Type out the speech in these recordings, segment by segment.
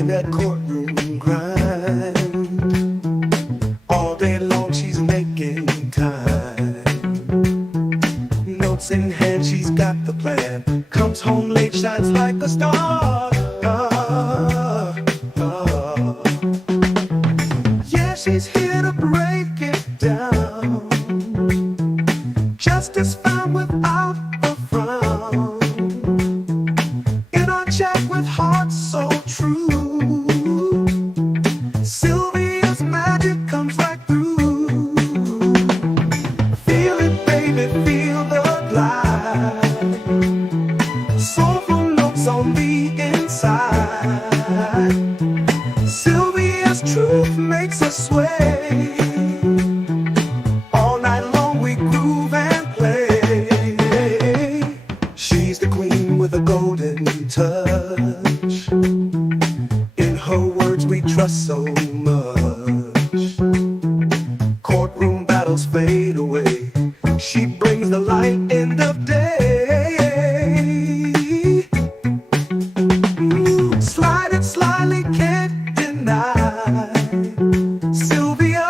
in that courtroom grind. All day long she's making time. Notes in hand, she's got the plan. Comes home late, shines like a star. Yeah, she's here to break it down. Justice found without a frown. In our chat with hearts so true, Sylvia's magic comes right through. Feel it, baby, feel the glide. Soulful notes on the inside. Sylvia's truth makes us sway. All night long we groove and play. She's the queen with a golden touch. In her words we trust so much. Courtroom battles fade away. She brings the light end of day. Slide it slyly, can't deny. Sylvia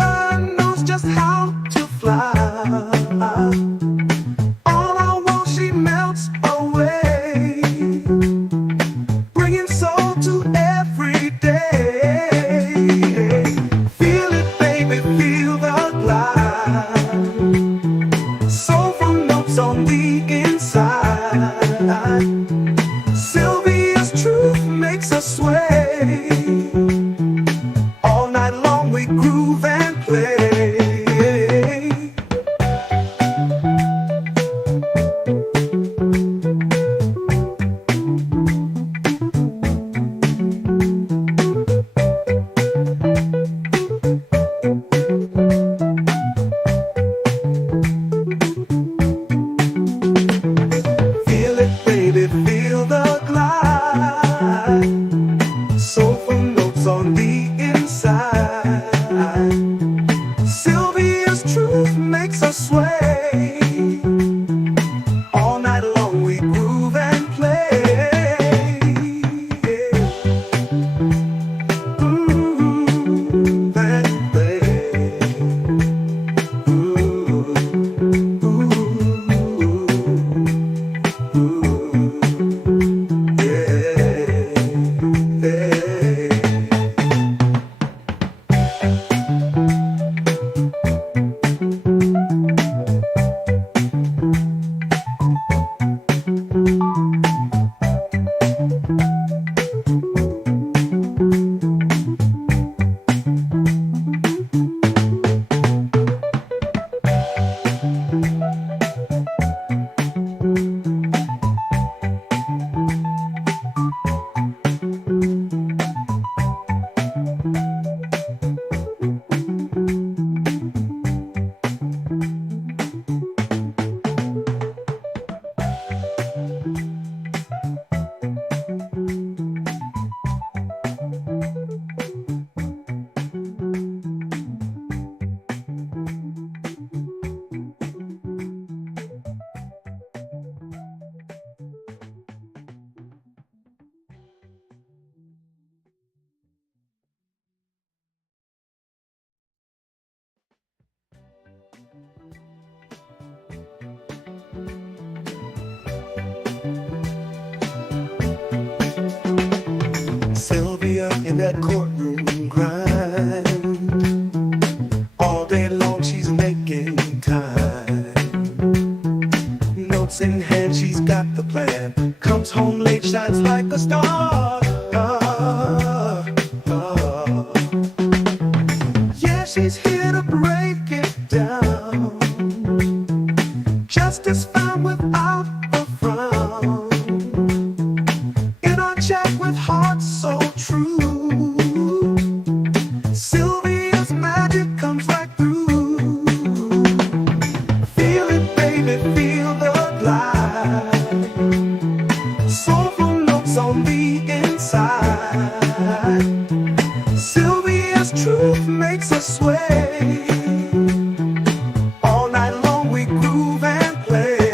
knows just how to fly. All I want, she melts away, bringing soul to every day. Feel it, baby, feel the glide. Soulful notes on the inside. Sylvia's truth makes us sway. All night long we groove and play. Feel it, baby, feel the glide. Soulful notes on the inside. Sylvia's truth makes us sway. All night long we groove and play. Groove and play. Ooh, ooh, Sylvia in that courtroom grind. All day long she's making time. Notes in hand, she's got the plan. Comes home late, shines like a star. Yeah, she's here to break it down. Justice found without a frown. In our chat with hearts so true, Sylvia's magic comes right through. Feel it, baby, feel the glide. Soulful notes on the inside. Sylvia's truth makes us sway. All night long we groove and play.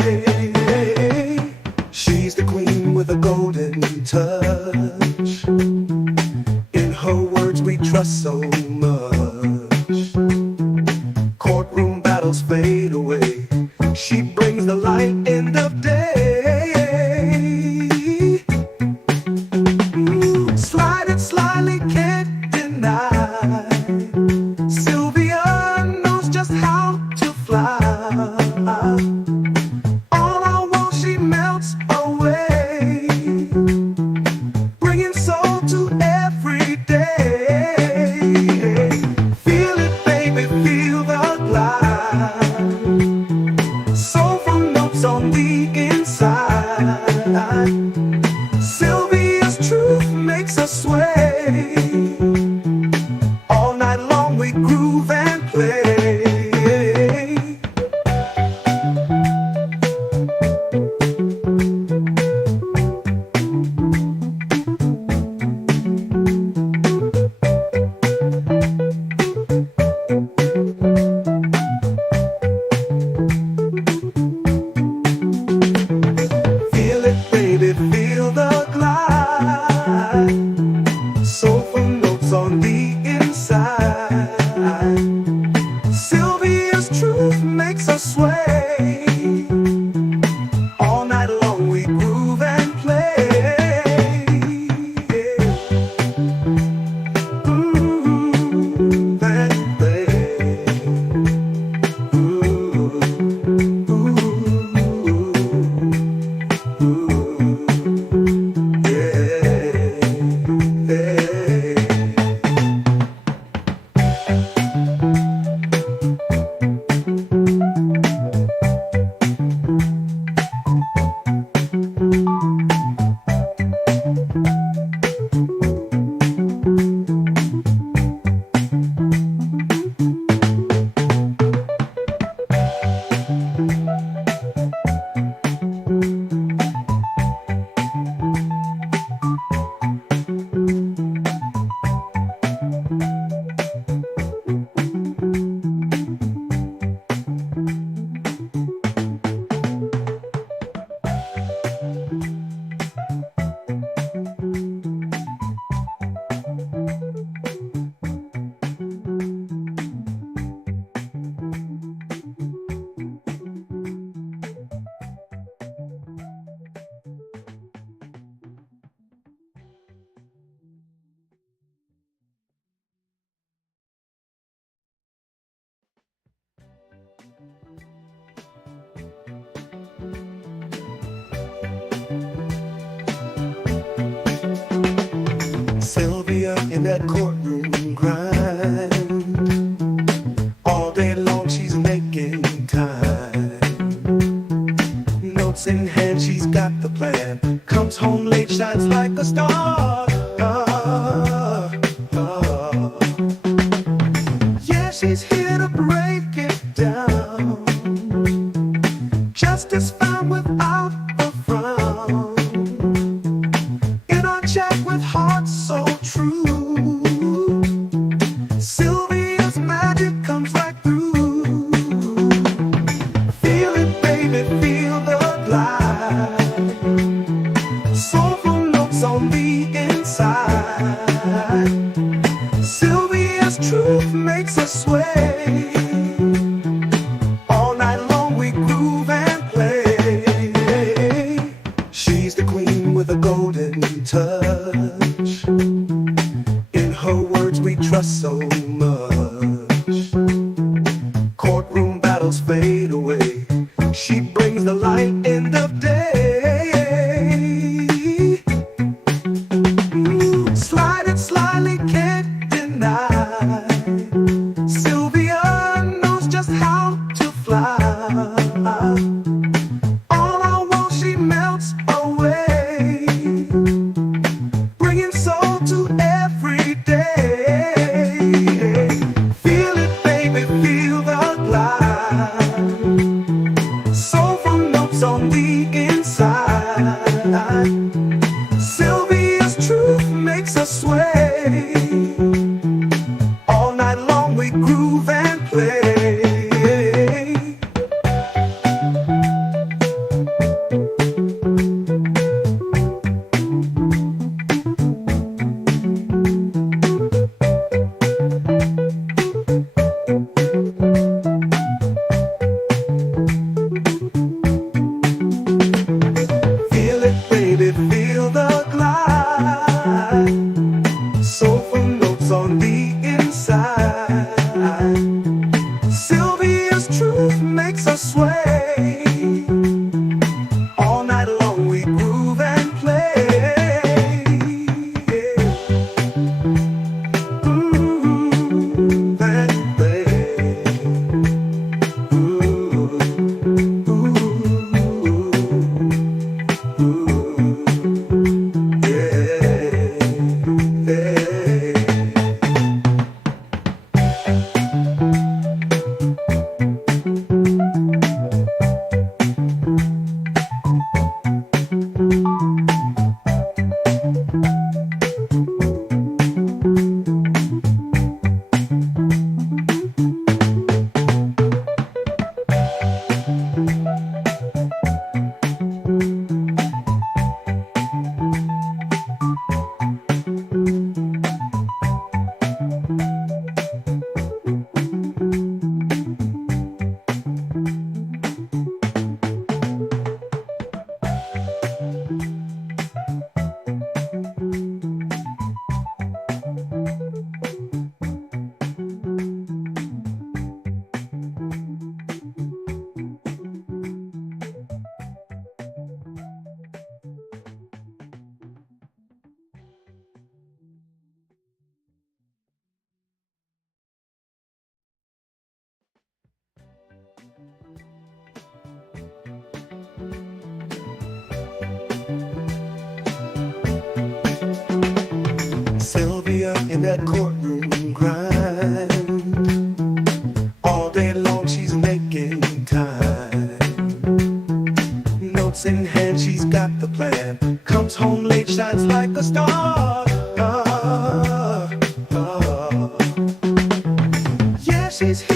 She's the queen with a golden touch. groove and play. Feel it, baby, feel the glide. Soulful notes on the inside. Sylvia's truth makes us sway. All night long we groove and play. Groove and play. Ooh, ooh, ooh, yeah, yeah. Sylvia in that courtroom grind. All day long she's making time. Notes in hand, she's got the plan. Comes home late, shines like a star. Yeah, she's here to break it down. Justice found without a frown. In our chat with hearts so true, Sylvia's magic comes right through. Feel it, baby, feel the glide. Soulful notes on the inside. Sylvia's truth makes us sway. All night long we groove and play. She's the queen with a golden touch. In her words we trust so much. Courtroom battles fade away. She brings the light in the day. Slide it slyly, can't deny. Sylvia knows just how to fly. All our walls she melts away, bringing soul to every day. Feel it, baby, feel the glide. Soulful notes on the inside. Sylvia's truth makes us sway. All night long we groove and play. Feel it, baby, feel the glide. Soulful notes on the inside.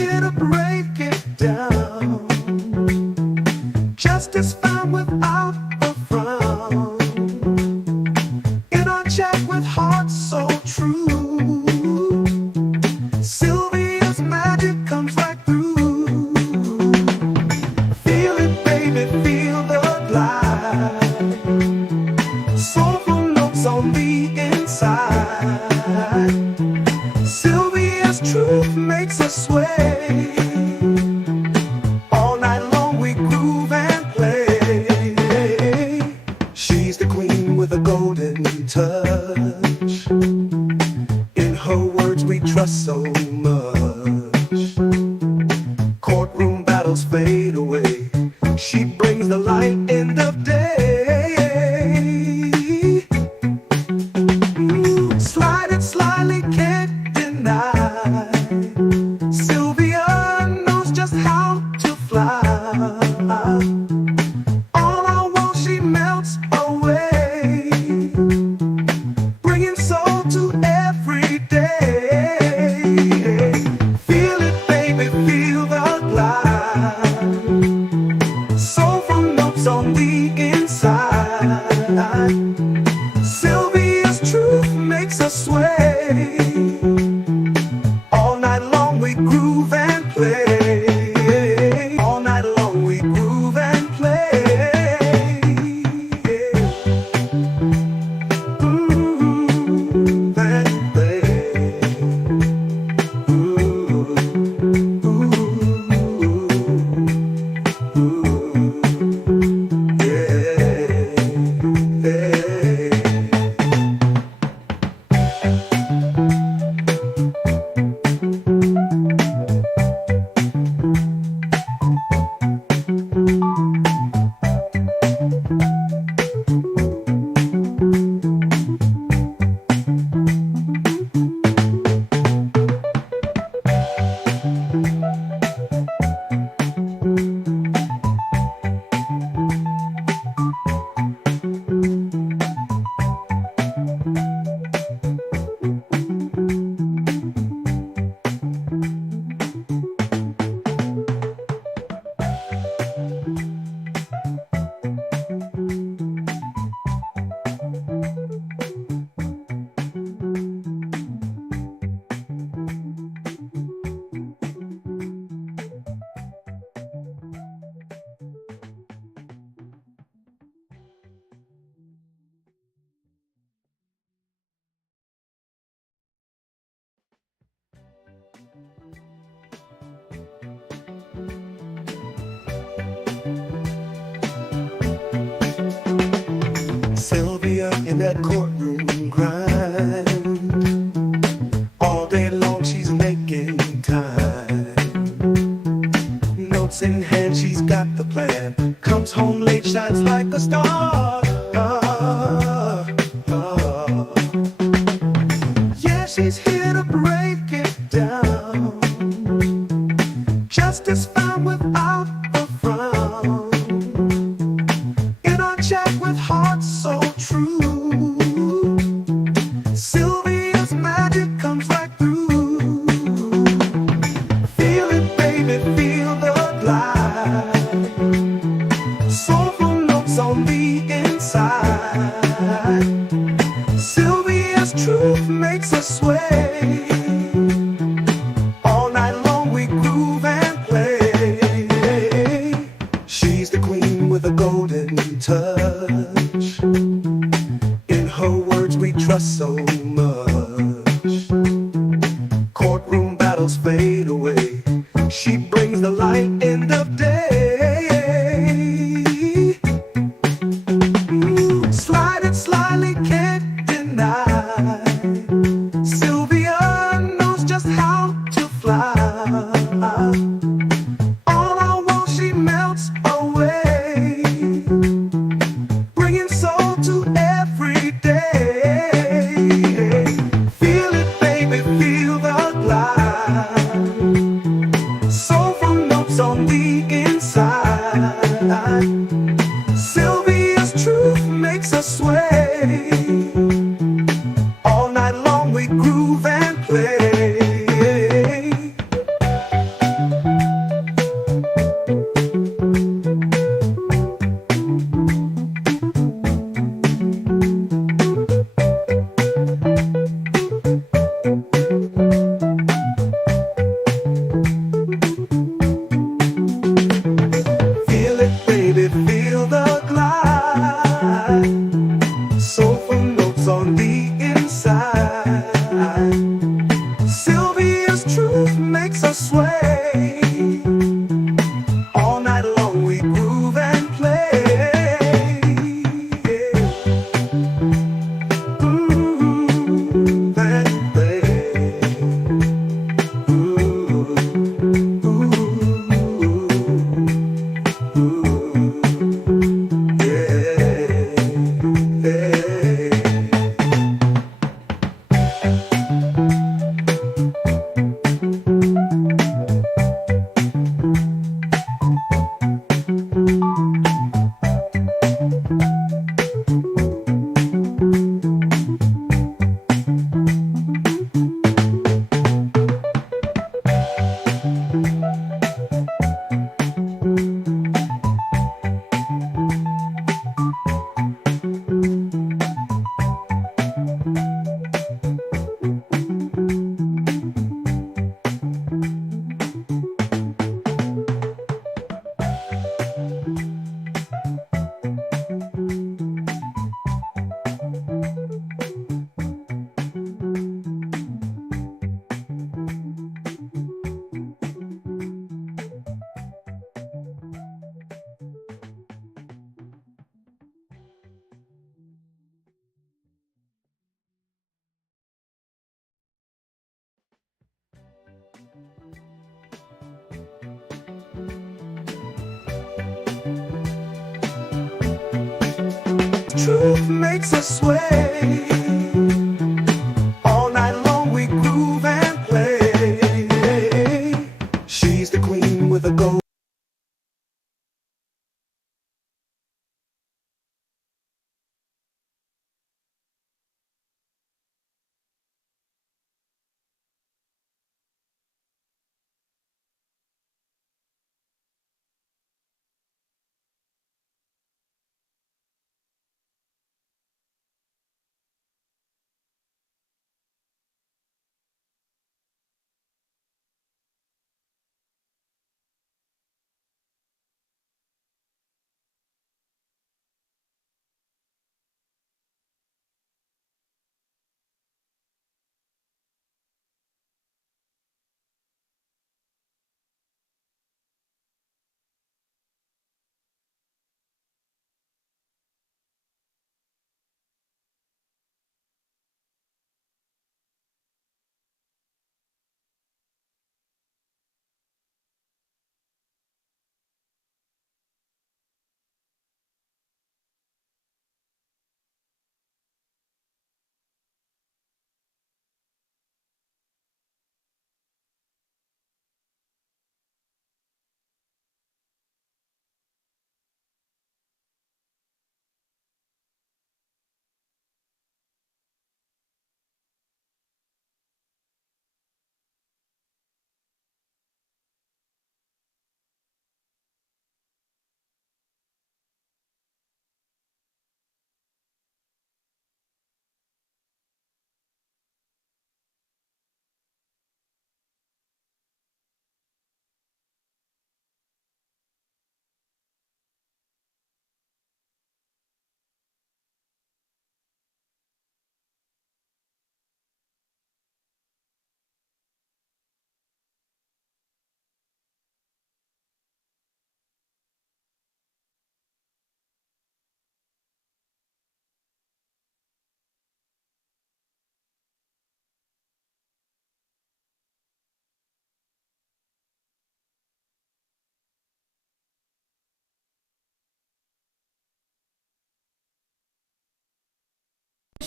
here to break it down. Justice found without a frown. In our chat with hearts so true, Sylvia's magic comes right through. Feel it, baby, feel the glide. Soulful notes on the inside. Sylvia's truth makes us sway. All night long we groove and play. She's the queen with a golden touch. In her words we trust so much. Courtroom battles fade away. She brings the light in the day. Slide it slyly, can't deny. Sylvia knows just how to fly. All I want, she melts away, bringing soul to every day. Feel it, baby, feel the glide. Soulful notes on the inside. Sylvia's truth makes us sway. All night long we groove and play. All night long we groove and play. Groove and play. Ooh, ooh, ooh, yeah, yeah. Sylvia in that courtroom grind. All day long she's making time. Notes in hand, she's got the plan. Comes home late, shines like a star. Yeah, she's here to break it down. Justice found without a frown. In our chat with hearts so true, Sylvia's magic comes right through. Feel it, baby, feel the glide. Soulful notes on the inside. Sylvia's truth makes us sway. All night long we groove and play. She's the queen with a golden touch. In her words we trust so much. Courtroom battles fade away. She brings the light in the day. Slide it slyly, can't deny. Sylvia knows just how to fly. All I want, she melts away, bringing soul to every day. Feel it, baby, feel the glide. Soulful notes on the inside. Sylvia's truth makes us sway. All night long we groove and play. sway. All night long we groove and play. Groove and play. Ooh, ooh, ooh, yeah, yeah. Truth makes us sway. All night long we groove and play. She's the queen with a gold.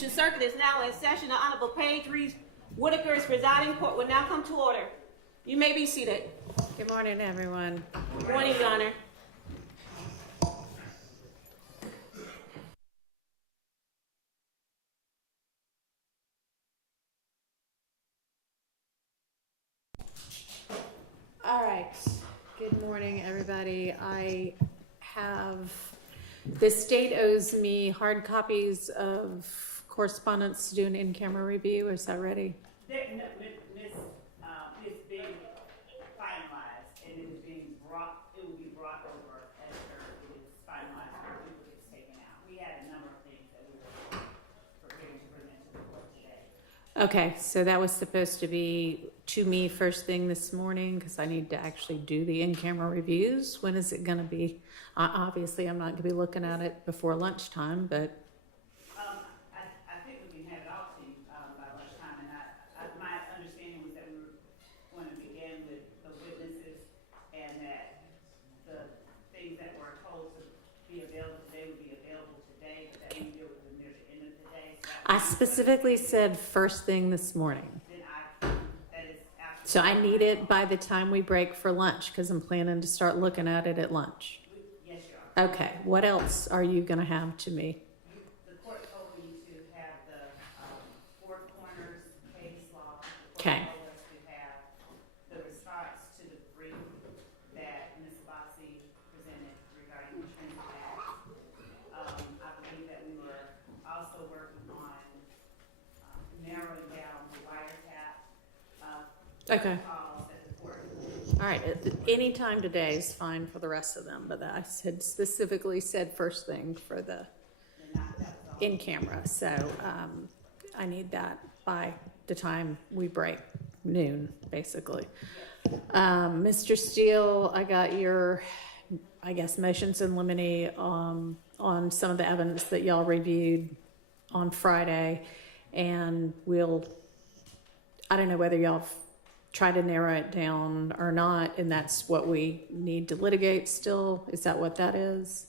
Circuit is now in session. The Honorable Paige Reeves Whitaker is presiding. Court will now come to order. You may be seated. Good morning, everyone. Good morning, Your Honor. All right. Good morning, everybody. The state owes me hard copies of correspondence to do an in-camera review. Is that ready? It's being finalized and it is being brought, it will be brought over after it is finalized and duplicates taken out. We had a number of things that we were preparing to present to the court today. Okay, so that was supposed to be to me first thing this morning because I need to actually do the in-camera reviews. When is it gonna be? Obviously, I'm not gonna be looking at it before lunchtime, but I think we can have it all to you, by lunchtime, and my understanding was that we were going to begin with the witnesses, and that the things that were told to be available today would be available today, but that we do it when there's the end of the day. So I specifically said first thing this morning. that is absolutely. So I need it by the time we break for lunch because I'm planning to start looking at it at lunch. Yes, you are. Okay, what else are you gonna have to me? The court told me to have the, Four Corners case law. The court Okay. told us to have the response to the brief that Ms. Bossy presented regarding the transit acts. I believe that we were also working on, narrowing down the wiretap, Okay. calls that the court. All right, any time today is fine for the rest of them, but I had specifically said first thing for the in camera, so I need that by the time we break noon, basically. Mr. Steele, I got your, I guess, motions in limine on some of the evidence that y'all reviewed on Friday, and I don't know whether y'all have tried to narrow it down or not, and that's what we need to litigate still? Is that what that is?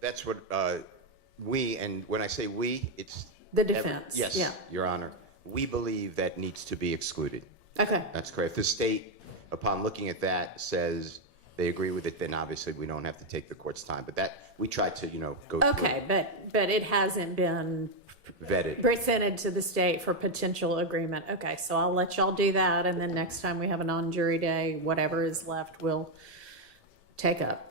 That's what and when I say we, it's The defense, yes, yeah. Your Honor. We believe that needs to be excluded. Okay, That's correct. If the state, upon looking at that, says they agree with it, then obviously we don't have to take the court's time. But that we tried to, go through okay, but it hasn't been vetted. presented to the state for potential agreement. Okay, so I'll let y'all do that, and then next time we have a non-jury day, whatever is left, we'll take up.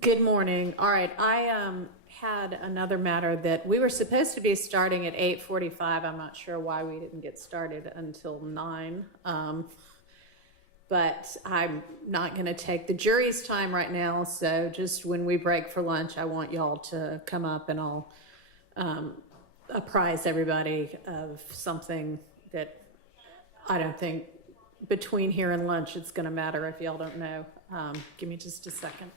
Good morning. All right, I had another matter that we were supposed to be starting at 8:45. I'm not sure why we didn't get started until 9. But I'm not going to take the jury's time right now. So just when we break for lunch, I want y'all to come up and I'll apprise everybody of something that I don't think between here and lunch it's going to matter if y'all don't know. Give me just a second.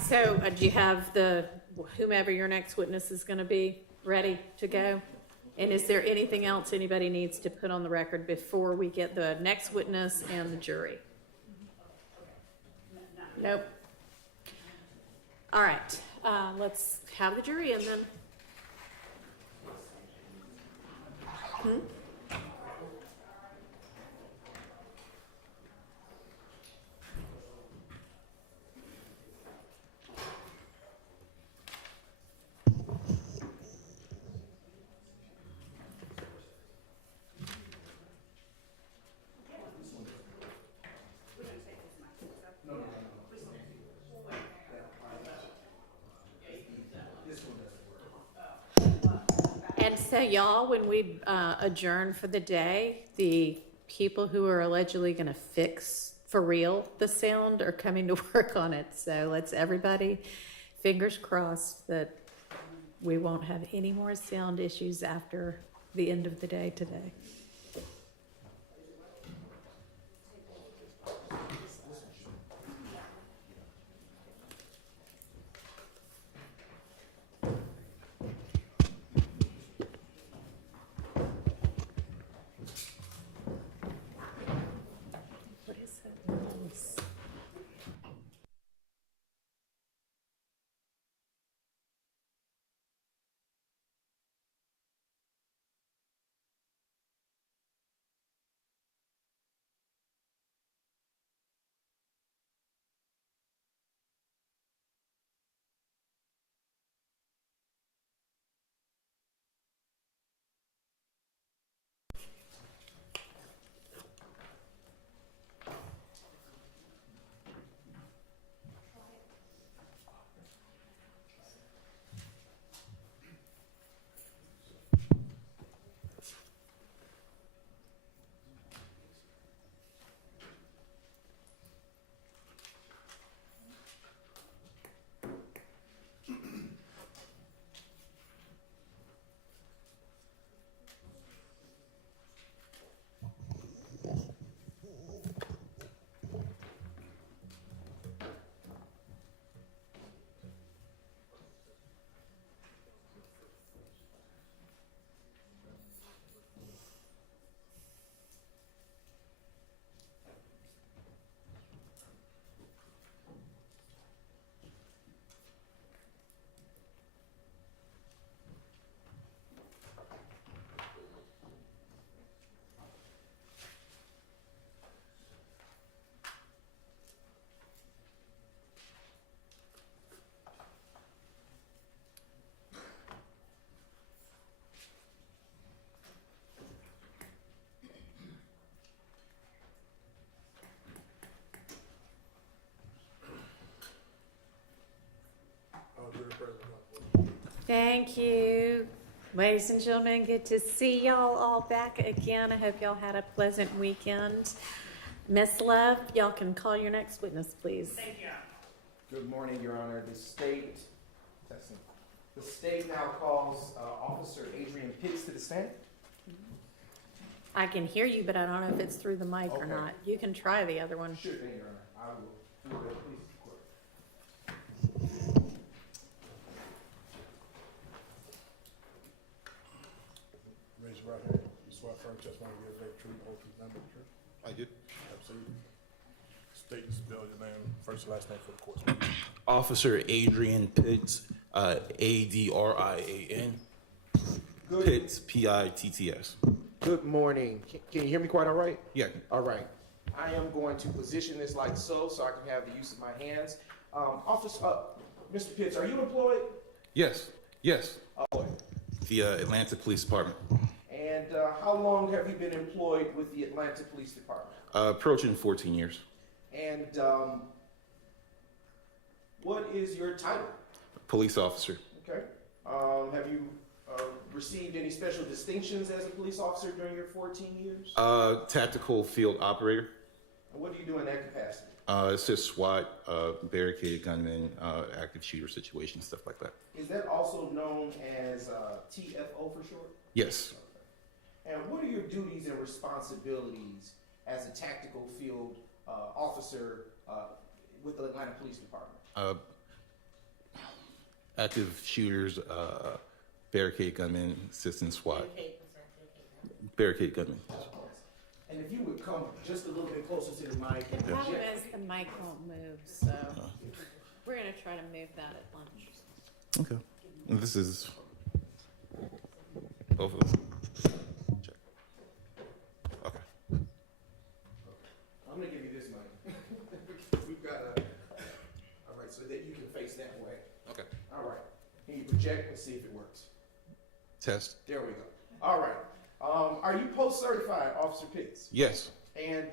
So do you have whomever your next witness is going to be ready to go? And is there anything else anybody needs to put on the record before we get the next witness and the jury? Nope. All right, let's have the jury and then. And so y'all, when we adjourn for the day, the people who are allegedly going to fix for real the sound are coming to work on it. So let's everybody, fingers crossed that we won't have any more sound issues after the end of the day today. Thank you. Ladies and gentlemen, good to see y'all all back again. I hope y'all had a pleasant weekend. Miss Love, y'all can call your next witness, please. Thank you. Good morning, Your Honor. The state now calls Officer Adrian Pitts to the stand. I can hear you, but I don't know if it's through the mic or Okay. not. You can try the other one. Sure thing, Your Honor. I will. Please, court. Raise your right hand. You swear firm testimony to give the truth, whole truth, nothing but the truth. I did. Absolutely. State and spell your name, first and last name for the court. Officer Adrian Pitts, Adrian. Good, Pitts, Pitts. good morning. Can you hear me quite all right? Yeah. All right. I am going to position this like so I can have the use of my hands. Mr. Pitts, are you employed? Yes. Oh, The Atlanta Police Department. and how long have you been employed with the Atlanta Police Department? Approaching 14 years. And what is your title? Police officer. Okay. Have you received any special distinctions as a police officer during your 14 years? Tactical field operator. And what do you do in that capacity? Assist SWAT, barricaded gunmen, active shooter situations, stuff like that. Is that also known as TFO for short? Yes. And what are your duties and responsibilities as a tactical field officer with the Atlanta Police Department? Active shooters, barricade gunmen, assistant SWAT. Barricade gunmen. And if you would come just a little bit closer to the mic. The and problem project- is the mic won't move, so we're gonna try to move that at lunch. Okay. And this is both of them. Check. Okay. I'm gonna give you this mic. We've got all right, so that you can face that way. Okay. All right. Can you project and see if it works? Test. There we go. All right. Are you post-certified, Officer Pitts? Yes. And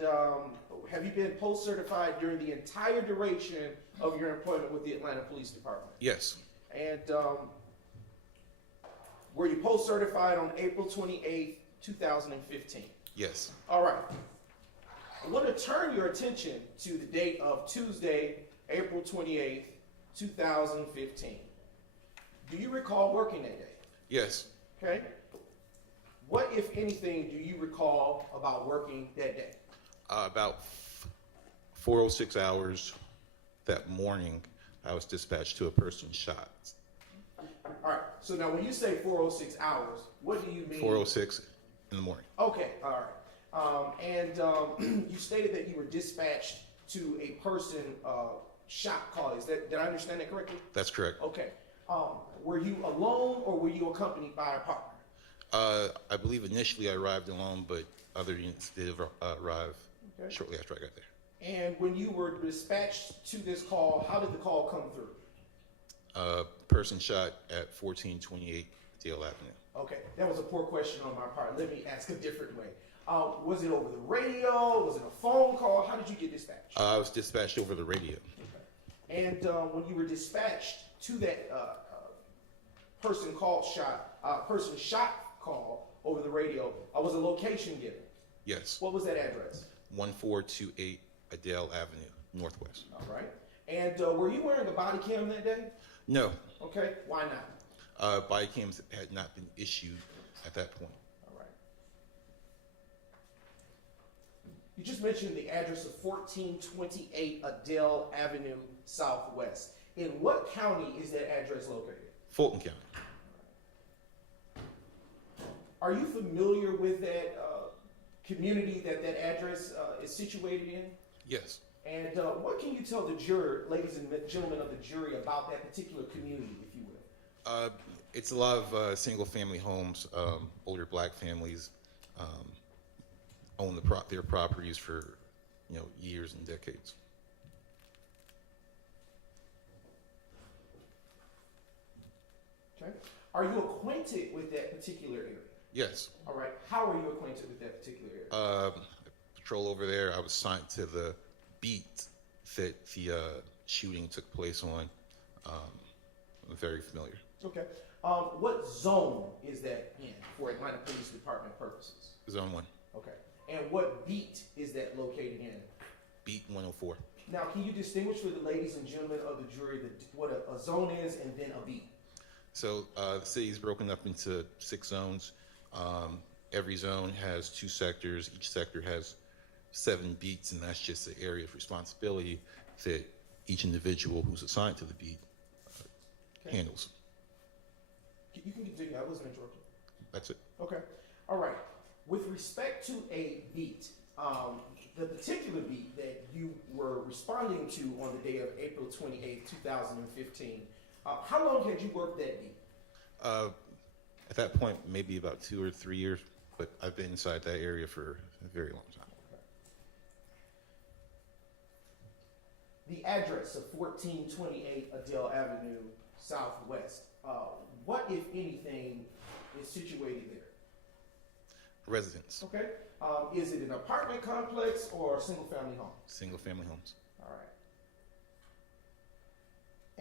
have you been post-certified during the entire duration of your employment with the Atlanta Police Department? Yes. And were you post-certified on April 28th, 2015? Yes. All right. I want to turn your attention to the date of Tuesday, April 28th, 2015. Do you recall working that day? Yes. Okay. What, if anything, do you recall about working that day? About 4:06 hours that morning, I was dispatched to a person shot. All right. So now, when you say 4:06 hours, what do you mean? 4:06 in the morning. Okay. All right. You stated that you were dispatched to a person shot call. Did I understand that correctly? That's correct. Okay. Were you alone or were you accompanied by a partner? I believe initially I arrived alone, but other units did arrive Okay. shortly after I got there. And when you were dispatched to this call, how did the call come through? Person shot at 1428 Dale Avenue. Okay, that was a poor question on my part. Let me ask a different way. Was it over the radio? Was it a phone call? How did you get dispatched? I was dispatched over the radio. And when you were dispatched to that person shot call over the radio, was a location given? Yes. What was that address? 1428 Adele Avenue, Northwest. All right. And were you wearing a body cam that day? No. Okay, why not? Body cams had not been issued at that point. All right. You just mentioned the address of 1428 Adele Avenue Southwest. In what county is that address located? Fulton County. Are you familiar with that community that address is situated in? Yes. And what can you tell the juror, ladies and gentlemen of the jury, about that particular community, if you will? It's a lot of single-family homes. Older black families own their properties for years and decades. Okay. Are you acquainted with that particular area? Yes. All right. How are you acquainted with that particular area? Patrol over there. I was assigned to the beat that the shooting took place on. I'm very familiar. Okay. What zone is that in for Atlanta Police Department purposes? Zone 1, Okay. And what beat is that located in? beat 104. Now, can you distinguish for the ladies and gentlemen of the jury what a zone is and then a beat? So the city is broken up into 6 zones. Every zone has 2 sectors. Each sector has 7 beats, and that's just the area of responsibility that each individual who's assigned to the beat handles. You can continue. I wasn't interrupting. That's it. Okay. All right. With respect to a beat, the particular beat that you were responding to on the day of April 28, 2015, how long had you worked that beat? At that point, maybe about 2 or 3 years, but I've been inside that area for a very long time. The address of 1428 Adele Avenue Southwest, what, if anything, is situated there? Residents, Okay. Is it an apartment complex or a single-family home? single-family homes. All right.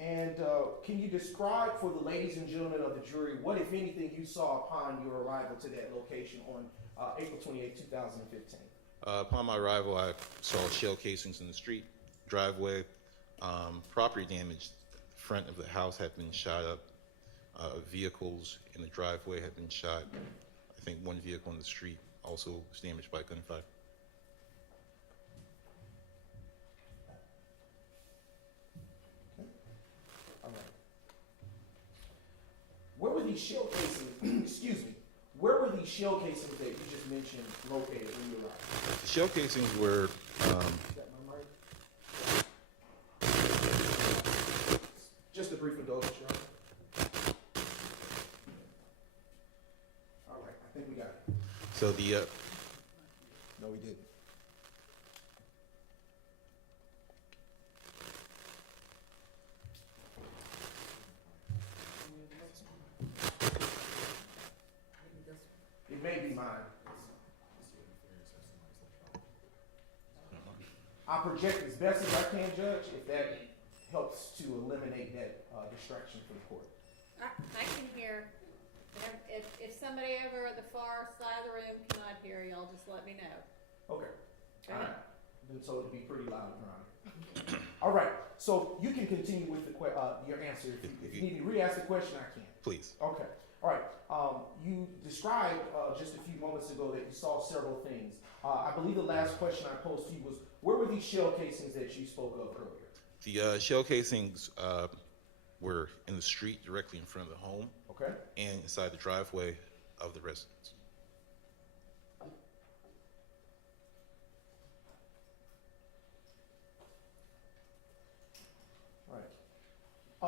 And can you describe for the ladies and gentlemen of the jury what, if anything, you saw upon your arrival to that location on April 28, 2015? Upon my arrival, I saw shell casings in the street, driveway, property damage. The front of the house had been shot up. Vehicles in the driveway had been shot. I think one vehicle in the street also was damaged by gunfire. All right. Where were these shell casings, excuse me, where were these shell casings that you just mentioned located when you arrived? The shell casings were, Is that my mic? Just a brief indulgence, Your Honor. All right, I think we got it. so the, No, we didn't. It may be mine. I project as best as I can, Judge, if that helps to eliminate that distraction from the court. I can hear. If somebody over at the far side of the room cannot hear, y'all just let me know. Okay. Go All ahead. right. Been told to be pretty loud, Your Honor. All right. So you can continue with the your answer. If you need me to re-ask the question, I can. please. Okay. All right. You described just a few moments ago that you saw several things. I believe the last question I posed to you was, where were these shell casings that you spoke of earlier? The shell casings were in the street directly in front of the home Okay. and inside the driveway of the residence. All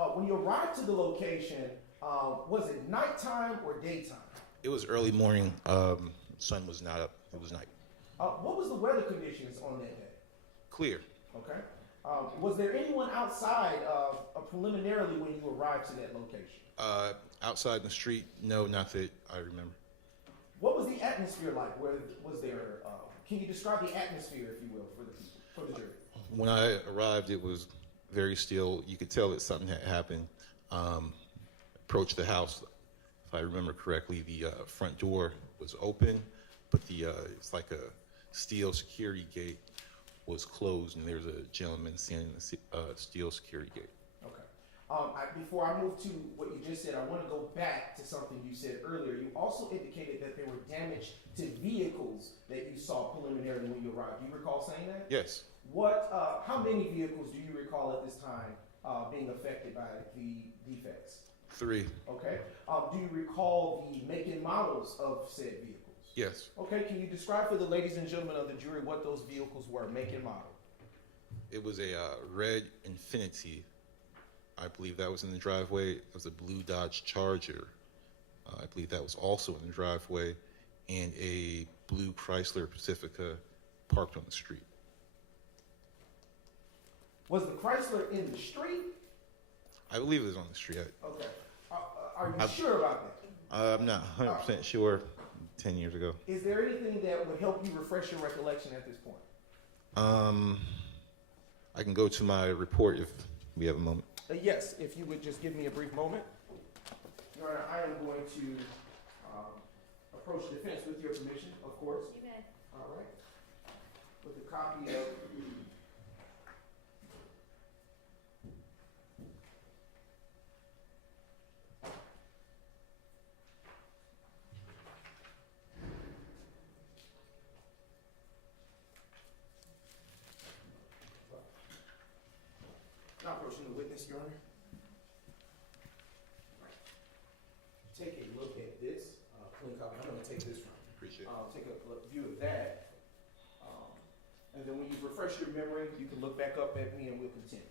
right. When you arrived to the location, was it nighttime or daytime? It was early morning. Sun was not up. It was night. What was the weather conditions on that day? Clear. Okay. Was there anyone outside preliminarily when you arrived to that location? Outside in the street, no, not that I remember. What was the atmosphere like? Was there? Can you describe the atmosphere, if you will, for the people, for the jury? When I arrived, it was very still. You could tell that something had happened. Approached the house. If I remember correctly, the front door was open, but it's like a steel security gate was closed, and there's a gentleman standing in the steel security gate. Okay. Before I move to what you just said, I want to go back to something you said earlier. You also indicated that there were damage to vehicles that you saw preliminarily when you arrived. Do you recall saying that? Yes. How many vehicles do you recall at this time being affected by the defects? 3. Okay. Do you recall the make and models of said vehicles? Yes. Okay. Can you describe for the ladies and gentlemen of the jury what those vehicles were, make and model? It was a red Infiniti. I believe that was in the driveway. It was a blue Dodge Charger. I believe that was also in the driveway, and a blue Chrysler Pacifica parked on the street. Was the Chrysler in the street? I believe it was on the street. Okay. Are you sure about that? I'm not 100% sure. 10 years ago. Is there anything that would help you refresh your recollection at this point? I can go to my report if We have a moment. Yes, if you would just give me a brief moment. Your Honor, I am going to approach the defense with your permission, of course. You may. All right. With a copy of now approaching the witness, Your Honor. Take a look at this clean copy. I'm going to take this from. Appreciate it. Take a view of that. And then when you refresh your memory, you can look back up at me and we'll continue.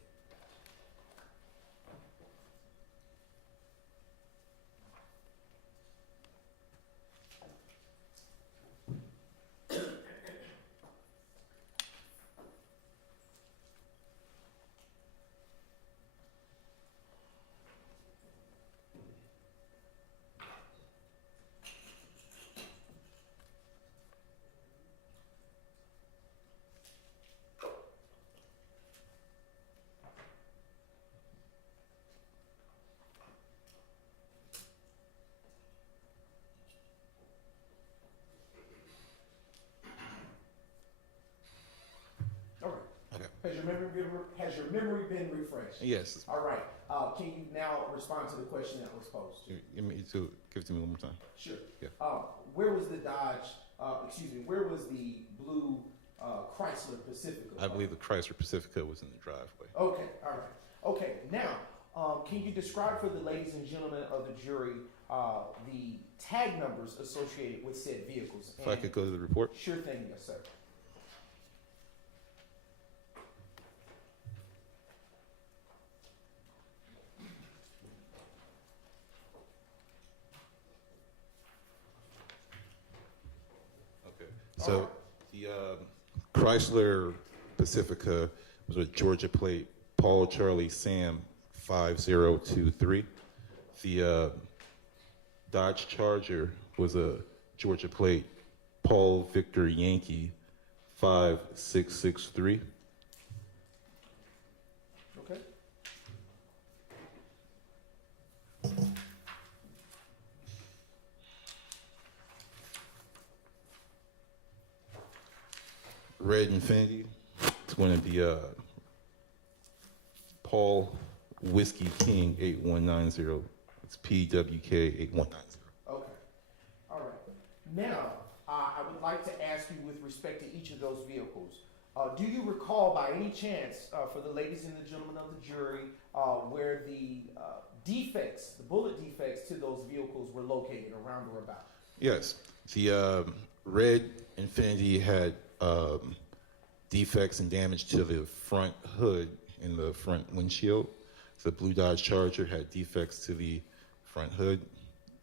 All right. Okay. Has your memory been refreshed? Yes. All right. Can you now respond to the question that was posed? Give it to me one more time. Sure. Yeah. Where was the Dodge? Where was the blue Chrysler Pacifica? I believe the Chrysler Pacifica was in the driveway. Okay. All right. Okay. Now, can you describe for the ladies and gentlemen of the jury the tag numbers associated with said vehicles? If I could go to the report. Sure thing, yes, sir. Okay. So the Chrysler Pacifica was a Georgia plate, Paul Charlie Sam 5023. The Dodge Charger was a Georgia plate, Paul Victor Yankee 5663. Okay. Red Infinity, it's going to be Paul Whiskey King 8190. It's PWK 8190. Okay. All right. Now, I would like to ask you with respect to each of those vehicles, do you recall by any chance, for the ladies and the gentlemen of the jury, where the defects, the bullet defects to those vehicles were located around or about? Yes, the Red Infinity had defects and damage to the front hood and the front windshield. The blue Dodge Charger had defects to the front hood,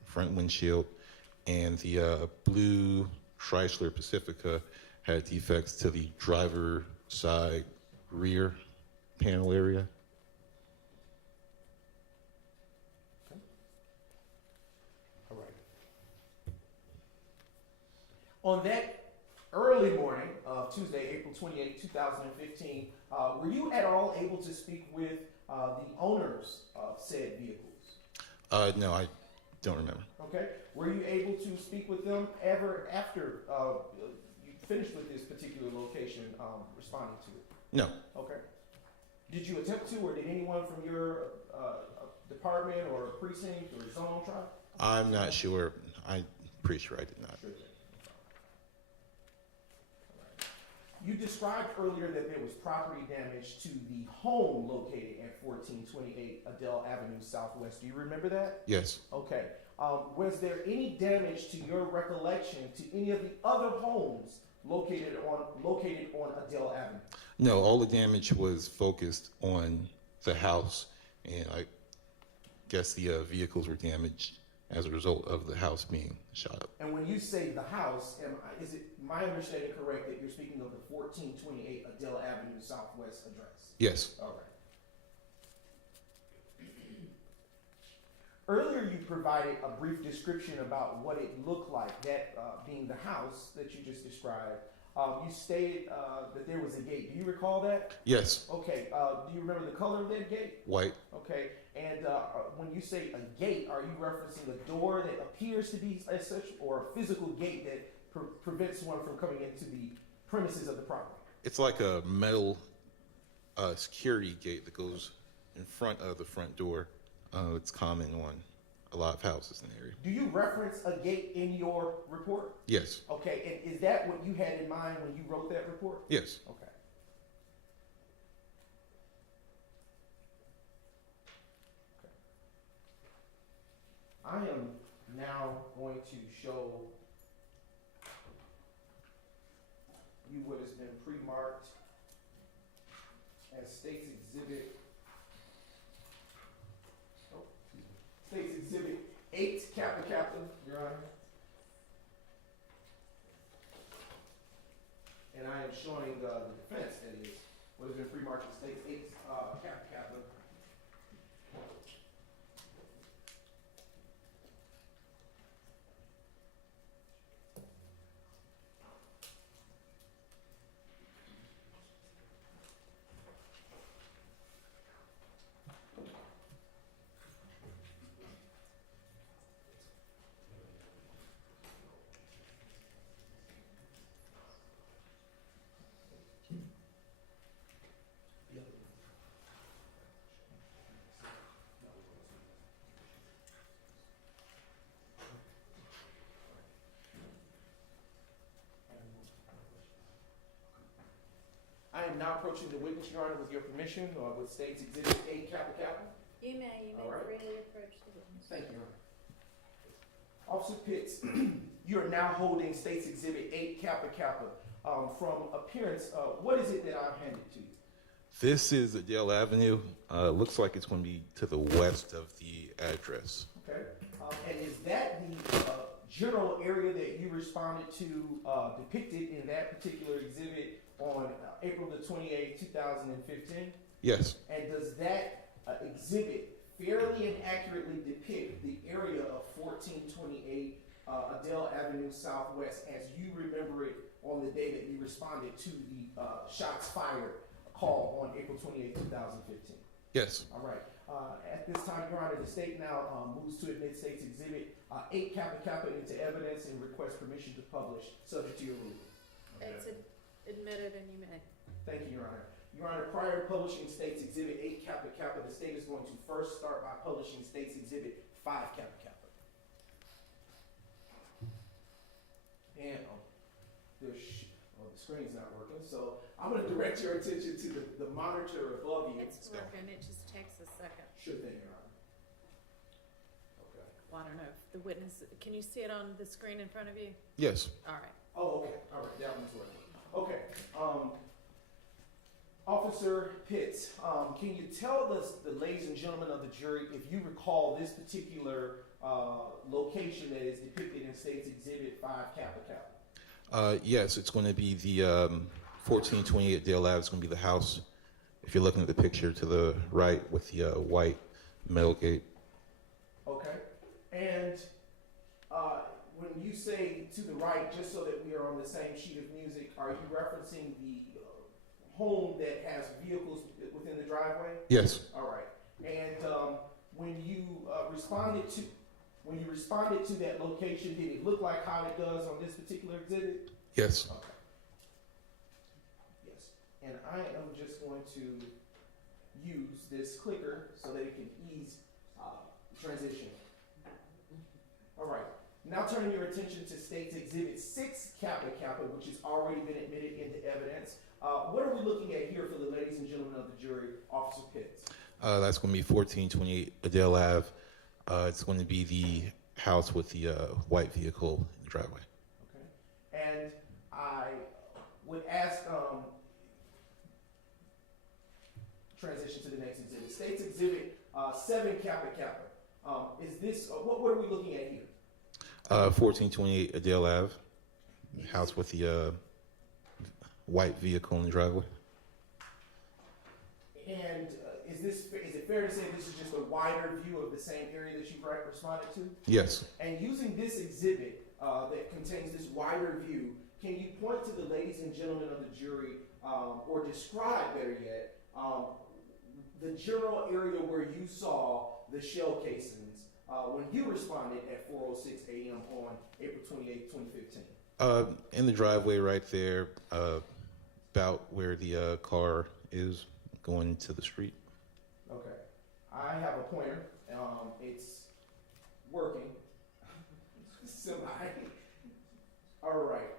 front windshield, and the blue Chrysler Pacifica had defects to the driver side rear panel area. All right. On that early morning of Tuesday, April 28, 2015, were you at all able to speak with the owners of said vehicles? No, I don't remember. Okay. Were you able to speak with them ever after you finished with this particular location responding to it? No. Okay. Did you attempt to, or did anyone from your department or precinct or zone try? I'm not sure. I'm pretty sure I did not. Sure thing. You described earlier that there was property damage to the home located at 1428 Adele Avenue Southwest. Do you remember that? Yes. Okay. Was there any damage to your recollection to any of the other homes located on Adele Avenue? No, all the damage was focused on the house, and I guess the vehicles were damaged as a result of the house being shot up. And when you say the house, is it my understanding correct that you're speaking of the 1428 Adele Avenue Southwest address? Yes. All right. Earlier, you provided a brief description about what it looked like, that being the house that you just described. You stated that there was a gate. Do you recall that? Yes, Okay. Do you remember the color of that gate? white. Okay. And when you say a gate, are you referencing a door that appears to be as such, or a physical gate that prevents one from coming into the premises of the property? It's like a metal security gate that goes in front of the front door. It's common on a lot of houses in the area. Do you reference a gate in your report? Yes, Okay. And is that what you had in mind when you wrote that report? yes. Okay. I am now going to show you what has been pre-marked as State's Exhibit. Oh, excuse me. State's Exhibit 8, Kappa Kappa, Your Honor. And I am showing the defense, that is, what has been pre-marked as State's 8, Kappa Kappa. I am now approaching the witness, Your Honor, with your permission, or with State's Exhibit 8, Kappa Kappa. You may All right. freely approach the witness. Thank you, Your Honor. Officer Pitts, you are now holding State's Exhibit 8, Kappa Kappa. From appearance, what is it that I've handed to you? This is Adele Avenue. Looks like it's going to be to the west of the address. Okay. And is that the general area that you responded to depicted in that particular exhibit on April the 28th, 2015? Yes, And does that exhibit fairly and accurately depict the area of 1428 Adele Avenue Southwest as you remember it on the day that you responded to the shots fired call on April 28th, 2015? yes. All right. At this time, Your Honor, the state now moves to admit State's Exhibit 8 Kappa Kappa into evidence and request permission to publish, subject to your ruling. It's admitted and you may. Thank you, Your Honor. Your Honor, prior to publishing State's Exhibit 8 Kappa Kappa, the state is going to first start by publishing State's Exhibit 5 Kappa Kappa. And the screen's not working, so I'm going to direct your attention to the monitor above you. It's working, it just takes a second. Sure thing, Your Honor. Okay. Well, I don't know if the witness, can you see it on the screen in front of you? Yes. All right. Oh, okay. All right. That one's working. Okay. Officer Pitts, can you tell the ladies and gentlemen of the jury if you recall this particular location that is depicted in State's Exhibit 5 Kappa Kappa? Yes, it's going to be the 1428 Dale Ave. It's going to be the house. If you're looking at the picture to the right with the white metal gate. Okay. And when you say to the right, just so that we are on the same sheet of music, are you referencing the home that has vehicles within the driveway? Yes. All right. And when you responded to that location, did it look like how it does on this particular exhibit? Yes. Okay. Yes. And I am just going to use this clicker so that it can ease transition. All right. Now turning your attention to State's Exhibit 6 Kappa Kappa, which has already been admitted into evidence. What are we looking at here for the ladies and gentlemen of the jury, Officer Pitts? That's going to be 1428 Adele Ave. It's going to be the house with the white vehicle in the driveway. Okay. And I would ask, transition to the next exhibit. State's Exhibit 7 Kappa Kappa. Is this, what are we looking at here? 1428 Adele Ave. House with the white vehicle in the driveway. And is it fair to say this is just a wider view of the same area that you responded to? Yes. And using this exhibit that contains this wider view, can you point to the ladies and gentlemen of the jury, or describe, better yet, the general area where you saw the shell casings when you responded at 4:06 a.m. on April 28, 2015? In the driveway right there, about where the car is going to the street. Okay. I have a pointer. It's working. Semi. All right.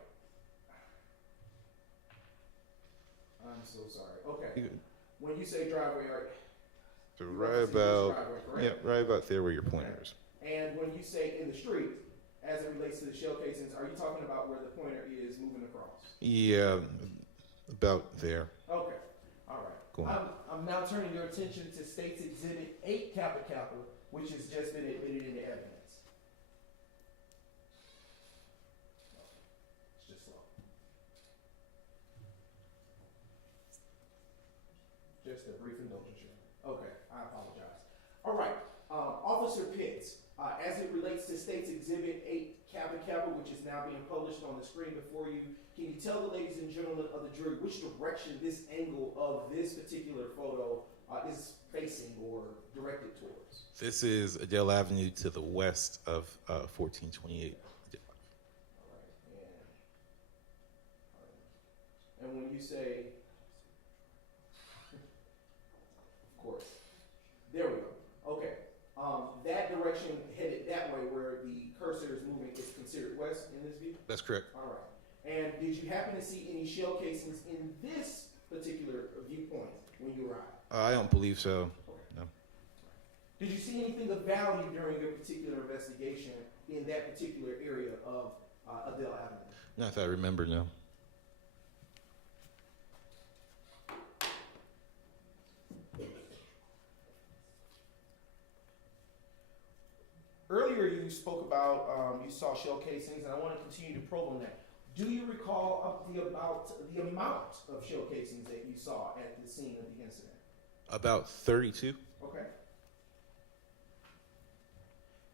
I'm so sorry. Okay. You- When you say driveway, So you right referencing this about, driveway, yeah, correct? right about there where your pointer is. And when you say in the street, as it relates to the shell casings, are you talking about where the pointer is moving across? Yeah, about there. Okay. All right. Go on. I'm now turning your attention to State's Exhibit 8 Kappa Kappa, which has just been admitted into evidence. It's just slow. Just a brief indulgence here. Okay, I apologize. All right, Officer Pitts, as it relates to State's Exhibit 8 Kappa Kappa, which is now being published on the screen before you, can you tell the ladies and gentlemen of the jury which direction this angle of this particular photo is facing or directed towards? This is Adele Avenue to the west of 1428. And when you say, of course, there we go. Okay, that direction headed that way where the cursor is moving is considered west in this view? That's correct. All right. And did you happen to see any shell casings in this particular viewpoint when you arrived? I don't believe so. Okay. No. Did you see anything of value during your particular investigation in that particular area of Adele Avenue? Not that I remember, no. Earlier you spoke about you saw shell casings, and I want to continue to probe on that. Do you recall the amount of shell casings that you saw at the scene of the incident? About 32. Okay.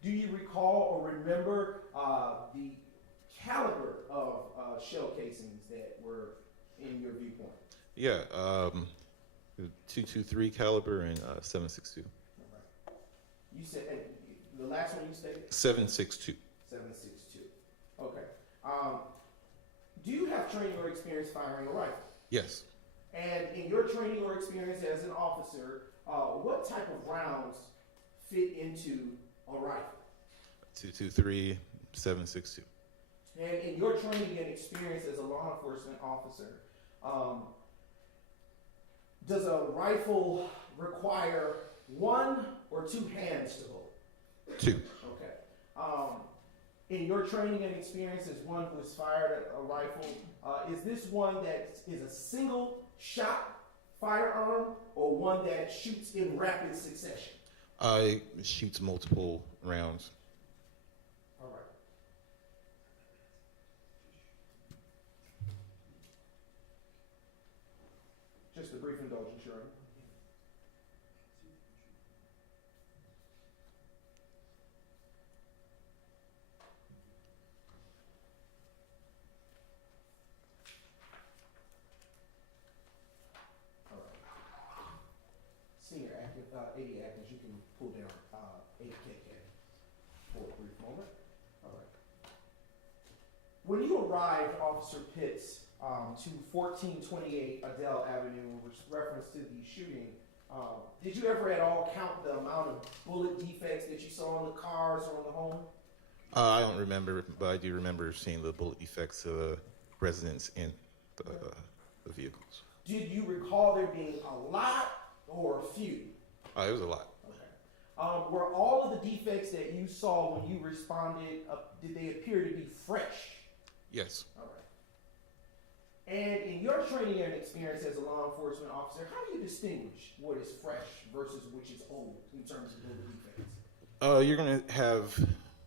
Do you recall or remember the caliber of shell casings that were in your viewpoint? Yeah, 223 caliber and 762. All right. You said the last one you stated? 762. 762. Okay. Do you have training or experience firing a rifle? Yes. And in your training or experience as an officer, what type of rounds fit into a rifle? 223, 762. And in your training and experience as a law enforcement officer, does a rifle require one or two hands to hold? 2. Okay. In your training and experience as one who has fired a rifle, is this one that is a single shot firearm or one that shoots in rapid succession? It shoots multiple rounds. All right. Just a brief indulgence, Your Honor. All right. Senior AD Atkins, you can pull down AKK for a brief moment. All right. When you arrived, Officer Pitts, to 1428 Adele Avenue, with reference to the shooting, did you ever at all count the amount of bullet defects that you saw on the cars or on the home? I don't remember, but I do remember seeing the bullet defects of the residents in the vehicles. Did you recall there being a lot or a few? It was a lot. Okay. Were all of the defects that you saw when you responded, did they appear to be fresh? Yes. All right. And in your training and experience as a law enforcement officer, how do you distinguish what is fresh versus which is old in terms of bullet defects? You're going to have,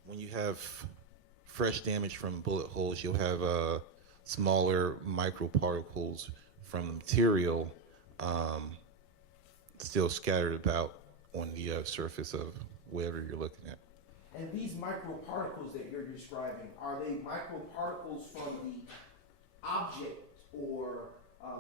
when you have fresh damage from bullet holes, you'll have smaller microparticles from the material still scattered about on the surface of whatever you're looking at. And these microparticles that you're describing, are they microparticles from the object or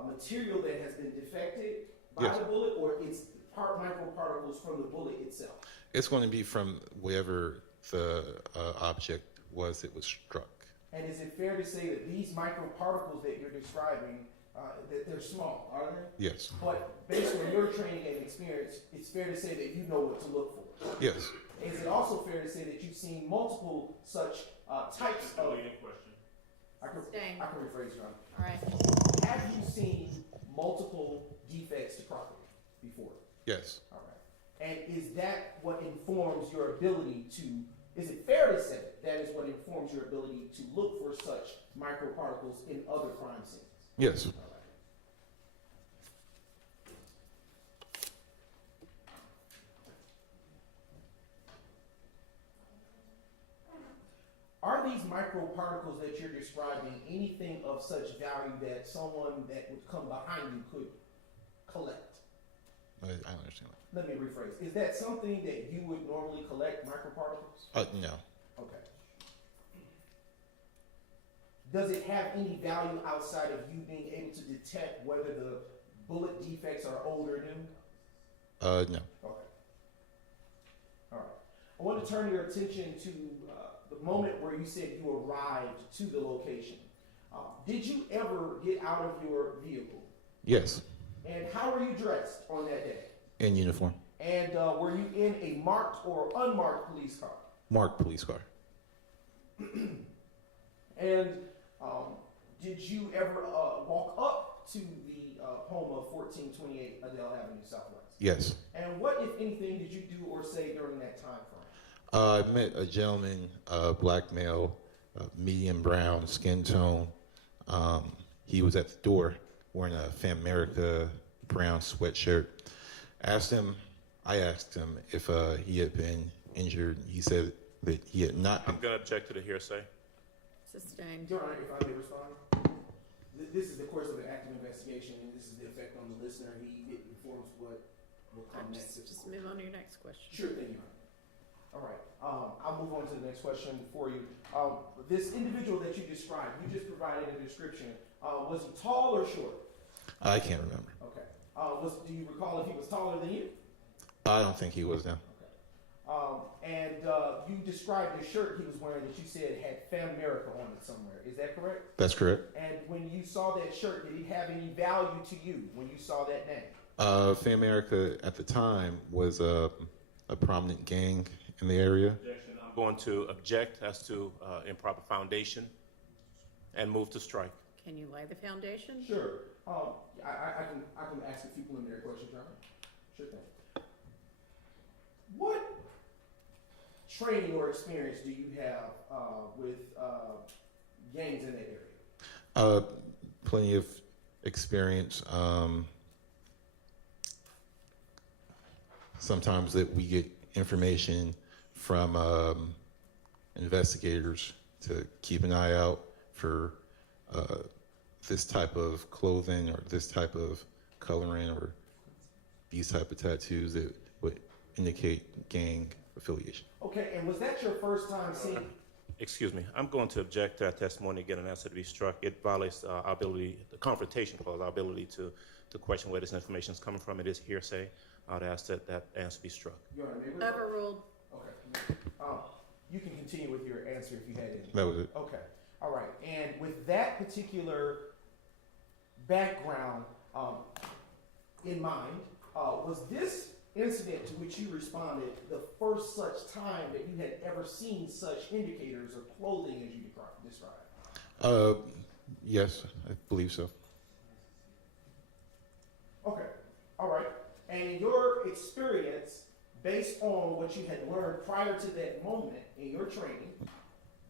material that has been defected by Yes. the bullet, or it's microparticles from the bullet itself? It's going to be from wherever the object was that was struck. And is it fair to say that these microparticles that you're describing, that they're small, are they? Yes. But based on your training and experience, it's fair to say that you know what to look for. Yes. Is it also fair to say that you've seen multiple such types of... I can rephrase, John. All right. Have you seen multiple defects to property before? Yes. All right. And is that what informs your ability to, is it fair to say that is what informs your ability to look for such microparticles in other crime scenes? Yes. All right. Are these microparticles that you're describing anything of such value that someone that would come behind you could collect? I understand Let me rephrase. Is that something that you would normally collect, microparticles? that. No. Okay. Does it have any value outside of you being able to detect whether the bullet defects are old or new? No. Okay. All right. I want to turn your attention to the moment where you said you arrived to the location. Did you ever get out of your vehicle? Yes. And how were you dressed on that day? In uniform. And were you in a marked or unmarked police car? Marked police car. And did you ever walk up to the home of 1428 Adele Avenue Southwest? Yes. And what, if anything, did you do or say during that time frame? I met a gentleman, black male, medium brown skin tone. He was at the door wearing a Famerica brown sweatshirt. I asked him if he had been injured. He said that he had not been. I'm going to object to the hearsay. Sustained. Your Honor, if I may respond. This is the course of an active investigation, and this is the effect on the listener. He informs what will come next. Just move on to your next question. Sure thing, Your Honor. All right. I'll move on to the next question for you. This individual that you described, you just provided a description. Was he tall or short? I can't remember. Okay. Do you recall if he was taller than you? I don't think he was now. And you described the shirt he was wearing that you said had Famerica on it somewhere. Is that correct? That's correct. And when you saw that shirt, did it have any value to you when you saw that name? Famerica at the time was a prominent gang in the area. Objection. I'm going to object as to improper foundation and move to strike. Can you lay the foundation? Sure. I can ask a few preliminary questions, Your Honor. Sure thing. What training or experience do you have with gangs in that area? Plenty of experience. Sometimes that we get information from investigators to keep an eye out for this type of clothing or this type of coloring or these type of tattoos that would indicate gang affiliation. Okay, and was that your first time seeing? Excuse me. I'm going to object to that testimony again and ask it to be struck. It violates our ability, the confrontation clause, our ability to question where this information is coming from. It is hearsay. I would ask that that answer be struck. Your Honor, may we- Overruled. Okay. You can continue with your answer if you had any. That was it. Okay. All right. And with that particular background in mind, was this incident to which you responded the first such time that you had ever seen such indicators of clothing as you described? Yes, I believe so. Okay. All right. And in your experience, based on what you had learned prior to that moment in your training,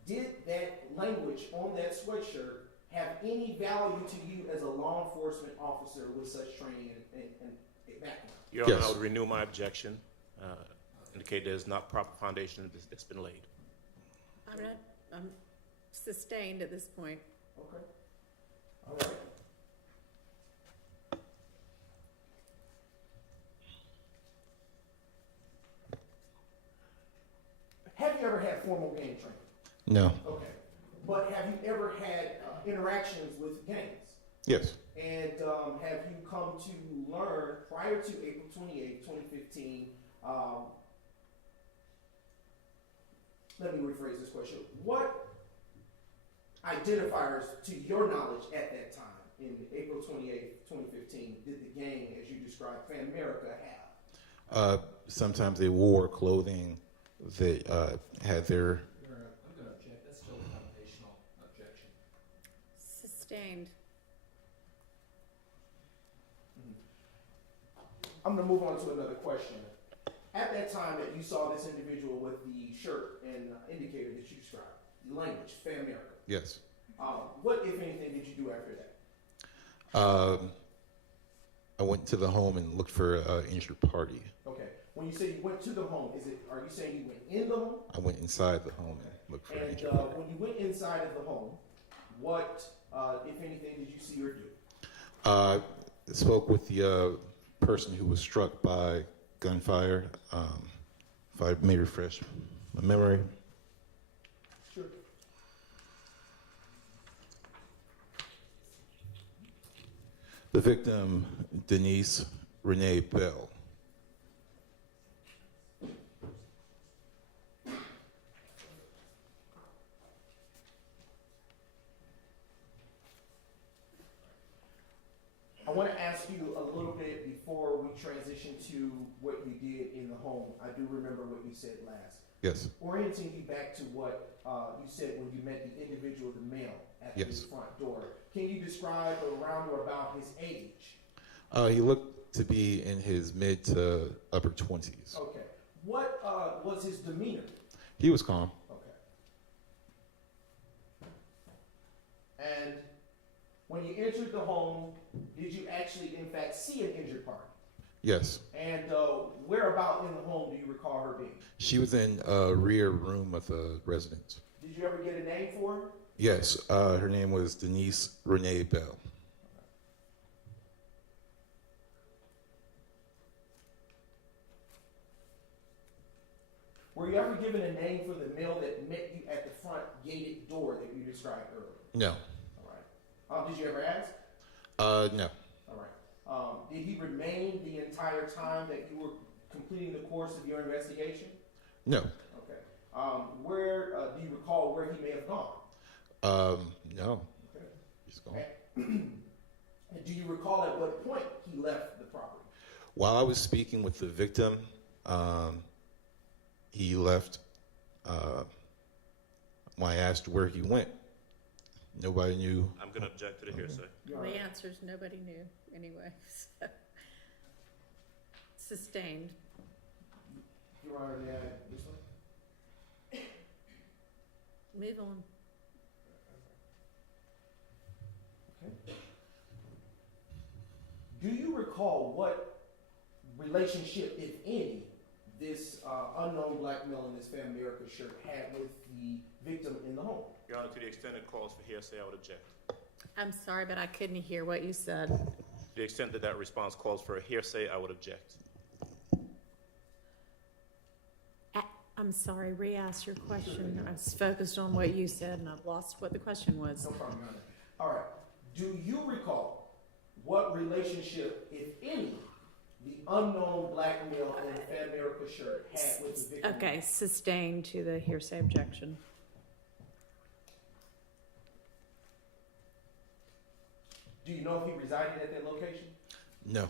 did that language on that sweatshirt have any value to you as a law enforcement officer with such training and background? Your Honor, Yes. I would renew my objection, indicate there's not proper foundation that's been laid. I'm sustained at this point. Okay. All right. Have you ever had formal gang training? No. Okay. But have you ever had interactions with gangs. Yes. And have you come to learn prior to April 28, 2015, let me rephrase this question. What identifiers, to your knowledge at that time, in April 28, 2015, did the gang, as you described, Fan America have? Sometimes they wore clothing that had their. I'm going to object. That's still a foundational objection. Sustained. I'm going to move on to another question. At that time that you saw this individual with the shirt and indicator that you described, language, Fan America, Yes. what, if anything, did you do after that? I went to the home and looked for an injured party. Okay. When you say you went to the home, are you saying you went in the home? I went inside the home and looked for an And injured party. when you went inside of the home, what, if anything, did you see or do? Spoke with the person who was struck by gunfire. If I may refresh my memory. Sure. The victim, Denise Renee Bell. I want to ask you a little bit before we transition to what you did in the home. I do remember what you said last. Yes. Orienting you back to what you said when you met the individual, the male, at Yes. his front door. Can you describe around or about his age? He looked to be in his mid to upper 20s. Okay. What was his demeanor? He was calm. Okay. And when you entered the home, did you actually, in fact, see an injured party? Yes. And where about in the home do you recall her being? She was in a rear room of the residence. Did you ever get a name for her? Yes. Her name was Denise Renee Bell. Were you ever given a name for the male that met you at the front gated door that you described earlier? No. All right. Did you ever ask? No. All right. Did he remain the entire time that you were completing the course of your investigation? No. Okay. Where do you recall where he may have gone? No. Okay. He's gone. And do you recall at what point he left the property? While I was speaking with the victim, he left. When I asked where he went, nobody knew. I'm going to object to the hearsay. The answer is nobody knew anyway. So. Sustained. Your Honor, may I this one? Move on. Okay. Do you recall what relationship, if any, this unknown black male in this Fan America shirt had with the victim in the home? Your Honor, to the extent it calls for hearsay, I would object. I'm sorry, but I couldn't hear what you said. To the extent that that response calls for a hearsay, I would object. I'm sorry, re-ask your question. I was focused on what you said and I've lost what the question was. No problem, Your Honor. All right. Do you recall what relationship, if any, the unknown black male in the Fan America shirt had with the victim? Okay, sustained to the hearsay objection. Do you know if he resided at that location? No.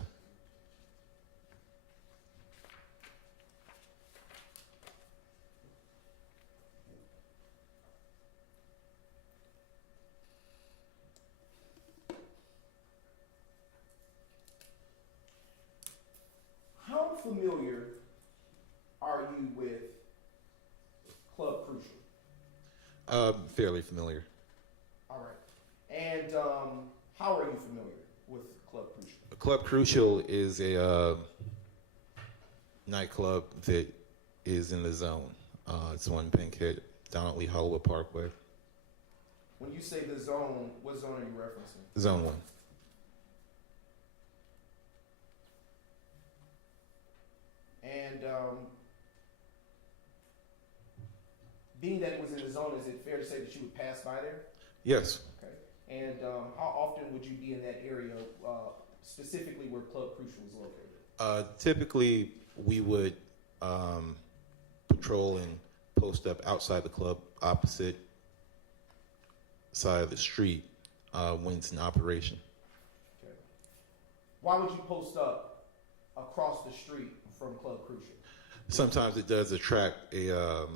How familiar are you with Club Crucial? Fairly familiar. All right. And how are you familiar with Club Crucial? Club Crucial is a nightclub that is in the zone. It's on Bankhead, down at Lee Hollywood Parkway. When you say the zone, what zone are you referencing? Zone 1. And being that it was in the zone, is it fair to say that you would pass by there? Yes. Okay. And how often would you be in that area, specifically where Club Crucial is located? Typically, we would patrol and post up outside the club, opposite side of the street, when it's in operation. Okay. Why would you post up across the street from Club Crucial? Sometimes it does attract a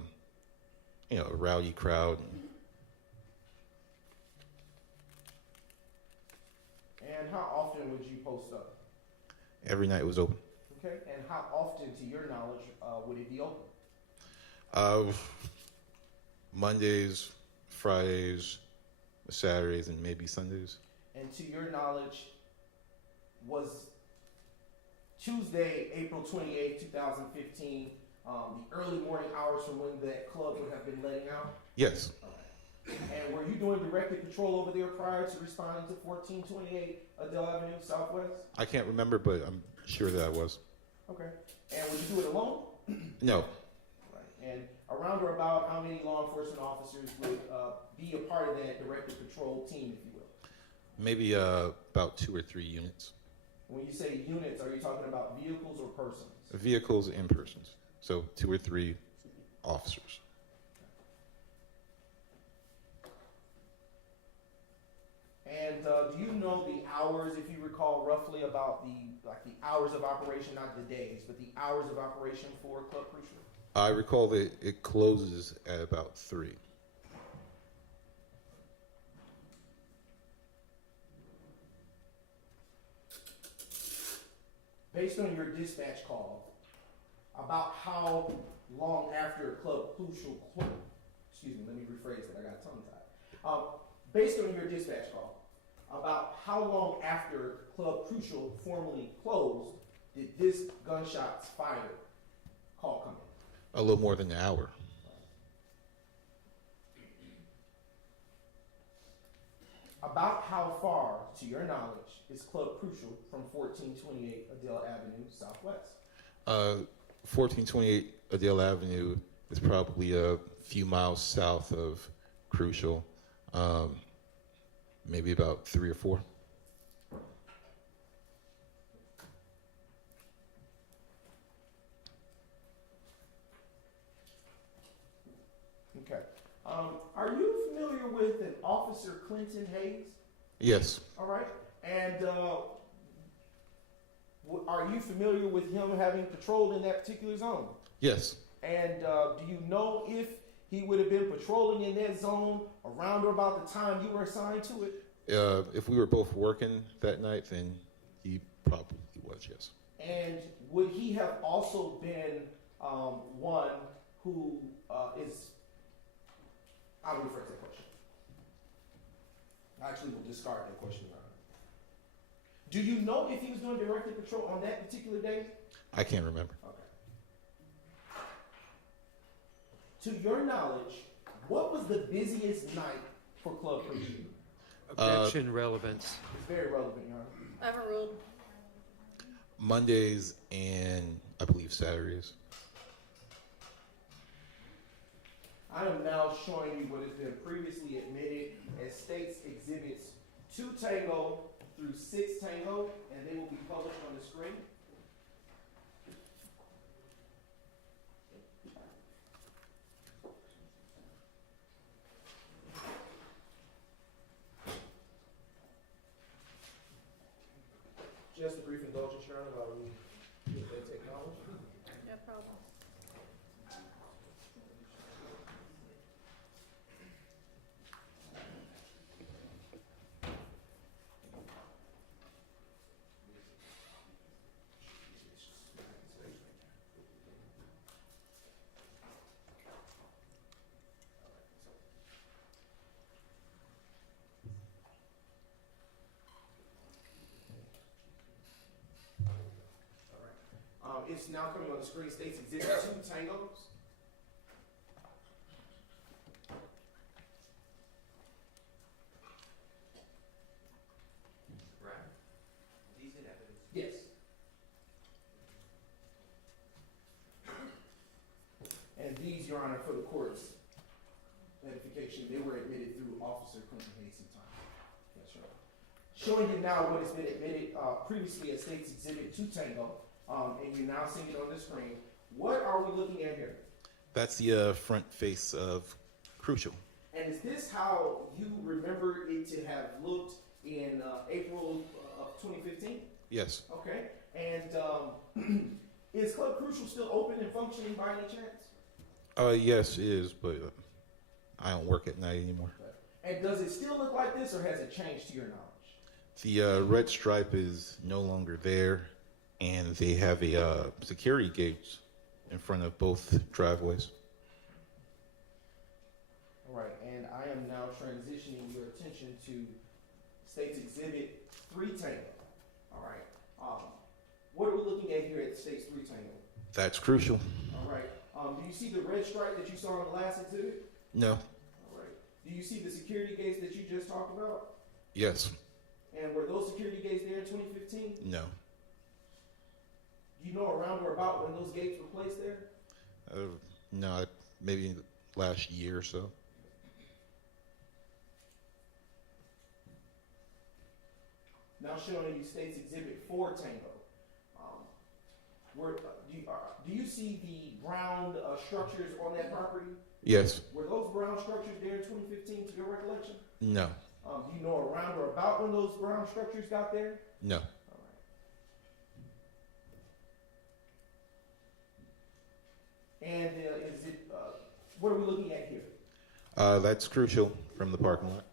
a rowdy crowd. And how often would you post up? Every night was open. Okay. And how often, to your knowledge, would it be open? Mondays, Fridays, Saturdays, and maybe Sundays. And to your knowledge, was Tuesday, April 28th, 2015, the early morning hours from when that club would have been letting out? Yes. And were you doing directed patrol over there prior to responding to 1428 Adele Avenue Southwest? I can't remember, but I'm sure that I was. Okay. And would you do it alone? No. Right. And around or about how many law enforcement officers would be a part of that directed patrol team, if you will? Maybe about 2 or 3 units. When you say units, are you talking about vehicles or persons? Vehicles and persons. So 2 or 3 officers. And do you know the hours, if you recall roughly about the hours of operation, not the days, but the hours of operation for Club Crucial? I recall that it closes at about 3. Based on your dispatch call, about how long after Club Crucial, excuse me, let me rephrase that, I got tongue tied. Based on your dispatch call, about how long after Club Crucial formally closed did this gunshots fired call come in? A little more than an hour. About how far, to your knowledge, is Club Crucial from 1428 Adele Avenue Southwest? 1428 Adele Avenue is probably a few miles south of Crucial, maybe about 3 or 4. Okay. Are you familiar with an Officer Clinton Hayes? Yes. All right. And are you familiar with him having patrolled in that particular zone? Yes. And do you know if he would have been patrolling in that zone around or about the time you were assigned to it? If we were both working that night, then he probably was, yes. And would he have also been one who is, I'll rephrase that question. Actually, we'll discard that question. Do you know if he was doing directed patrol on that particular day? I can't remember. Okay. To your knowledge, what was the busiest night for Club Crucial? Objection, relevance. It's very relevant, Your Honor. Overruled. Mondays and I believe Saturdays. I am now showing you what has been previously admitted as States Exhibits 2 Tango through 6 Tango, and they will be published on the screen. Just a brief indulgence, Your Honor, while we get that technology. No problem. It's now coming on the screen. States Exhibit 2 Tangos. Right. Decent evidence. Yes. And these, Your Honor, for the court's edification, they were admitted through Officer Clinton Hayes' time. Showing you now what has been admitted previously as State's Exhibit 2 Tango, and you're now seeing it on the screen. What are we looking at here? That's the front face of Crucial. And is this how you remember it to have looked in April of 2015? Yes. Okay. And is Club Crucial still open and functioning by any chance? Yes, it is, but I don't work at night anymore. And does it still look like this, or has it changed to your knowledge? The red stripe is no longer there, and they have a security gate in front of both driveways. All right, and I am now transitioning your attention to State's Exhibit 3 Tango. All right. What are we looking at here at State's 3 Tango? That's Crucial. All right. Do you see the red stripe that you saw in the last exhibit? No. All right. Do you see the security gates that you just talked about? Yes. And were those security gates there in 2015? No. Do you know around or about when those gates were placed there? No, maybe last year or so. Now showing you State's Exhibit 4 Tango. Do you see the brown structures on that property? Yes. Were those brown structures there in 2015 to your recollection? No. Do you know around or about when those brown structures got there? No. All right. And what are we looking at here? That's Crucial from the parking lot.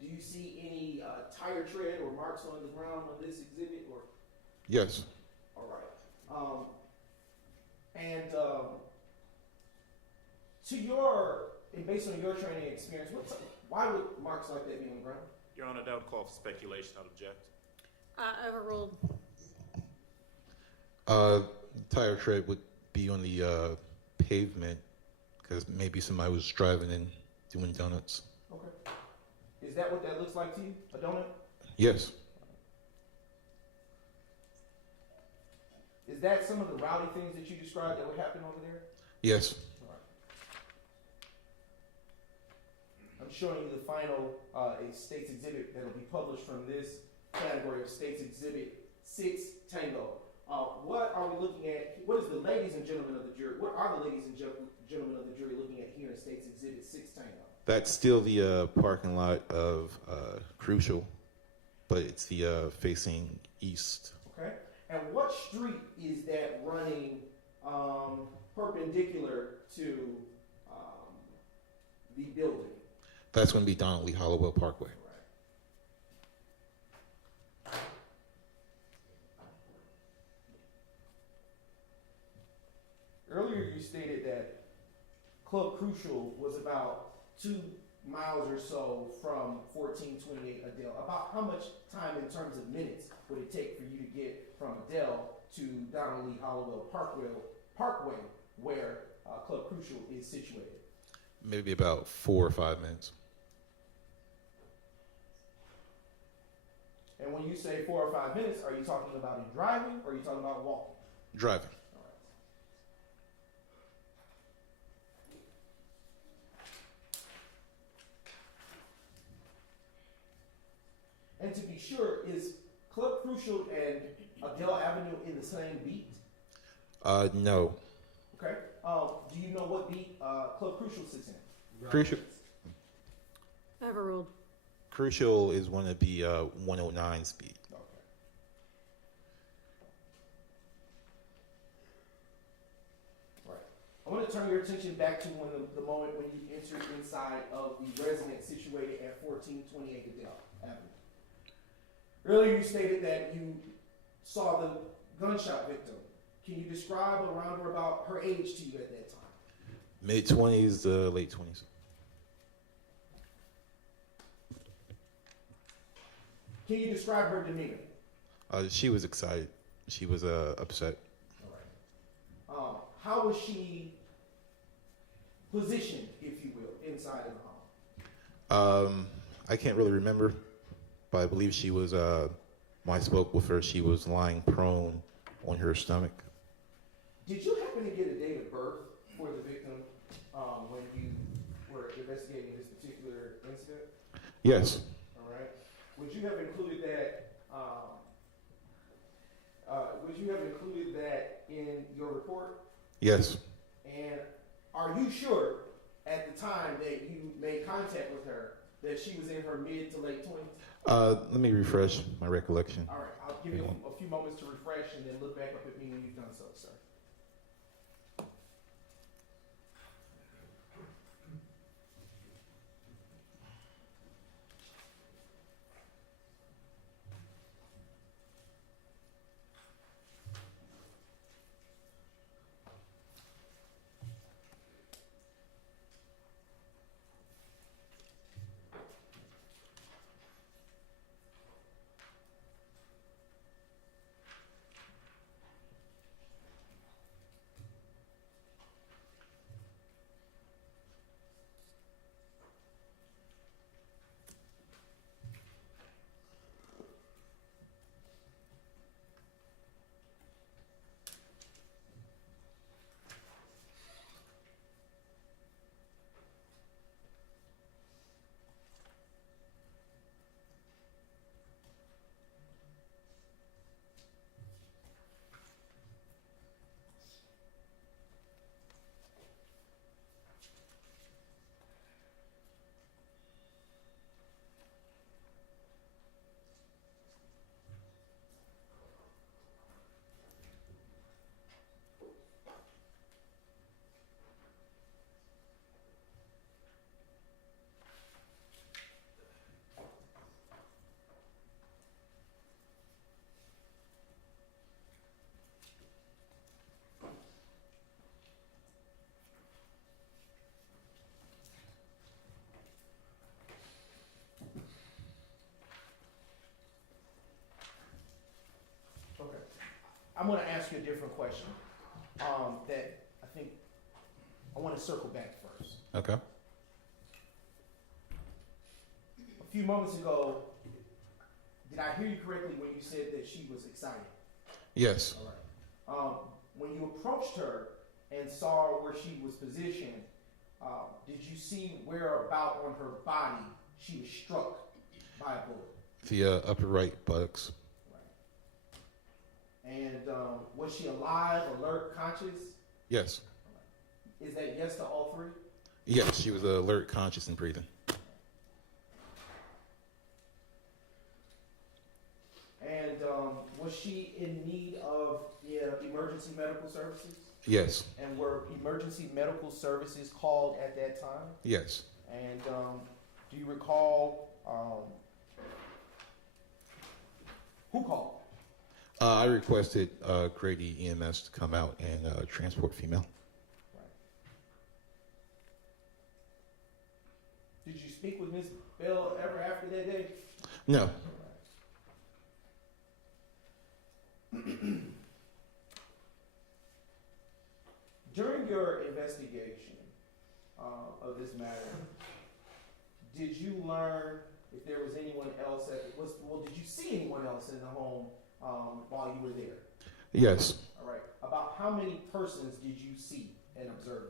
Do you see any tire tread or marks on the ground on this exhibit? Or Yes. all right. And based on your training experience, why would marks like that be on the ground? Your Honor, that would call for speculation. I'd object. Overruled. Tire tread would be on the pavement because maybe somebody was driving and doing donuts. Okay. Is that what that looks like to you? A donut? Yes. Is that some of the rowdy things that you described that would happen over there? Yes. All right. I'm showing you the final State's Exhibit that will be published from this category of State's Exhibit 6 Tango. What are we looking at? What is the ladies and gentlemen of the jury? What are the ladies and gentlemen of the jury looking at here in State's Exhibit 6 Tango? That's still the parking lot of Crucial, but it's the facing east. Okay. And what street is that running perpendicular to the building? That's going to be Donnelly Hollowell Parkway. Earlier you stated that Club Crucial was about 2 miles or so from 1428 Adele. About how much time in terms of minutes would it take for you to get from Adele to Donnelly Hollowell Parkway where Club Crucial is situated? Maybe about 4 or 5 minutes. And when you say 4 or 5 minutes, are you talking about in driving or are you talking about walking? Driving. And to be sure, is Club Crucial and Adele Avenue in the same beat? No. Okay. Do you know what beat Club Crucial sits in? Crucial. Overruled. Crucial is one of the 109 speed. Okay. Right. I want to turn your attention back to the moment when you entered inside of the residence situated at 1428 Adele Avenue. Earlier you stated that you saw the gunshot victim. Can you describe around or about her age to you at that time? Mid-20s, late 20s. Can you describe her demeanor? She was excited. She was upset. All right. How was she positioned, if you will, inside of the home? I can't really remember, but I believe she was, when I spoke with her, she was lying prone on her stomach. Did you happen to get a date of birth for the victim when you were investigating this particular incident? Yes. All right. Would you Yes. And are you sure at the time that you made contact with her that she was in her mid to late 20s? Let me refresh my recollection. All right, I'll give you a few moments to refresh and then look back up at me when you've done so, sir. Okay. I'm going to ask you a different question that I think I want to circle back first. Okay. A few moments ago, did I hear you correctly when you said that she was excited? Yes. All right. When you approached her and saw where she was positioned, did you see where about on her body she was struck by a bullet? The upper right buttocks. And was she alive, alert, conscious? Yes. Is that yes to all three? Yes, she was alert, conscious, and breathing. And was she in need of emergency medical services? Yes. And were emergency medical services called at that time? Yes. And do you recall who called? I requested Grady EMS to come out and transport female. Right. Did you speak with Ms. Bell ever after that day? No. During your investigation of this matter, did you learn if there was anyone else did you see anyone else in the home while you were there? Yes. All right. About how many persons did you see and observe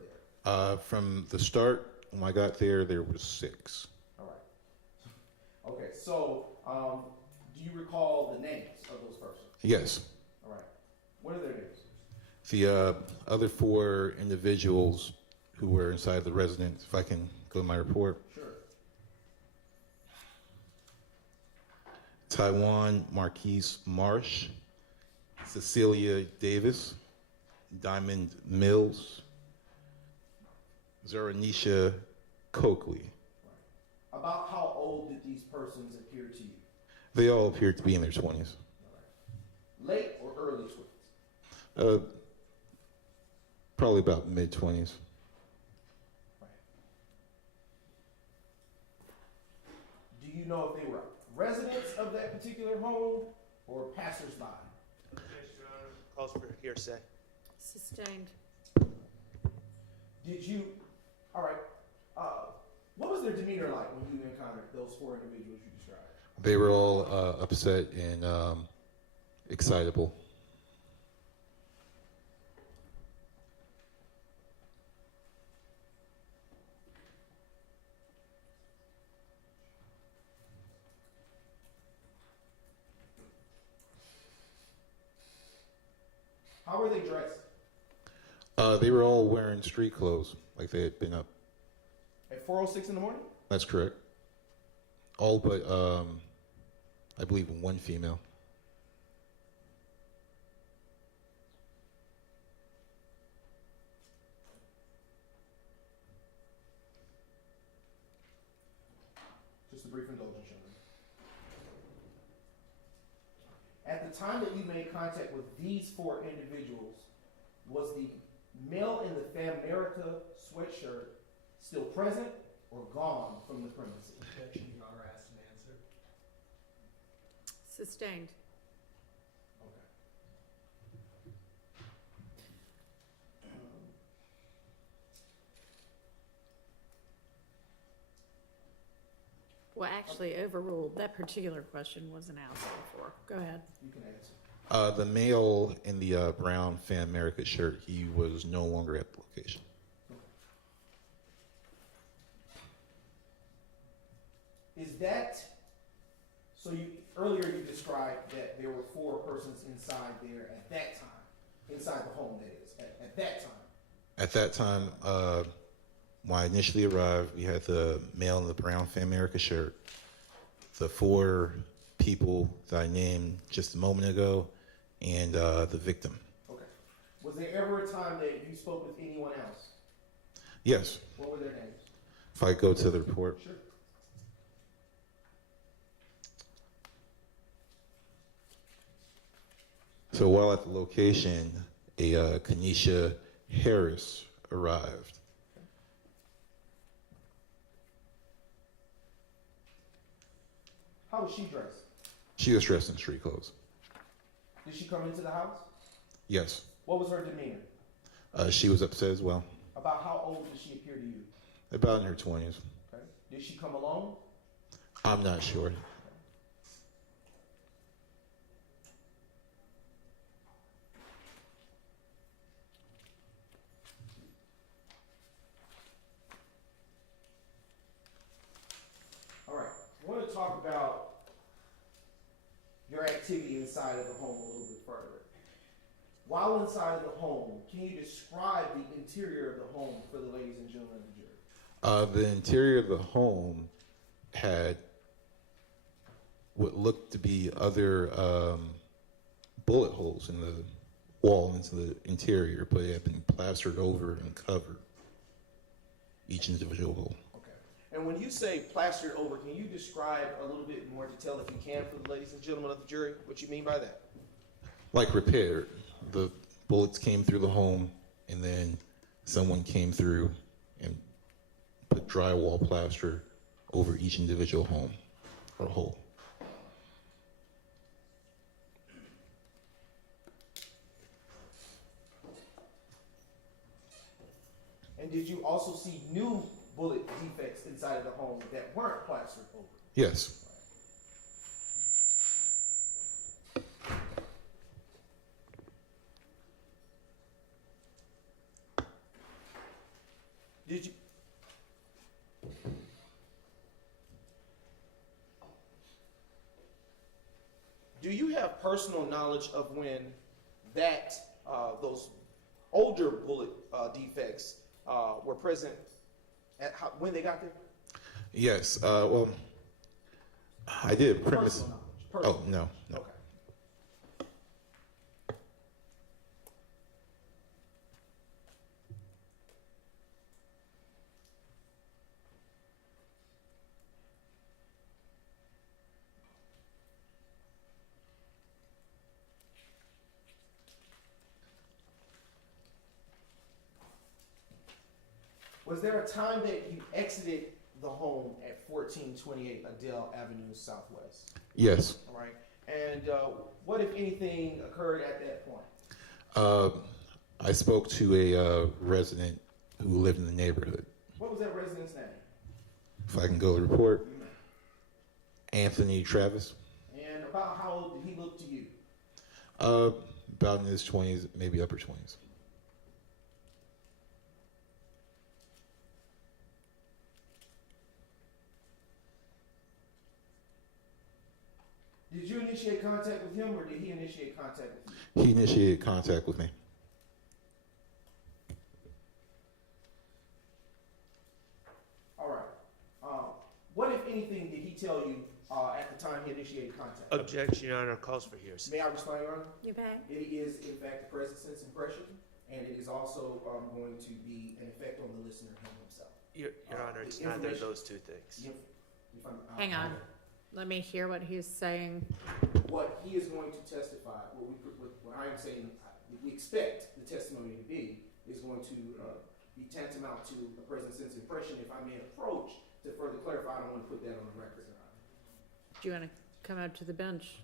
there? From the start, when I got there was 6. All right. Okay. So, do you recall the names of those persons? Yes. All right. What are their names? The other 4 individuals who were inside the residence, if I can go to my report. Sure. Taiwan Marquise Marsh, Cecilia Davis, Diamond Mills, Zeranisha Coakley. Right. About how old did these persons appear to you? They all appeared to be in their 20s. All right. Late or early 20s? Probably about mid-20s. Right. Do you know if they were residents of that particular home or passersby? Yes, Your Honor. Calls for hearsay. Sustained. Did you, all right, what was their demeanor like when you encountered those 4 individuals you described? They were all upset and excitable. How were they dressed? They were all wearing street clothes, like they had been up. At 4:06 in the morning? That's correct. All but, I believe, one female. Just a brief indulgence, young lady. At the time that you made contact with these 4 individuals, was the male in the Famerica sweatshirt still present or gone from the premises? Objection, Your Honor, asked and answered. Sustained. Okay. Well, actually overruled. That particular question wasn't asked before. Go ahead. You can answer. The male in the brown Fan America shirt, he was no longer at the location. Is that, so you, earlier you described that there were 4 persons inside there at that time, inside the home that is, at that time. At that time, when I initially arrived, we had the male in the brown Fan America shirt, the 4 people that I named just a moment ago, and the victim. Okay. Was there ever a time that you spoke with anyone else? Yes, What were their names? if I go to the report. Sure. So while at the location, a Kanisha Harris arrived. How was she dressed? She was dressed in street clothes. Did she come into the house? Yes. What was her demeanor? She was upset as well. About how old did she appear to you? About in her 20s. Okay. Did she come alone? I'm not sure. All right. I want to talk about your activity inside of the home a little bit further. While inside of the home, can you describe the interior of the home for the ladies and gentlemen of the jury? The interior of the home had what looked to be other bullet holes in the wall into the interior, but it had been plastered over and covered, each individual hole. Okay. And when you say plastered over, can you describe a little bit more detail, if you can, for the ladies and gentlemen of the jury, what you mean by that? Like repaired. The bullets came through the home, and then someone came through and put drywall plaster over each individual home or hole. And did you also see new bullet defects inside of the home that weren't plastered over? Yes. Did you? Do you have personal knowledge of when that those older bullet defects were present at when they got there? Yes. Well, I did premise. Personal knowledge. Personal. Oh, no, no. Okay. Was there a time that you exited the home at 1428 Adele Avenue Southwest? Yes. All right. And what, if anything, occurred at that point? I spoke to a resident who lived in the neighborhood. What was that resident's name? If I can go to the report. Anthony Travis. And about how old did he look to you? About in his 20s, maybe upper 20s. Did you initiate contact with him, or did he initiate contact with you? He initiated contact with me. tell you at the time he initiated contact? Objection, Your Honor, calls for hearsay. May I respond, Your Honor? You may. It is, in fact, the present sense impression, and it is also going to be an effect on the listener himself. Your Honor, it's the neither of information- those two things. If I'm- Hang on. Let me hear what he's saying. What he is going to testify, what I am saying, we expect the testimony to be, is going to be tantamount to a present sense impression. If I may approach to further clarify, I don't want to put that on the record, Your Honor. Do you want to come up to the bench?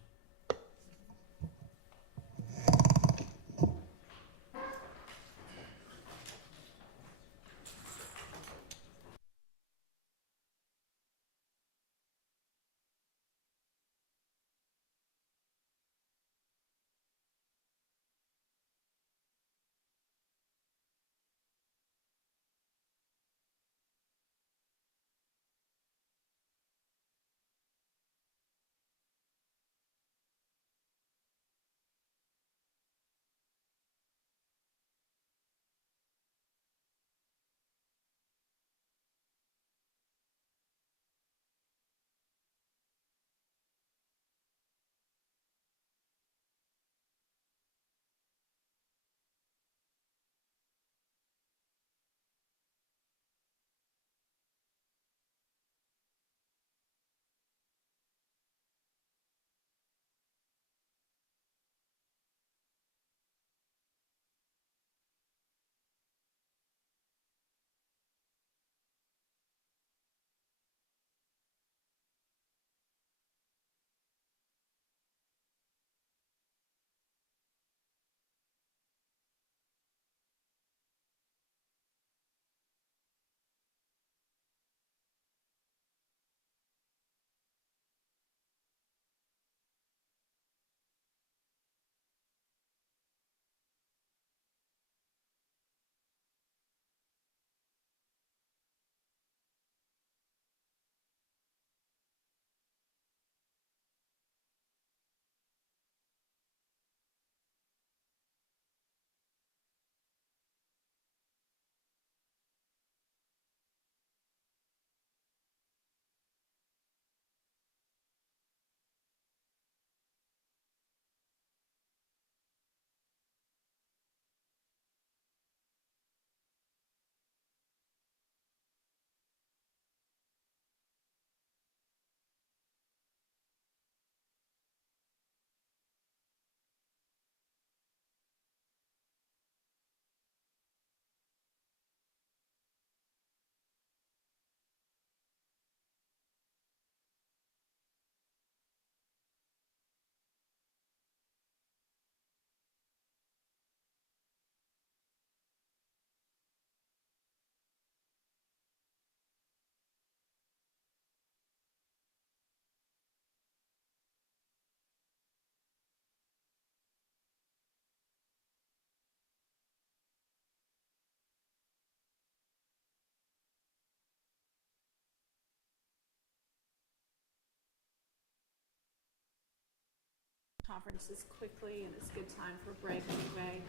Conferences quickly, and it's a good time for a break anyway.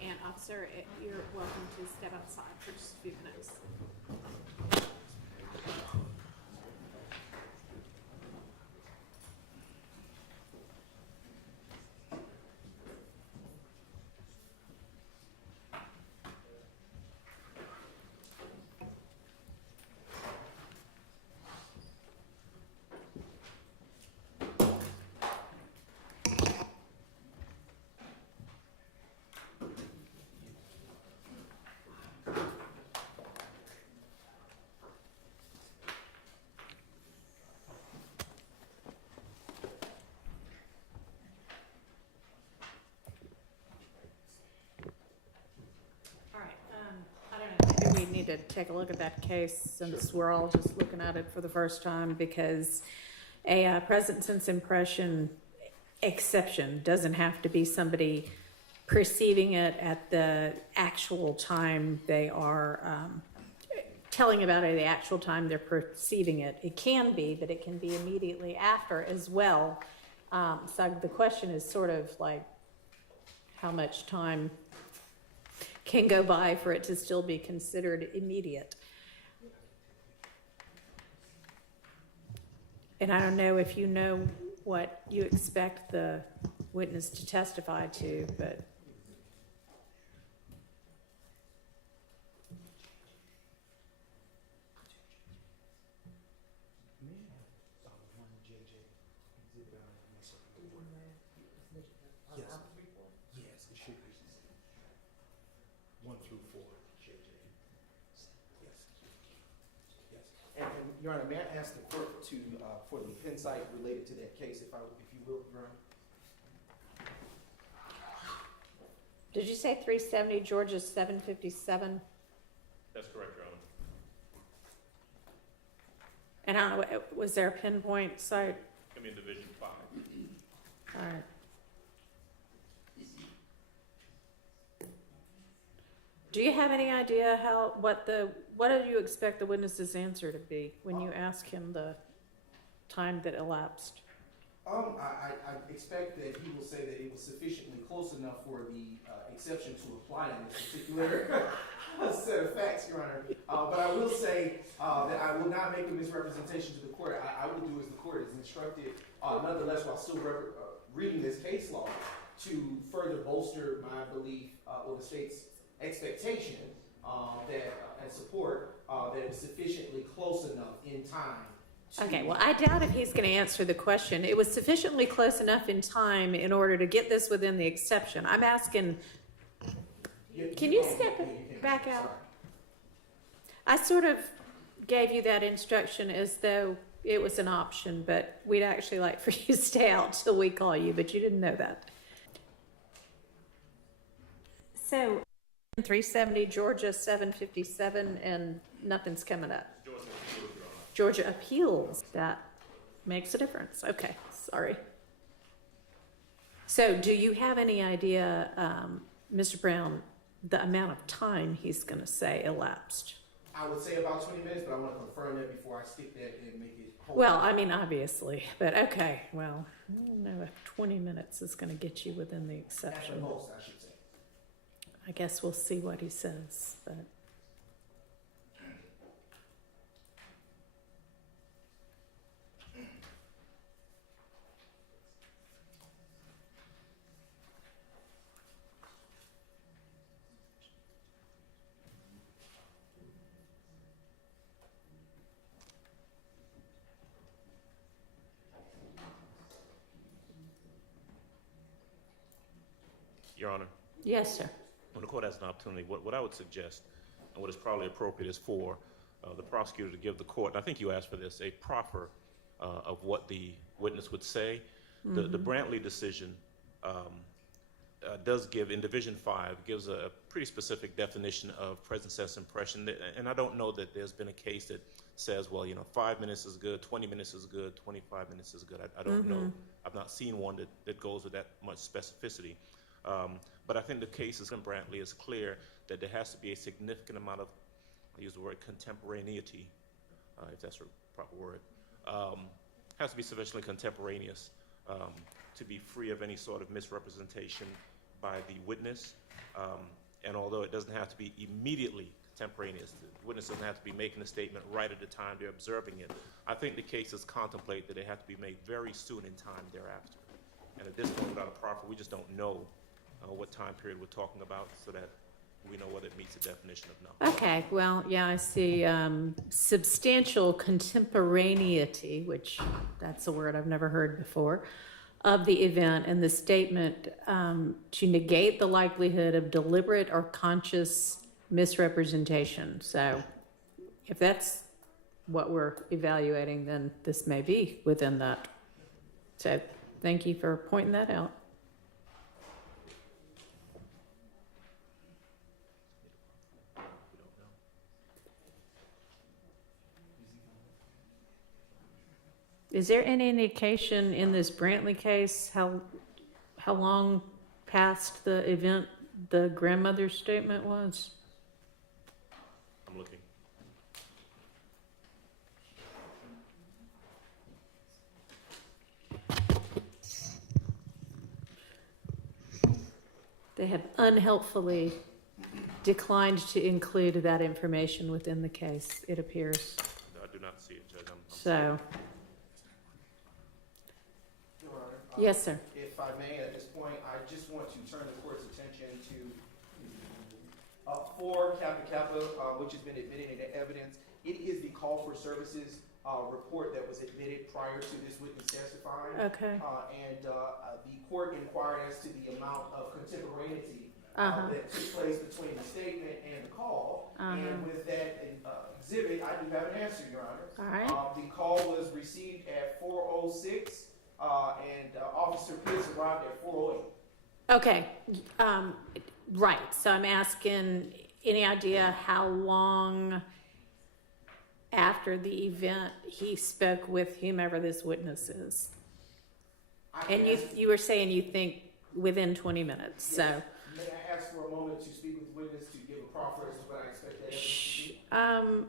And officer, you're welcome to step outside for just a few minutes. We need to take a look at that case since we're all just looking at it for the first time, because a present sense impression exception doesn't have to be somebody perceiving it at the actual time they are telling about it, the actual time they're perceiving it. It can be, but it can be immediately after as well. So the question is sort of like, how much time can go by for it to still be considered immediate. And I don't know if you know what you expect the witness to testify to, but Yes, it should be. 1 through 4, JJ. Yes. Yes. And Your Honor, may I ask the clerk to, for the pen site related to that case, if you will, Your Honor? did you say 370 Georgia 757? That's correct, Your Honor. And I don't know, was there a pinpoint site? Give me in Division 5. All right. Do you have any idea what do you expect the witness's answer to be when you ask him the time that elapsed? I expect that he will say that it was sufficiently close enough for the exception to apply in this particular set of facts, Your Honor. But I will say that I will not make a misrepresentation to the court. I will do as the court is instructed, nonetheless, while still reading this case law, to further bolster my belief or the state's expectation and support that it was sufficiently close enough in time. Okay, well, I doubt if he's going to answer the question. It was sufficiently close enough in time in order to get this within the exception. I'm asking, can you step back out? Sorry. I sort of gave you that instruction as though it was an option, but we'd actually like for you to stay out till we call you, but you didn't know that. So, 370 Georgia 757 and nothing's coming up. Georgia appeals. That makes a difference. Okay, sorry. So do you have any idea, Mr. Brown, the amount of time he's going to say elapsed? I would say about 20 minutes, but I want to confirm that before I stick that and make it whole. Well, I mean, obviously, but okay, well, I don't know if 20 minutes is going to get you within the At exception. the most, I should say. I guess we'll see what he says, but. Your Honor, Yes, sir. when the court has an opportunity, what I would suggest, and what is probably appropriate, is for the prosecutor to give the court, and I think you asked for this, a proffer of what the witness would say. The Brantley decision does give, in Division 5, gives a pretty specific definition of present sense impression, and I don't know that there's been a case that says, well, 5 minutes is good, 20 minutes is good, 25 minutes is good. I don't know. I've not seen one that goes with that much specificity. But I think the cases in Brantley is clear that there has to be a significant amount of, I use the word contemporaneity, if that's a proper word, has to be sufficiently contemporaneous to be free of any sort of misrepresentation by the witness. And although it doesn't have to be immediately contemporaneous, the witness doesn't have to be making a statement right at the time they're observing it. I think the cases contemplate that they have to be made very soon in time thereafter. And at this point, without a proffer, we just don't know what time period we're talking about, so that we know whether it meets the definition of no. Okay, well, yeah, I see substantial contemporaneity, which that's a word I've never heard before, of the event, and the statement to negate the likelihood of deliberate or conscious misrepresentation. So if that's what we're evaluating, then this may be within that. So thank you for pointing that out. Is there any indication in this Brantley case how long past the event the grandmother's statement was? I'm looking. They have unhelpfully declined to include that information within the case, it appears. No, I do not see it, Judge. So, Yes, sir. If I may, at this point, I just want to turn the court's attention to 4 Kappa Kappa, which has been admitted into evidence. It is the call for services report that was admitted prior to this witness testifying. Okay. The court inquired as to the amount of contemporaneity that took place between the statement and the call. And with that exhibit, I do have an answer, Your Honor. All right. The call was received at 4:06, and Officer Pitts arrived at 4:08. Okay. Right. So I'm asking, any idea how long after the event he spoke with whomever this witness is? And you were saying you think within 20 minutes. Yes. So. May I ask for a moment to speak with the witness to give a proffer as to what I expect that evidence to be?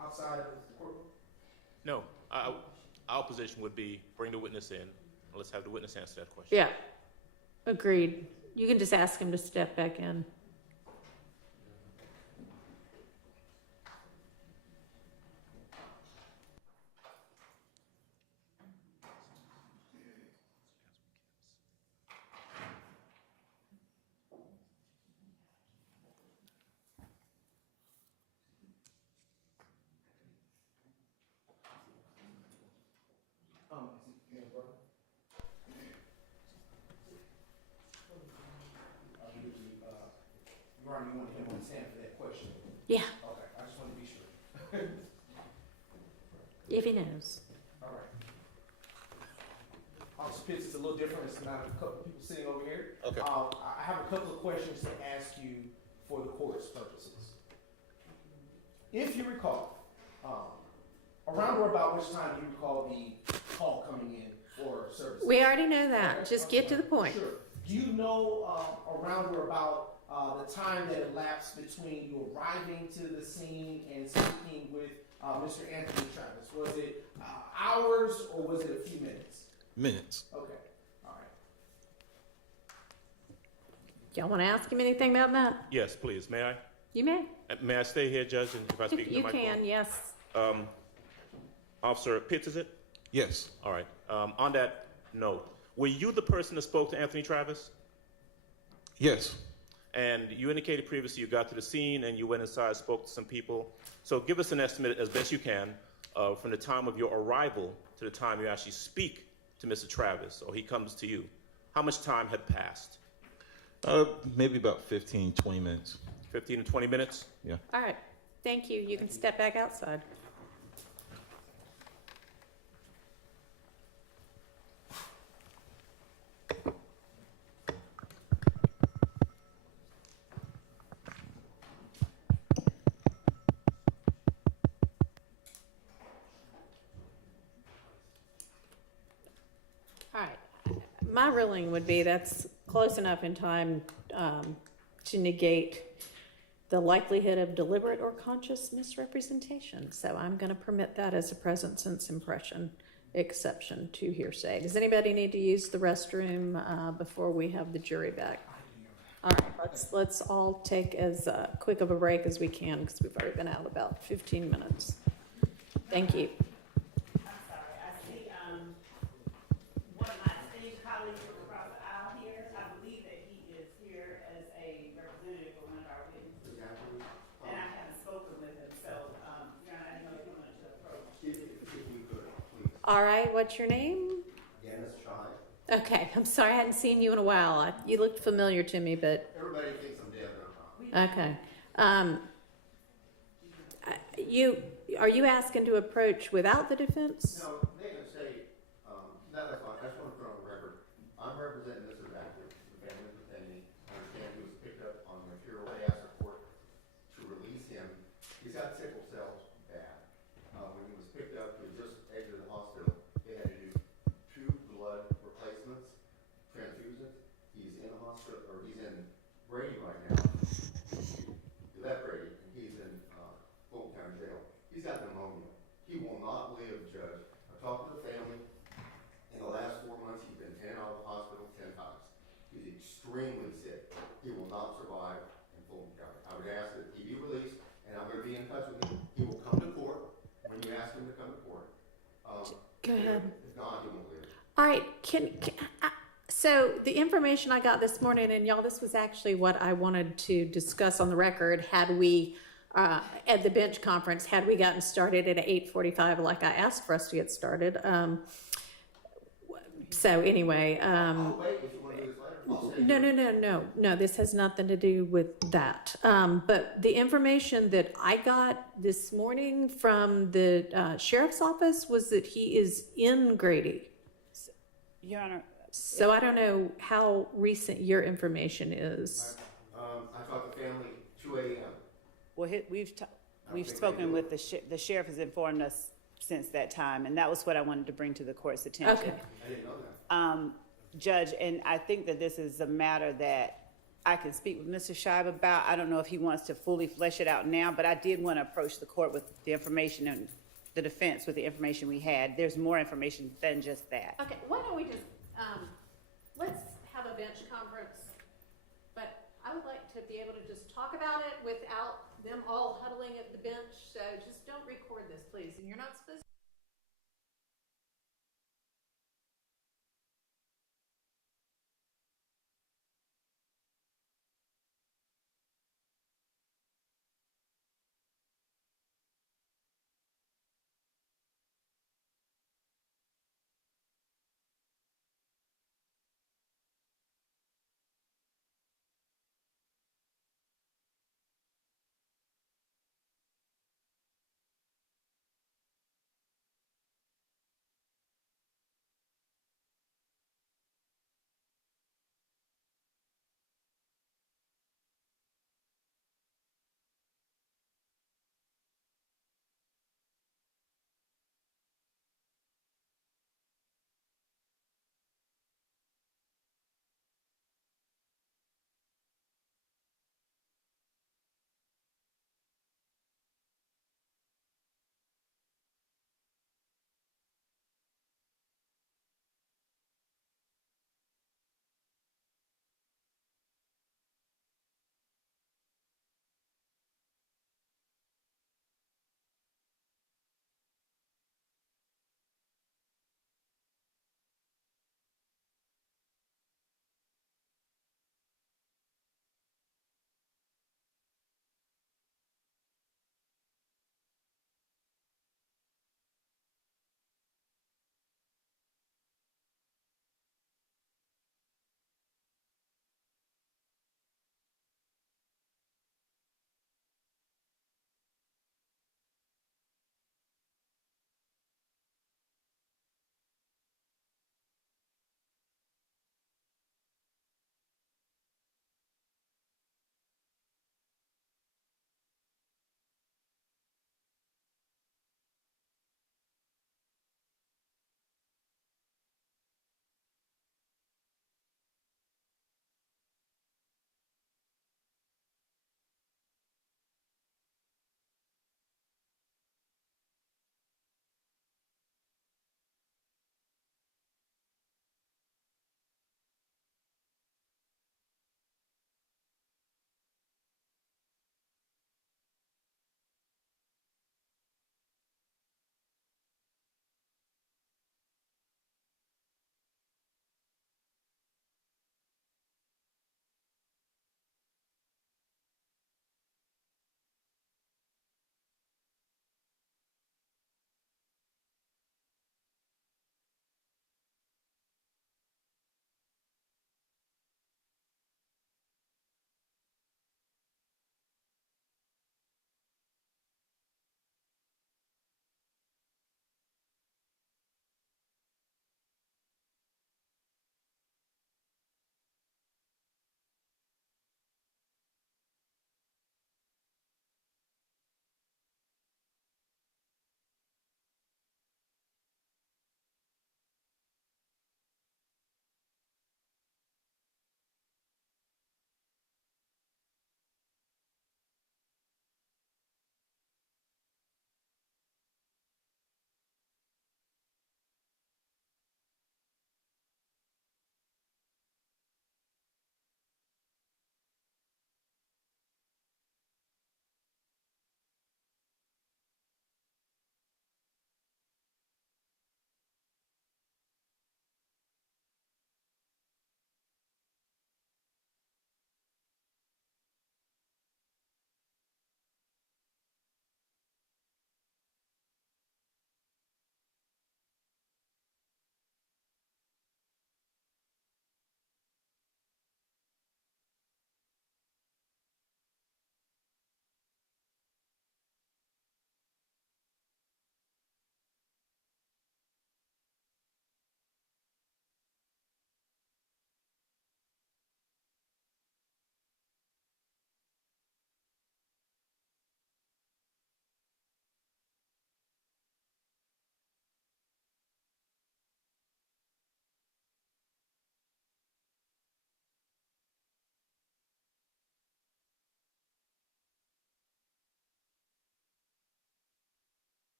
Outside of the courtroom? No, our position would be bring the witness in. Let's have the witness answer that question. Yeah. Agreed. You can just ask him to step back in. Your Honor, you want him on stand for that question? Yeah, Okay, I just want to be sure. if he knows. All right. Officer Pitts, it's a little different. It's not a couple of people sitting over here. Okay. I have a couple of questions to ask you for the court's purposes. If you recall, around or about which time do you recall the call coming in for services? We already know that. Okay, Just get to the point. Sure. Do you know around or about the time that elapsed between you arriving to the scene and speaking with Mr. Anthony Travis? Was it hours or was it a few minutes? Minutes. Okay, all right. Y'all want to ask him anything about that? Yes, please. May I? You may. May I stay here, Judge, and if I speak in the You microphone? can, yes. Officer Pitts, is it? Yes. All right. On that note, were you the person that spoke to Anthony Travis? Yes. And you indicated previously you got to the scene and you went inside, spoke to some people. So give us an estimate as best you can from the time of your arrival to the time you actually speak to Mr. Travis or he comes to you. How much time had passed? Maybe about 15, 20 minutes. 15 to 20 minutes? Yeah. All right. Thank you. You can step back outside. All right. My ruling would be that's close enough in time to negate the likelihood of deliberate or conscious misrepresentation. So I'm going to permit that as a present sense impression exception to hearsay. Does anybody need to use the restroom before we have the jury back? All right, let's all take as quick of a break as we can because we've already been out about 15 minutes. Thank you. I'm sorry, I see, one of my esteemed colleagues across the aisle here. I believe that he is here as a representative for one of our witnesses. And I haven't spoken with him, so, Your Honor, I didn't know if you wanted to approach. All right, what's your name? Okay, I'm sorry, I hadn't seen you in a while. You looked familiar to me, but. Everybody thinks I'm dead, Okay. Are you asking to approach without the defense? No, they can say, that's fine, I just want to put on the record. I'm representing Mr. Baxter, the family of the family. I understand he was picked up on material. They asked the court to release him. He's got sickle cell bad. When he was picked up, he just exited the hospital. They had to do 2 blood replacements, transfusions. He's in the hospital, or he's in Brady right now. He left Brady, and he's in Fulton County Jail. He's got pneumonia. He will not live, Judge. I talked to the family. In the last 4 months, he's been 10 out of the hospital 10 times. He's extremely sick. He will not survive in Fulton County. I would ask that he be released, and I'm going to be in touch with him. He will come to court when you ask him to come to court. Go ahead. If not, he won't live. All right, so the information I got this morning, and y'all, this was actually what I wanted to discuss on the record, had we, at the bench conference, had we gotten started at 8:45 like I asked for us to get started. So anyway, I'll wait if you want to do this later. I'll stay no, this has nothing to do with that. But the information that I got this morning from the sheriff's office was that he is in Grady. Your Honor, So I don't know how recent your information is. I talked to family 2 a.m. well, we've spoken with the sheriff has informed us since that time, and that was what I wanted to bring to the court's attention. Okay. I didn't know that. Judge, and I think that this is a matter that I can speak with Mr. Scheib about. I don't know if he wants to fully flesh it out now, but I did want to approach the court with the information and the defense with the information we had. There's more information than just that. Okay, why don't we just, let's have a bench conference, but I would like to be able to just talk about it without them all huddling at the bench, so just don't record this, please, and you're not supposed to.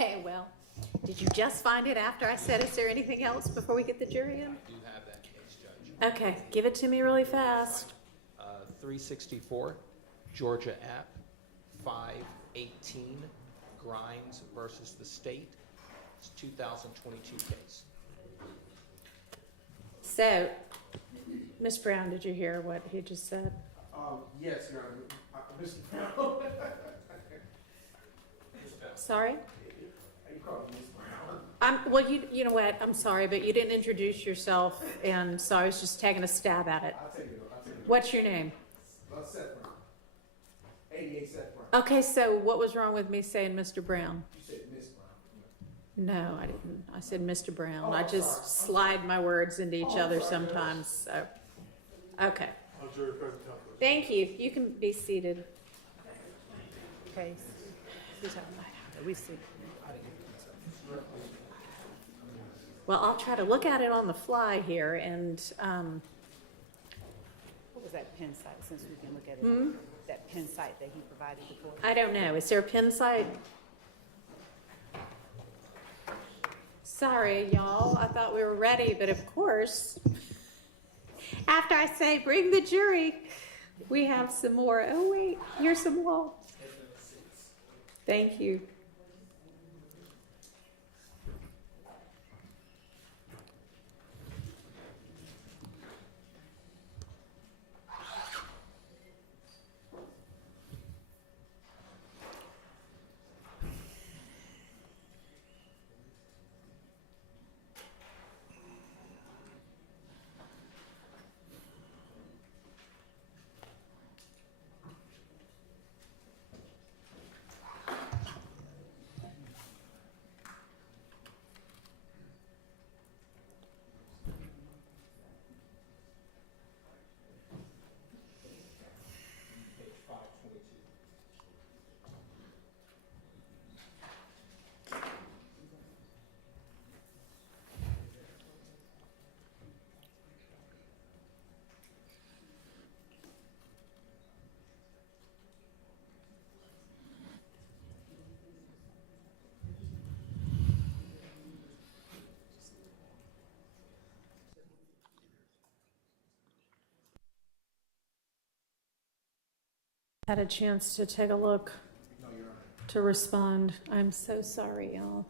Okay, well, did you just find it after I said, is there anything else before we get the jury in? Do have that case, Judge. Okay, give it to me really fast. 364, Georgia App, 518, Grimes versus the state. It's 2022 case. So, Ms. Brown, did you hear what he just said? Yes, Your Honor. Mr. Brown. Sorry? You called me Ms. Brown. Well, you know what, I'm sorry, but you didn't introduce yourself, and so I was just taking a stab at it. I'll take it. What's your name? Seth Brown. 88 Seth Brown. Okay, so what was wrong with me saying Mr. Brown? You said Miss Brown. No, I didn't. I said Mr. Brown. Oh, I just slide my words into each other sometimes, so. Okay. Thank you. You can be seated. Case. We see. Well, I'll try to look at it on the fly here, and, What was that pen site, since we can look at it? That pen site that he provided before? I don't know. Is there a pin site? Sorry, y'all. I thought we were ready, but of course, after I say bring the jury, we have some more. Oh, wait, here's some more. Thank you. Page 522. Had a chance to take a look, to respond. I'm so sorry, y'all.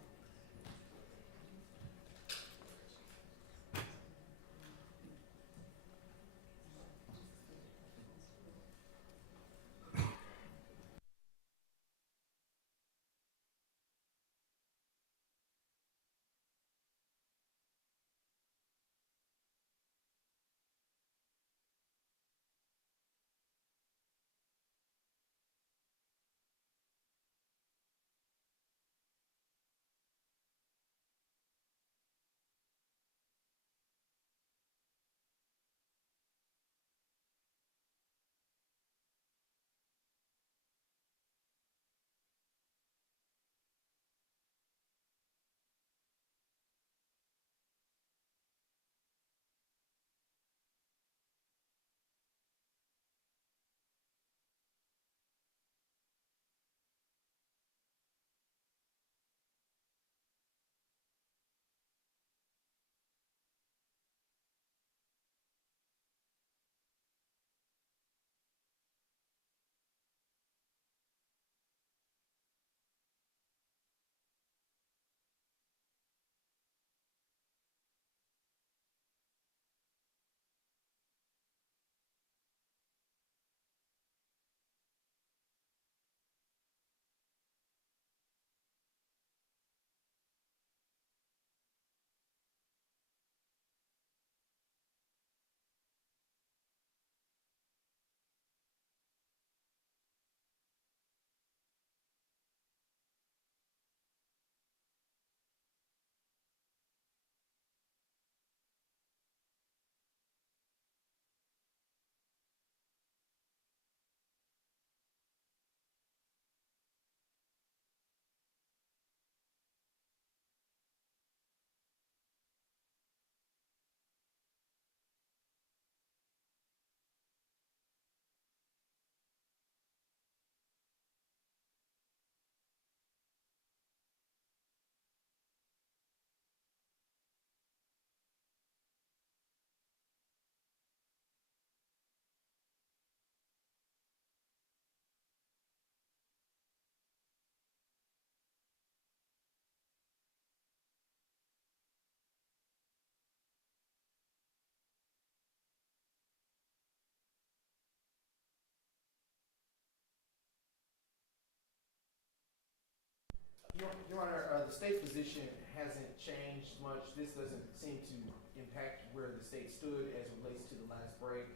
Your Honor, the state's position hasn't changed much. This doesn't seem to impact where the state stood as it relates to the last break.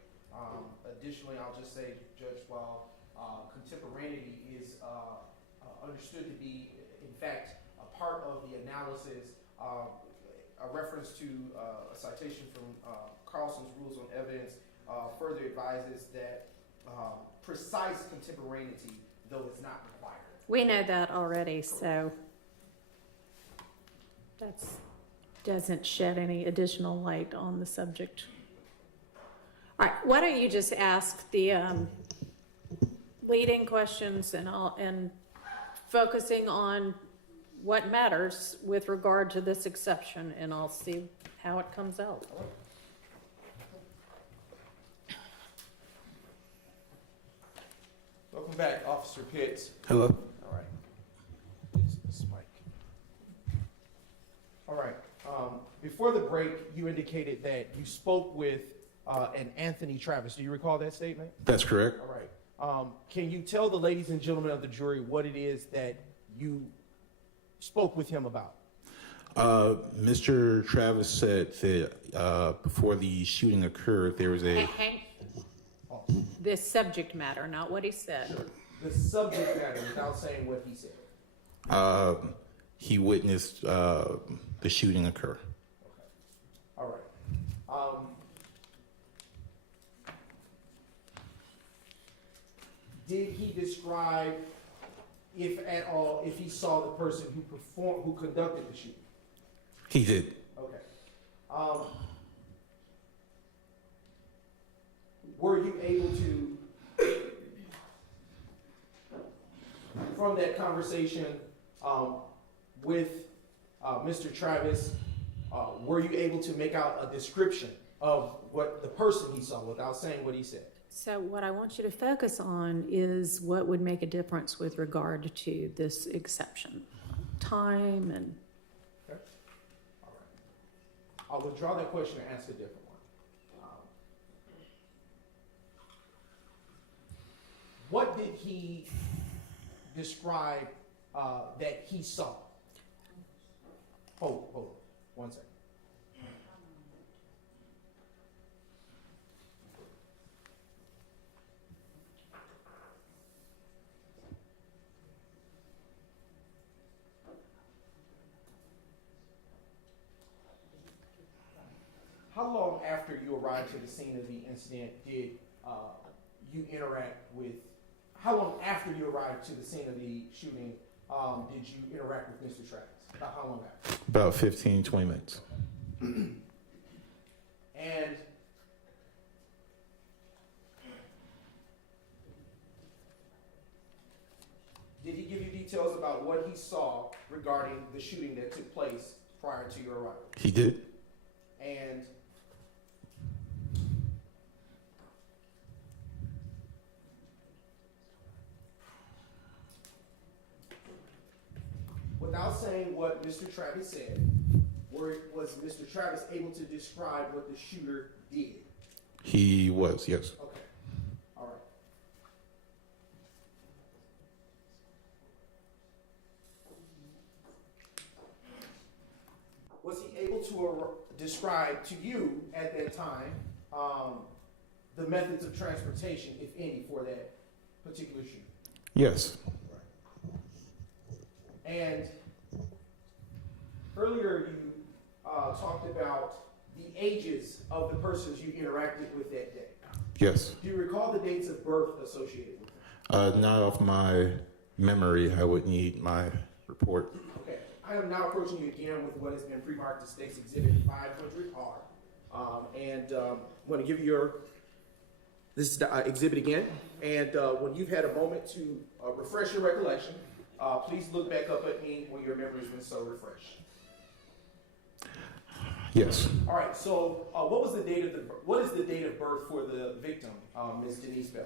Additionally, I'll just say, Judge, while contemporaneity is understood to be, in fact, a part of the analysis, a reference to a citation from Carlson's Rules on Evidence further advises that precise contemporaneity, though it's not required. We know that already, so that doesn't shed any additional light on the subject. All right, why don't you just ask the leading questions and focusing on what matters with regard to this exception, and I'll see how it comes out. Welcome back, Officer Pitt. Hello. All right. This mic. All right. Before the break, you indicated that you spoke with an Anthony Travis. Do you recall that statement? That's correct. All right. Can you tell the ladies and gentlemen of the jury what it is that you spoke with him about? Mr. Travis said that before the shooting occurred, there was a... This subject matter, not what he said. The subject matter, without saying what he said. He witnessed the shooting occur. Okay. All right. Did he describe, if at all, if he saw the person who conducted the shooting? He did. Okay. Were you able to, from that conversation with Mr. Travis, were you able to make out a description of what the person he saw without saying what he said? So what I want you to focus on is what would make a difference with regard to this exception. Time and... Okay. All right. I'll withdraw that question and ask a different one. What did he describe that he saw? Hold on, 1 second. How long after you arrived to the scene of the incident did you interact with? How long after you arrived to the scene of the shooting did you interact with Mr. Travis? About how long after? About 15, 20 minutes. And did he give you details about what he saw regarding the shooting that took place prior to your arrival? He did. And without saying what Mr. Travis said, was Mr. Travis able to describe what the shooter did? He was, yes. Okay. All right. Was he able to describe to you at that time the methods of transportation, if any, for that particular shooting? Yes. And earlier you talked about the ages of the persons you interacted with that day. Yes. Do you recall the dates of birth associated with them? Not off my memory. I would need my report. Okay. I am now approaching you again with what has been pre-marked as State's Exhibit 500R. And I'm going to give you this is the exhibit again. And when you've had a moment to refresh your recollection, please look back up at me when your memory has been so refreshed. Yes. All right. So, what is the date of birth for the victim, Ms. Denise Bell?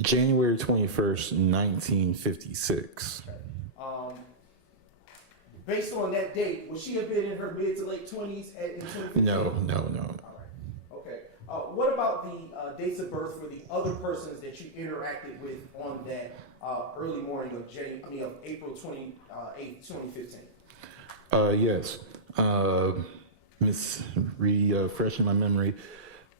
January 21st, 1956. Okay. Based on that date, would she have been in her mid to late 20s in 2015? No. All right. Okay. What about the dates of birth for the other persons that you interacted with on that early morning of April 28th, 2015? Yes. Miss, refreshing my memory,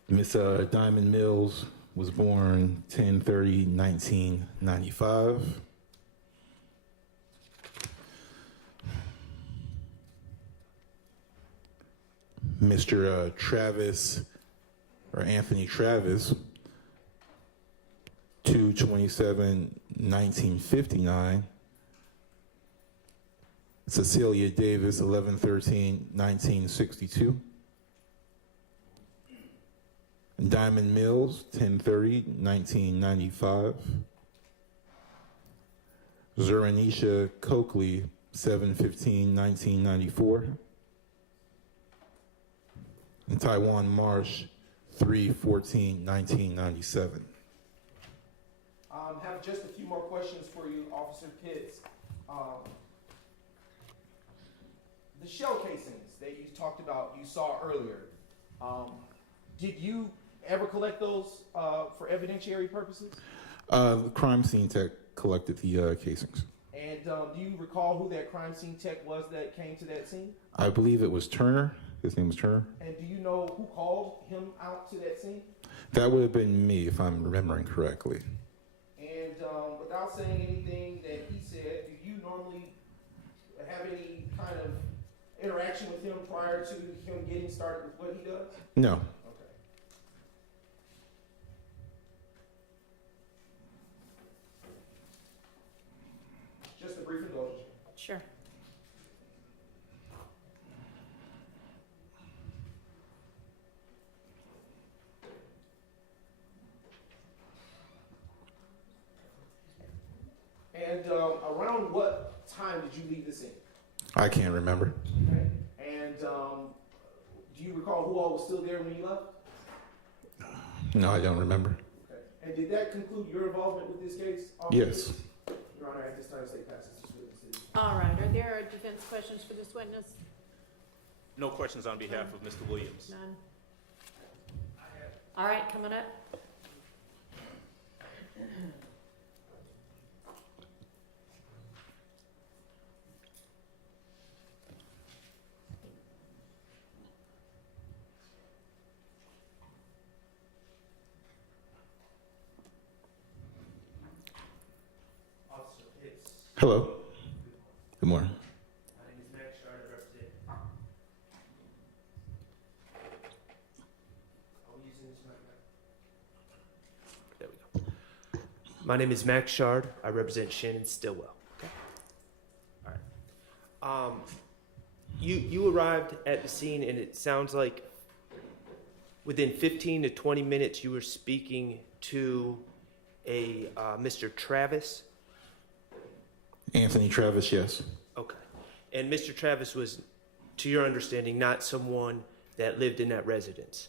Miss Diamond Mills was born 10/30/1995. Mr. Travis, or Anthony Travis, 2/27/1959. Cecilia Davis, 11/13/1962. Diamond Mills, 10/30/1995. Zuranisha Coakley, 7/15/1994. And Taiwan Marsh, 3/14/1997. Have just a few more questions for you, Officer Pitts. The shell casings that you talked about, you saw earlier, did you ever collect those for evidentiary purposes? The crime scene tech collected the casings. And do you recall who that crime scene tech was that came to that scene? I believe it was Turner. His name was Turner. And do you know who called him out to that scene? That would have been me, if I'm remembering correctly. And without saying anything that he said, do you normally have any kind of interaction with him prior to him getting started with what he does? No. Okay. Just a brief indulgence. Sure. And around what time did you leave the scene? I can't remember. Okay. And do you recall who all was still there when you left? No, I don't remember. Okay. And did that conclude your involvement with this case? Yes. Your Honor, at this time, state passes this witness. All right, are there defense questions for this witness? No questions on behalf of Mr. Williams. None? All right, coming up. Officer Pitts. Hello. Good morning. My name is Max Shard. I represent. Are we using this mic? There we go. My name is Max Shard. I represent Shannon Stillwell. Okay. All right. You arrived at the scene, and it sounds like within 15 to 20 minutes you were speaking to a Mr. Travis. Anthony Travis, yes. Okay. And Mr. Travis was, to your understanding, not someone that lived in that residence.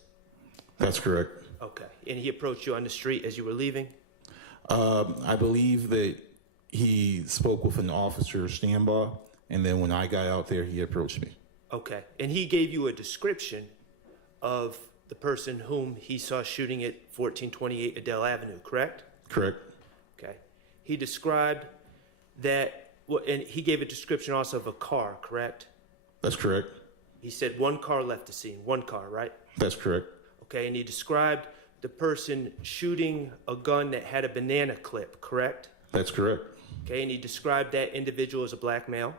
That's correct. Okay. And he approached you on the street as you were leaving? I believe that he spoke with an officer standby, and then when I got out there, he approached me. Okay. And he gave you a description of the person whom he saw shooting at 1428 Adele Avenue, correct? Correct. Okay. He described that, and he gave a description also of a car, correct? That's correct. He said one car left the scene, one car, right? That's correct. Okay. And he described the person shooting a gun that had a banana clip, correct? That's correct. Okay. And he described that individual as a black male?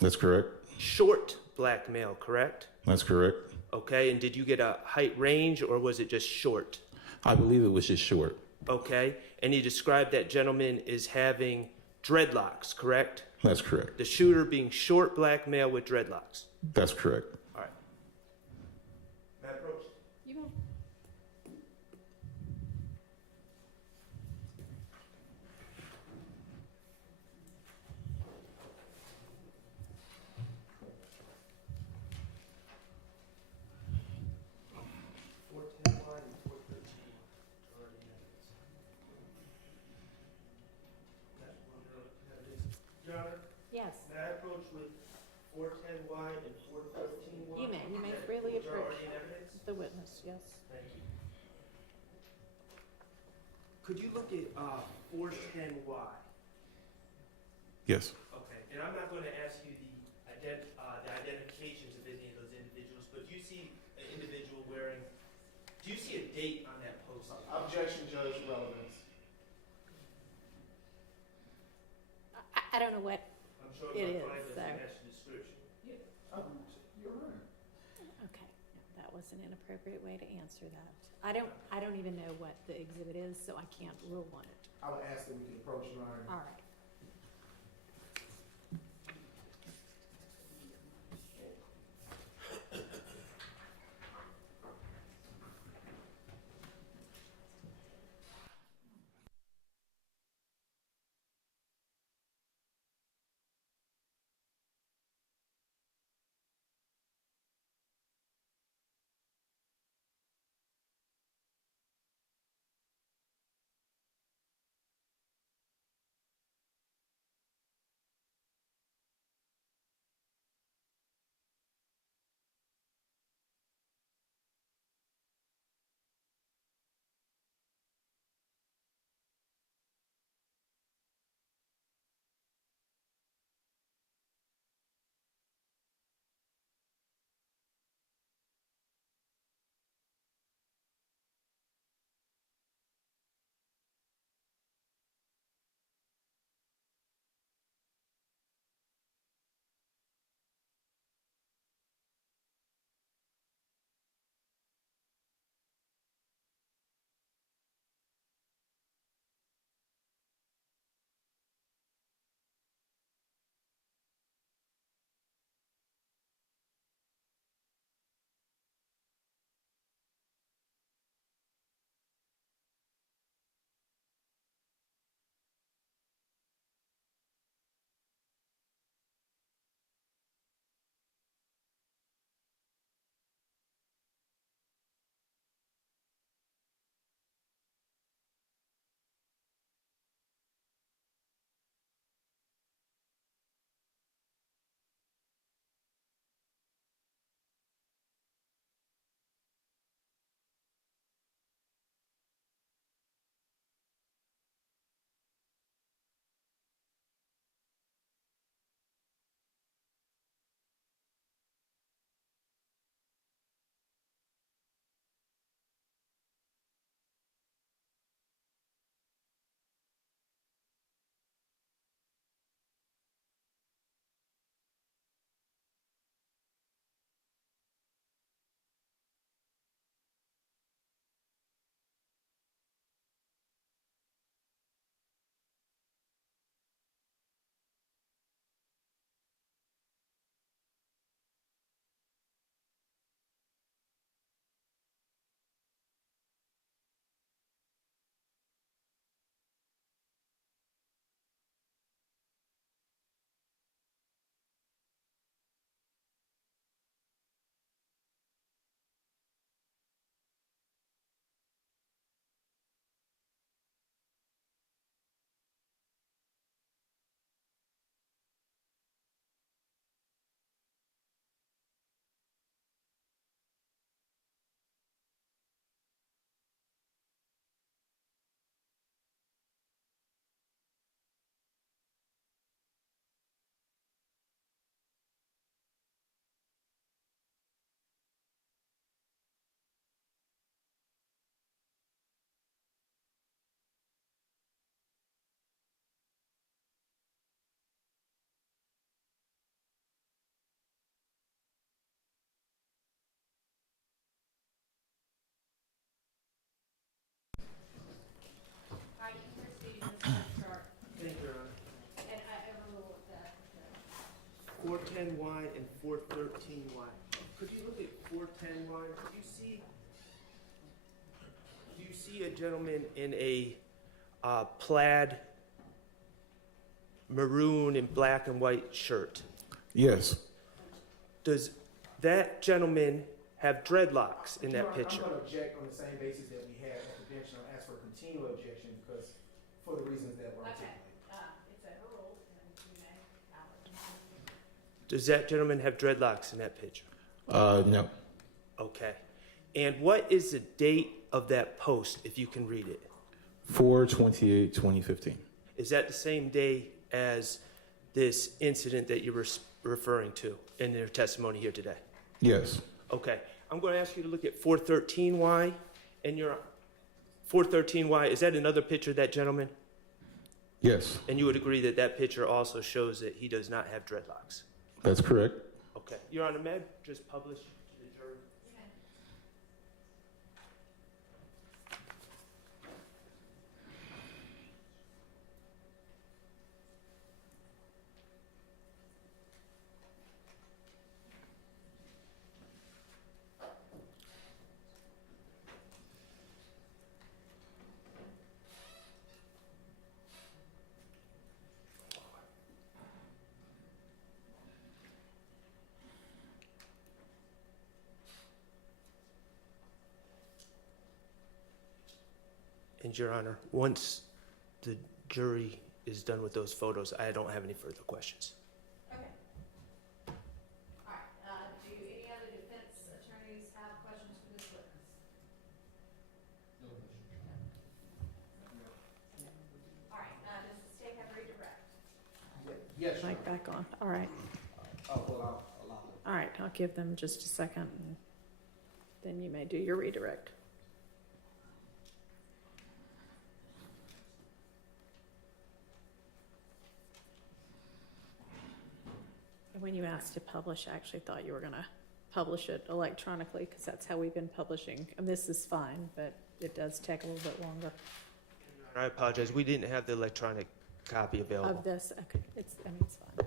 That's correct. Short black male, correct? That's correct. Okay. And did you get a height range, or was it just short? I believe it was just short. Okay. And he described that gentleman as having dreadlocks, correct? That's correct. The shooter being short black male with dreadlocks. That's correct. All right. May I approach? You may. Your Honor, Yes. may I approach with 410 wide and 413 wide? You may freely Which are approach already in evidence? the witness, yes. Thank you. Could you look at 410Y? Yes. Okay, and I'm not going to ask you the identifications of any of those individuals, but do you see an individual wearing, do you see a date on that post? Objection, Judge, relevance. I don't know what I'm sure it my is, client doesn't so. match the description. You're right. Okay, no, that was an inappropriate way to answer that. I don't even know what the exhibit is, so I can't rule on it. I would ask that we can approach Your Honor. All right. Thank you, Your Honor. And I overrule that. 410Y and 413Y. Could you look at 410Y? Do you see a gentleman in a plaid maroon and black and white shirt? Yes. Does that gentleman have dreadlocks in that picture? I'm going to object on the same basis that we had at the bench, and I'll ask for a continual objection because for the reasons that were articulated. It's overruled, and you may. Does that gentleman have dreadlocks in that picture? No. Okay. And what is the date of that post, if you can read it? 4/28/2015. Is that the same day as this incident that you were referring to in your testimony here today? Yes. Okay. I'm going to ask you to look at 413Y and your 413Y. Is that another picture of that gentleman? Yes, And you would agree that that picture also shows that he does not have dreadlocks? that's correct. Okay. Your Honor, may I just publish to the jury? And Your Honor, once the jury is done with those photos, I don't have any further questions. Okay. All right, do any other defense attorneys have questions for this witness? All right, does the state have redirect? Yes, Your Mic back on, all right. Honor. Well, I'll allow it. All right, I'll give them just a second, and then you may do your redirect. When you asked to publish, I actually thought you were going to publish it electronically because that's how we've been publishing. And this is fine, but it does take a little bit longer. I apologize. We didn't have the electronic copy available. Of this, okay, it's fine.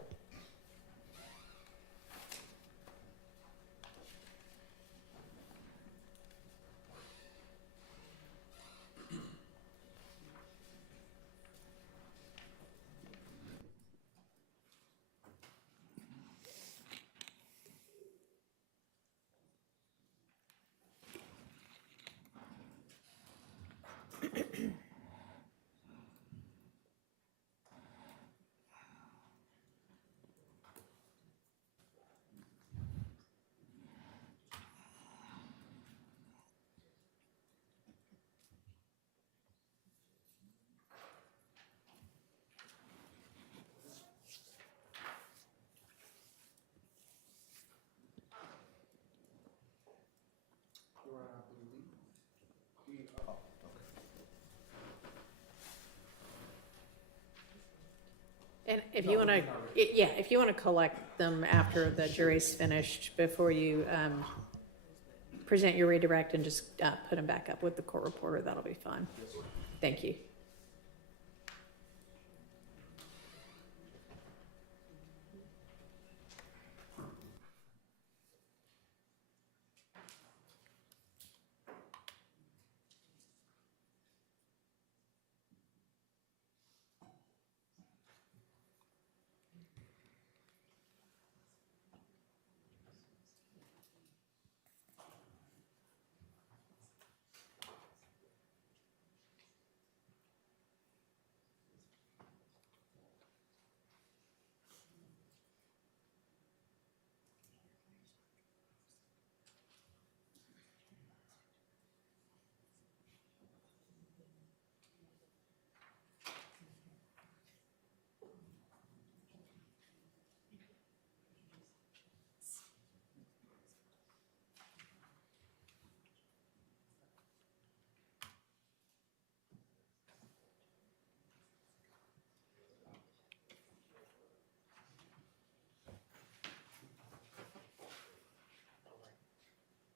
Your Honor, I believe And if you want to, yeah, if you want to collect them after the jury's finished, before you present your redirect and just put them back up with the court reporter, that'll be fine. Thank you.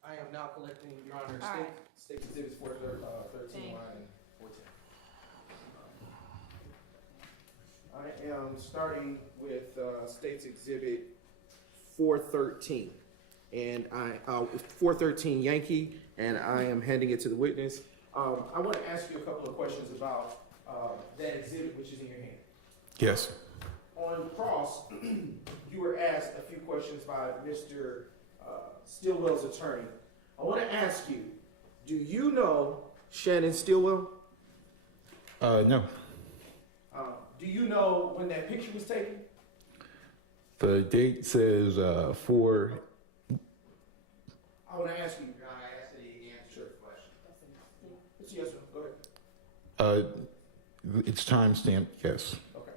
I am now collecting, Your Honor, All right. state exhibits 413 line and 410. I am starting with State's Exhibit 413, and 413 Yankee, and I am handing it to the witness. I want to ask you a couple of questions about that exhibit which is in your hand. Yes. On cross, you were asked a few questions by Mr. Stillwell's attorney. I want to ask you, do you know Shannon Stillwell? No. Do you know when that picture was taken? The date says 4. I want to ask you. Your Honor, I asked that he answer the question. It's yes, sir. Go ahead. It's time-stamped, yes. Okay.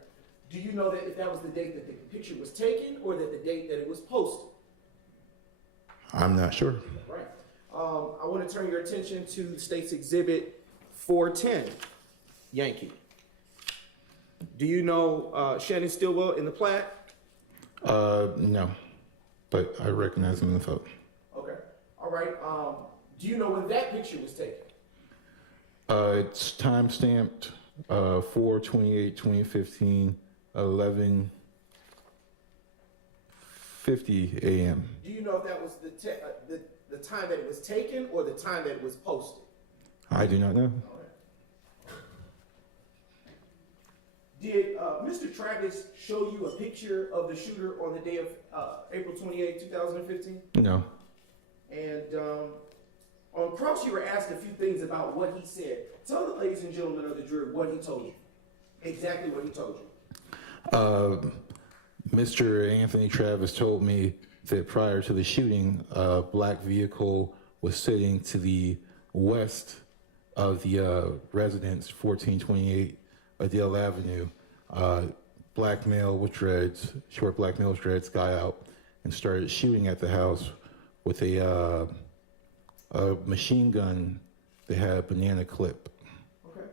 Do you know that if that was the date that the picture was taken or that the date that it was posted? I'm not sure. Right. I want to turn your attention to State's Exhibit 410, Yankee. Do you know Shannon Stillwell in the plat? No, but I recognize him in the photo. Okay. All right. Do you know when that picture was taken? It's time-stamped 4/28/2015, 11:50 a.m. Do you know if that was the time that it was taken or the time that it was posted? I do not know. All right. Did Mr. Travis show you a picture of the shooter on the day of April 28, 2015? No. And on cross, you were asked a few things about what he said. Tell the ladies and gentlemen of the jury what he told you. Exactly what he told you. Mr. Anthony Travis told me that prior to the shooting, a black vehicle was sitting to the west of the residence, 1428 Adele Avenue. Black male with dreads, short black male with dreads, got out and started shooting at the house with a machine gun that had a banana clip. Okay.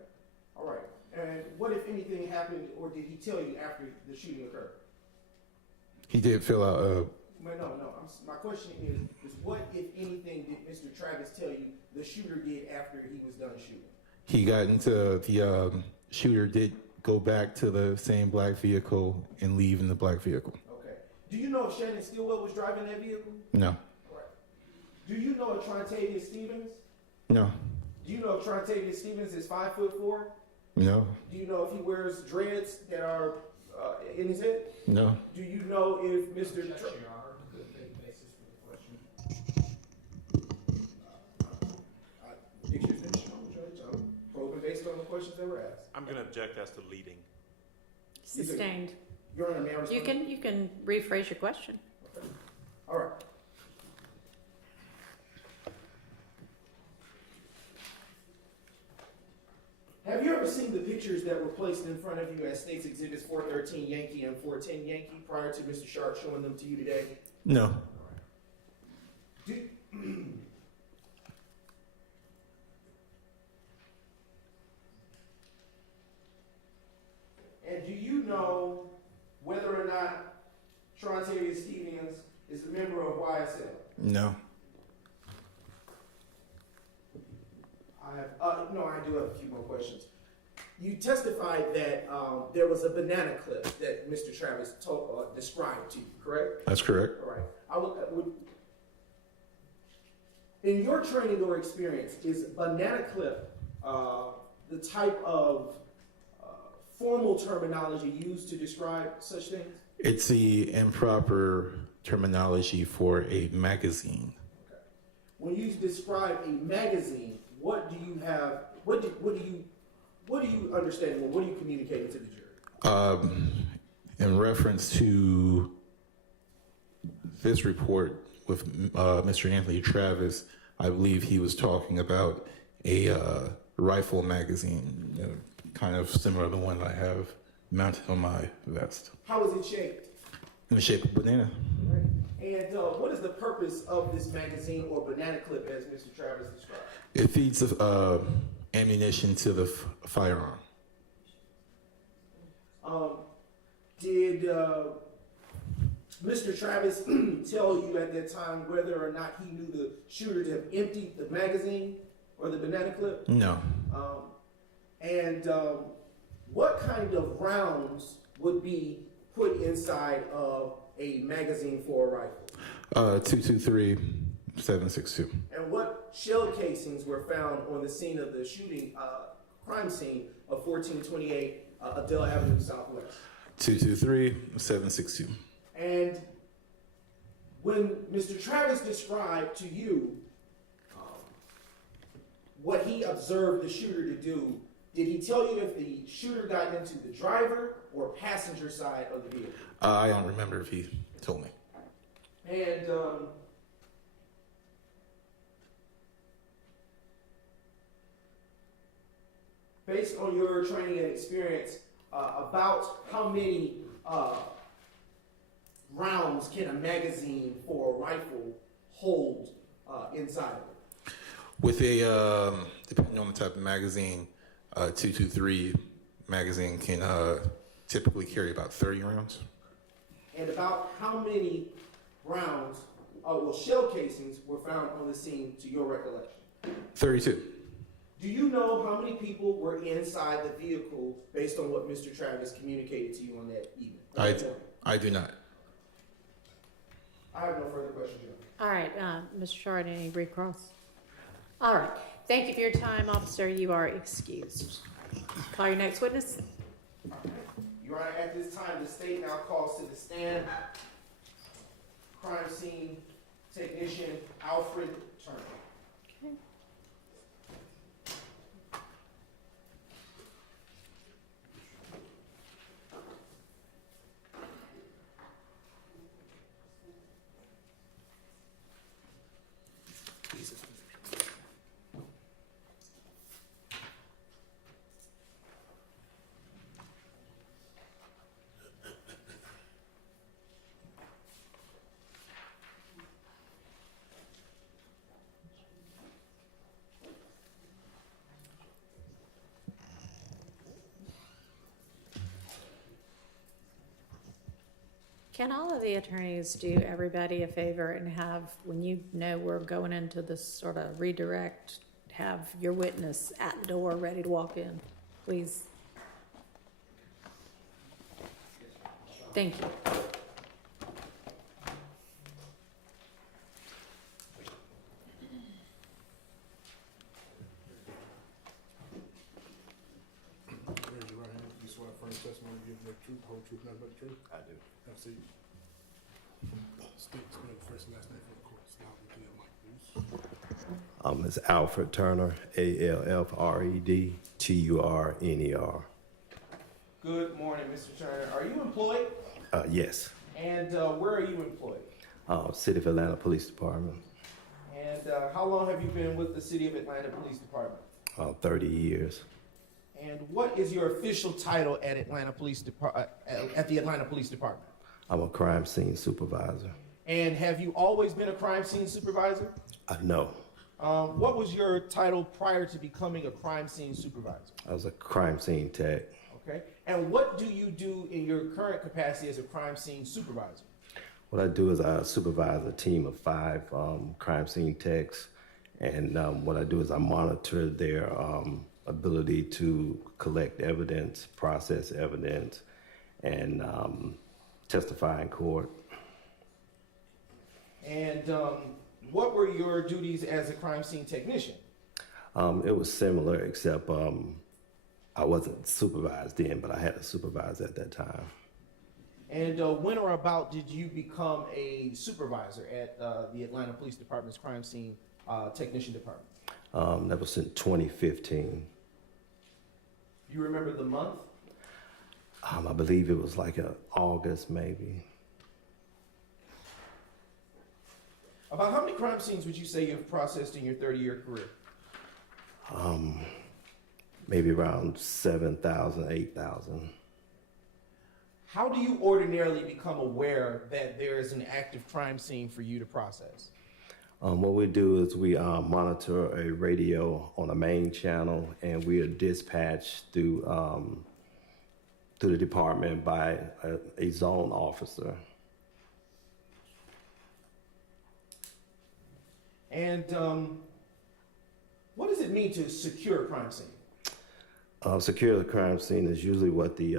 All right. And what, if anything, happened, or did he tell you after the shooting occurred? He did fill out No. My question is what, if anything, did Mr. Travis tell you the shooter did after he was done shooting? he got into the shooter did go back to the same black vehicle and leave in the black vehicle. Okay. Do you know if Shannon Stillwell was driving that vehicle? No. All right. Do you know if Trontavious Stevens? No. Do you know if Trontavious Stevens is 5'4"? No. Do you know if he wears dreads that are in his head? No. Do you know if Mr. Probing based on the questions that were asked. I'm going to object as to leading. Sustained. Your Honor, may I respond? You can rephrase your question. Okay. All right. Have you ever seen the pictures that were placed in front of you as State's Exhibits 413 Yankee and 410 Yankee prior to Mr. Sharp showing them to you today? No. And do you know whether or not Trontavious Stevens is a member of YSL? No. I do have a few more questions. You testified that there was a banana clip that Mr. Travis described to you, correct? That's correct. All right. I would, in your training or experience, is banana clip the type of formal terminology used to describe such things? It's the improper terminology for a magazine. Okay. When you describe a magazine, what do you have? What do you understand? What are you communicating to the jury? In reference to this report with Mr. Anthony Travis, I believe he was talking about a rifle magazine, kind of similar to the one I have mounted on my vest. How is it shaped? In the shape of a banana. Right. And what is the purpose of this magazine or banana clip, as Mr. Travis described? It feeds ammunition to the firearm. Did Mr. Travis tell you at that time whether or not he knew the shooter to have emptied the magazine or the banana clip? No. What kind of rounds would be put inside of a magazine for a rifle? 223 762. And what shell casings were found on the scene of the shooting, crime scene of 1428 Adele Avenue Southwest? 223 762. And when Mr. Travis described to you what he observed the shooter to do, did he tell you if the shooter got into the driver or passenger side of the vehicle? I don't remember if he told me. And based on your training and experience, about how many rounds can a magazine for a rifle hold inside of it? With a, depending on the type of magazine, 223 magazine can typically carry about 30 rounds. And about how many rounds, shell casings were found on the scene to your recollection? 32. Do you know how many people were inside the vehicle based on what Mr. Travis communicated to you on that evening? I do not. I have no further questions, Your Honor. All right, Mr. Shard, any recross? All right, thank you for your time, officer. You are excused. Call your next witness. Your Honor, at this time, the state now calls to the stand crime scene technician Alfred Turner. Okay. Can all of the attorneys do everybody a favor and have, when you know we're going into this sort of redirect, have your witness at the door ready to walk in, please? Thank you. Raise your right hand. You swear affirm testimony you give the truth, the whole truth, nothing but the truth? I do. Have a seat. State, spell your first and last name for the court. Loud and clear, mic, please. It's Alfred Turner, Alfred Turner. Good morning, Mr. Turner. Are you employed? Yes. And where are you employed? City of Atlanta Police Department. And how long have you been with the City of Atlanta Police Department? 30 years. And what is your official title at Atlanta Police at the Atlanta Police Department? I'm a crime scene supervisor. And have you always been a crime scene supervisor? No. What was your title prior to becoming a crime scene supervisor? I was a crime scene tech. Okay. And what do you do in your current capacity as a crime scene supervisor? What I do is I supervise a team of 5 crime scene techs, and what I do is I monitor their ability to collect evidence, process evidence, and testify in court. And what were your duties as a crime scene technician? It was similar, except I wasn't supervised then, but I had a supervisor at that time. And when or about did you become a supervisor at the Atlanta Police Department's crime scene technician department? That was in 2015. Do you remember the month? I believe it was like August, maybe. About how many crime scenes would you say you've processed in your 30-year career? Maybe around 7,000, 8,000. How do you ordinarily become aware that there is an active crime scene for you to process? What we do is we monitor a radio on a main channel, and we are dispatched through the department by a zone officer. And what does it mean to secure a crime scene? Secure the crime scene is usually what the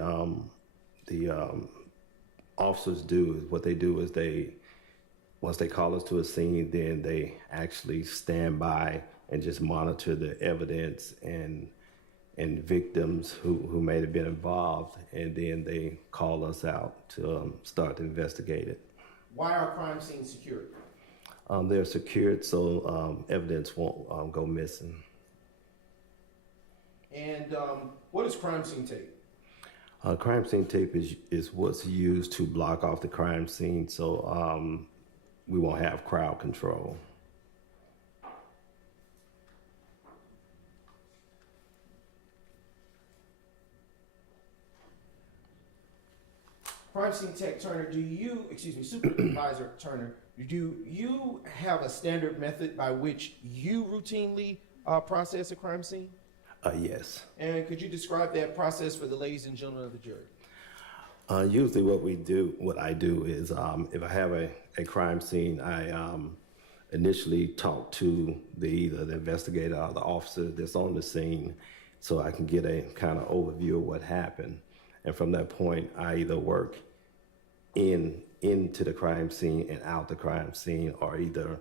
officers do. What they do is once they call us to a scene, then they actually stand by and just monitor the evidence and victims who may have been involved, and then they call us out to start to investigate it. Why are crime scenes secured? They're secured so evidence won't go missing. And what is crime scene tape? Crime scene tape is what's used to block off the crime scene so we won't have crowd control. Crime Scene Tech Turner, Supervisor Turner, do you have a standard method by which you routinely process a crime scene? Yes. And could you describe that process for the ladies and gentlemen of the jury? Usually what I do is if I have a crime scene, I initially talk to either the investigator or the officer that's on the scene so I can get a kind of overview of what happened. And from that point, I either work into the crime scene and out the crime scene, or either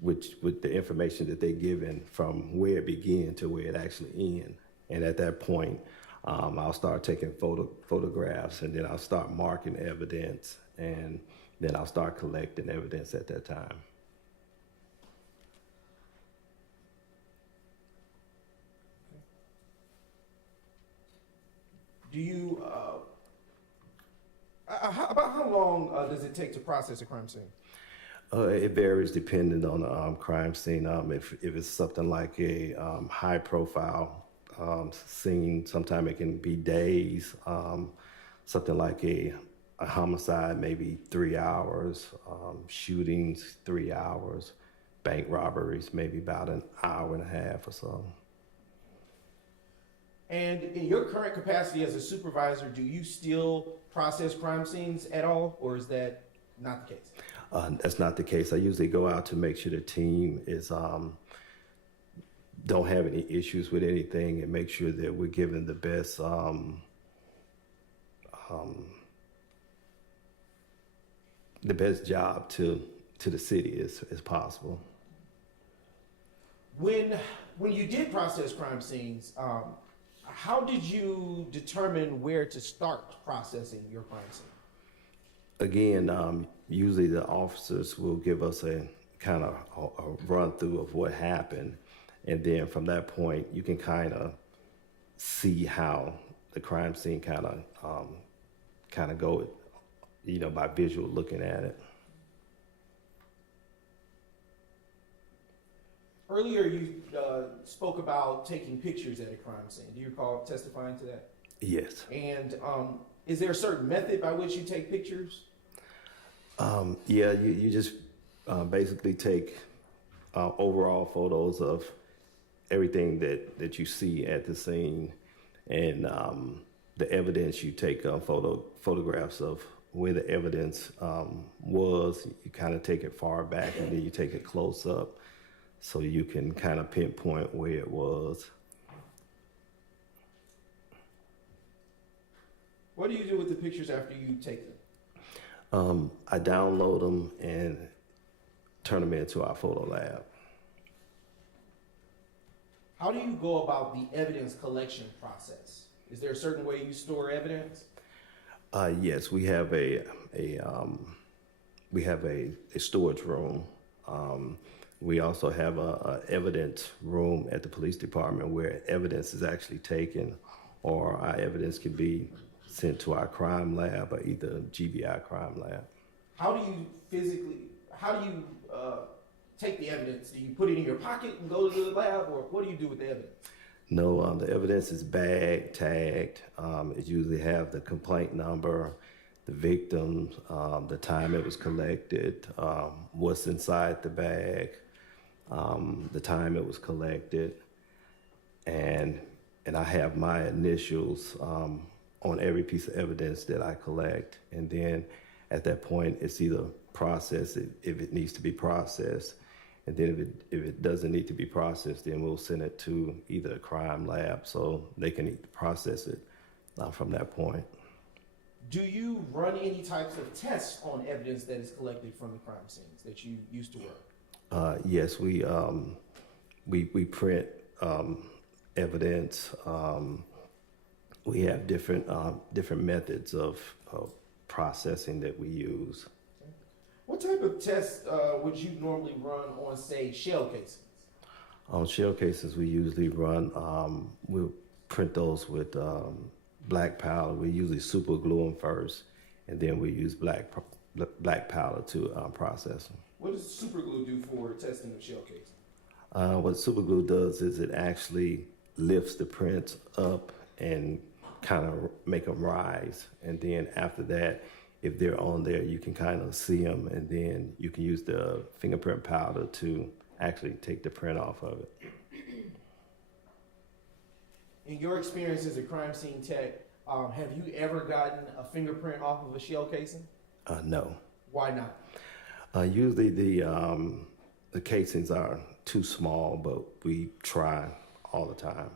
with the information that they're given from where it began to where it actually ends. And at that point, I'll start taking photographs, and then I'll start marking evidence, and then I'll start collecting evidence at that time. Do you, about how long does it take to process a crime scene? It varies depending on the crime scene. If it's something like a high profile scene, sometimes it can be days. Something like a homicide, maybe 3 hours. Shootings, 3 hours. Bank robberies, maybe about an hour and a half or so. And in your current capacity as a supervisor, do you still process crime scenes at all, or is that not the case? That's not the case. I usually go out to make sure the team is don't have any issues with anything, and make sure that we're giving the best job to the city as possible. When you did process crime scenes, how did you determine where to start processing your crime scene? Again, usually the officers will give us a kind of a run through of what happened, and then from that point, you can kind of see how the crime scene kind of go, by visual looking at it. Earlier, you spoke about taking pictures at a crime scene. Do you recall testifying to that? Yes. And is there a certain method by which you take pictures? Yeah, you just basically take overall photos of everything that you see at the scene, and the evidence, you take photographs of where the evidence was. You kind of take it far back, and then you take it close up, so you can kind of pinpoint where it was. What do you do with the pictures after you take them? I download them and turn them into our photo lab. How do you go about the evidence collection process? Is there a certain way you store evidence? Yes, we have a storage room. We also have a evidence room at the police department where evidence is actually taken, or our evidence can be sent to our crime lab, or either GBI crime lab. How do you take the evidence? Do you put it in your pocket and go to the lab, or what do you do with the evidence? No, the evidence is bagged, tagged. It usually have the complaint number, the victim, the time it was collected, what's inside the bag, the time it was collected, and I have my initials on every piece of evidence that I collect. And then at that point, it's either process it if it needs to be processed, and then if it doesn't need to be processed, then we'll send it to either a crime lab so they can process it from that point. Do you run any types of tests on evidence that is collected from the crime scenes that you used to work? Yes, we print evidence. We have different methods of processing that we use. What type of tests would you normally run on, say, shell cases? On shell cases, we usually run, we'll print those with black powder. We usually super glue them first, and then we use black powder to process them. What does super glue do for testing of shell cases? What super glue does is it actually lifts the prints up and kind of make them rise, and then after that, if they're on there, you can kind of see them, and then you can use the fingerprint powder to actually take the print off of it. In your experience as a crime scene tech, have you ever gotten a fingerprint off of a shell casing? No. Why not? Usually the casings are too small, but we try all the time.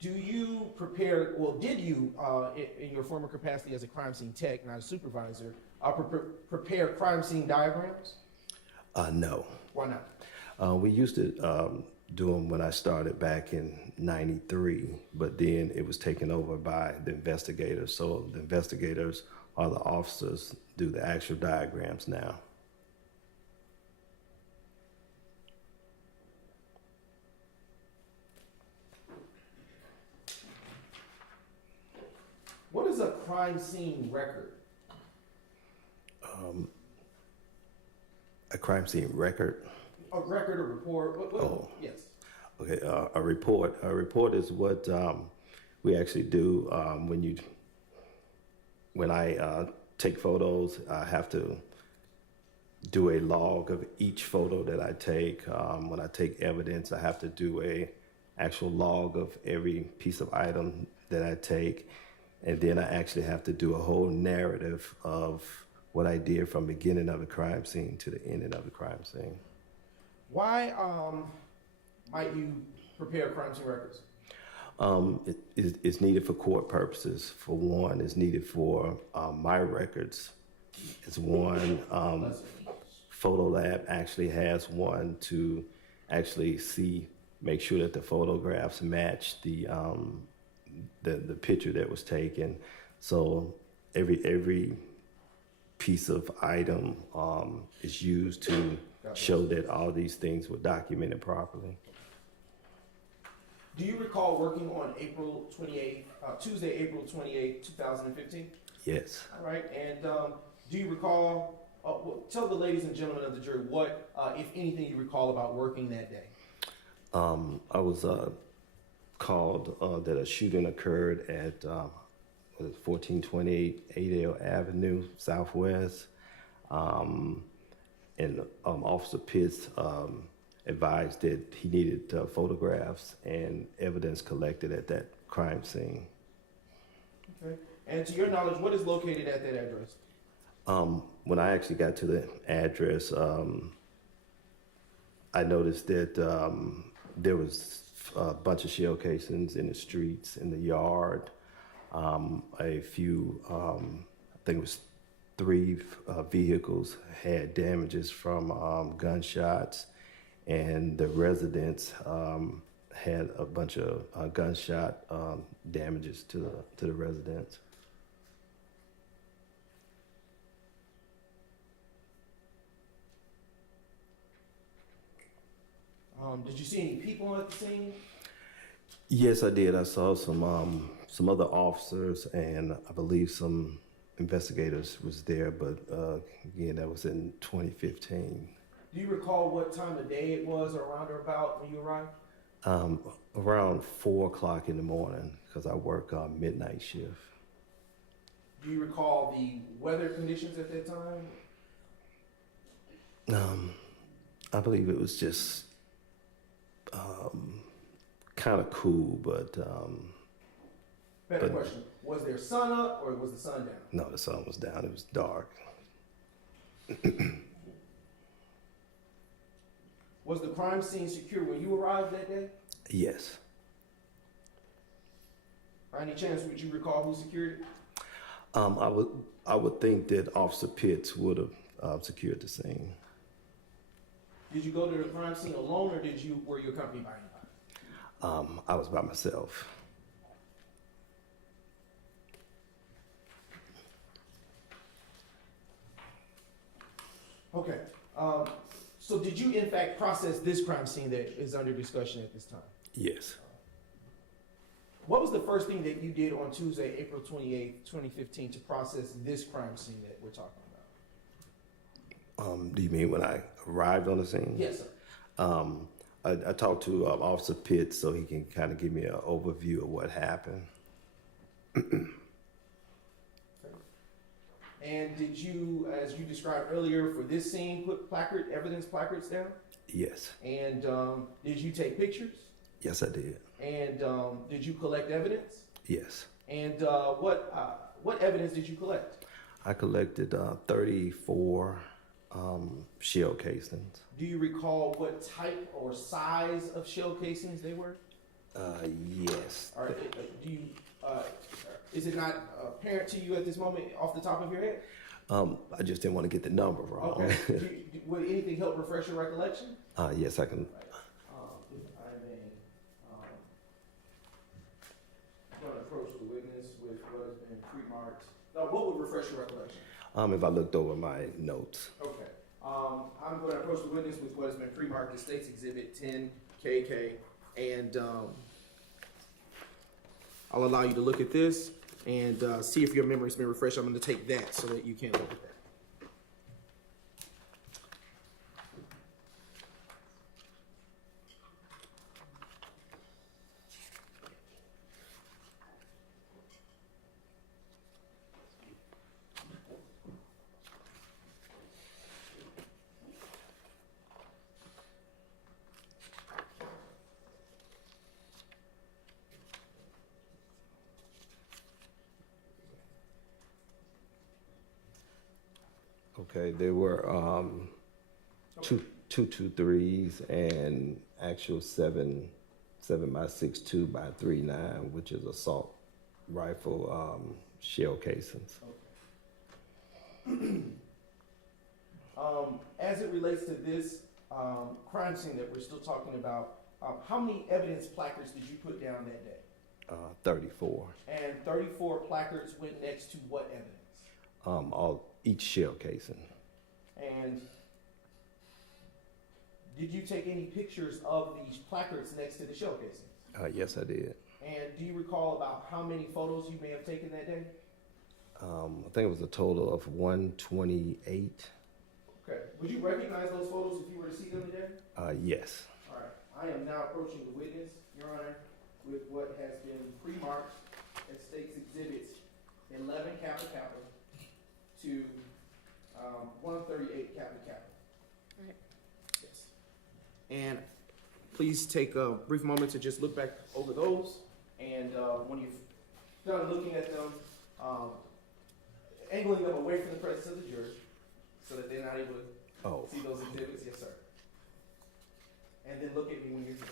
Do you prepare, well, did you, in your former capacity as a crime scene tech, not a supervisor, prepare crime scene diagrams? No. Why not? We used to do them when I started back in '93, but then it was taken over by the investigators. So the investigators or the officers do the actual diagrams now. What is a crime scene record? A crime scene record? A record, a report? Oh. Yes. Okay, a report. A report is what we actually do when I take photos. I have to do a log of each photo that I take. When I take evidence, I have to do a actual log of every piece of item that I take. And then I actually have to do a whole narrative of what I did from beginning of the crime scene to the ending of the crime scene. Why might you prepare crime scene records? It's needed for court purposes. For one, it's needed for my records. It's one. Photo Lab actually has one to actually make sure that the photographs match the picture that was taken. So every piece of item is used to show that all these things were documented properly. Do you recall working on Tuesday, April 28th, 2015? Yes. All right, and do you recall, tell the ladies and gentlemen of the jury what, if anything, you recall about working that day? I was called that a shooting occurred at 1428 8L Avenue Southwest, and Officer Pitts advised that he needed photographs and evidence collected at that crime scene. Okay, and to your knowledge, what is located at that address? When I actually got to the address, I noticed that there was a bunch of shell casings in the streets, in the yard. A few, I think it was 3 vehicles had damages from gunshots, and the residents had a bunch of gunshot damages to the residents. Did you see any people at the scene? Yes, I did. I saw some other officers, and I believe some investigators was there, but again, that was in 2015. Do you recall what time of day it was, or around or about when you arrived? Around 4 o'clock in the morning, because I work midnight shift. Do you recall the weather conditions at that time? I believe it was just kind of cool, but Better question, was there sun up or was the sun down? no, the sun was down. It was dark. Was the crime scene secure when you arrived that day? Yes. By any chance, would you recall who secured it? I would think that Officer Pitts would have secured the scene. Did you go to the crime scene alone, or were you accompanied by anybody? I was by myself. Okay. So did you in fact process this crime scene that is under discussion at this time? Yes. What was the first thing that you did on Tuesday, April 28th, 2015 to process this crime scene that we're talking about? Do you mean when I arrived on the scene? Yes, sir. I talked to Officer Pitt so he can kind of give me an overview of what happened. And did you, as you described earlier, for this scene, put evidence placards down? Yes. And did you take pictures? Yes, I did. And did you collect evidence? Yes. And what evidence did you collect? I collected 34 shell casings. Do you recall what type or size of shell casings they were? Yes. Or do you? Is it not apparent to you at this moment, off the top of your head? I just didn't want to get the number wrong. Okay. Would anything help refresh your recollection? Yes, I can. If I may, I'm going to approach the witness with what has been pre-marked. Now, what would refresh your recollection? If I looked over my notes. Okay. I'm going to approach the witness with what has been pre-marked as State's Exhibit 10KK, and I'll allow you to look at this and see if your memory's been refreshed. I'm going to take that so that you can look at that. Okay, there were 223s and actual 7x6 2x39, which is assault rifle shell casings. Okay. As it relates to this crime scene that we're still talking about, how many evidence placards did you put down that day? 34. And 34 placards went next to what evidence? Each shell casing. And did you take any pictures of these placards next to the shell casings? Yes, I did. And do you recall about how many photos you may have taken that day? I think it was a total of 128. Okay. Would you recognize those photos if you were to see them today? Yes. All right. I am now approaching the witness, Your Honor, with what has been pre-marked as State's Exhibits 11 Kappa Kappa to 138 Kappa Kappa. All right. Yes. And please take a brief moment to just look back over those. And when you've done looking at them, angling them away from the presence of the jury so that they're not able to see those exhibits. Yes, sir. And then look at me when you're done.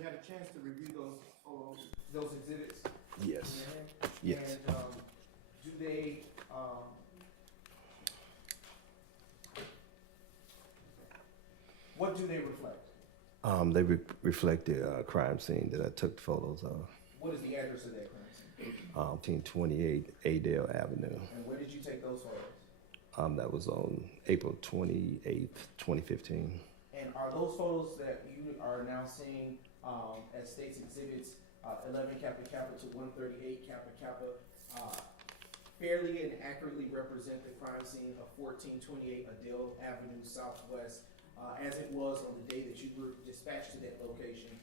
you had a chance to review those exhibits? Yes. And, Yes. do they, what do they reflect? They reflect the crime scene that I took photos of. What is the address of that crime scene? 1928 Adale Avenue. And where did you take those photos? That was on April 28th, 2015. And are those photos that you are now seeing as state's exhibits 11 Kappa Kappa to 138 Kappa Kappa fairly and accurately represent the crime scene of 1428 Adele Avenue Southwest as it was on the day that you were dispatched to that location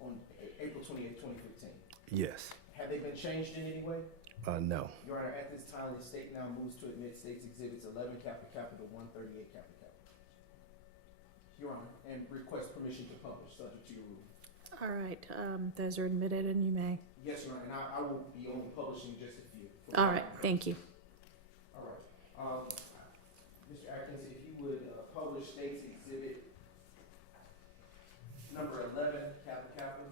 on April 28, 2015? Yes. Have they been changed in any way? No. Your Honor, at this time, the state now moves to admit state's exhibits 11 Kappa Kappa to 138 Kappa Kappa. Your Honor, and request permission to publish, subject to your ruling. All right, those are admitted and you may. Yes, Your Honor, and I will be only publishing just a few. All right, thank you. All right. Mr. Atkins, if you would publish state's exhibit number 11 Kappa Kappa,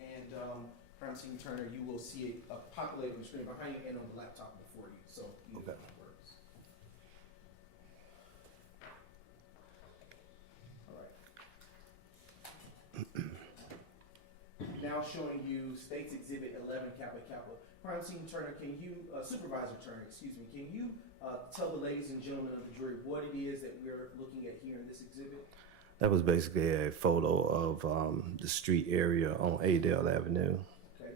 and crime scene Turner, you will see it populate on the screen behind you and on the laptop before you, so you know how it works. All right. Now showing you state's exhibit 11 Kappa Kappa. Crime scene Turner, can you, Supervisor Turner, excuse me, can you tell the ladies and gentlemen of the jury what it is that we're looking at here in this exhibit? That was basically a photo of the street area on Adale Avenue. Okay.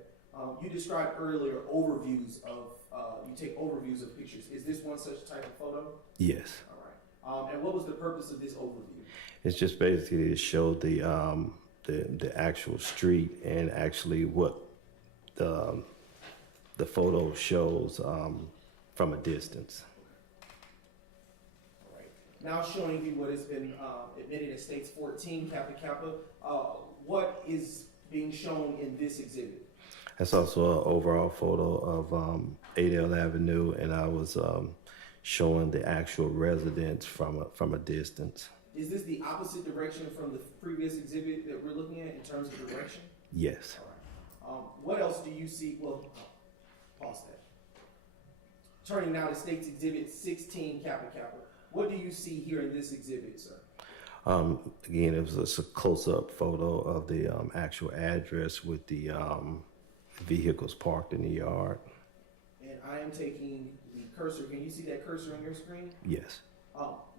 You described earlier overviews of, you take overviews of pictures. Is this one such type of photo? Yes. All right. And what was the purpose of this overview? It's just basically to show the actual street and actually what the photo shows from a distance. All right. Now showing you what has been admitted as state's 14 Kappa Kappa. What is being shown in this exhibit? That's also an overall photo of Adale Avenue, and I was showing the actual residence from a distance. Is this the opposite direction from the previous exhibit that we're looking at in terms of direction? Yes. All right. What else do you see? Well, pause that. Turning now to state's exhibit 16 Kappa Kappa. What do you see here in this exhibit, sir? Again, it was just a close-up photo of the actual address with the vehicles parked in the yard. And I am taking the cursor. Can you see that cursor on your screen? Yes.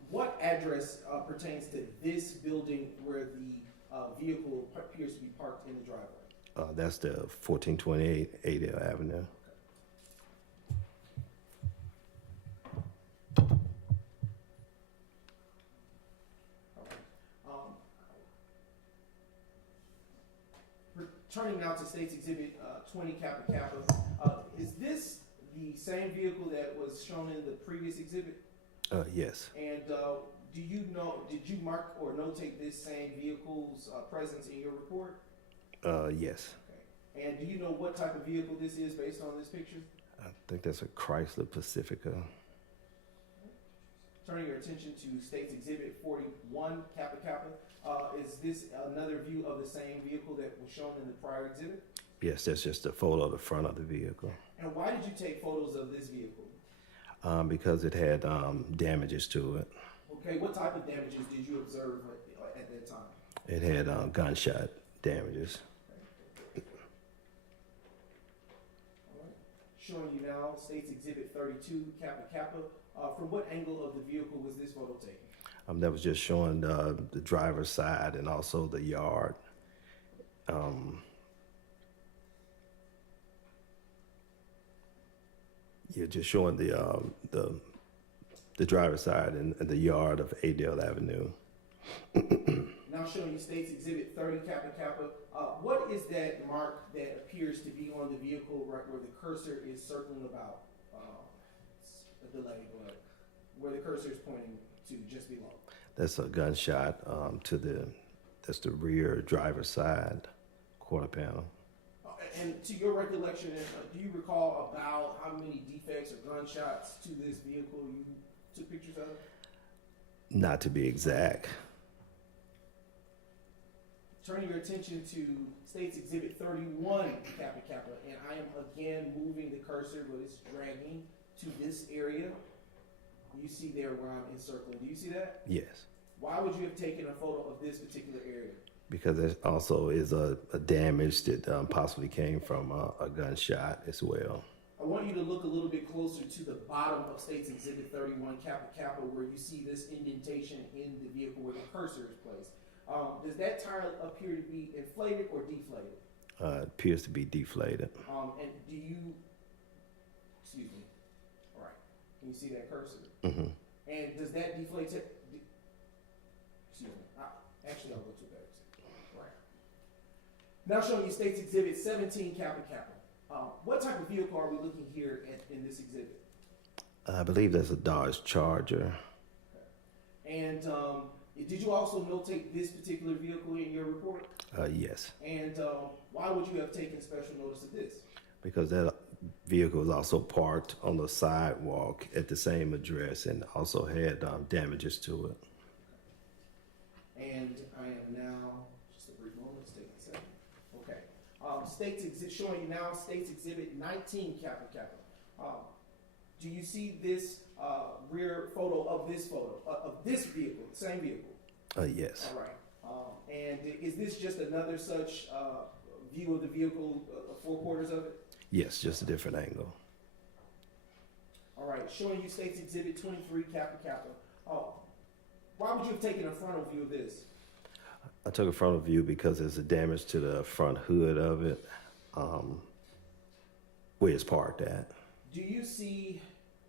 What address pertains to this building where the vehicle appears to be parked in the driveway? That's the 1428 Adale Avenue. Turning now to state's exhibit 20 Kappa Kappa. Is this the same vehicle that was shown in the previous exhibit? Yes. And do you know, did you mark or notate this same vehicle's presence in your report? Yes. Okay. And do you know what type of vehicle this is based on this picture? I think that's a Chrysler Pacifica. Turning your attention to state's exhibit 41 Kappa Kappa. Is this another view of the same vehicle that was shown in the prior exhibit? Yes, that's just a photo of the front of the vehicle. And why did you take photos of this vehicle? Because it had damages to it. Okay, what type of damages did you observe at that time? It had gunshot damages. All right. Showing you now state's exhibit 32 Kappa Kappa. From what angle of the vehicle was this photo taken? That was just showing the driver's side and also the yard. Yeah, just showing the driver's side and the yard of Adale Avenue. Now showing you state's exhibit 30 Kappa Kappa. What is that mark that appears to be on the vehicle right where the cursor is circling about the leg, where the cursor is pointing to just below? That's a gunshot that's the rear driver's side quarter panel. And to your recollection, do you recall about how many defects or gunshots to this vehicle you took pictures of? Not to be exact. turning your attention to State's Exhibit 31, Kappa Kappa, and I am again moving the cursor, but it's dragging to this area. You see there where I'm encircling. Do you see that? Yes, Why would you have taken a photo of this particular area? because there also is a damage that possibly came from a gunshot as well. I want you to look a little bit closer to the bottom of State's Exhibit 31, Kappa Kappa, where you see this indentation in the vehicle where the cursor is placed. Does that tire appear to be inflated or deflated? It appears to be deflated. And do you, excuse me, all right, can you see that cursor? Hmm. And does that deflate, excuse me, actually I'll go to a better example. All right. Now showing you State's Exhibit 17, Kappa Kappa. What type of vehicle are we looking here in this exhibit? I believe that's a Dodge Charger. And did you also notate this particular vehicle in your report? Yes, And why would you have taken special notice of this? because that vehicle was also parked on the sidewalk at the same address and also had damages to it. And I am now, just a brief moment, let's take a second. Okay. State's exhibit, showing you now State's Exhibit 19, Kappa Kappa. Do you see this rear photo of this vehicle, the same vehicle? Yes. All right. And is this just another such view of the vehicle, 4 quarters of it? Yes, just a different angle. All right. Showing you State's Exhibit 23, Kappa Kappa. Why would you have taken a frontal view of this? I took a frontal view because there's a damage to the front hood of it, where it's parked at. Do you see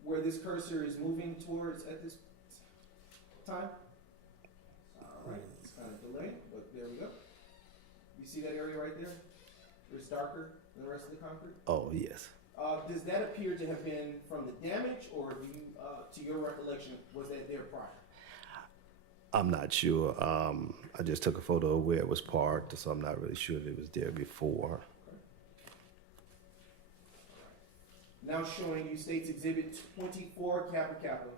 where this cursor is moving towards at this time? All right, it's kind of delayed, but there we go. You see that area right there? Where it's darker than the rest of the concrete? Oh, yes. Does that appear to have been from the damage, or do you, to your recollection, was that there prior? I'm not sure. I just took a photo of where it was parked, so I'm not really sure if it was there before. Now showing you State's Exhibit 24, Kappa Kappa.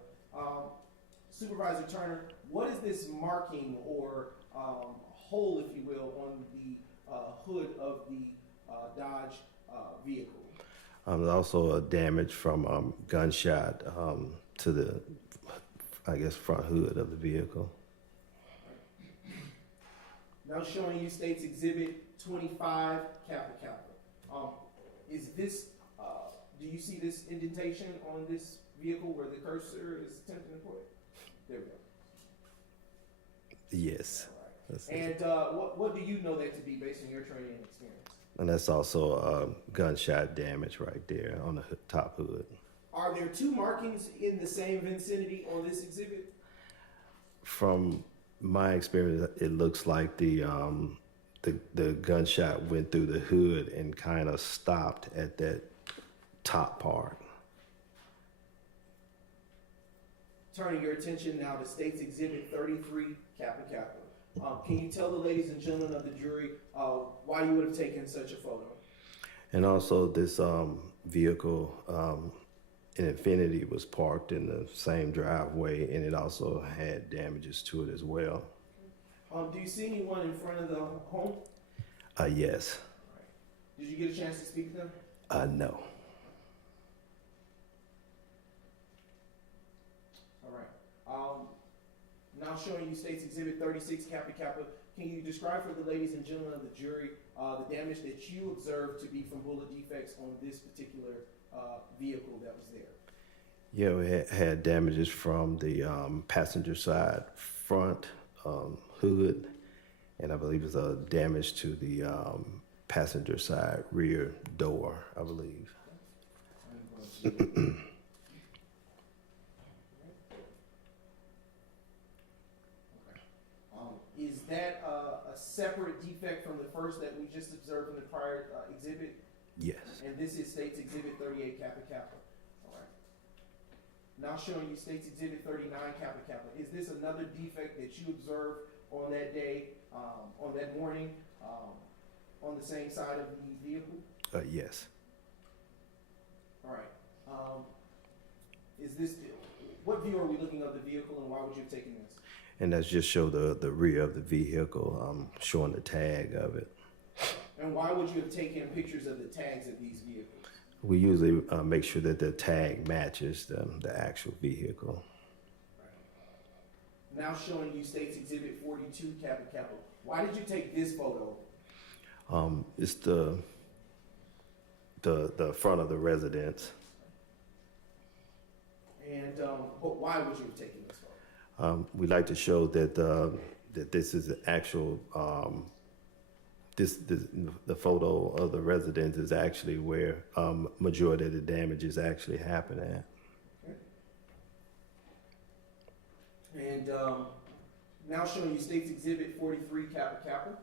Supervisor Turner, what is this marking or hole, if you will, on the hood of the Dodge vehicle? There's also a damage from gunshot to the, I guess, front hood of the vehicle. Now showing you State's Exhibit 25, Kappa Kappa. Is this, do you see this indentation on this vehicle where the cursor is attempting to put? There we go. Yes. That's it. And what do you know that to be based on your training and experience? And that's also gunshot damage right there on the top hood. Are there 2 markings in the same vicinity on this exhibit? From my experience, it looks like the gunshot went through the hood and kind of stopped at that top part. Turning your attention now to State's Exhibit 33, Kappa Kappa. Can you tell the ladies and gentlemen of the jury why you would have taken such a photo? And also this vehicle in Infinity was parked in the same driveway, and it also had damages to it as well. Do you see anyone in front of the home? Yes. Did you get a chance to speak to them? No. All right. Now showing you State's Exhibit 36, Kappa Kappa. Can you describe for the ladies and gentlemen of the jury the damage that you observed to be from bullet defects on this particular vehicle that was there? Yeah, we had damages from the passenger side front hood, and I believe there's a damage to the passenger side rear door, I believe. Is that a separate defect from the first that we just observed in the prior exhibit? Yes. And this is State's Exhibit 38, Kappa Kappa. All right. Now showing you State's Exhibit 39, Kappa Kappa. Is this another defect that you observed on that day, on that morning, on the same side of the vehicle? Yes. All right. Is this, what view are we looking of the vehicle, and why would you have taken this? And that's just show the rear of the vehicle, showing the tag of it. And why would you have taken pictures of the tags of these vehicles? We usually make sure that the tag matches the actual vehicle. Now showing you State's Exhibit 42, Kappa Kappa. Why did you take this photo? It's the front of the residence. And but why would you have taken this photo? We like to show that that this is the actual the photo of the residence is actually where majority of the damage is actually happening at. And now showing you State's Exhibit 43, Kappa Kappa.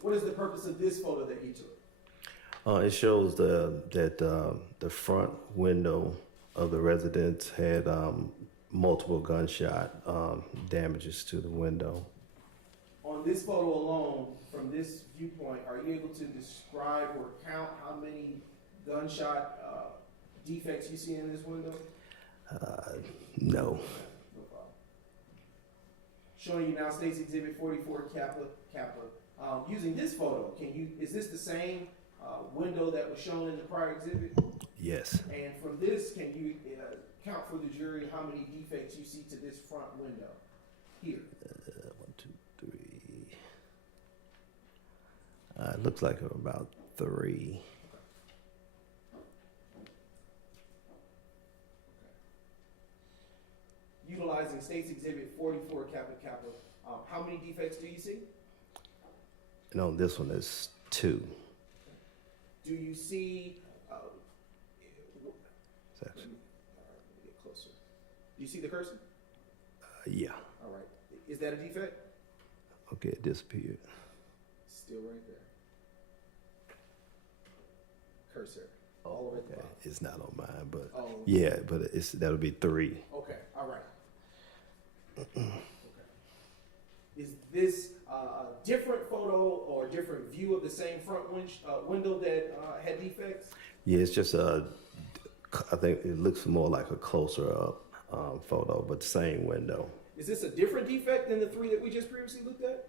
What is the purpose of this photo that you took? It shows that the front window of the residence had multiple gunshot damages to the window. On this photo alone, from this viewpoint, are you able to describe or count how many gunshot defects you see in this window? No. No problem. Showing you now State's Exhibit 44, Kappa Kappa. Using this photo, is this the same window that was shown in the prior exhibit? Yes. And from this, can you count for the jury how many defects you see to this front window here? 1, 2, 3. It looks like about 3. Utilizing State's Exhibit 44, Kappa Kappa, how many defects do you see? And on this one is 2. Do you see? It's actually, Get closer. Do you see the cursor? yeah. All right. Is that a defect? Okay, it disappeared. Still right there. Cursor. All the way at the bottom. It's not on mine, but Oh. yeah, but that'll be 3. Okay. All right. Okay. Is this a different photo or a different view of the same front window that had defects? Yeah, it's just I think it looks more like a closer up photo, but same window. Is this a different defect than the 3 that we just previously looked at?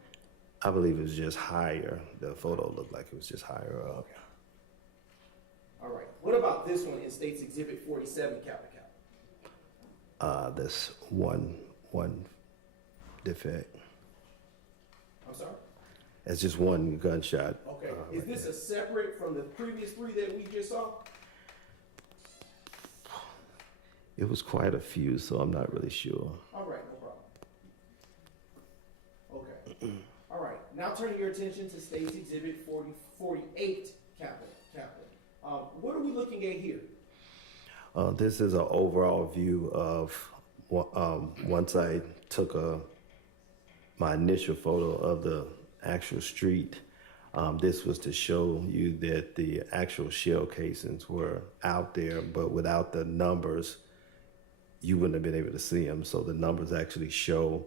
I believe it was just higher. The photo looked like it was just higher up. Okay. All right. What about this one in State's Exhibit 47, Kappa Kappa? That's one defect. I'm sorry? It's just one gunshot. Okay. Is this a separate from the previous 3 that we just saw? It was quite a few, so I'm not really sure. All right, no problem. Okay. All right. Now turning your attention to State's Exhibit 48, Kappa Kappa. What are we looking at here? This is an overall view of once I took my initial photo of the actual street. This was to show you that the actual shell casings were out there, but without the numbers, you wouldn't have been able to see them. So the numbers actually show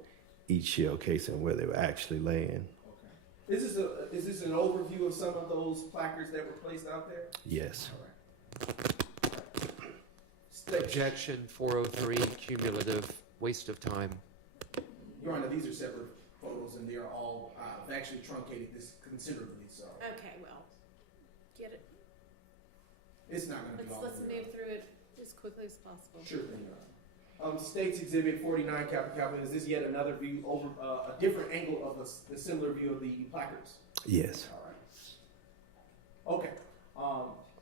each shell casing where they were actually laying. Okay. Is this an overview of some of those placards that were placed out there? Yes. All right. Objection 403, cumulative, waste of time. Your Honor, these are separate photos, and they are all I've actually truncated this considerably. So Okay, well, get it. it's not going to be all. Let's of move it. through it as quickly as possible. Sure thing, Your Honor. State's Exhibit 49, Kappa Kappa. Is this yet another view over a different angle of the similar view of the placards? Yes. All right. Okay.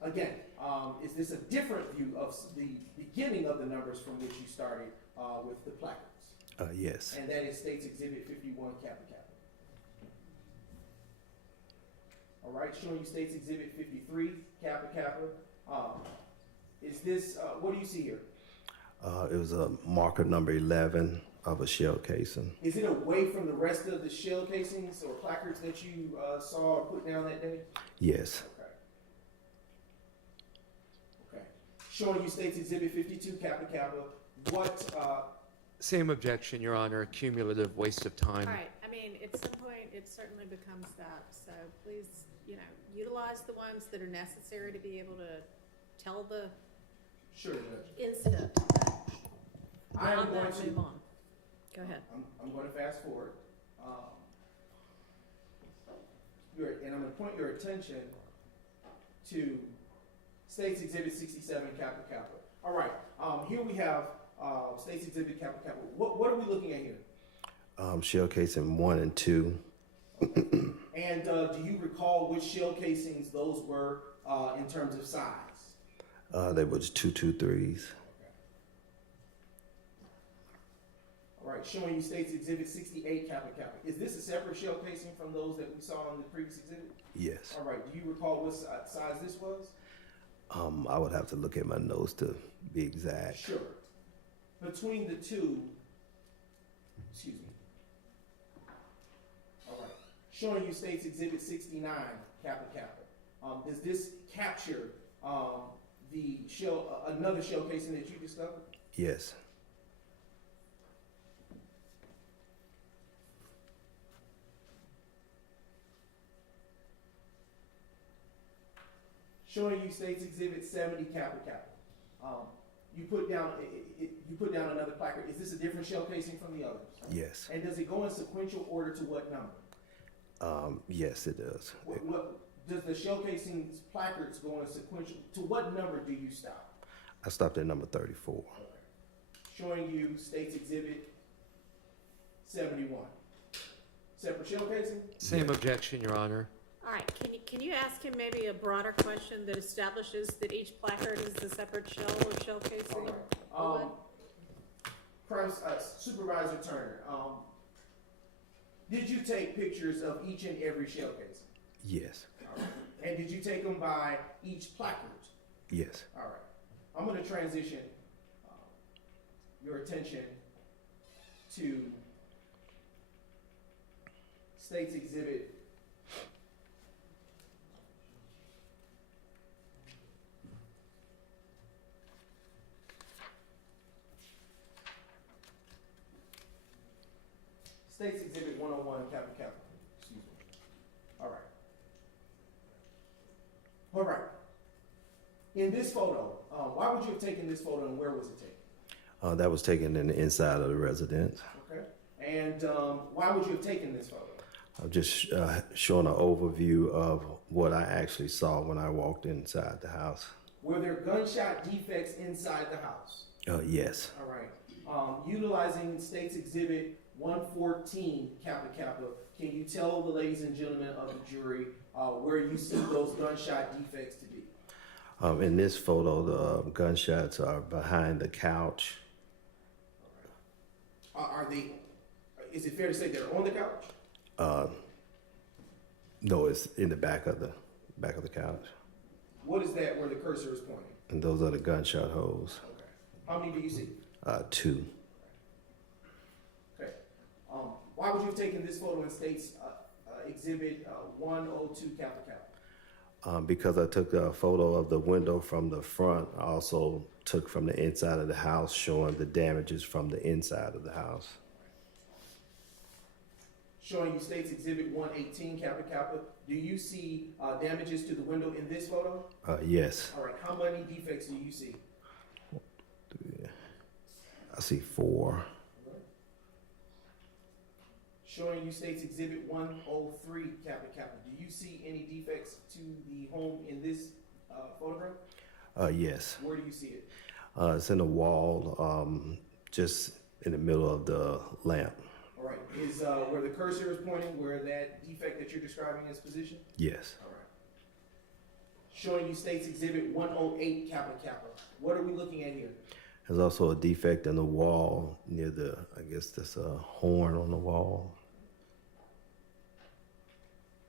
Again, is this a different view of the beginning of the numbers from which you started with the placards? Yes. And that is State's Exhibit 51, Kappa Kappa. All right, showing you State's Exhibit 53, Kappa Kappa. Is this, what do you see here? It was a marker number 11 of a shell casing. Is it away from the rest of the shell casings or placards that you saw or put down that day? Yes. Okay. Okay. Showing you State's Exhibit 52, Kappa Kappa. What, Same objection, Your Honor, cumulative, waste of time. All right, I mean, at some point, it certainly becomes that, so please, utilize the ones that are necessary to be able to tell the sure, Judge. incident. I am Beyond going that, to move on. Go ahead. I'm going to fast forward. And I'm going to point your attention to State's Exhibit 67, Kappa Kappa. All right, here we have State's Exhibit Kappa Kappa. What are we looking at here? Shell casing 1 and 2. And do you recall which shell casings those were in terms of size? They were 223s. All right, showing you State's Exhibit 68, Kappa Kappa. Is this a separate shell casing from those that we saw in the previous exhibit? Yes. All right, do you recall what size this was? I would have to look at my notes to be exact. Sure. Between the two, excuse me. All right, showing you State's Exhibit 69, Kappa Kappa. Does this capture the shell, another shell casing that you discovered? Yes. Showing you State's Exhibit 70, Kappa Kappa. You put down another placard. Is this a different shell casing from the others? Yes. And does it go in sequential order to what number? Yes, it does. What does the shell casing's placards go in sequential? To what number do you stop? I stopped at number 34. Okay. Showing you State's Exhibit 71. Separate shell casing? Same objection, Your Honor. All right, can you ask him maybe a broader question that establishes that each placard is a separate shell or shell casing? Supervisor Turner, did you take pictures of each and every shell casing? Yes. All right. And did you take them by each placard? Yes. All right. I'm going to transition your attention to State's Exhibit 101, Kappa Kappa. Excuse me. All right. All right. In this photo, why would you have taken this photo and where was it taken? That was taken in the inside of the residence. Okay. And why would you have taken this photo? I'm just showing an overview of what I actually saw when I walked inside the house. Were there gunshot defects inside the house? Yes. All right. Utilizing State's Exhibit 114, Kappa Kappa, can you tell the ladies and gentlemen of the jury where you see those gunshot defects to be? In this photo, the gunshots are behind the couch. Are they? Is it fair to say they're on the couch? No, it's in the back of the couch. What is that where the cursor is pointing? And those are the gunshot holes. Okay. How many do you see? 2. Okay. Why would you have taken this photo in State's Exhibit 102, Kappa Kappa? Because I took a photo of the window from the front. I also took from the inside of the house, showing the damages from the inside of the house. Showing you State's Exhibit 118, Kappa Kappa. Do you see damages to the window in this photo? Yes. All right. How many defects do you see? I see 4. Showing you State's Exhibit 103, Kappa Kappa. Do you see any defects to the home in this photograph? Yes. Where do you see it? It's in the wall, just in the middle of the lamp. All right. Is where the cursor is pointing, where that defect that you're describing is positioned? Yes. All right. Showing you State's Exhibit 108, Kappa Kappa. What are we looking at here? There's also a defect in the wall near the, I guess that's a horn on the wall.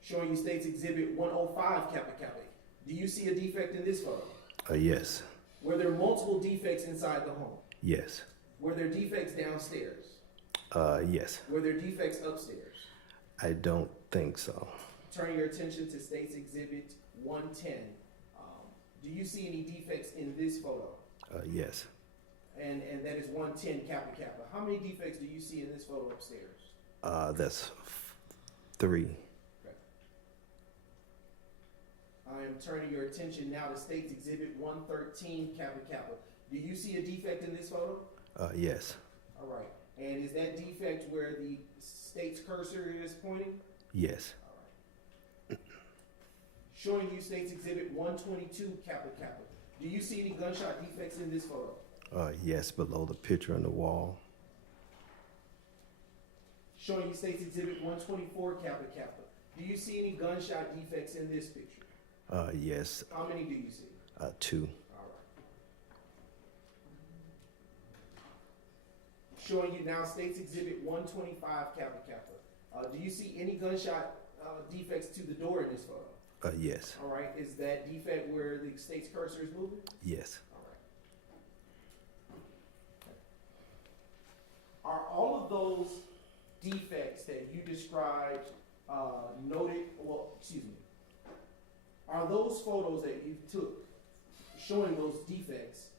Showing you State's Exhibit 105, Kappa Kappa. Do you see a defect in this photo? Yes. Were there multiple defects inside the home? Yes. Were there defects downstairs? Yes. Were there defects upstairs? I don't think so. Turning your attention to State's Exhibit 110. Do you see any defects in this photo? Yes. And that is 110, Kappa Kappa. How many defects do you see in this photo upstairs? That's 3. Okay. I am turning your attention now to State's Exhibit 113, Kappa Kappa. Do you see a defect in this photo? Yes. All right. And is that defect where the state's cursor is pointing? Yes. Showing you State's Exhibit 122, Kappa Kappa. Do you see any gunshot defects in this photo? Yes, below the picture on the wall. Showing you State's Exhibit 124, Kappa Kappa. Do you see any gunshot defects in this picture? Yes, How many do you see? 2. All right. Showing you now State's Exhibit 125, Kappa Kappa. Do you see any gunshot defects to the door in this photo? Yes. All right. Is that defect where the state's cursor is moving? Yes. All right. Are all of those defects that you described noted? Well, excuse me. Are those photos that you took showing those defects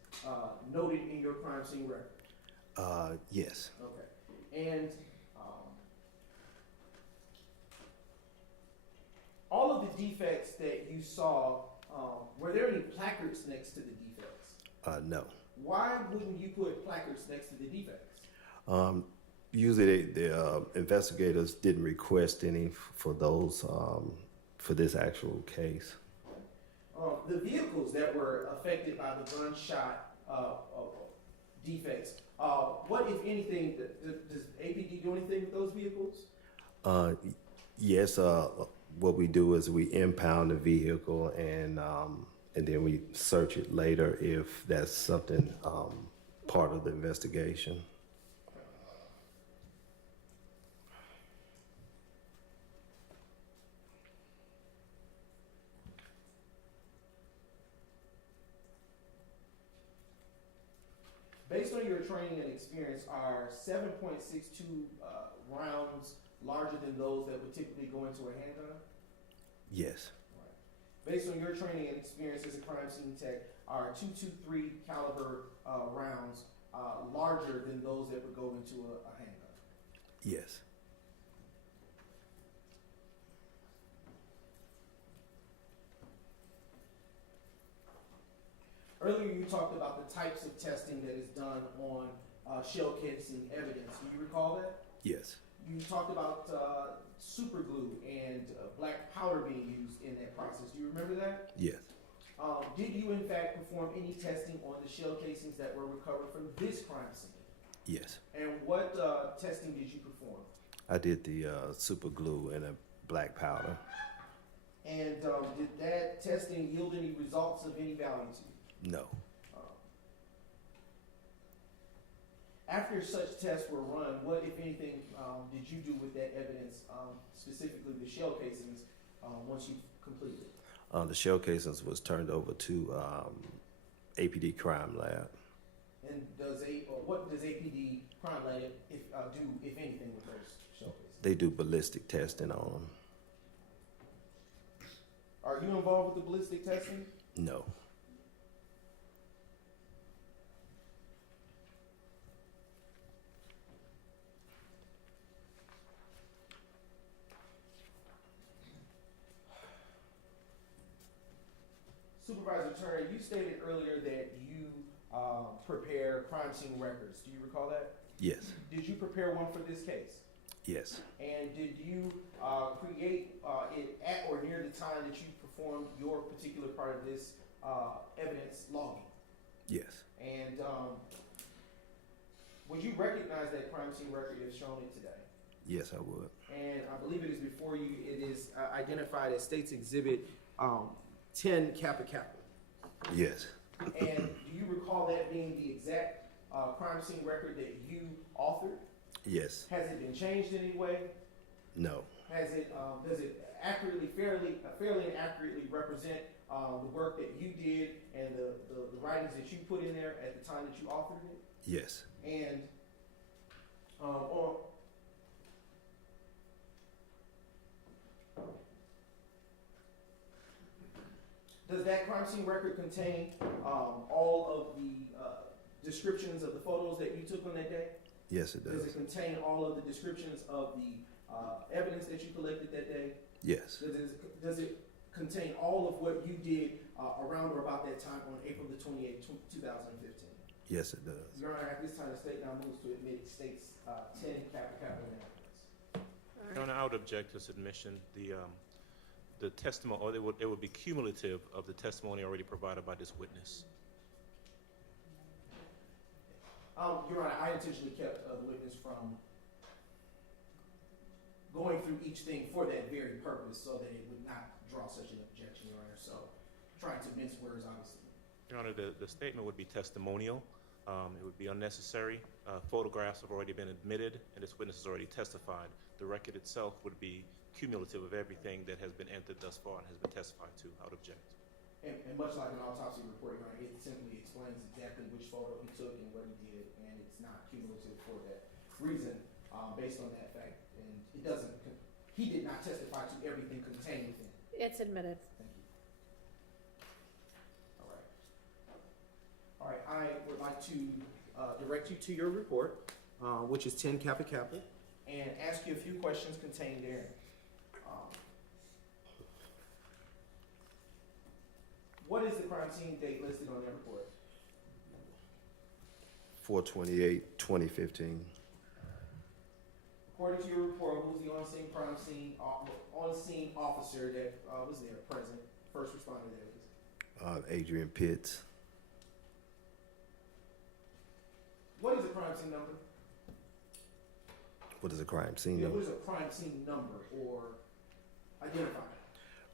noted in your crime scene record? Yes. Okay. And all of the defects that you saw, were there any placards next to the defects? No. Why wouldn't you put placards next to the defects? Usually the investigators didn't request any for those, for this actual case. The vehicles that were affected by the gunshot defects, what, if anything, does APD do anything with those vehicles? Yes, what we do is we impound the vehicle and then we search it later if that's something part of the investigation. Based on your training and experience, are 7.62 rounds larger than those that would typically go into a handgun? Yes. Right. Based on your training and experience as a crime scene tech, are .223 caliber rounds larger than those that would go into a handgun? Yes. Earlier you talked about the types of testing that is done on shell casing evidence. Do you recall that? Yes. You talked about super glue and black powder being used in that process. Do you remember that? Yes. Did you in fact perform any testing on the shell casings that were recovered from this crime scene? Yes. And what testing did you perform? I did the super glue and a black powder. And did that testing yield any results of any value to you? No. After such tests were run, what, if anything, did you do with that evidence, specifically the shell casings, once you completed it? The shell casings was turned over to APD Crime Lab. And what does APD Crime Lab do, if anything, with those shell casings? They do ballistic testing on them. Are you involved with the ballistic testing? No. Supervisor Turner, you stated earlier that you prepare crime scene records. Do you recall that? Yes. Did you prepare one for this case? Yes. And did you create it at or near the time that you performed your particular part of this evidence logging? Yes. And would you recognize that crime scene record if shown it today? Yes, I would. And I believe it is before you. It is identified as State's Exhibit 10 Kappa Kappa. Yes. And do you recall that being the exact crime scene record that you authored? Yes. Has it been changed in any way? No. Has it? Does it fairly and accurately represent the work that you did and the writings that you put in there at the time that you authored it? Yes. And does that crime scene record contain all of the descriptions of the photos that you took on that day? Yes, it does. Does it contain all of the descriptions of the evidence that you collected that day? Yes. Does it contain all of what you did around or about that time on April the 28th, 2015? Yes, it does. Your Honor, at this time, the state now moves to admit states 10 capital and evidence. Your Honor, I would object to submission. The testimony, or it would be cumulative of the testimony already provided by this witness. Your Honor, I intentionally kept the witness from going through each thing for that very purpose so that it would not draw such an objection, Your Honor. So trying to mince words, obviously. Your Honor, the statement would be testimonial. It would be unnecessary. Photographs have already been admitted, and this witness has already testified. The record itself would be cumulative of everything that has been entered thus far and has been testified to. I would object. And much like an autopsy report, Your Honor, it simply explains exactly which photo he took and what he did, and it's not cumulative for that reason, based on that fact. And it doesn't, he did not testify to everything contained within it. It's admitted. Thank you. All right. All right, I would like to direct you to your report, which is 10 Kappa Kappa, and ask you a few questions contained therein. What is the crime scene date listed on your report? 4/28/2015. According to your report, who's the on-scene on-scene officer that was there present, first responder there is? Adrian Pitt. What is a crime scene number? What is a crime scene? Yeah, number? what is a crime scene number or identifier?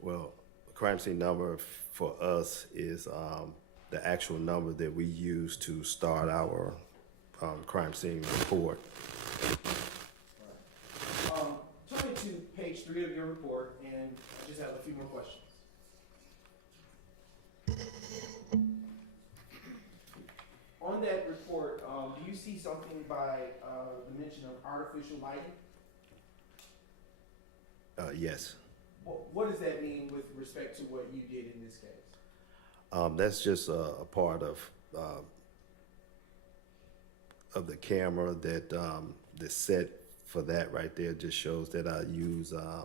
Well, the crime scene number for us is the actual number that we use to start our crime scene report. Turn to page 3 of your report, and I just have a few more questions. On that report, do you see something by the mention of artificial lighting? Yes. What does that mean with respect to what you did in this case? That's just a part of the camera that the set for that right there just shows that I use an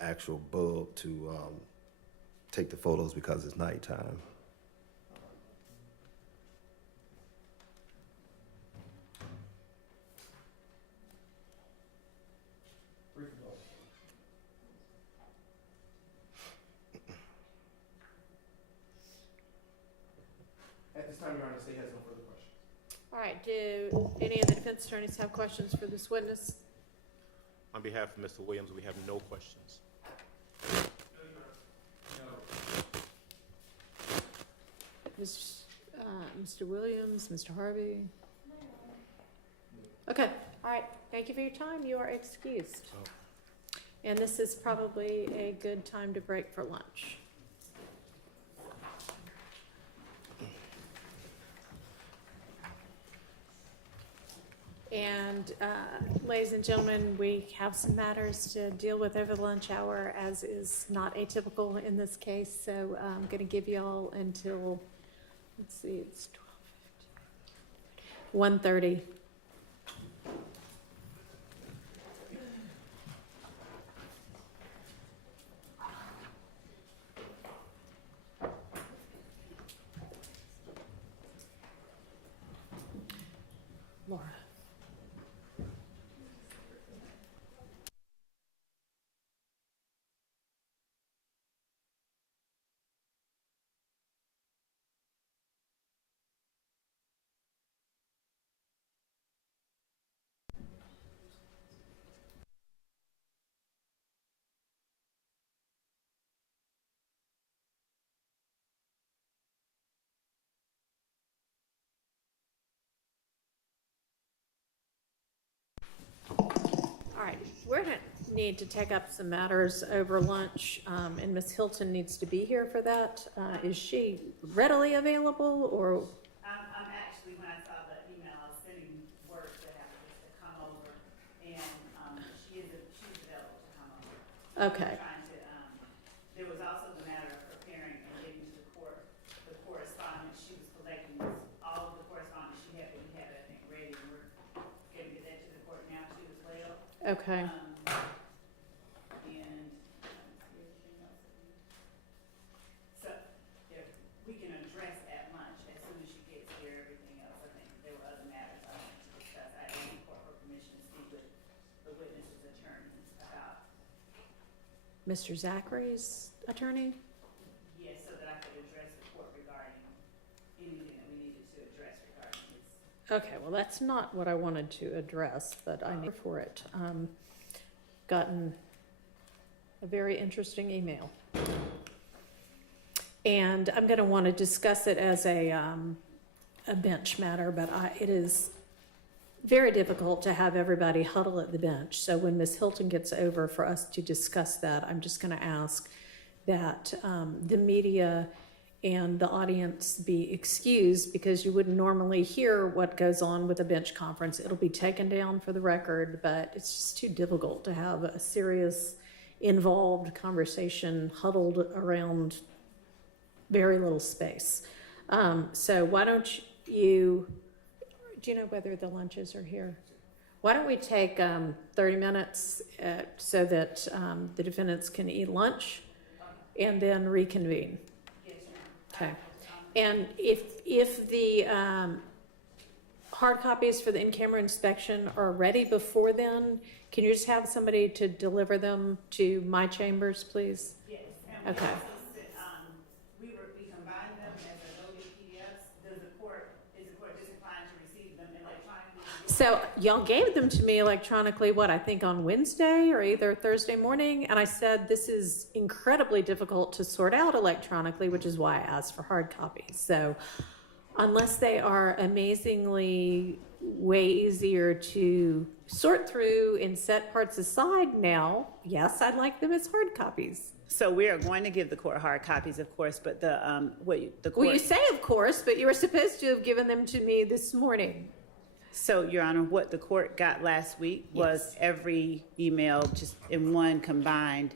actual bulb to take the photos because it's nighttime. At this time, Your Honor, the state has no further questions. All right, do any of the defense attorneys have questions for this witness? On behalf of Mr. Williams, we have no questions. Mr. Williams, Mr. Harvey? Okay, all right, thank you for your time, you are excused. And this is probably a good time to break for lunch. And ladies and gentlemen, we have some matters to deal with over the lunch hour, as is not atypical in this case. So I'm going to give you all until, let's see, it's 1:30. Laura. All right, we're gonna need to take up some matters over lunch, and Ms. Hilton needs to be here for that. Is she readily available, or? I'm actually, when I saw the email, I was sending word to have her to come over, and she's available to come over. Okay. Trying to, there was also the matter of preparing and getting to the court, the correspondence. She was collecting all of the correspondence she had, but we had it, I think, ready, and we're going to get that to the court now too as well. Okay. So if we can address at lunch, as soon as she gets here, everything Mr. Zachary's attorney? Yes, so that I could address the court regarding anything that we needed to address regarding his. Okay, well, that's not what I wanted to address, but I need for it. Gotten a very interesting email. And I'm going to want to discuss it as a bench matter, but it is very difficult to have everybody huddle at the bench. So when Ms. Hilton gets over for us to discuss that, I'm just going to ask that the media and the audience be excused, because you wouldn't normally hear what goes on with a bench conference. It'll be taken down for the record, but it's just too difficult to have a serious, involved conversation huddled around very little space. So why don't you, do you know whether the lunches are here? Why don't we take 30 minutes so that the defendants can eat lunch and then reconvene? Okay. And if the hard copies for the in-camera inspection are ready before then, can you just have somebody to deliver them to my chambers, please? Yes. Okay. We combined them as a loaded PDFs. Is the court disinclined to receive them electronically? So y'all gave them to me electronically, I think on Wednesday or either Thursday morning. And I said, this is incredibly difficult to sort out electronically, which is why I asked for hard copies. So unless they are amazingly way easier to sort through and set parts aside now, yes, I'd like them as hard copies. So we are going to give the court hard copies, of course, but the court. Well, you say of course, but you were supposed to have given them to me this morning. So, Your Honor, what the court got last week was every email just in one combined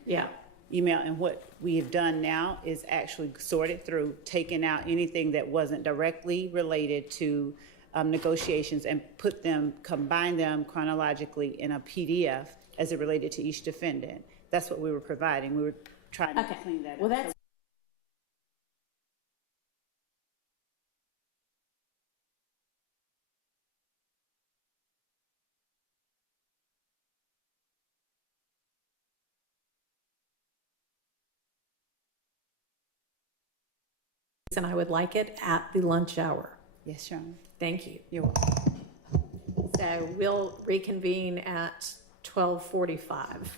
email. And what we have done now is actually sorted through, taken out anything that wasn't directly related to negotiations and combine them chronologically in a PDF as it related to each defendant. That's what we were providing. We were trying to clean that up. That's and I would like it at the lunch hour. Yes, Your Honor. Thank you. You're welcome. So we'll reconvene at 12:45.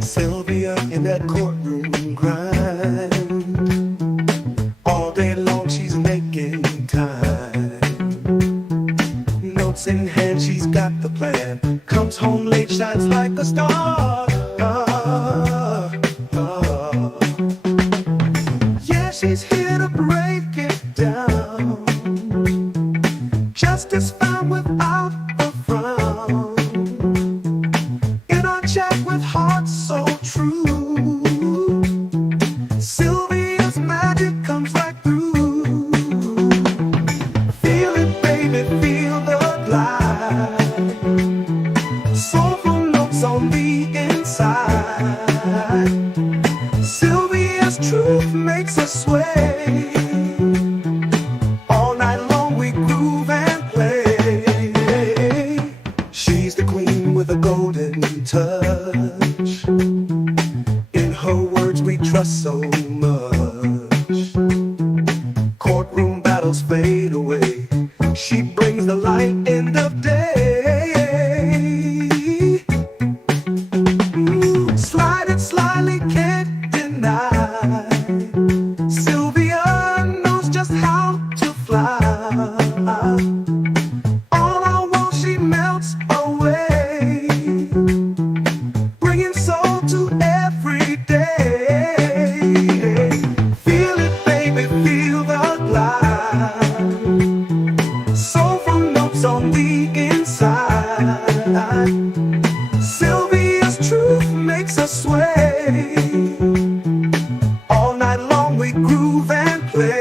Sylvia in that courtroom grind. All day long she's making time. Notes in hand, she's got the plan. Comes home late, shines like a star. Yeah, she's here to break it down. Justice found without a frown. In our chat with hearts so true, Sylvia's magic comes right through. Feel it, baby, feel the glide. Soulful notes on the inside. Sylvia's truth makes us sway. All night long we groove and play. She's the queen with a golden touch. In her words we trust so much. Courtroom battles fade away. She brings the light end of day. Slide it slyly, can't deny. Sylvia we groove and play.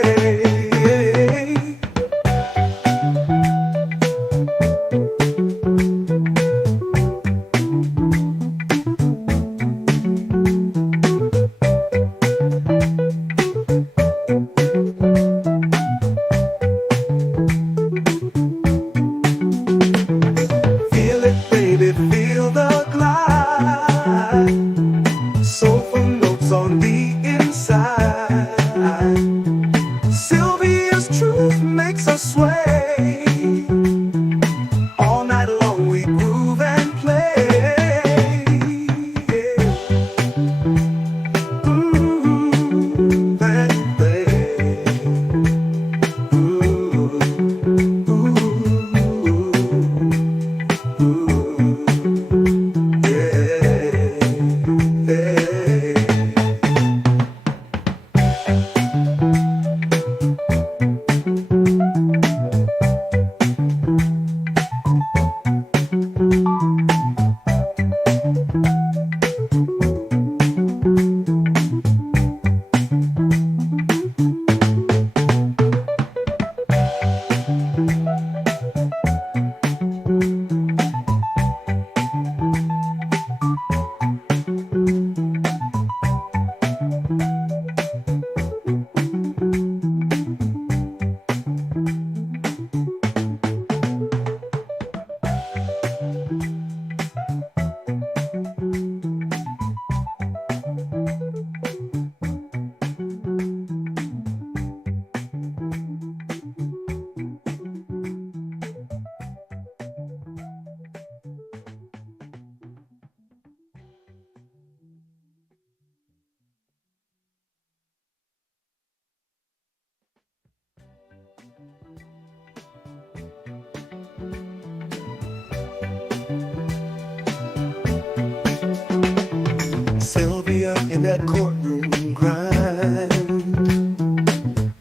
Feel it, baby, feel the glide. Soulful notes on the inside. Sylvia's truth makes us sway. All night long we groove and play. Groove and play. Ooh, ooh, ooh, yeah. Sylvia in that courtroom grind.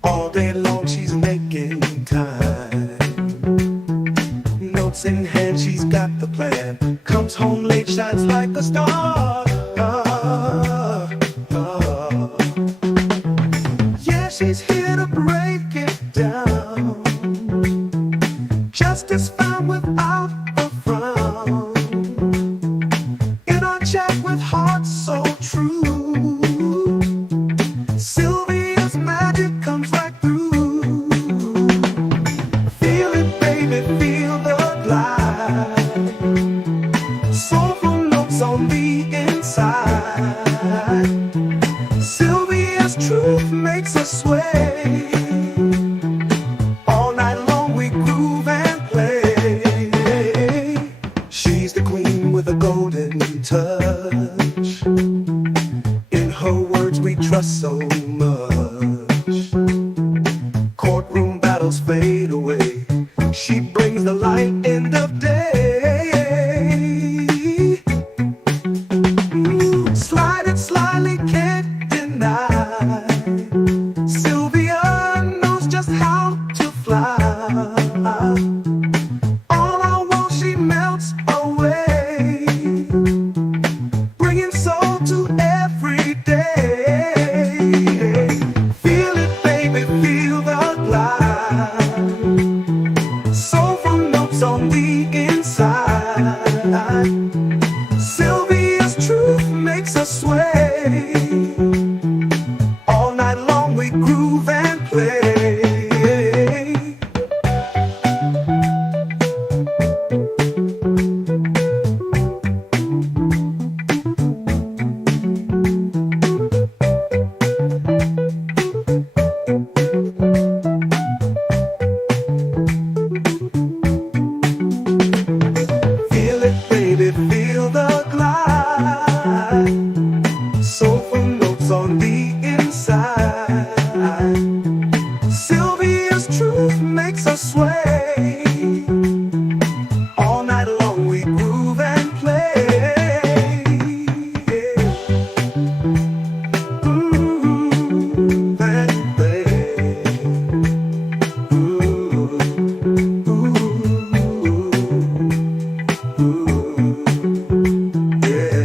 All day long she's making time. Notes in hand, she's got the plan. Comes home late, shines like a star. Yeah, she's here to break it down. Justice found without a frown. In our chat with hearts so true, Sylvia's magic comes right through. Feel it, baby, feel the glide. Soulful notes on the inside. Sylvia's truth makes us sway. All night long we groove and play. She's the queen with a golden touch. In her words we trust so much. Courtroom battles fade away. She brings the light end of day. Slide it slyly, can't deny. Sylvia knows just how to fly. All I want, she melts away, bringing soul to every day. Feel it, baby, feel the glide. Soulful notes on the inside. Sylvia's truth makes us sway. All night long we groove and play. Feel it, baby, feel the glide. Soulful notes on the inside. Sylvia's truth makes us sway. All night long we groove and play. Groove and play. Ooh, ooh, ooh, yeah.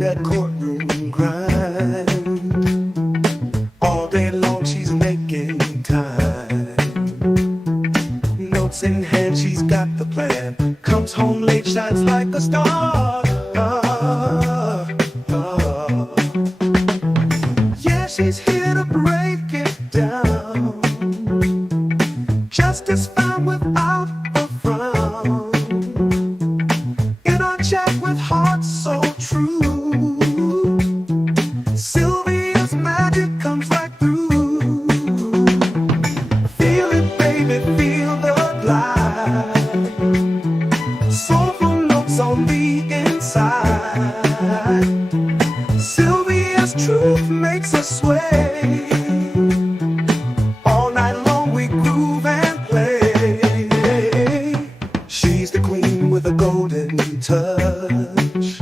that courtroom grind. All day long she's making time. Notes in hand, she's got the plan. Comes home late, shines like a star. Yeah, she's here to break it down. Justice found without a frown. In our chat with hearts so true, Sylvia's magic comes right through. Feel it, baby, feel the glide. Soulful notes on the inside. Sylvia's truth makes us sway. All night long we groove and play. She's the queen with a golden touch.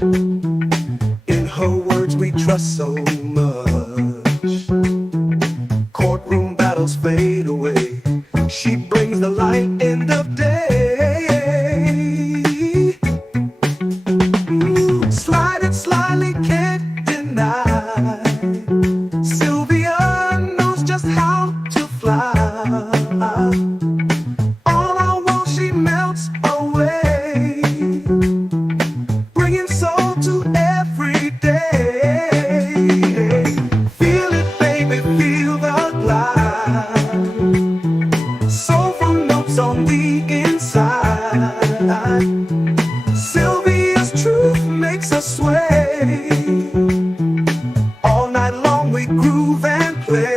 In her words we trust so much. Courtroom battles fade away. She brings the light end of day. Slide it slyly, can't deny. Sylvia knows just how to fly. All our walls she melts away, bringing soul to every day. Feel it, baby, feel the glide. Soulful notes on the inside. Sylvia's truth makes us sway. All night long we groove and play.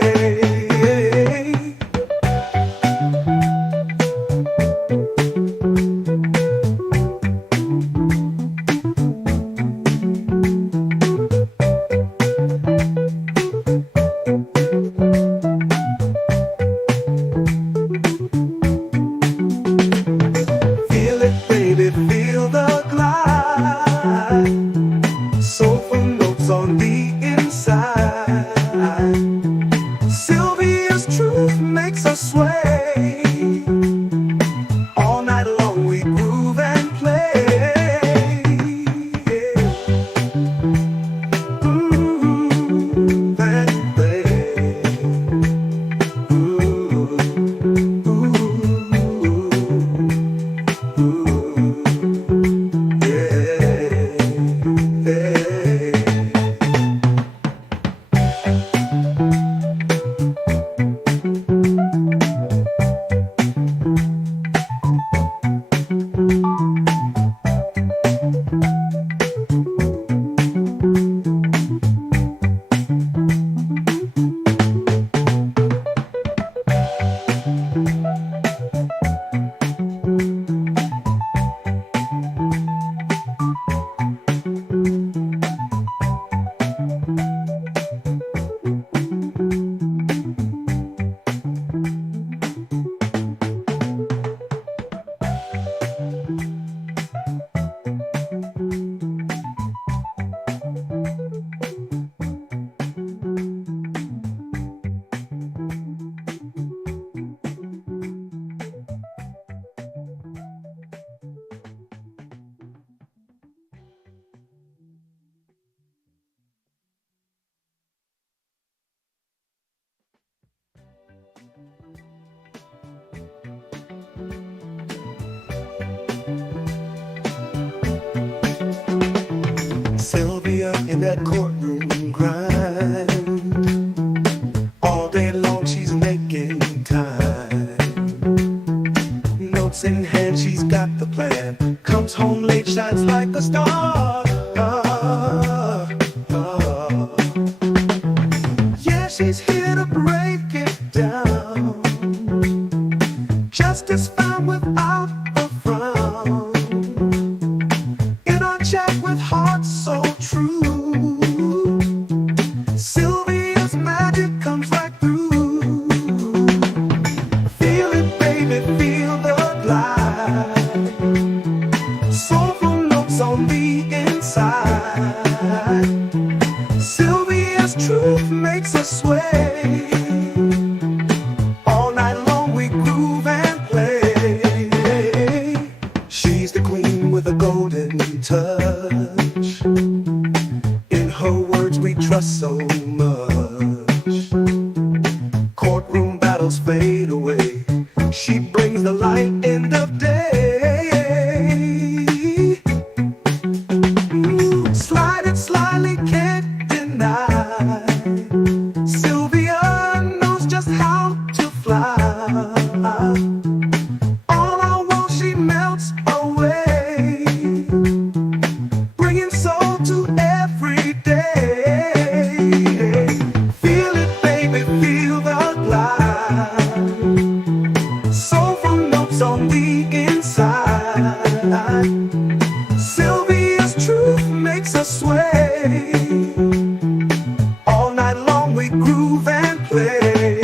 Feel it, baby, feel the glide. Soulful notes on the inside. Sylvia's truth makes us sway. All night long we groove and play. Groove and play. Sylvia in that courtroom grind. All day long she's making time. Notes in hand, she's got the plan. Comes home late, shines like a star. Yeah, she's here to break it down. Justice found without a frown. In our chat with hearts so true, Sylvia's magic comes right through. Feel it, baby, feel the glide. Soulful notes on the inside. Sylvia's truth makes us sway. All night long we groove and play. She's the queen with a golden touch. In we groove and play.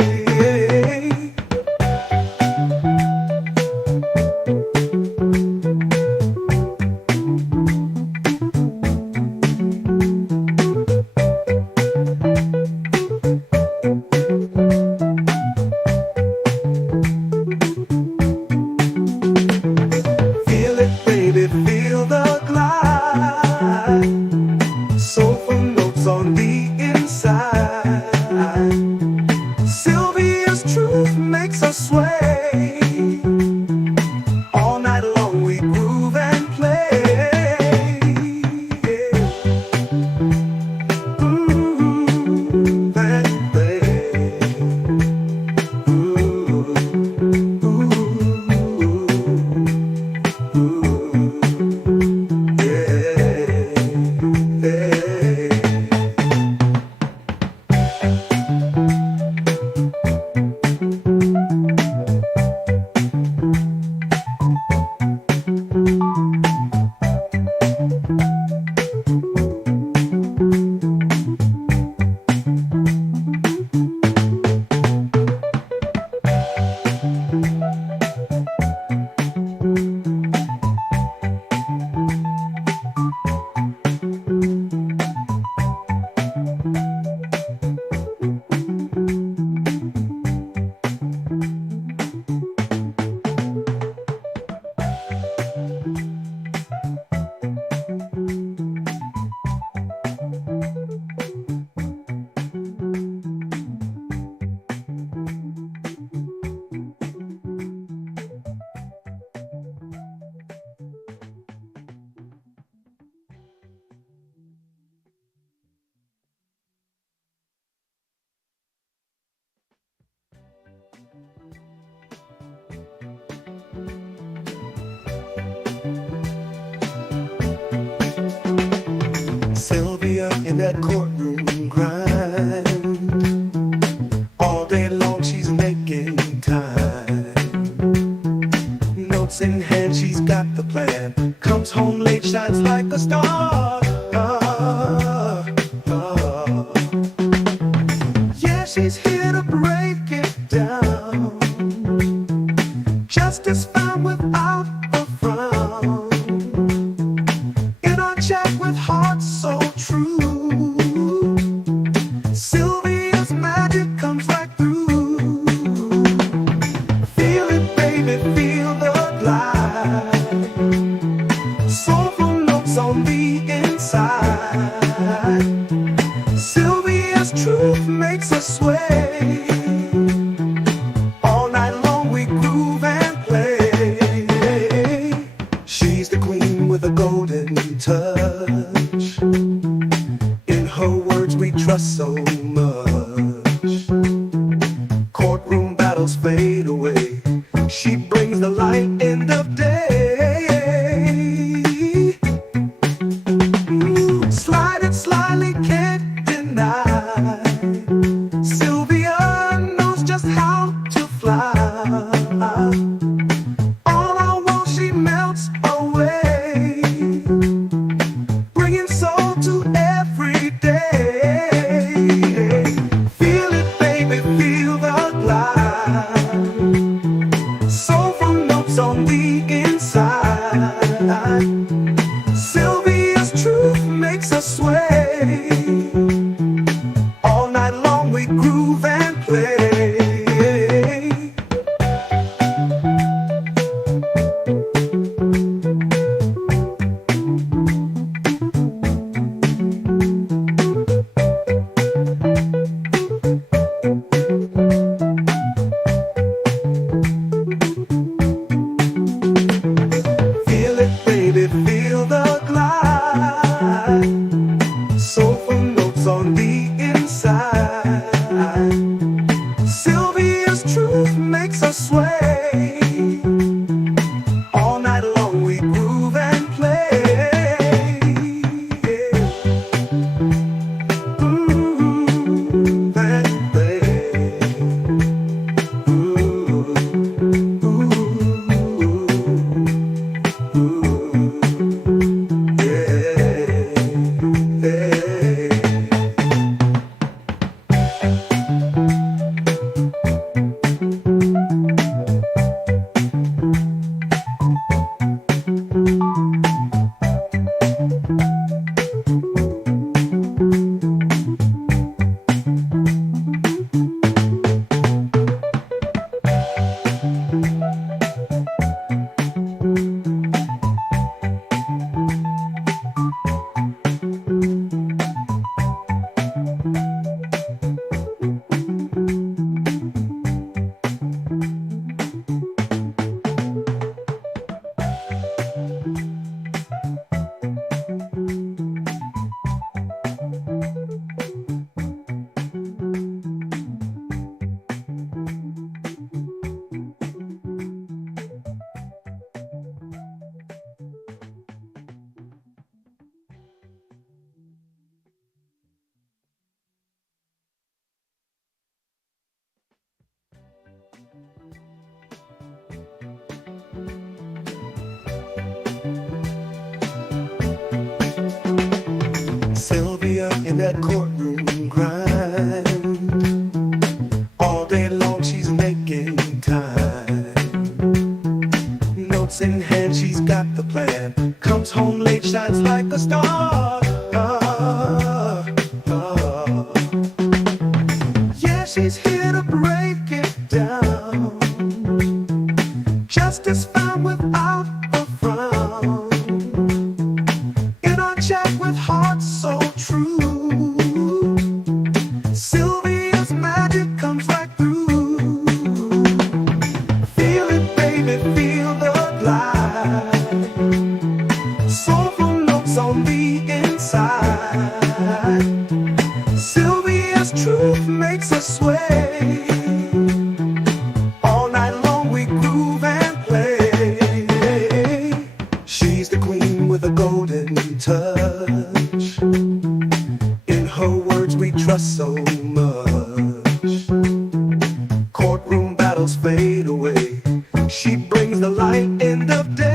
Feel it, baby, feel the glide. Soulful notes on the inside. Sylvia's truth makes us sway. All night long we groove and play. Groove and play. Ooh, ooh, ooh, yeah, yeah. Sylvia in that courtroom grind. All day long she's making time. Notes in hand, she's got the plan. Comes home late, shines like a star. Yeah, she's here to break it down. Justice found without a frown. In our chat with hearts so true, Sylvia's magic comes right through. Feel it, baby, feel the glide. Soulful notes on the inside. Sylvia's truth makes us sway. All night long we groove and play. She's the queen with a golden touch. In her words we trust so much. Courtroom battles fade away. She brings the light end of day. Slide it slyly, can't deny. Sylvia knows just how to fly. All I want, she melts away, bringing soul to every day. Feel it, baby, feel the glide. Soulful notes on the inside. Sylvia's truth makes us sway. All night long we groove and play. Feel it, baby, feel the glide. Soulful notes on the inside. Sylvia's truth makes us sway. All night long we groove and play. Groove and play. Ooh, ooh, ooh, yeah, yeah. that courtroom grind. All day long she's making time. Notes in hand, she's got the plan. Comes home late, shines like a star. Yeah, she's here to break it down. Justice found without a frown. In our chat with hearts so true, Sylvia's magic comes right through. Feel it, baby, feel the glide. Soulful notes on the inside. Sylvia's truth makes us sway. All night long we groove and play. She's the queen with a golden touch. In her words we trust so much. Courtroom battles fade away. She brings the light end of day.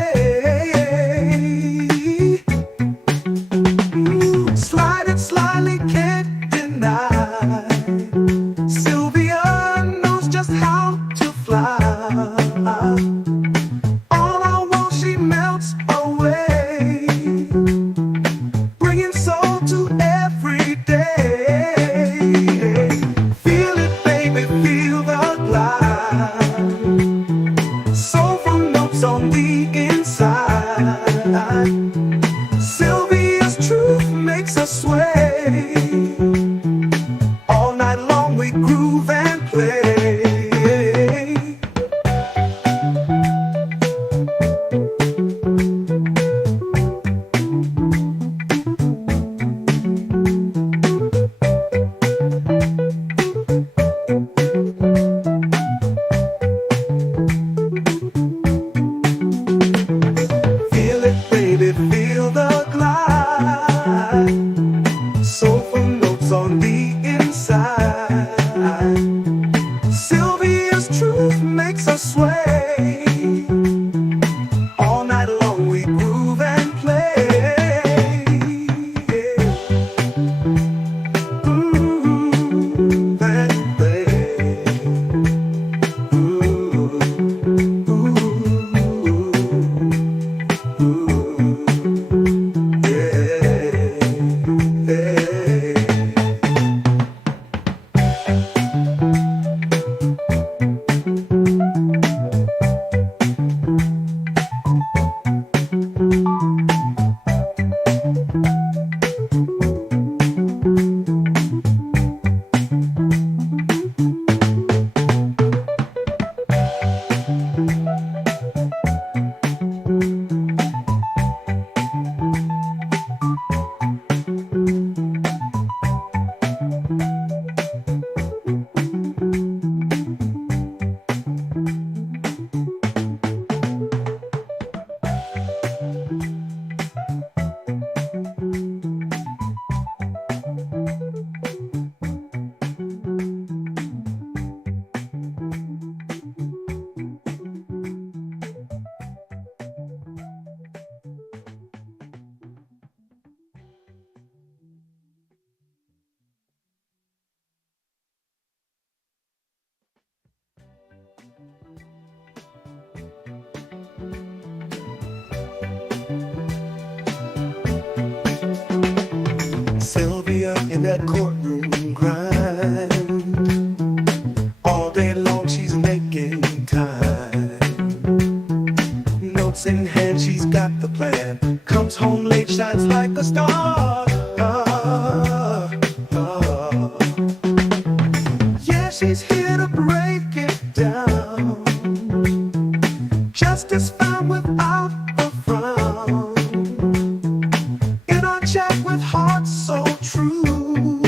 Slide it slyly, can't deny. Sylvia knows just how to fly. All our walls she melts away, bringing soul to every day. Feel it, baby, feel the glide. Soulful notes on the inside. Sylvia's truth makes us sway. All night long we groove and play. Feel it, baby, feel the glide. Soulful notes on the inside. Sylvia's truth makes us sway. All night long we groove and play. Groove and play. Sylvia in that courtroom grind. All day long she's making time. Notes in hand, she's got the plan. Comes home late, shines like a star. Yeah, she's here to break it down. Justice found without a frown. In our chat with hearts so true,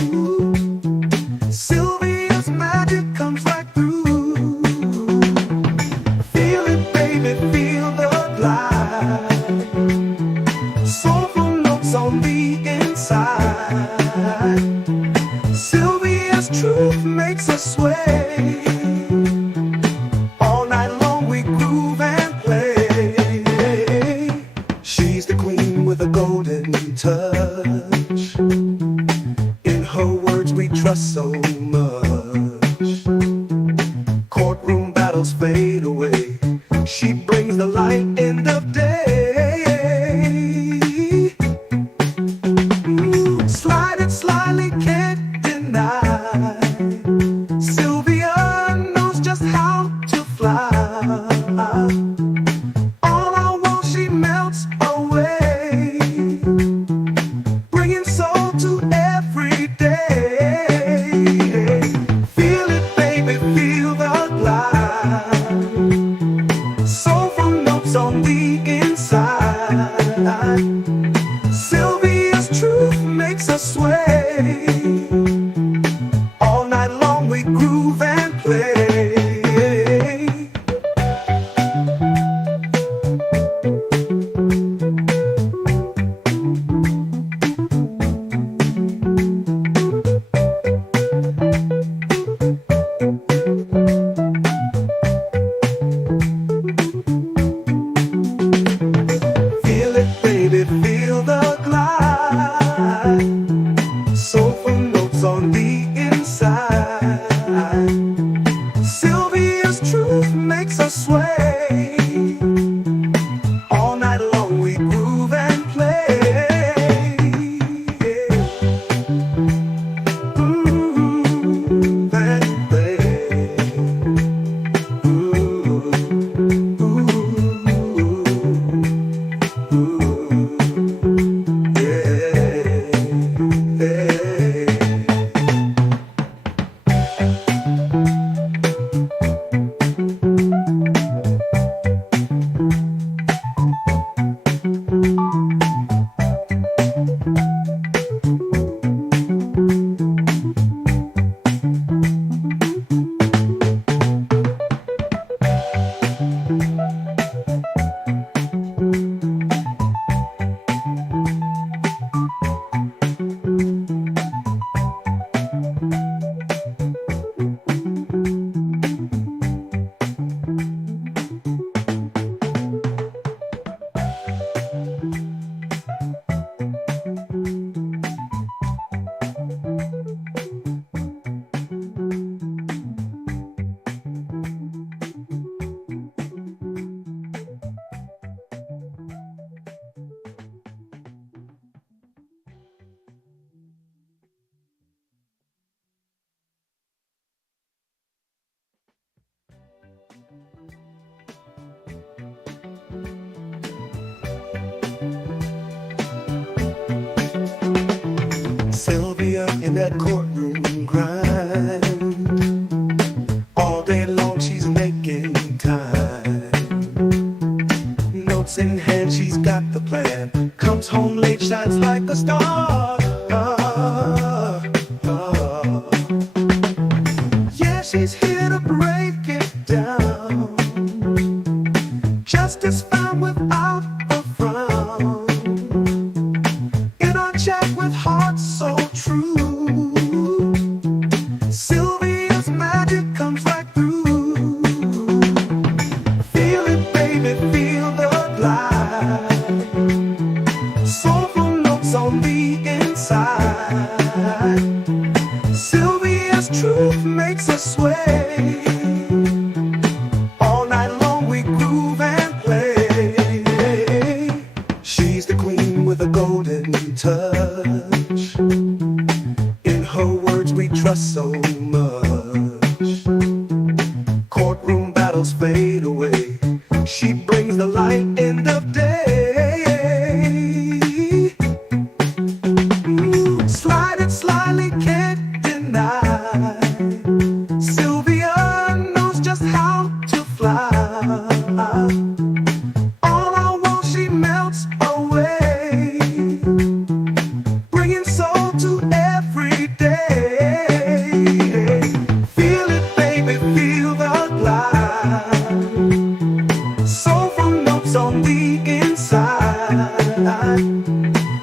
Sylvia's magic comes right through. Feel it, baby, feel the glide. Soulful notes on the inside. Sylvia's truth makes us sway. All night long we groove and play. She's the queen with a golden touch. In we groove and play. Feel it, baby, feel the glide. Soulful notes on the inside. Sylvia's truth makes us sway. All night long we groove and play. Groove and play. Ooh, ooh, ooh, yeah, yeah. Sylvia in that courtroom grind. All day long she's making time. Notes in hand, she's got the plan. Comes home late, shines like a star. Yeah, she's here to break it down. Justice found without a frown. In our chat with hearts so true, Sylvia's magic comes right through. Feel it, baby, feel the glide. Soulful notes on the inside. Sylvia's truth makes us sway. All night long we groove and play. She's the queen with a golden touch. In her words we trust so much. Courtroom battles fade away. She brings the light end of day. Slide it slyly, can't deny. Sylvia knows just how to fly. All I want, she melts away, bringing soul to every day. Feel it, baby, feel the glide. Soulful notes on the inside.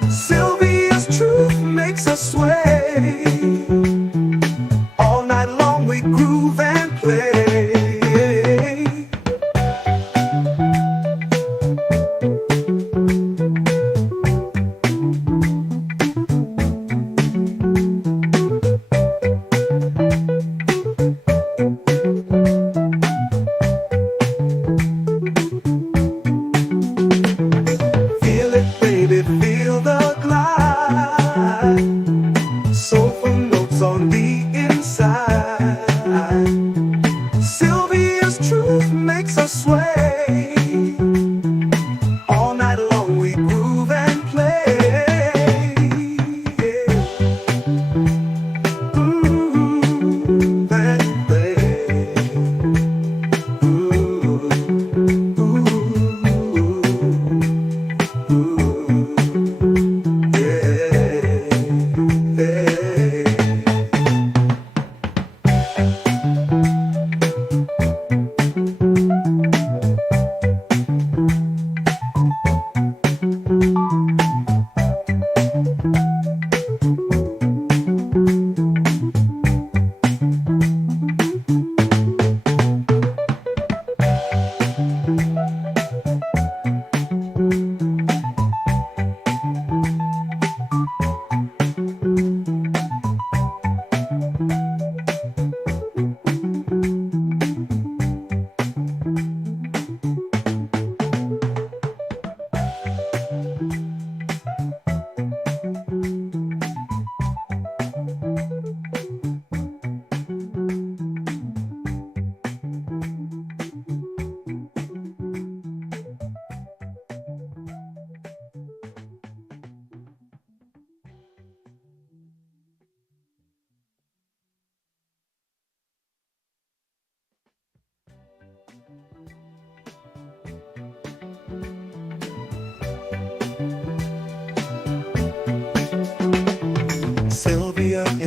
Sylvia's truth makes us sway. All night long we groove and play. Feel it, baby, feel the glide. Soulful notes on the inside.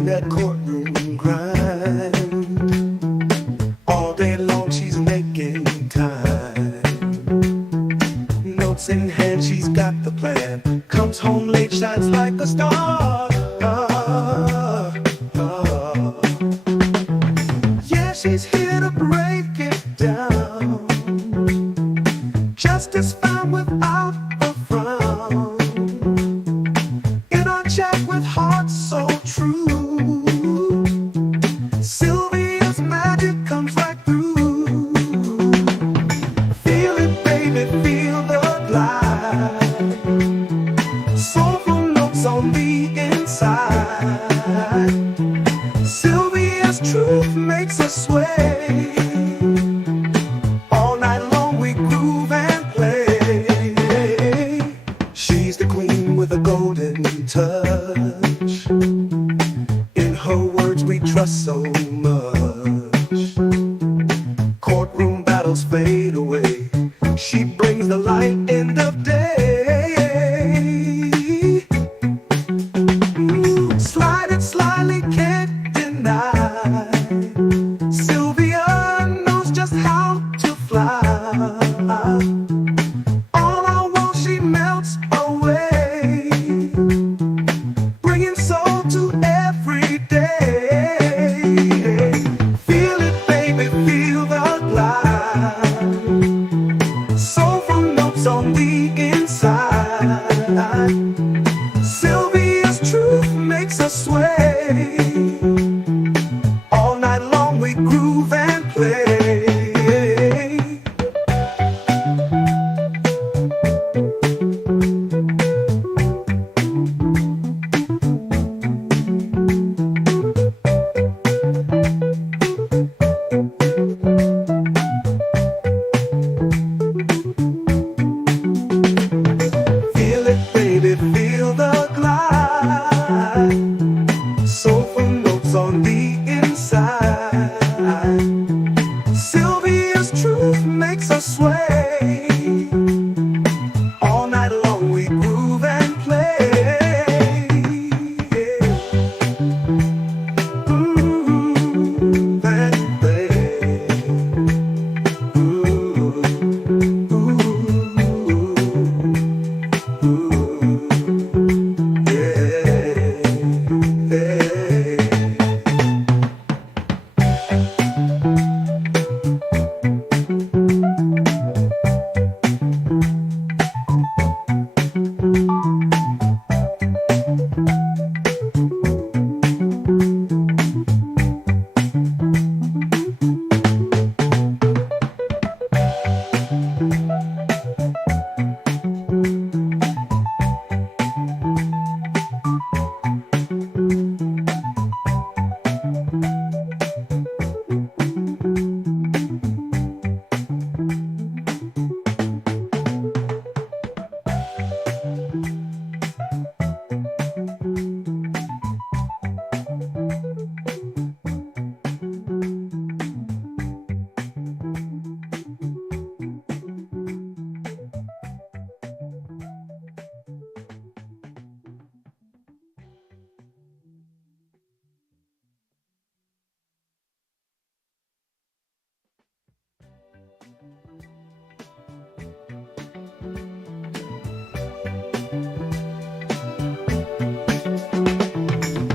in that courtroom grind. All day long she's making time. Notes in hand, she's got the plan. Comes home late, shines like a star. Yeah, she's here to break it down. Justice found without a frown. In our chat with hearts so true, Sylvia's magic comes right through. Feel it, baby, feel the glide. Soulful notes on the inside. Sylvia's truth makes us sway. All night long we groove and play. She's the queen with a golden touch. In her words we trust so much. Courtroom battles fade away. She brings the light end of day. Slide it slyly, can't deny. Sylvia knows just how to fly. All I want, she melts away, bringing soul to every day. Feel it, baby, feel the glide. Soulful notes on the inside. Sylvia's truth makes us sway. All night long we groove and play. Feel it, baby, feel the glide. Soulful notes on the inside. Sylvia's truth makes us sway. All night long we groove and play. Groove and play. Ooh, ooh,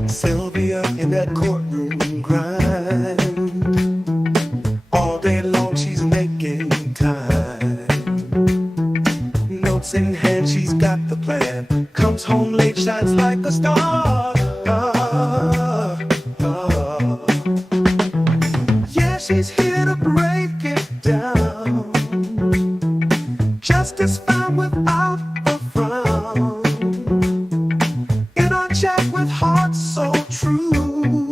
Sylvia in that courtroom grind. All day long she's making time. Notes in hand, she's got the plan. Comes home late, shines like a star. Yeah, she's here to break it down. Justice found without a frown. In our chat with hearts so true,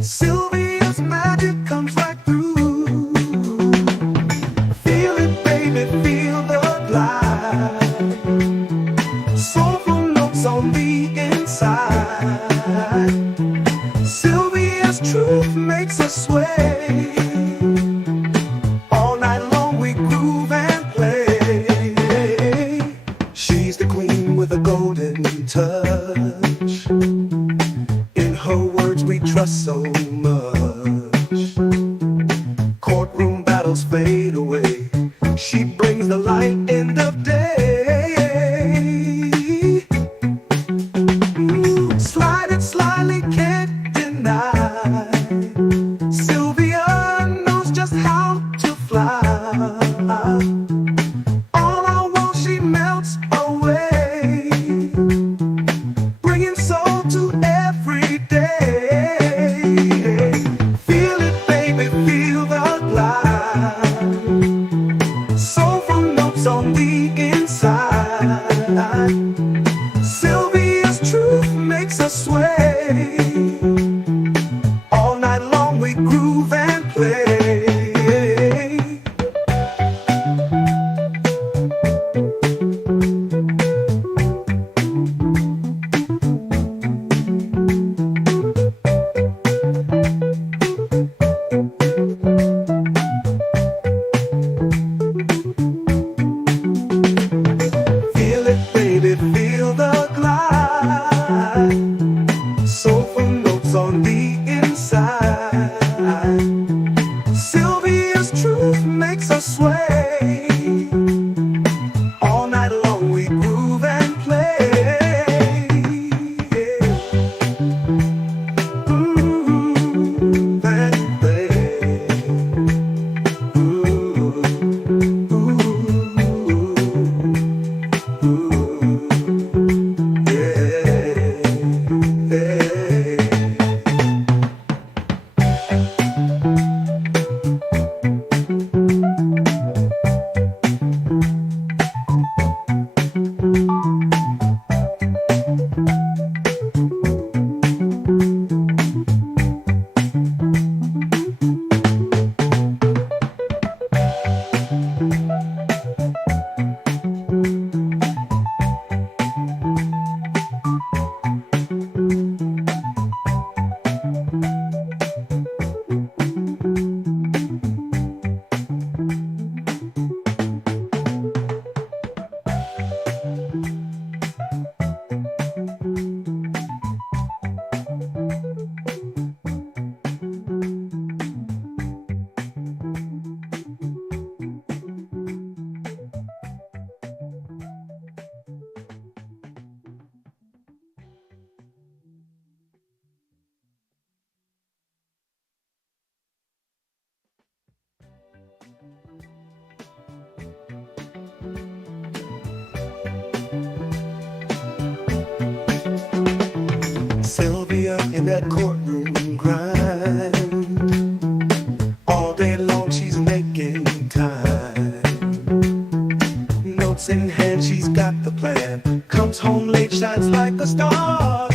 Sylvia's magic comes right through. Feel it, baby, feel the glide. Soulful notes on the inside. Sylvia's truth makes us sway. All night long we groove and play. She's the queen with a golden touch. In we groove and play. Feel it, baby, feel the glide. Soulful notes on the inside. Sylvia's truth makes us sway. All night long we groove and play. Groove and play. Ooh, ooh, ooh, yeah, yeah. Sylvia in that courtroom grind. All day long she's making time. Notes in hand, she's got the plan. Comes home late, shines like a star.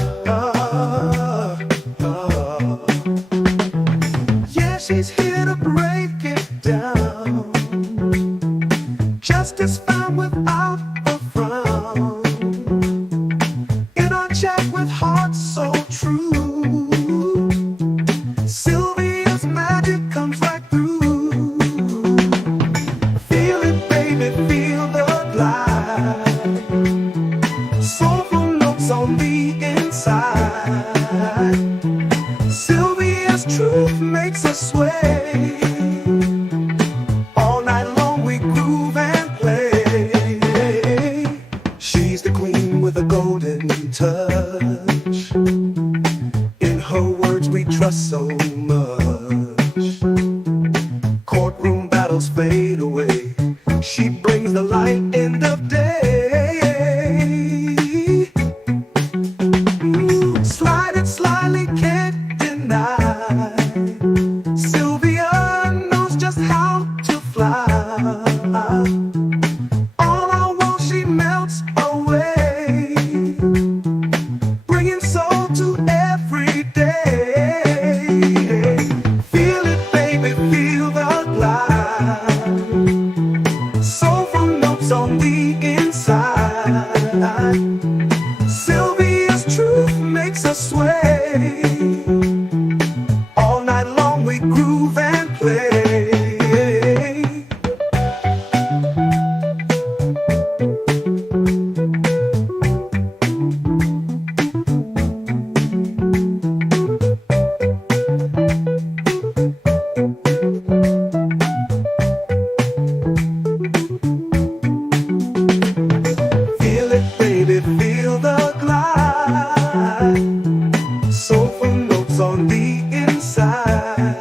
Yeah, she's here to break it down. Justice found without a frown. In our chat with hearts so true, Sylvia's magic comes right through. Feel it, baby, feel the glide. Soulful notes on the inside. Sylvia's truth makes us sway. All night long we groove and play. She's the queen with a golden touch. In her words we trust so much. Courtroom battles fade away. She brings the light end of day. Slide it slyly, can't deny. Sylvia knows just how to fly. All I want, she melts away, bringing soul to every day. Feel it, baby, feel the glide. Soulful notes on the inside. Sylvia's truth makes us sway. All night long we groove and play. Feel it, baby, feel the glide. Soulful notes on the inside.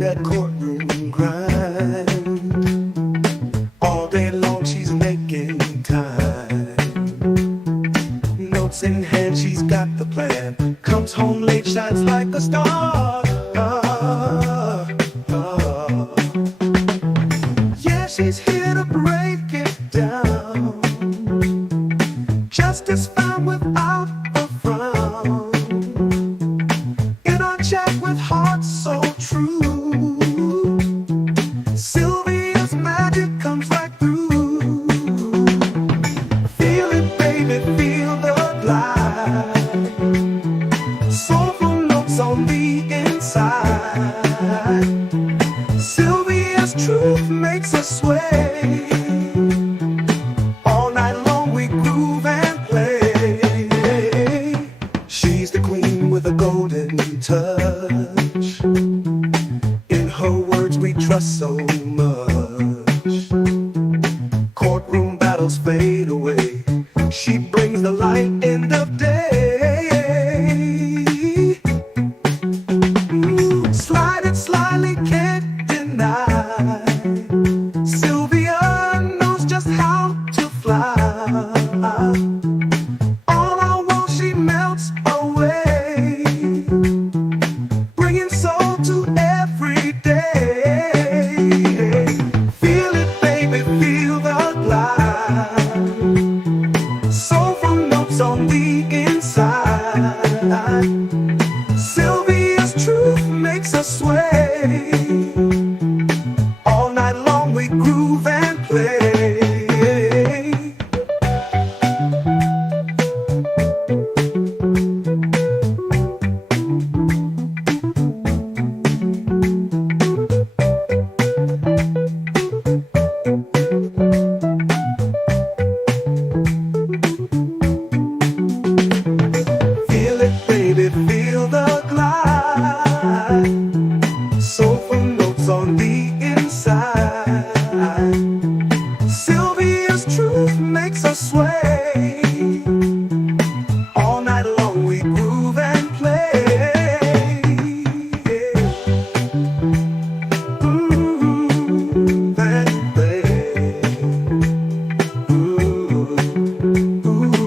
that courtroom grind. All day long she's making time. Notes in hand, she's got the plan. Comes home late, shines like a star. Yeah, she's here to break it down. Justice found without a frown. In our chat with hearts so true, Sylvia's magic comes right through. Feel it, baby, feel the glide. Soulful notes on the inside. Sylvia's truth makes us sway. All night long we groove and play. She's the queen with a golden touch. In her words we trust so much. Courtroom battles fade away. She brings the light end of day. Slide it slyly, can't deny. Sylvia knows just how to fly. All our walls she melts away, bringing soul to every day. Feel it, baby, feel the glide. Soulful notes on the inside. Sylvia's truth makes us sway. All night long we groove and play. Feel it, baby, feel the glide. Soulful notes on the inside. Sylvia's truth makes us sway. All night long we groove and play. Groove and play. Ooh, ooh,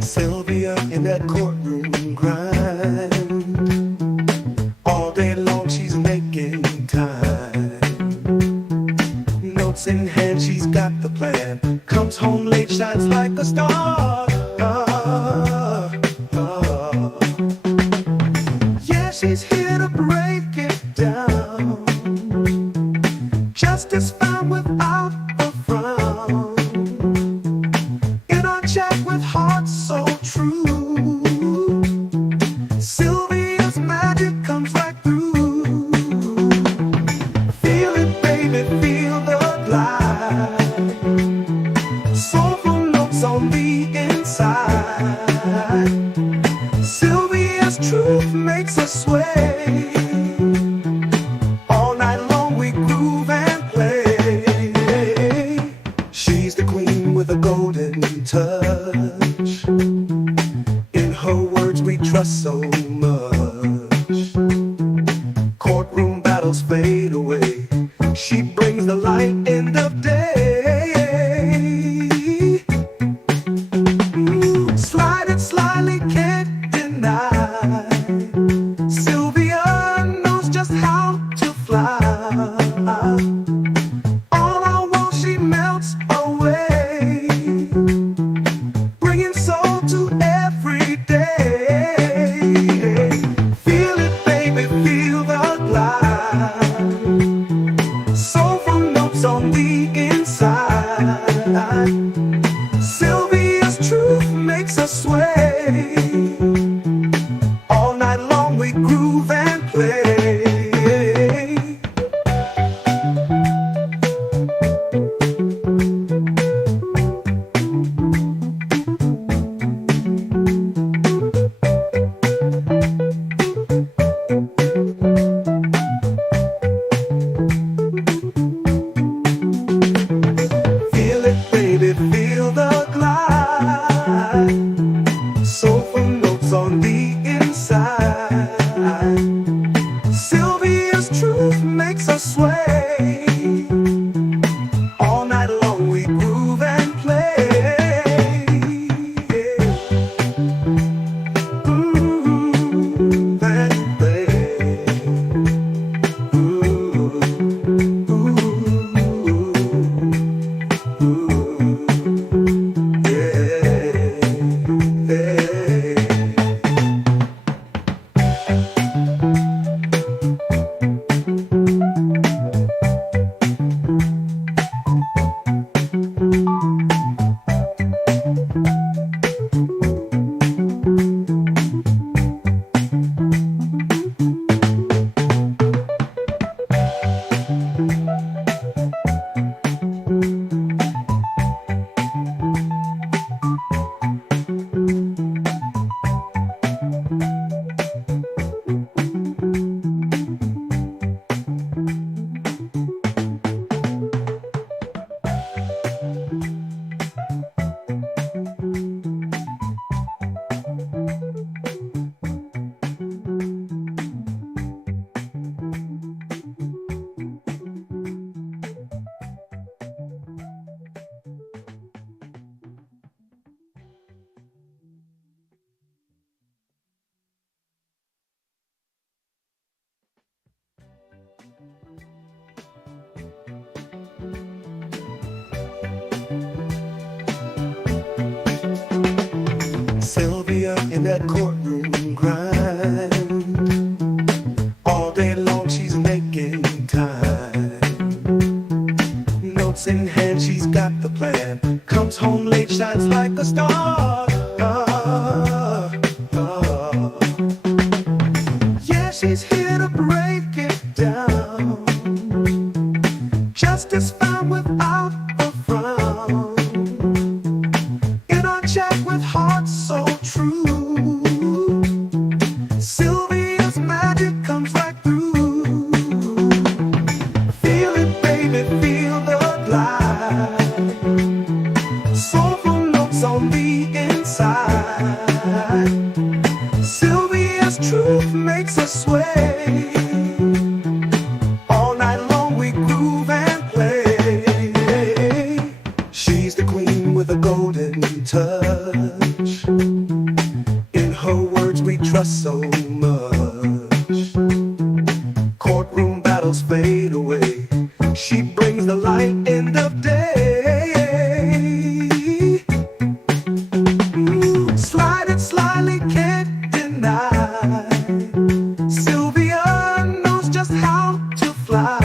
Sylvia in that courtroom grind. All day long she's making time. Notes in hand, she's got the plan. Comes home late, shines like a star. Yeah, she's here to break it down. Justice found without a frown. In our chat with hearts so true, Sylvia's magic comes right through. Feel it, baby, feel the glide. Soulful notes on the inside. Sylvia's truth makes us sway. All night long we groove and play. She's the queen with a golden touch. In we groove and play. Feel it, baby, feel the glide. Soulful notes on the inside. Sylvia's truth makes us sway. All night long we groove and play. Groove and play. Ooh, ooh, Sylvia in that courtroom grind. All day long she's making time. Notes in hand, she's got the plan. Comes home late, shines like a star. Yeah, she's here to break it down. Justice found without a frown. In our chat with hearts so true, Sylvia's magic comes right through. Feel it, baby, feel the glide. Soulful notes on the inside. Sylvia's truth makes us sway. All night long we groove and play. She's the queen with a golden touch. In her words we trust so much. Courtroom battles fade away. She brings the light end of day. Slide it slyly, can't deny. Sylvia knows just how to fly.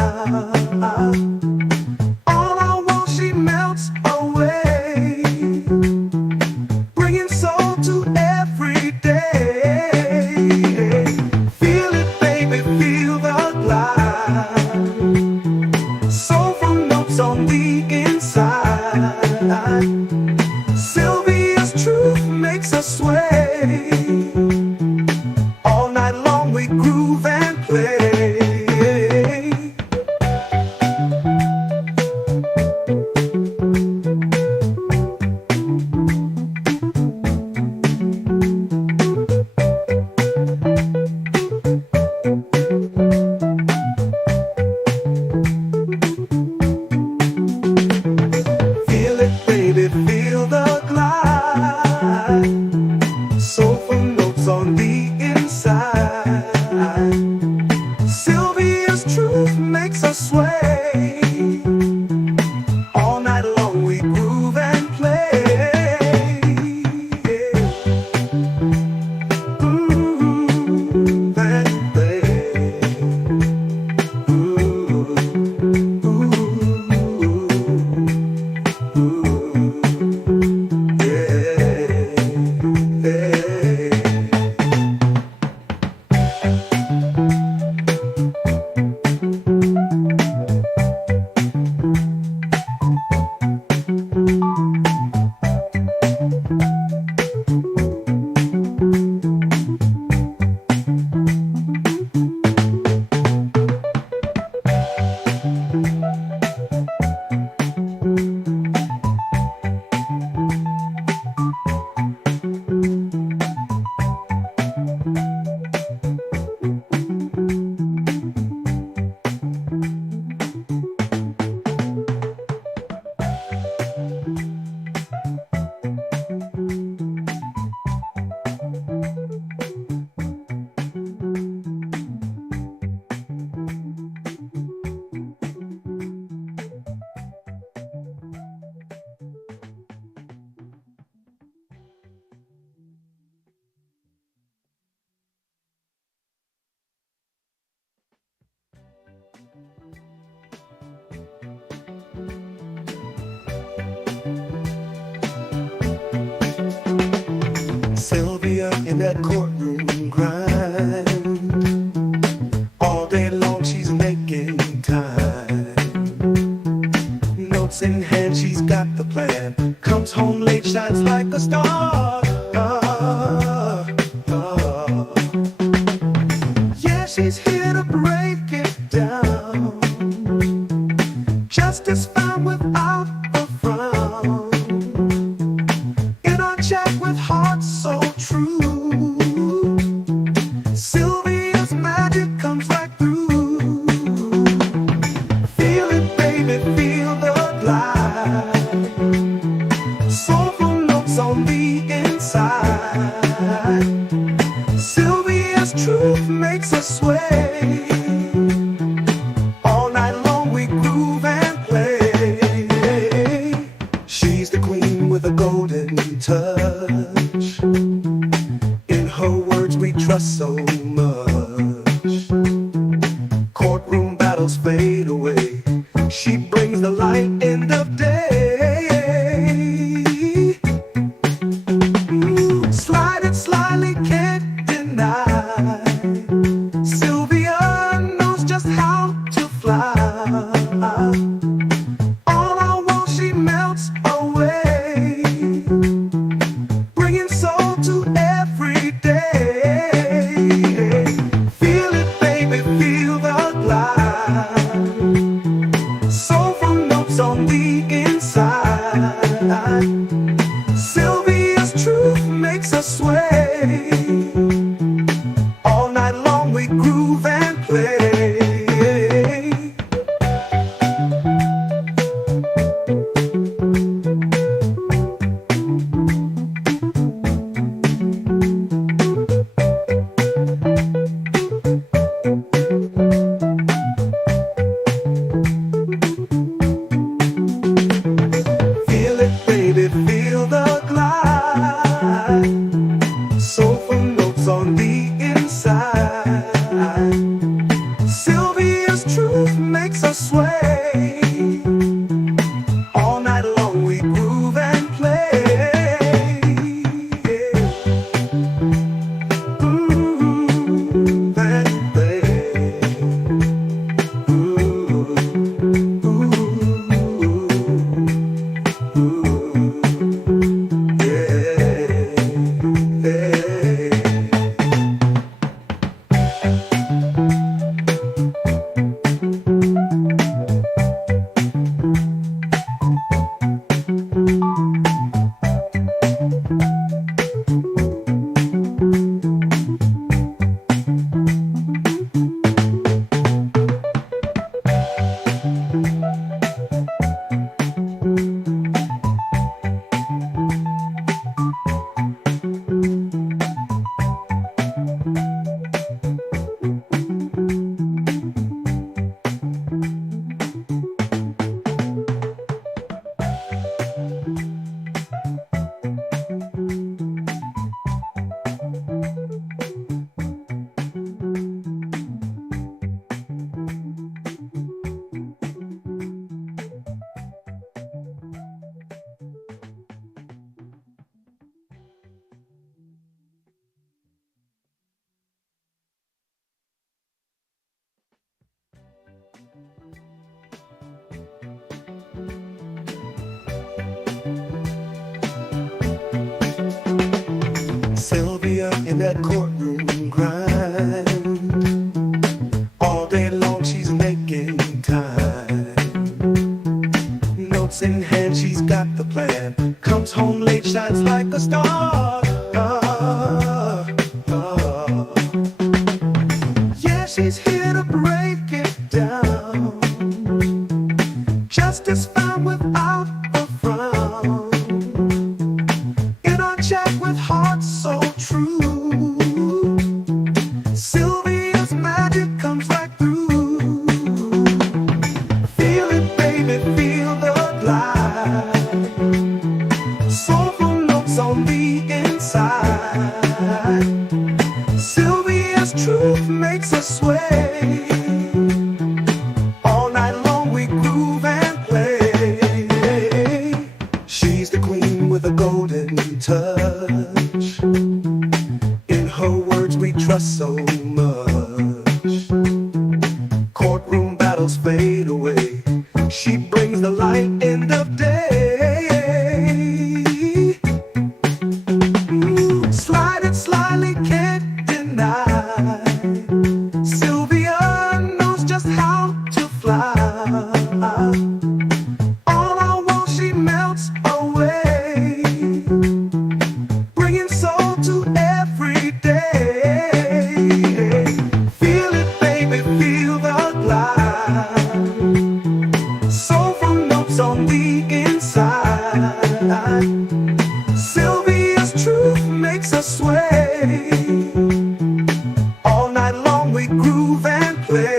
All our walls she melts away, bringing soul to every day. Feel it, baby, feel the glide. Soulful notes on the inside. Sylvia's truth makes us sway. All night long we groove and play. Feel it, baby, feel the glide. Soulful notes on the inside. Sylvia's truth makes us sway. All night long we groove and play. Groove and play. Ooh, ooh, ooh, yeah. that courtroom grind. All day long she's making time. Notes in hand, she's got the plan. Comes home late, shines like a star. Yeah, she's here to break it down. Justice found without a frown. In our chat with hearts so true, Sylvia's magic comes right through. Feel it, baby, feel the glide. Soulful notes on the inside. Sylvia's truth makes us sway. All night long we groove and play. She's the queen with a golden touch. In her words we trust so much. Courtroom battles fade away. She brings the light end of day. Slide it slyly, can't deny. Sylvia knows just how to fly. All I want, she melts away, bringing soul to every day. Feel it, baby, feel the glide. Soulful notes on the inside. Sylvia's truth makes us sway. All night long we groove and play. Feel it, baby, feel the glide. Soulful notes on the inside. Sylvia's truth makes us sway. All night long we groove and play. Groove and play. Sylvia in that courtroom grind. All day long she's making time. Notes in hand, she's got the plan. Comes home late, shines like a star. Yeah, she's here to break it down. Justice found without a frown. In our chat with hearts so true, Sylvia's magic comes right through. Feel it, baby, feel the glide. Soulful notes on the inside. Sylvia's truth makes us sway. All night long we groove and play. She's the queen with a golden touch. In long we groove and play.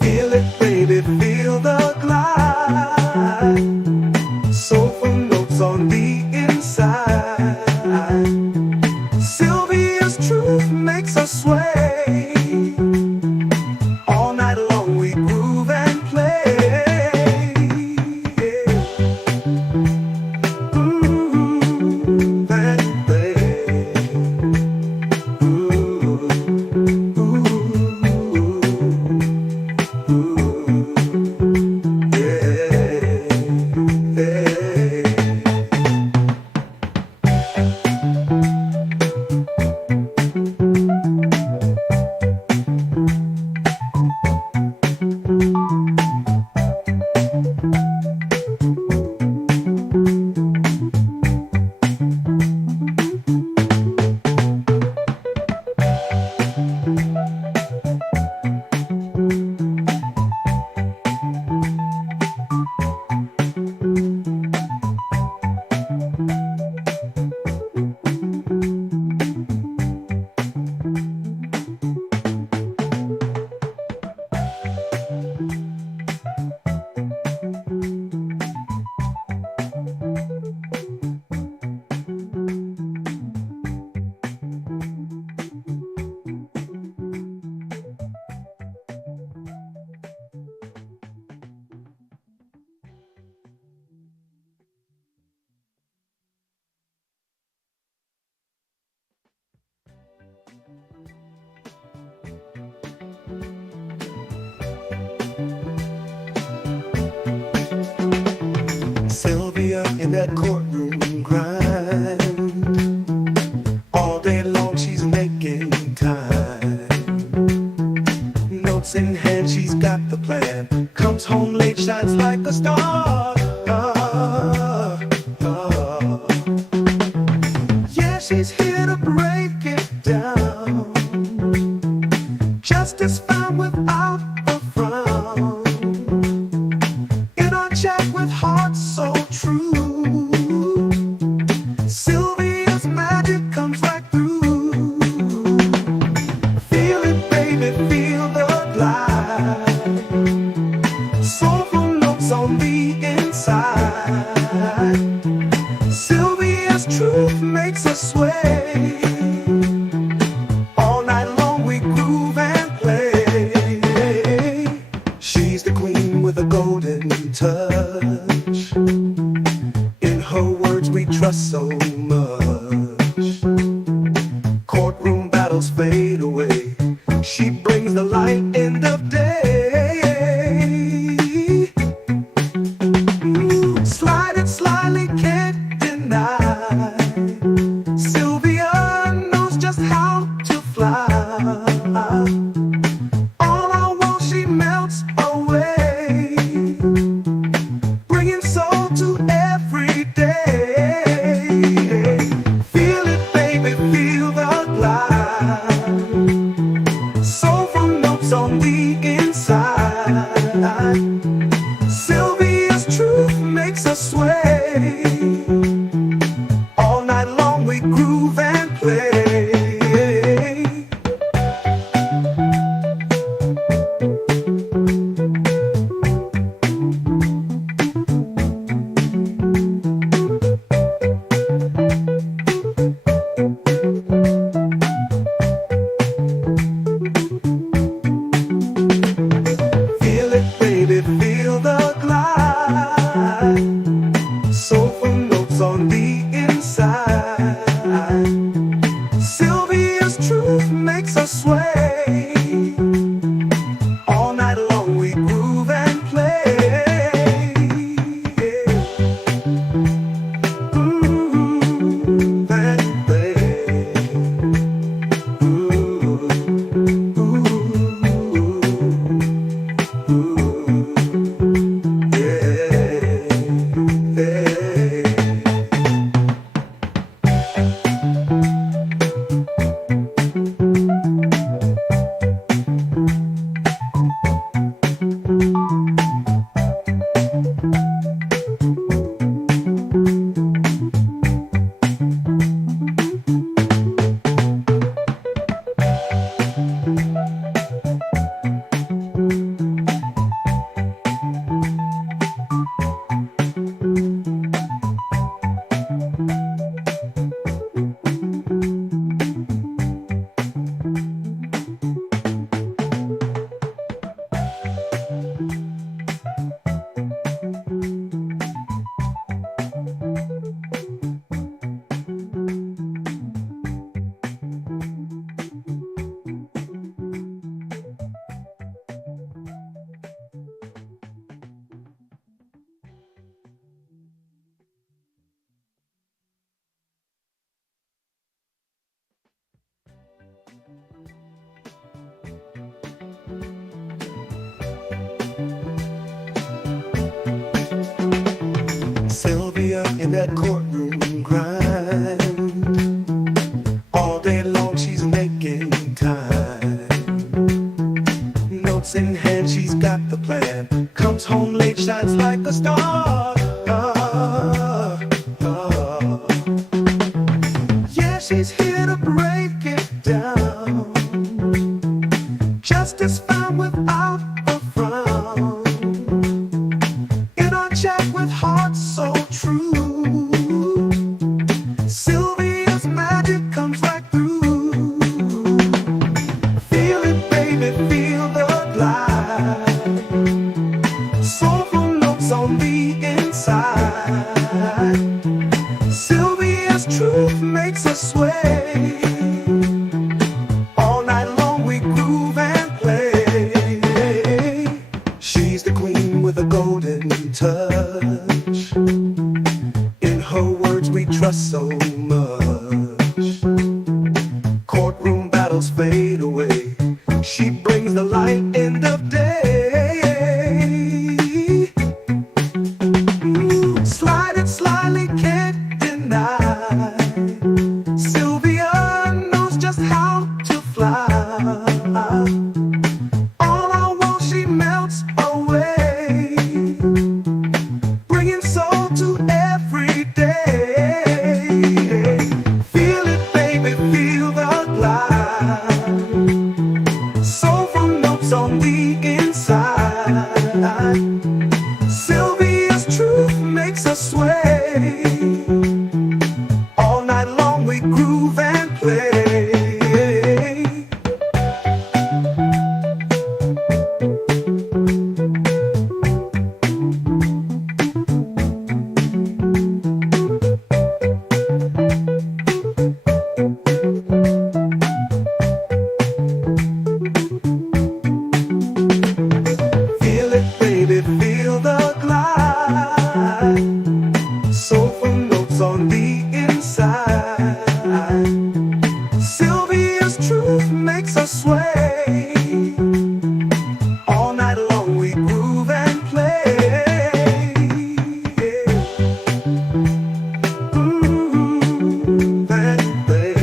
Feel it, baby, feel the glide. Soulful notes on the inside. Sylvia's truth makes us sway. All night long we groove and play. Groove and play. Ooh, ooh, ooh, yeah, yeah. Sylvia in that courtroom grind. All day long she's making time. Notes in hand, she's got the plan. Comes home late, shines like a star. Yeah, she's here to break it down. Justice found without a frown. In our chat with hearts so true, Sylvia's magic comes right through. Feel it, baby, feel the glide. Soulful notes on the inside. Sylvia's truth makes us sway. All night long we groove and play. She's the queen with a golden touch. In her words we trust so much. Courtroom battles fade away. She brings the light end of day. Slide it slyly, can't deny. Sylvia knows just how to fly. All our walls she melts away, bringing soul to every day. Feel it, baby, feel the glide. Soulful notes on the inside. Sylvia's truth makes us sway. All night long we groove and play. Feel it, baby, feel the glide. Soulful notes on the inside. Sylvia's truth makes us sway. All night long we groove and play. Groove and play. Ooh, ooh, ooh, yeah, yeah. that courtroom grind. All day long she's making time. Notes in hand, she's got the plan. Comes home late, shines like a star. Yeah, she's here to break it down. Justice found without a frown. In our chat with hearts so true, Sylvia's magic comes right through. Feel it, baby, feel the glide. Soulful notes on the inside. Sylvia's truth makes us sway. All night long we groove and play. She's the queen with a golden touch. In her words we trust so much. Courtroom battles fade away. She brings the light end of day. Slide it slyly, can't deny. Sylvia knows just how to fly. All our walls she melts away, bringing soul to every day. Feel it, baby, feel the glide. Soulful notes on the inside. Sylvia's truth makes us sway. All night long we groove and play. Feel it, baby, feel the glide. Soulful notes on the inside. Sylvia's truth makes us sway. All night long we groove and play. Groove and play.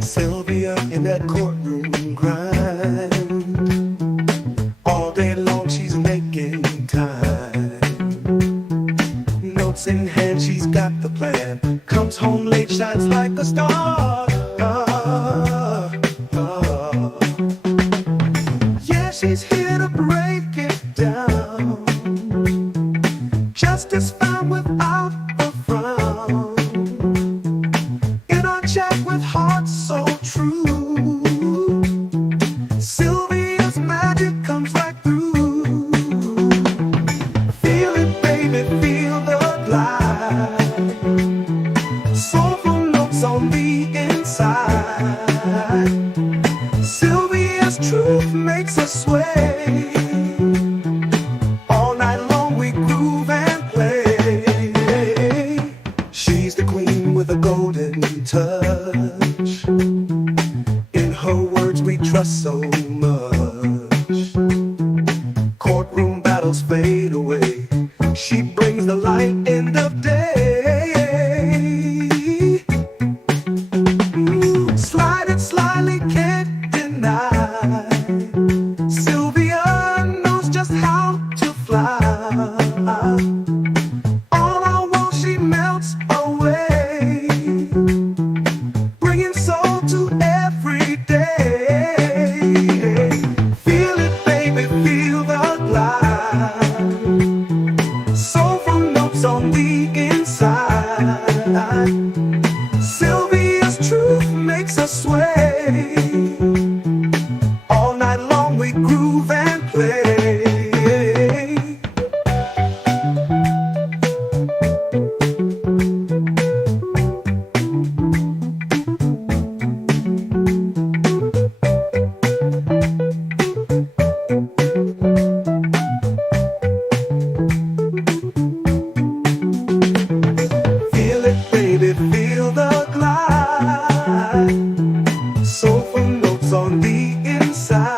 Sylvia in that courtroom grind. All day long she's making time. Notes in hand, she's got the plan. Comes home late, shines like a star. Yeah, she's here to break it down. Justice found without a frown. In our chat with hearts so true, Sylvia's magic comes right through. Feel it, baby, feel the glide. Soulful notes on the inside. Sylvia's truth makes us sway. All night long we groove and play. She's the queen with a golden touch. In we groove and play. Feel it, baby, feel the glide. Soulful notes on the inside.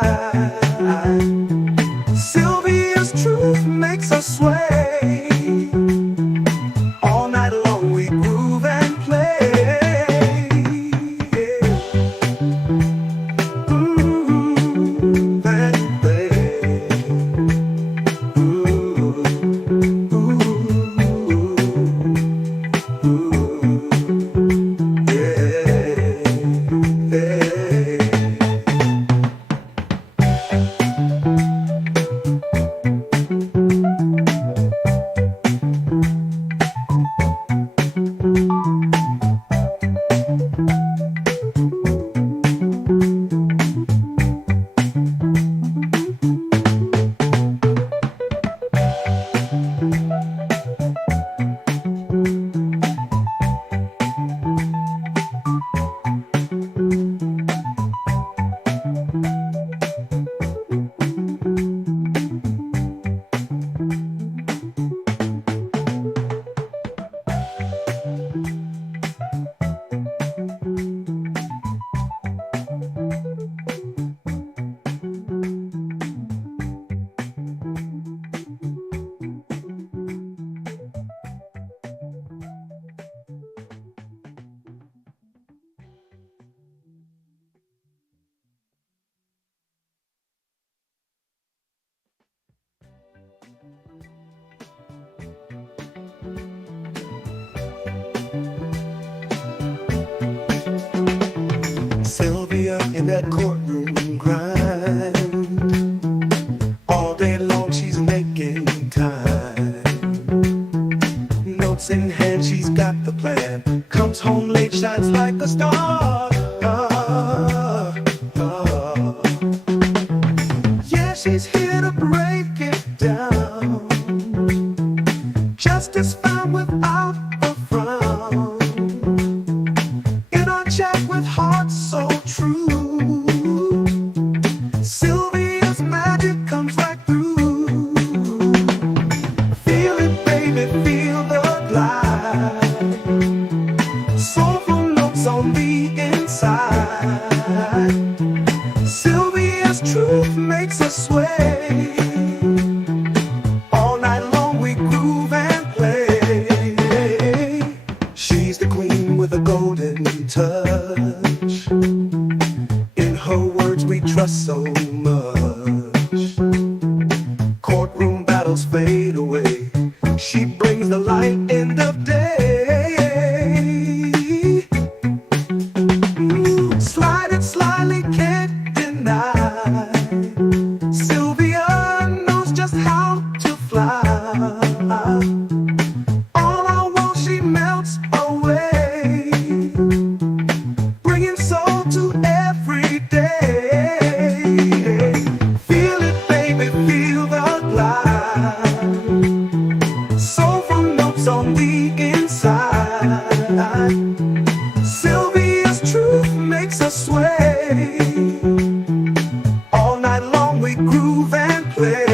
Sylvia's truth makes us sway. All night long we groove and play. Groove and play. Ooh, ooh, ooh, yeah, yeah. Sylvia in that courtroom grind. All day long she's making time. Notes in hand, she's got the plan. Comes home late, shines like a star. Yeah, she's here to break it down. Justice found without a frown. In our chat with hearts so true, Sylvia's magic comes right through. Feel it, baby, feel the glide. Soulful notes on the inside. Sylvia's truth makes us sway. All night long we groove and play. She's the queen with a golden touch. In her words we trust so much. Courtroom battles fade away. She brings the light end of day. Slide it slyly, can't deny. Sylvia knows just how to fly. All I want, she melts away, bringing soul to every day. Feel it, baby, feel the glide. Soulful notes on the inside. Sylvia's truth makes us sway. All night long we groove and play.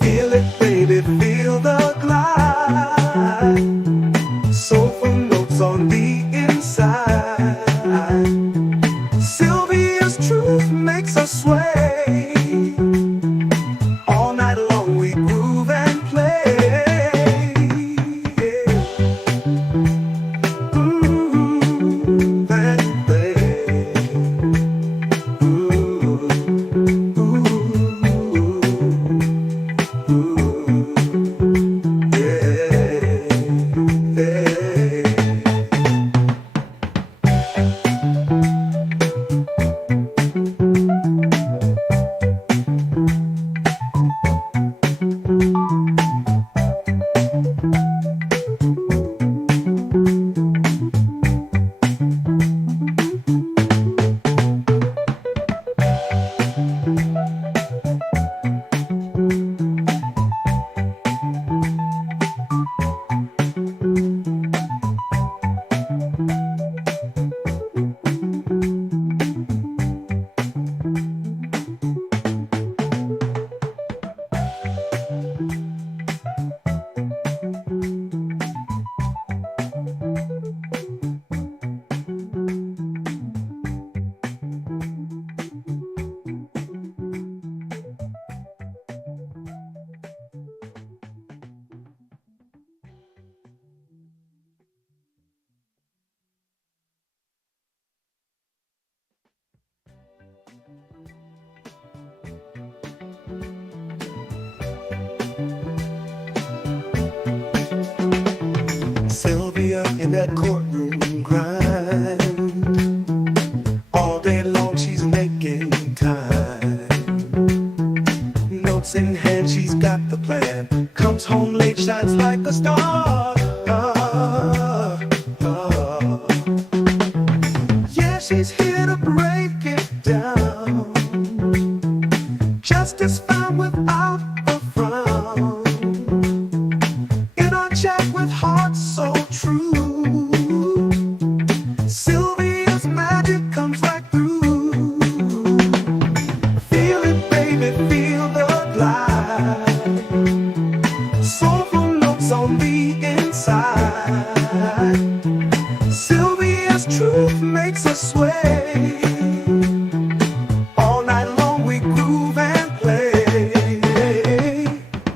Feel it, baby, feel the glide. Soulful notes on the inside. Sylvia's truth makes us sway. All night long we groove and play. Groove and play. Ooh, ooh, ooh, yeah, yeah. in that courtroom grind. All day long she's making time. Notes in hand, she's got the plan. Comes home late, shines like a star. Yeah, she's here to break it down. Justice found without a frown. In our chat with hearts so true, Sylvia's magic comes right through. Feel it, baby, feel the glide. Soulful notes on the inside. Sylvia's truth makes us sway. All night long we groove and play.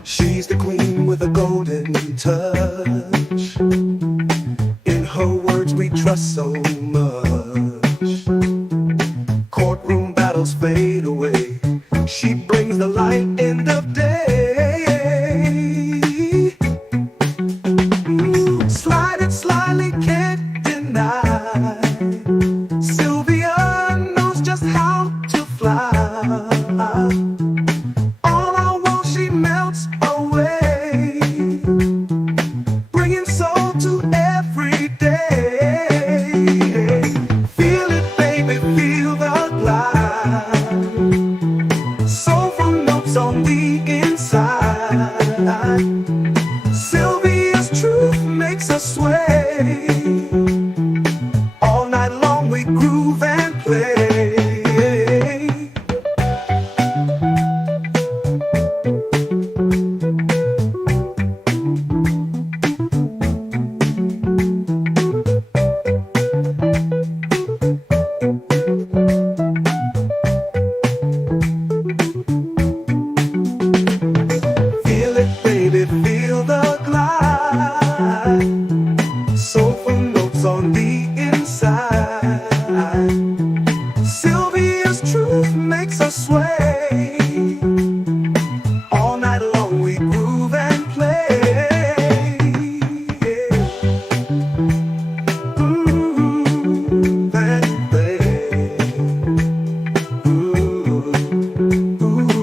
She's the queen with a golden touch. In her words we trust so much. Courtroom battles fade away. She brings the light end of day. Slide it slyly, can't deny. Sylvia knows just how to fly. All I want, she melts away, bringing soul to every day. Feel it, baby, feel the glide. Soulful notes on the inside. Sylvia's truth makes us sway. All night long we groove and play. Feel it, baby, feel the glide. Soulful notes on the inside. Sylvia's truth makes us sway. All night long we groove and play. Groove and play. Ooh, ooh,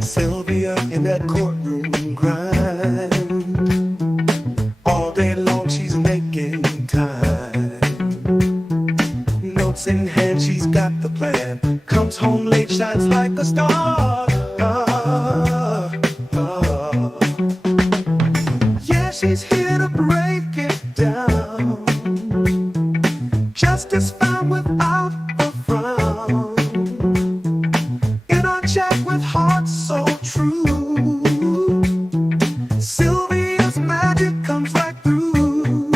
Sylvia in that courtroom grind. All day long she's making time. Notes in hand, she's got the plan. Comes home late, shines like a star. Yeah, she's here to break it down. Justice found without a frown. In our chat with hearts so true, Sylvia's magic comes right through.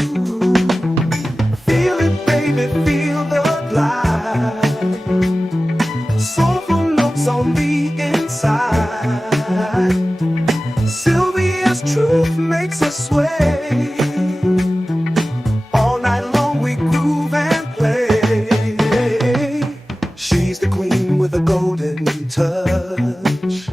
Feel it, baby, feel the glide. Soulful notes on the inside. Sylvia's truth makes us sway. All night long we groove and play. She's the queen with a golden touch.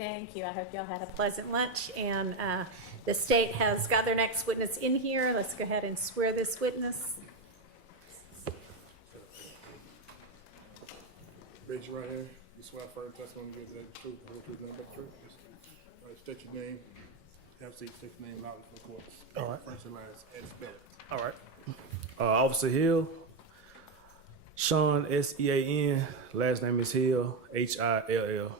Thank you. I hope y'all had a pleasant lunch. And the state has got their next witness in here. Let's go ahead and swear this witness. Raise your right hand. You swear firm testimony gives that truth, the whole truth, nothing but the truth. All right, state your name. Have a seat. State your name loudly for the courts. All right. First and last, and spell it. All right. Officer Hill, Sean, S-E-A-N. Last name is Hill, H-I-L-L.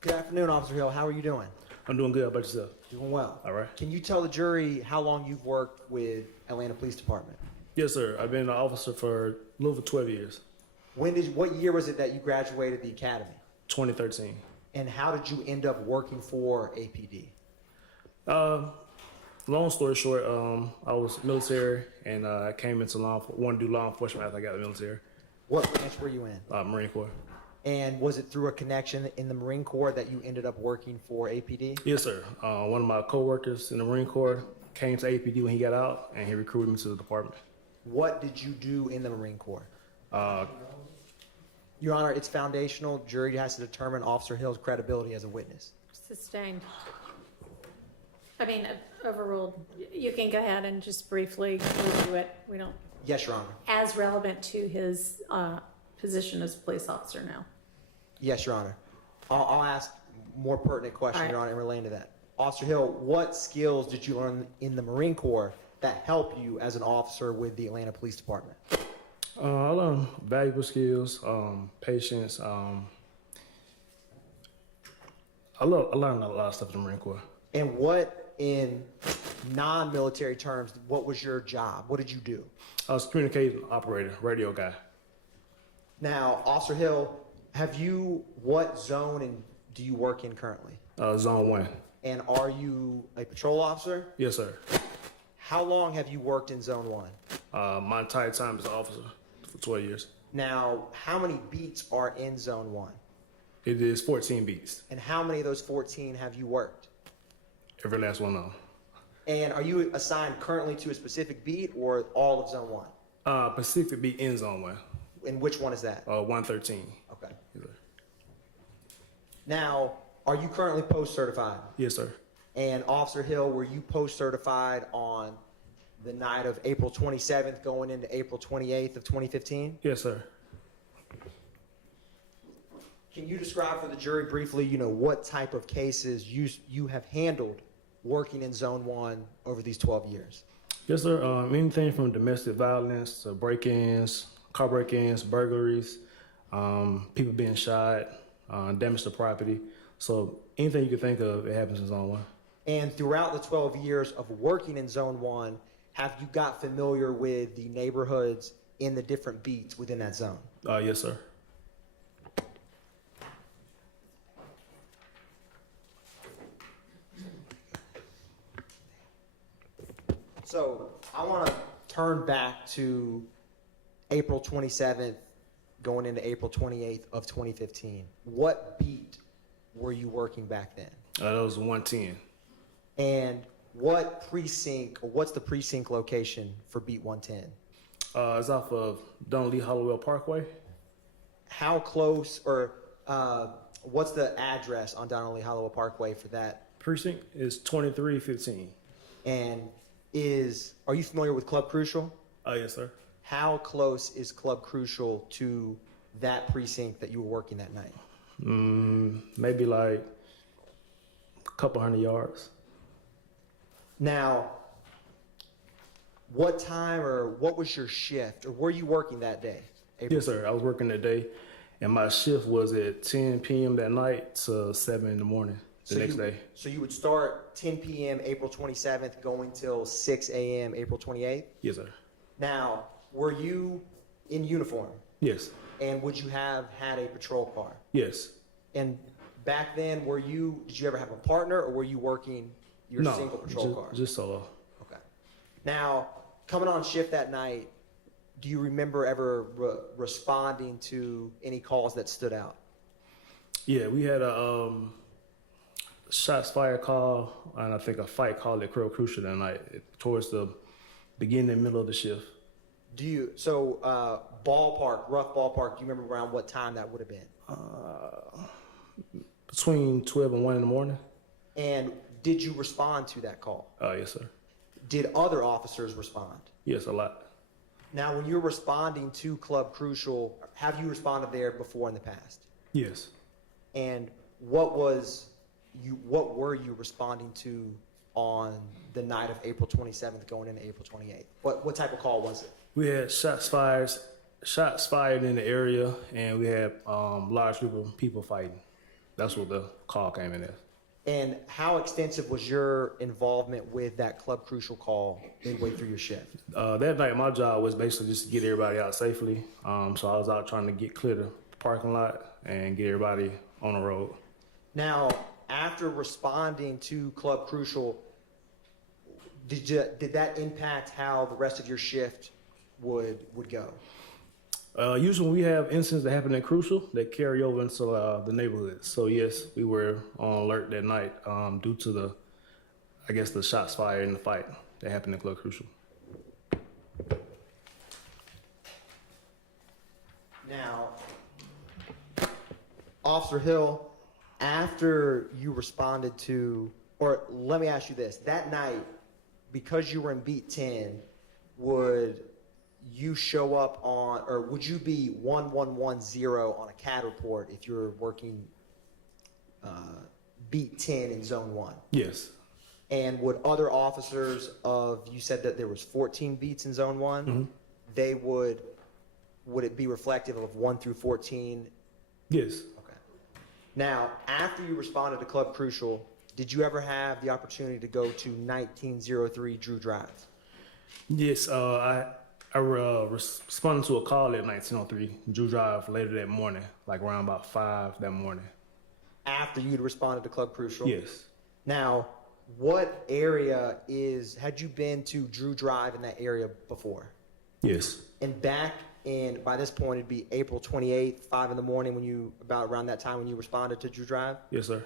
Good afternoon, Officer Hill. How are you doing? I'm doing good. How about yourself? Doing well. All right. Can you tell the jury how long you've worked with Atlanta Police Department? Yes, sir. I've been an officer for a little over 12 years. What year was it that you graduated the academy? 2013. And how did you end up working for APD? Long story short, I was military, and I came into wanted to do law enforcement after I got out of the military. What branch were you in? Marine Corps. And was it through a connection in the Marine Corps that you ended up working for APD? Yes, sir. One of my coworkers in the Marine Corps came to APD when he got out, and he recruited me to the department. What did you do in the Marine Corps? Your Honor, it's foundational. Jury has to determine Officer Hill's credibility as a witness. Sustained. I mean, overruled. You can go ahead and just briefly review it. We don't. Yes, Your Honor. As relevant to his position as a police officer now. Yes, Your Honor. I'll ask more pertinent question, Your Honor, in relating to that. Officer Hill, what skills did you learn in the Marine Corps that help you as an officer with the Atlanta Police Department? I learned valuable skills, patience. I learned a lot of stuff in the Marine Corps. And what, in non-military terms, what was your job? What did you do? I was a communication operator, radio guy. Now, Officer Hill, what zone do you work in currently? Zone 1. And are you a patrol officer? Yes, sir. How long have you worked in Zone 1? My entire time as an officer for 12 years. Now, how many beats are in Zone 1? It is 14 beats. And how many of those 14 have you worked? Every last one of them. And are you assigned currently to a specific beat or all of Zone 1? Pacific beat in Zone 1. And which one is that? 113. Okay. Yes, sir. Now, are you currently post-certified? Yes, sir. And Officer Hill, were you post-certified on the night of April 27th going into April 28th of 2015? Yes, sir. Can you describe for the jury briefly, what type of cases you have handled working in Zone 1 over these 12 years? Yes, sir. Anything from domestic violence to break-ins, car break-ins, burglaries, people being shot, damage to property. So anything you can think of, it happens in Zone 1. And throughout the 12 years of working in Zone 1, have you got familiar with the neighborhoods in the different beats within that zone? Yes, sir. So I want to turn back to April 27th going into April 28th of 2015. What beat were you working back then? That was 110. And what precinct, or what's the precinct location for beat 110? It's off of Dunley Hollowell Parkway. How close, or what's the address on Donnelly Hollowell Parkway for that? Precinct is 2315. And are you familiar with Club Crucial? Yes, sir. How close is Club Crucial to that precinct that you were working that night? Maybe like a couple hundred yards. Now, what time or what was your shift, or were you working that day? April? Yes, sir. I was working that day, and my shift was at 10 p.m. that night to 7 in the morning the next day. So you would start 10 p.m. April 27th, going till 6 a.m. April 28th? Yes, sir. Now, were you in uniform? Yes. And would you have had a patrol car? Yes. And back then, did you ever have a partner, or were you working your single patrol car? Just solo. Okay. Now, coming on shift that night, do you remember ever responding to any calls that stood out? Yeah, we had a shots fired call, and I think a fight call at Club Crucial that night towards the beginning and middle of the shift. Rough ballpark, do you remember around what time that would have been? Between 12 and 1 in the morning. And did you respond to that call? Yes, sir. Did other officers respond? Yes, a lot. Now, when you're responding to Club Crucial, have you responded there before in the past? Yes. And what were you responding to on the night of April 27th going into April 28th? What type of call was it? We had shots fired in the area, and we had large group of people fighting. That's what the call came in as. And how extensive was your involvement with that Club Crucial call midway through your shift? That night, my job was basically just to get everybody out safely. So I was out trying to get clear the parking lot and get everybody on the road. Now, after responding to Club Crucial, did that impact how the rest of your shift would go? Usually when we have incidents that happen in Crucial, they carry over into the neighborhood. So yes, we were on alert that night due to the shots fired in the fight that happened in Club Crucial. Now, Officer Hill, after you responded to, or let me ask you this, that night, because you were in beat 10, would you show up on, or would you be 1110 on a CAD report if you were working beat 10 in zone 1? Yes. And would other officers you said that there was 14 beats in zone 1, Mm-hmm. they would it be reflective of 1 through 14? Yes. Okay. Now, after you responded to Club Crucial, did you ever have the opportunity to go to 1903 Drew Drive? Yes, I responded to a call at 1903 Drew Drive later that morning, like around about 5 that morning. After you'd responded to Club Crucial? Yes. Now, what area had you been to Drew Drive in that area before? Yes. And back by this point, it'd be April 28th, 5 in the morning, about around that time when you responded to Drew Drive? Yes, sir.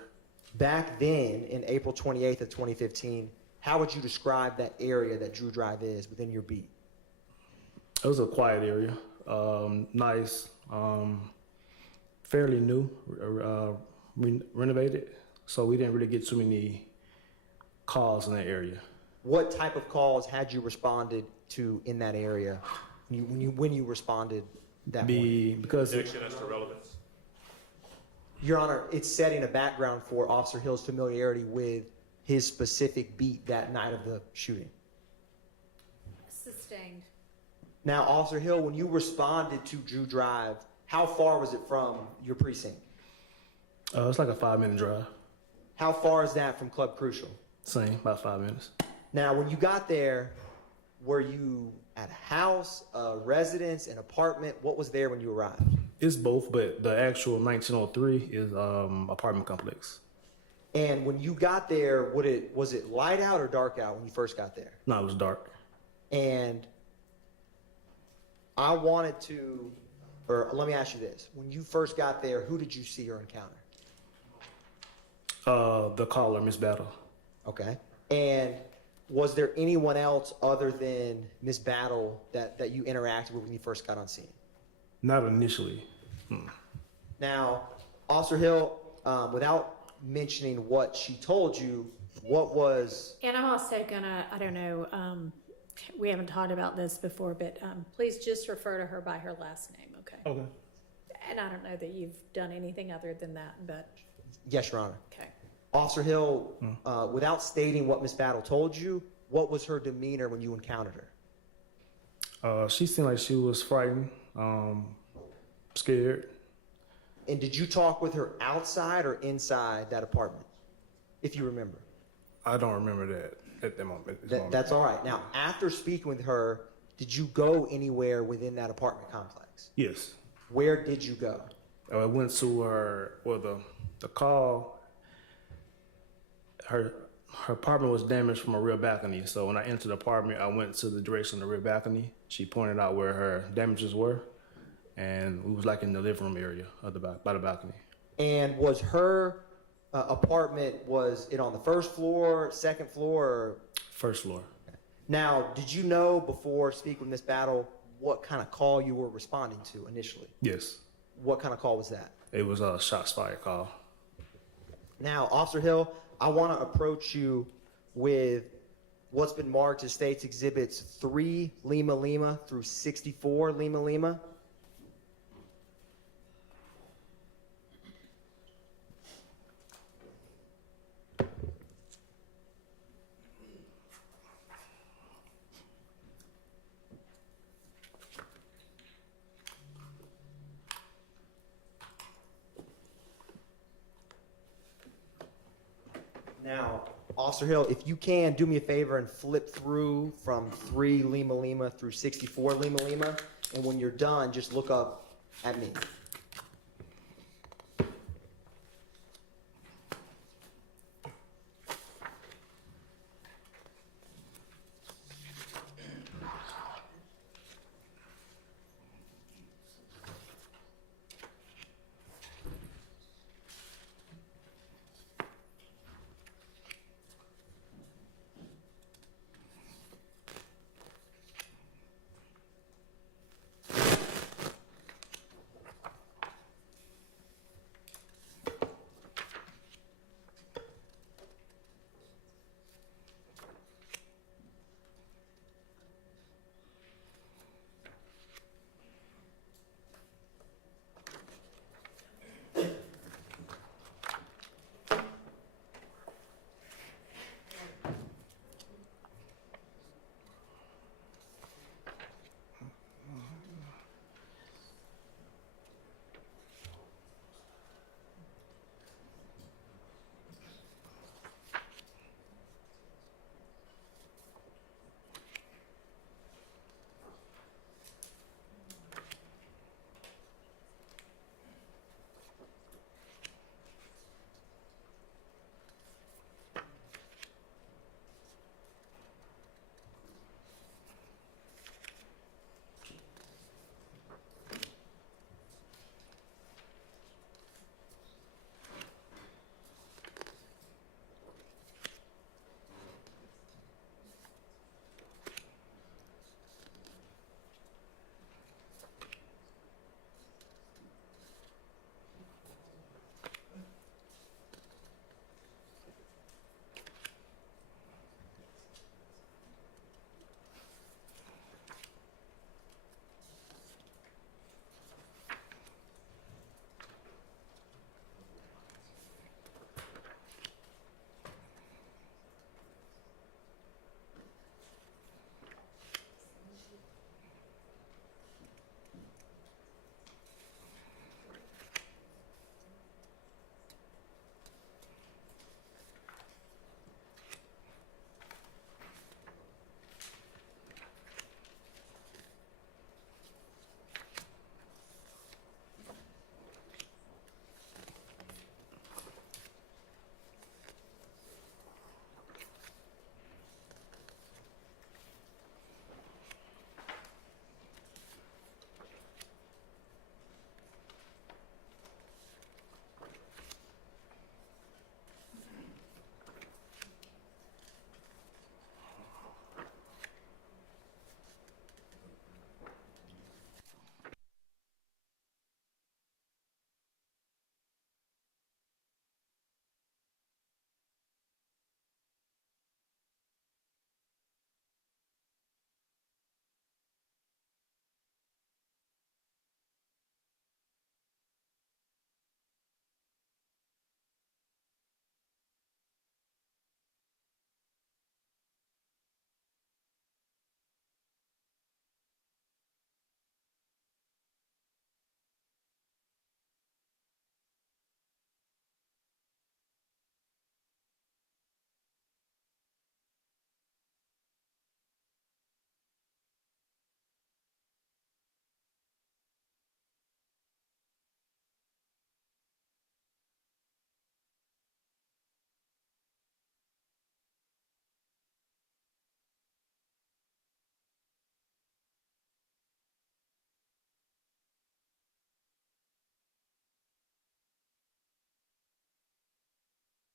Back then, in April 28th of 2015, how would you describe that area that Drew Drive is within your beat? It was a quiet area, nice, fairly new, renovated, so we didn't really get too many calls in that area. What type of calls had you responded to in that area when you responded that morning? Because Objection as to relevance. Your Honor, it's setting a background for Officer Hill's familiarity with his specific beat that night of the shooting. Sustained. Now, Officer Hill, when you responded to Drew Drive, how far was it from your precinct? It's like a 5-minute drive. How far is that from Club Crucial? Same, about 5 minutes. Now, when you got there, were you at a house, a residence, an apartment? What was there when you arrived? It's both, but the actual 1903 is apartment complex. And when you got there, was it light out or dark out when you first got there? No, it was dark. And I wanted to, or let me ask you this. When you first got there, who did you see or encounter? The caller, Miss Battle. Okay. And was there anyone else other than Miss Battle that you interacted with when you first got on scene? Not initially. Now, Officer Hill, without mentioning what she told you, what was... And I'm also gonna, I don't know, we haven't talked about this before, but please just refer to her by her last name, okay? Okay. And I don't know that you've done anything other than that, but... Yes, Your Honor. Okay. Officer Hill, without stating what Miss Battle told you, what was her demeanor when you encountered her? She seemed like she was frightened, scared. And did you talk with her outside or inside that apartment, if you remember? I don't remember that at that moment. That's all right. Now, after speaking with her, did you go anywhere within that apartment complex? Yes. Where did you go? I went to her, the call, her apartment was damaged from a rear balcony. So when I entered the apartment, I went to the direction of the rear balcony. She pointed out where her damages were, and we was like in the living room area of by the balcony. And was her apartment, was it on the first floor, second floor? Or? First floor. Now, did you know before speaking with Miss Battle what kind of call you were responding to initially? Yes. What kind of call was that? It was a shots fired call. Now, Officer Hill, I want to approach you with what's been marked as State's Exhibits 3 Lima Lima through 64 Lima Lima. Now, Officer Hill, if you can, do me a favor and flip through from 3 Lima Lima through 64 Lima Lima, and when you're done, just look up at me.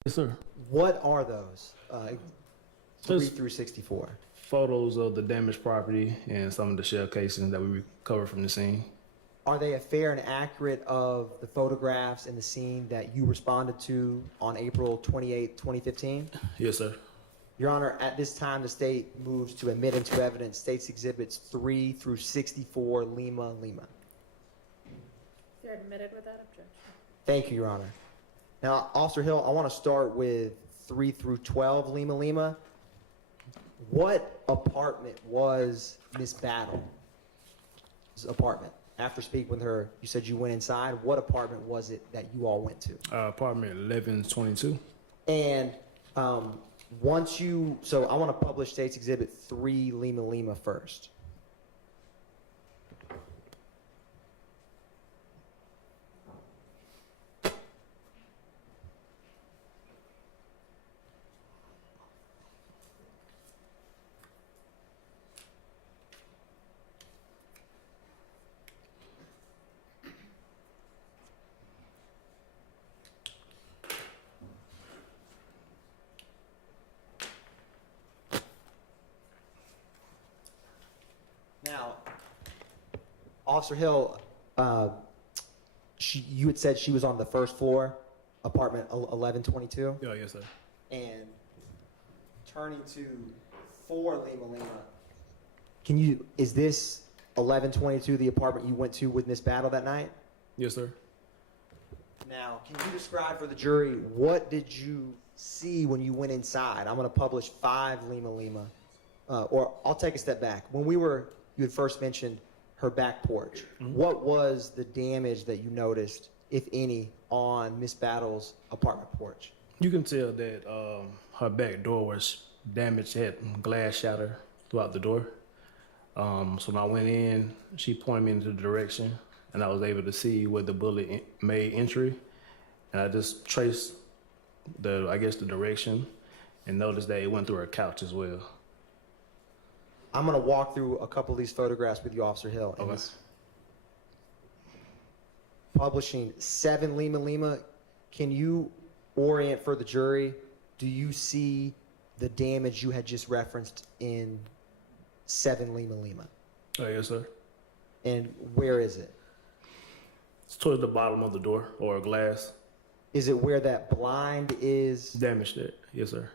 Yes, sir. What are those? 3 Just through 64. photos of the damaged property and some of the shell casings that we recovered from the scene. are they a fair and accurate of the photographs and the scene that you responded to on April 28, 2015? Yes, sir. Your Honor, at this time, the state moves to admit into evidence States Exhibits 3 through 64, Lima, Lima. They're admitted without objection. Thank you, Your Honor. Now, Officer Hill, I want to start with 3 through 12, Lima, Lima. What apartment was Miss Battle's apartment? After speaking with her, you said you went inside. What apartment was it that you all went to? Apartment 1122. And so I want to publish States Exhibit 3, Lima, Lima first. Now, Officer Hill, you had said she was on the first floor, apartment 1122, Yeah, yes, sir. and turning to 4 Lima Lima. Is this 1122 the apartment you went to with Miss Battle that night? Yes, sir. Now, can you describe for the jury what did you see when you went inside? I'm going to publish 5 Lima Lima, or I'll take a step back. You had first mentioned her back porch. Mm-hmm. What was the damage that you noticed, if any, on Miss Battle's apartment porch? You can tell that her back door was damaged, had glass shatter throughout the door. So when I went in, she pointed me into the direction, and I was able to see where the bullet made entry. And I just traced the direction and noticed that it went through her couch as well. I'm going to walk through a couple of these photographs with you, Officer Hill. Okay. Publishing 7 Lima Lima, can you orient for the jury? Do you see the damage you had just referenced in 7 Lima Lima? Oh, yes, sir. And where is it? It's towards the bottom of the door or glass. Is it where that blind is? Damaged it. Yes, sir.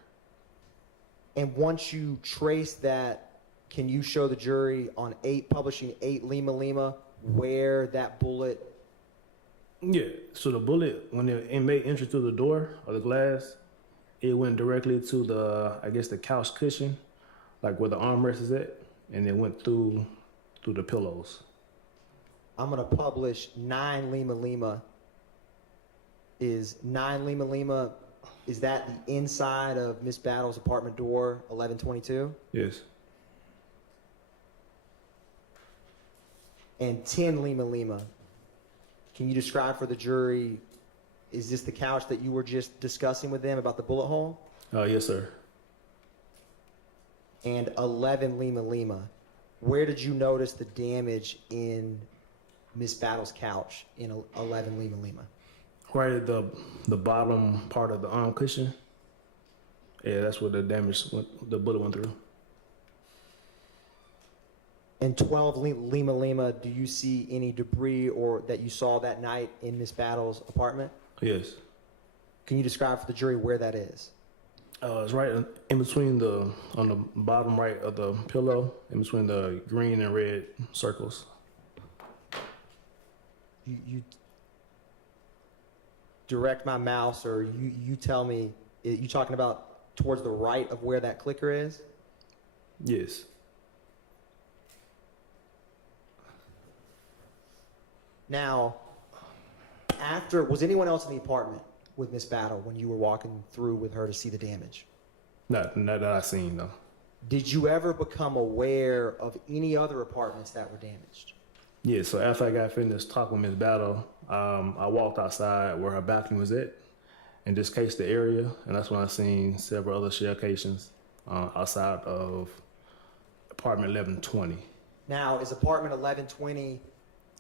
And once you trace that, can you show the jury on publishing 8 Lima Lima where that bullet? Yeah. So the bullet, when it made entry through the door or the glass, it went directly to the couch cushion, like where the armrest is at, and it went through the pillows. I'm going to publish 9 Lima Lima. Is 9 Lima Lima, is that the inside of Miss Battle's apartment door, 1122? Yes. And 10 Lima Lima, can you describe for the jury, is this the couch that you were just discussing with them about the bullet hole? Yes, sir. And 11 Lima Lima, where did you notice the damage in Miss Battle's couch in 11 Lima Lima? Right at the bottom part of the arm cushion. Yeah, that's where the bullet went through. And 12 Lima Lima, do you see any debris or that you saw that night in Miss Battle's apartment? Yes. Can you describe for the jury where that is? It's right in between on the bottom right of the pillow, in between the green and red circles. You direct my mouse, or you tell me, you talking about towards the right of where that clicker is? Yes. Now, was anyone else in the apartment with Miss Battle when you were walking through with her to see the damage? Not that I seen, though. Did you ever become aware of any other apartments that were damaged? Yeah, so after I got finished talking with Miss Battle, I walked outside where her balcony was at and just cased the area, and that's when I seen several other shell casings outside of apartment 1120. Now, is apartment 1120,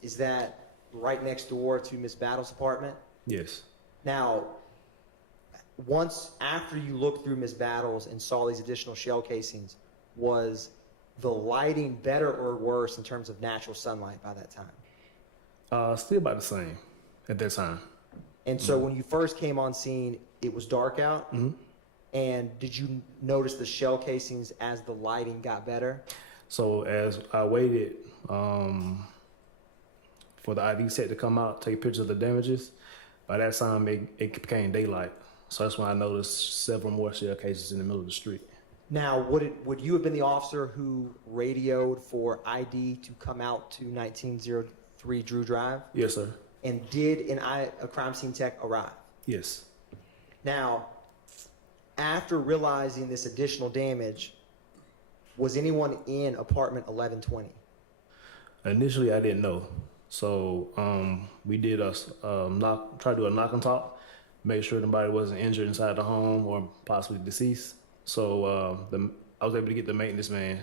is that right next door to Miss Battle's apartment? Yes. Now, after you looked through Miss Battle's and saw these additional shell casings, was the lighting better or worse in terms of natural sunlight by that time? Still about the same at that time. And so when you first came on scene, it was dark out? And did you notice the shell casings as the lighting got better? So as I waited for the ID set to come out, take pictures of the damages, by that time it became daylight. So that's when I noticed several more shell cases in the middle of the street. Now, would you have been the officer who radioed for ID to come out to 1903 Drew Drive? Yes, sir. And did a crime scene tech arrive? Yes. Now, after realizing this additional damage, was anyone in apartment 1120? Initially, I didn't know. So we did try to do a knock and talk, make sure nobody wasn't injured inside the home or possibly deceased. So I was able to get the maintenance man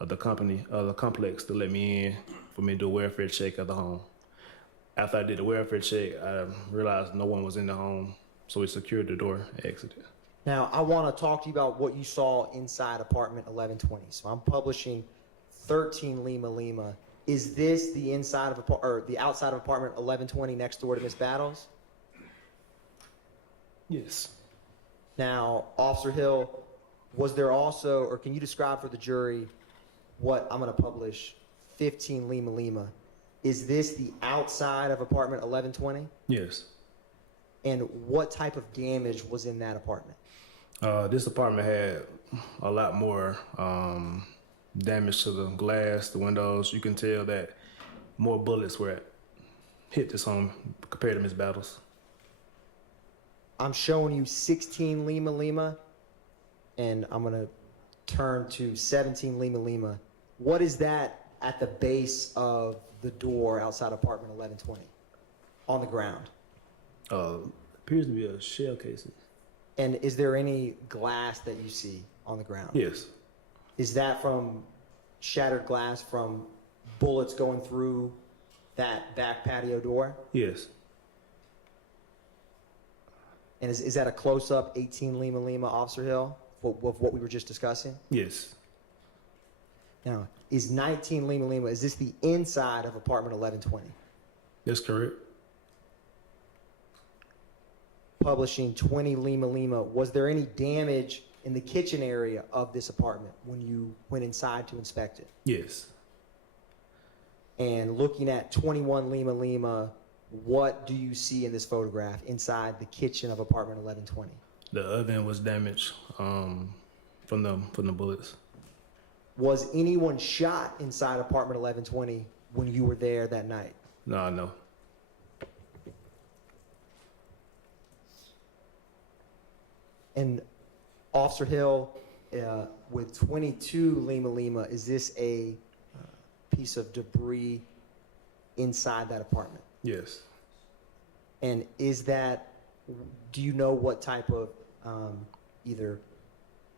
of the complex to let me in for me to do a welfare check of the home. After I did the welfare check, I realized no one was in the home, so we secured the door and exited. Now, I want to talk to you about what you saw inside apartment 1120. So I'm publishing 13 Lima Lima. Is this the inside of the outside of apartment 1120 next door to Miss Battles? Yes. Now, Officer Hill, was there also, or can you describe for the jury what I'm going to publish 15 Lima Lima? Is this the outside of apartment 1120? Yes. And what type of damage was in that apartment? This apartment had a lot more damage to the glass, the windows. You can tell that more bullets hit this home compared to Miss Battles. I'm showing you 16 Lima Lima, and I'm going to turn to 17 Lima Lima. What is that at the base of the door outside apartment 1120 on the ground? Appears to be a shell casing. And is there any glass that you see on the ground? Yes. Is that from shattered glass from bullets going through that back patio door? Yes. And is that a close-up 18 Lima Lima, Officer Hill, of what we were just discussing? Yes. Now, is 19 Lima Lima, is this the inside of apartment 1120? That's correct. Publishing 20 Lima Lima, was there any damage in the kitchen area of this apartment when you went inside to inspect it? Yes. And looking at 21 Lima Lima, what do you see in this photograph inside the kitchen of apartment 1120? The oven was damaged from the bullets. Was anyone shot inside apartment 1120 when you were there that night? No. And Officer Hill, with 22 Lima Lima, is this a piece of debris inside that apartment? Yes. And do you know what type of, either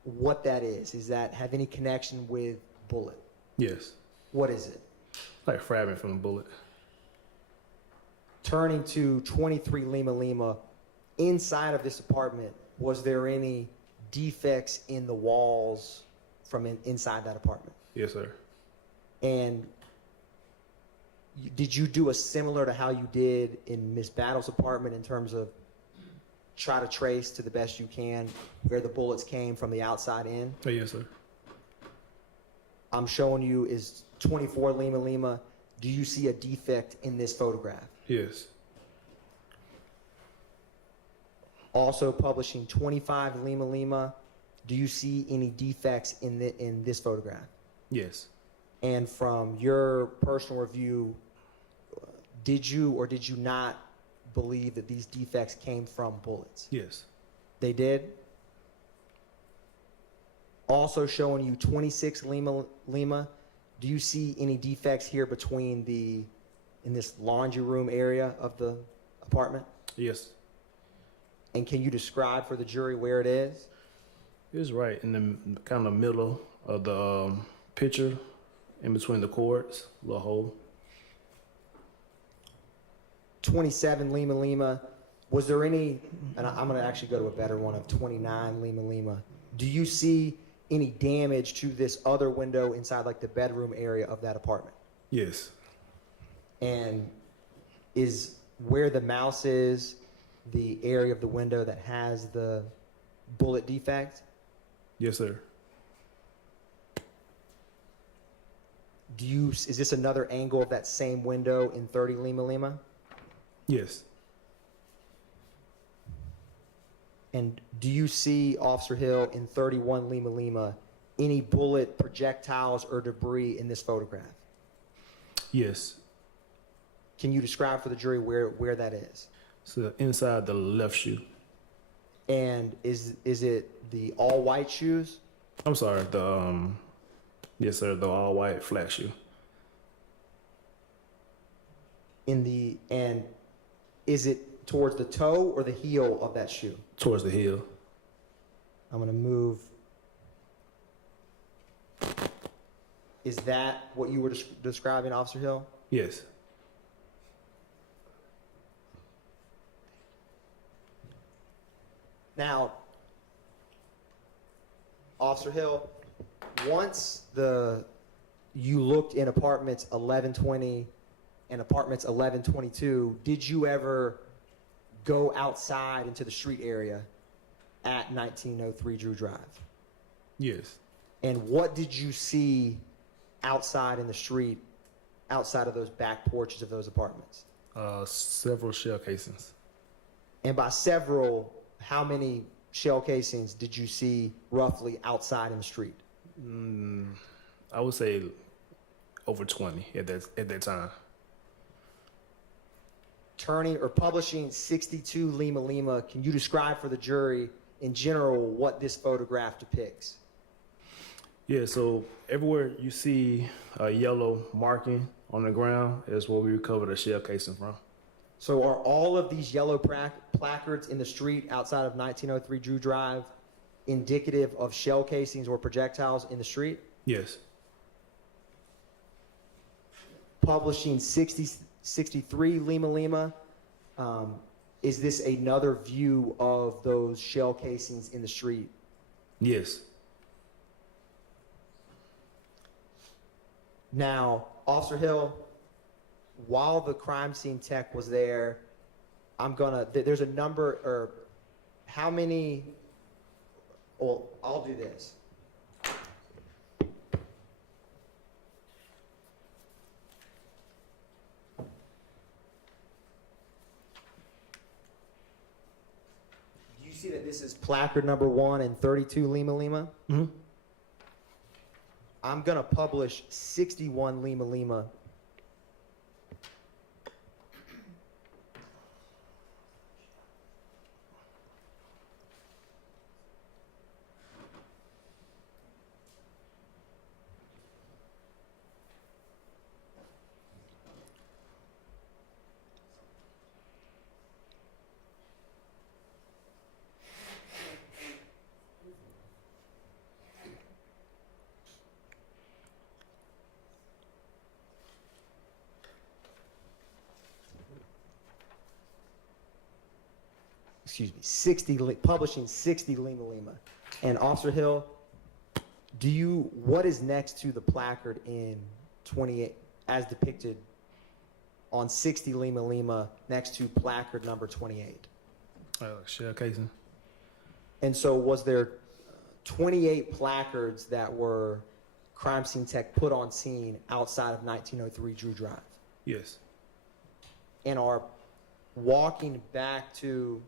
what that is? Does that have any connection with bullet? Yes. What is it? Like fragment from a bullet. Turning to 23 Lima Lima, inside of this apartment, was there any defects in the walls from inside that apartment? Yes, sir. And did you do a similar to how you did in Miss Battle's apartment in terms of try to trace to the best you can where the bullets came from the outside in? Oh, yes, sir. I'm showing you is 24 Lima Lima. Do you see a defect in this photograph? Yes. Also publishing 25 Lima Lima. Do you see any defects in this photograph? Yes. And from your personal review, did you or did you not believe that these defects came from bullets? Yes. They did? Also showing you 26 Lima Lima. Do you see any defects here in this laundry room area of the apartment? Yes. And can you describe for the jury where it is? It's right in the kind of middle of the picture, in between the cords, a little hole. 27 Lima Lima. Was there any, and I'm going to actually go to a better one of 29 Lima Lima. Do you see any damage to this other window inside like the bedroom area of that apartment? Yes. And is where the mouse is the area of the window that has the bullet defect? Yes, sir. Is this another angle of that same window in 30 Lima Lima? Yes. And do you see, Officer Hill, in 31 Lima Lima, any bullet projectiles or debris in this photograph? Yes. Can you describe for the jury where that is? So inside the left shoe. And is it the all white shoes? I'm sorry, yes, sir, the all white flat shoe. And is it towards the toe or the heel of that shoe? Towards the heel. I'm going to move. Is that what you were describing, Officer Hill? Yes. Now, Officer Hill, once you looked in apartments 1120 and apartments 1122, did you ever go outside into the street area at 1903 Drew Drive? Yes. And what did you see outside in the street, outside of those back porches of those apartments? Several shell casings. And by several, how many shell casings did you see roughly outside in the street? I would say over 20 at that time. Turning or publishing 62 Lima Lima, can you describe for the jury in general what this photograph depicts? Yeah, so everywhere you see a yellow marking on the ground is where we recovered a shell casing from. So are all of these yellow placards in the street outside of 1903 Drew Drive indicative of shell casings or projectiles in the street? Yes. Publishing 63 Lima Lima, is this another view of those shell casings in the street? Yes. Now, Officer Hill, while the crime scene tech was there, there's a number, or how many, well, I'll do this. Do you see that this is placard number 1 and 32 Lima Lima? Mm-hmm. I'm going to publish 61 Lima Lima. Publishing 60 Lima Lima. And Officer Hill, what is next to the placard in 28, as depicted on 60 Lima Lima, next to placard number 28? Shell casing. And so was there 28 placards that were crime scene tech put on scene outside of 1903 Drew Drive? Yes. And are walking back to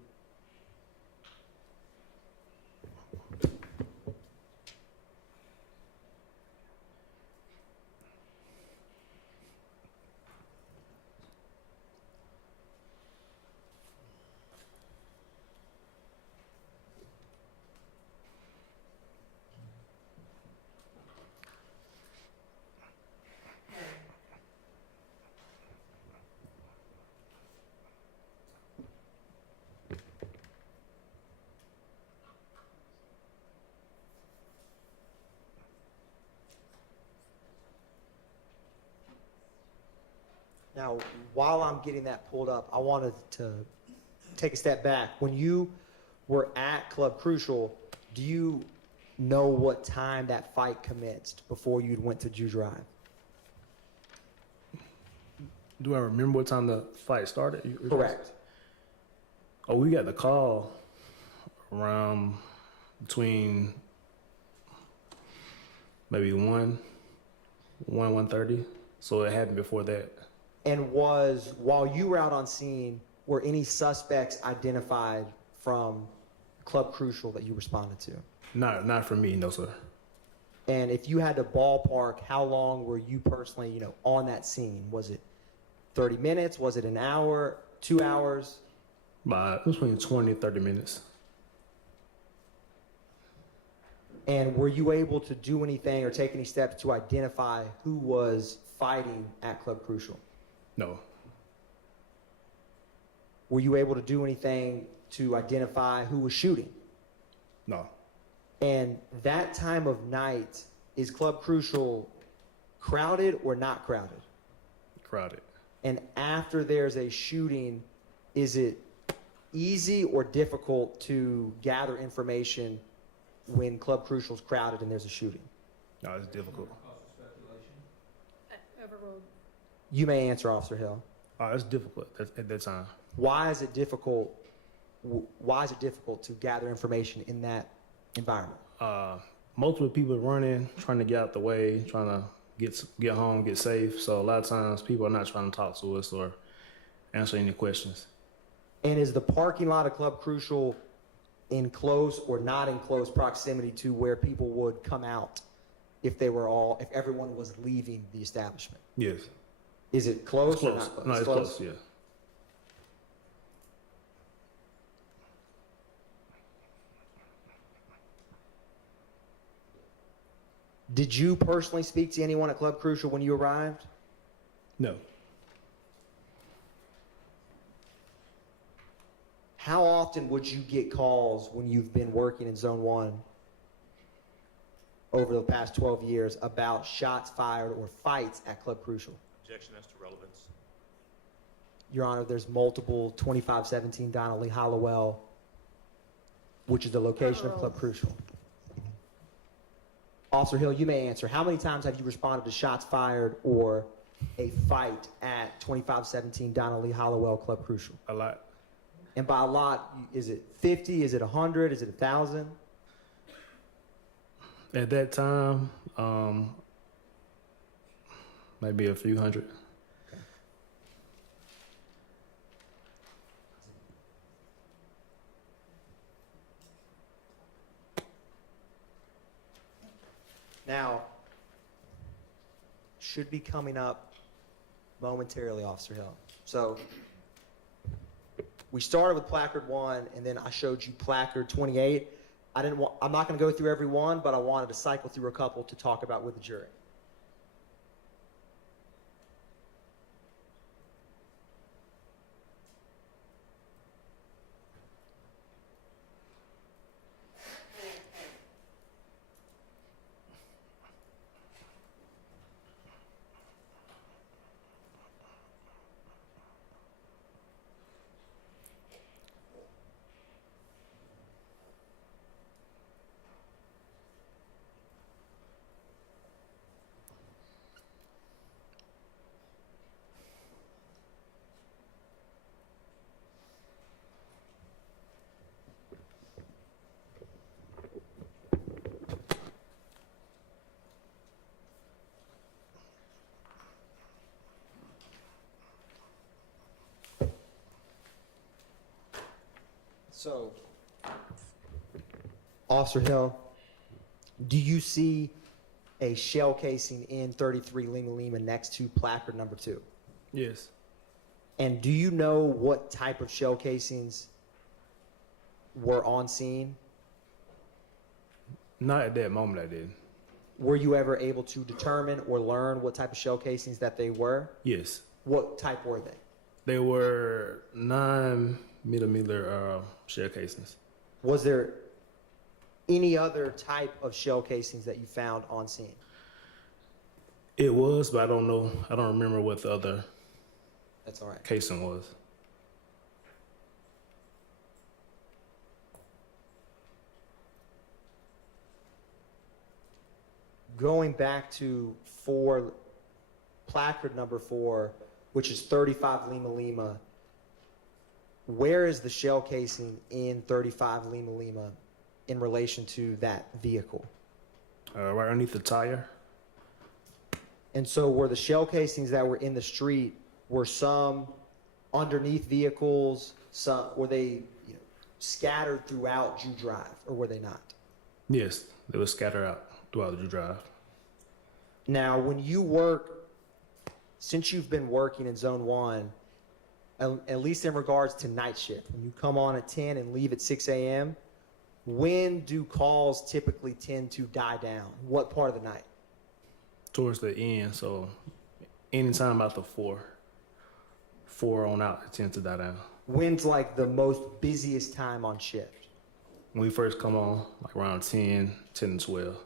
Now, while I'm getting that pulled up, I wanted to take a step back. When you were at Club Crucial, do you know what time that fight commenced before you went to Drew Drive? Do I remember what time the fight started? Correct. Oh, we got the call around between maybe 1:30. So it happened before that. And while you were out on scene, were any suspects identified from Club Crucial that you responded to? Not for me, no, sir. And if you had to ballpark, how long were you personally, on that scene? Was it 30 minutes? Was it an hour? 2 hours? Between 20 and 30 minutes. And were you able to do anything or take any steps to identify who was fighting at Club Crucial? No. Were you able to do anything to identify who was shooting? No. And that time of night, is Club Crucial crowded or not crowded? Crowded. And after there's a shooting, is it easy or difficult to gather information when Club Crucial's crowded and there's a shooting? No, it's difficult. Overruled. You may answer, Officer Hill. It's difficult at that time. Why is it difficult? Why is it difficult to gather information in that environment? Multiple people running, trying to get out the way, trying to get home, get safe. So a lot of times people are not trying to talk to us or answer any questions. And is the parking lot of Club Crucial in close or not in close proximity to where people would come out if everyone was leaving the establishment? Yes. Is it close, It's or close. not close? No, it's close, yeah. Did you personally speak to anyone at Club Crucial when you arrived? No. How often would you get calls when you've been working in Zone 1 over the past 12 years about shots fired or fights at Club Crucial? Objection as to relevance. Your Honor, there's multiple 2517 Donnelly Hollowell, which is the location of Club Crucial. Officer Hill, you may answer. How many times have you responded to shots fired or a fight at 2517 Donnelly Hollowell Club Crucial? A lot. And by a lot, is it 50? Is it 100? Is it 1,000? At that time, maybe a few hundred. Now, should be coming up momentarily, Officer Hill. So, we started with placard 1, and then I showed you placard 28. I'm not going to go through every one, but I wanted to cycle through a couple to talk about with the jury. So, Officer Hill, do you see a shell casing in 33 Lima Lima next to placard number 2? Yes. And do you know what type of shell casings were on scene? Not at that moment I did. Were you ever able to determine or learn what type of shell casings that they were? Yes. What type were they? They were 9mm shell casings. Was there any other type of shell casings that you found on scene? It was, but I don't know. I don't remember what the other That's all right. casing was. Going back to placard number 4, which is 35 Lima Lima. Where is the shell casing in 35 Lima Lima in relation to that vehicle? Right underneath the tire. And so were the shell casings that were in the street, were some underneath vehicles, some, were they scattered throughout Jew Drive, or were they not? Yes, they were scattered out throughout the drive. Now, when you work, since you've been working in Zone 1, at least in regards to night shift, when you come on at 10 and leave at 6 a.m., when do calls typically tend to die down? What part of the night? Towards the end, so anytime after 4 on out, it tends to die down. When's like the most busiest time on shift? When we first come on, like around 10 and 12.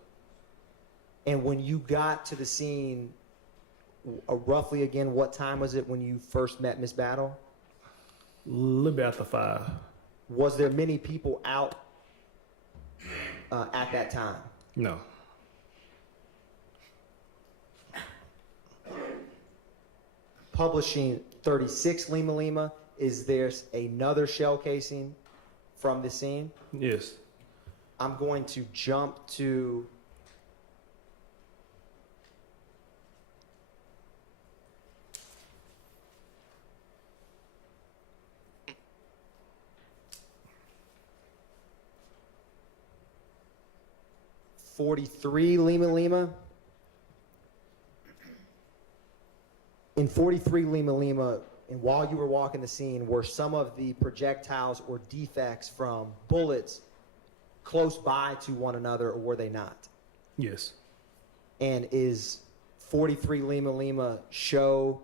And when you got to the scene, roughly again, what time was it when you first met Miss Battle? A little bit after 5. Was there many people out at that time? No. Publishing 36 Lima Lima, is there another shell casing from the scene? Yes. I'm going to jump to .43 Lima Lima. In 43 Lima Lima, and while you were walking the scene, were some of the projectiles or defects from bullets close by to one another, or were they not? Yes. And is 43 Lima Lima show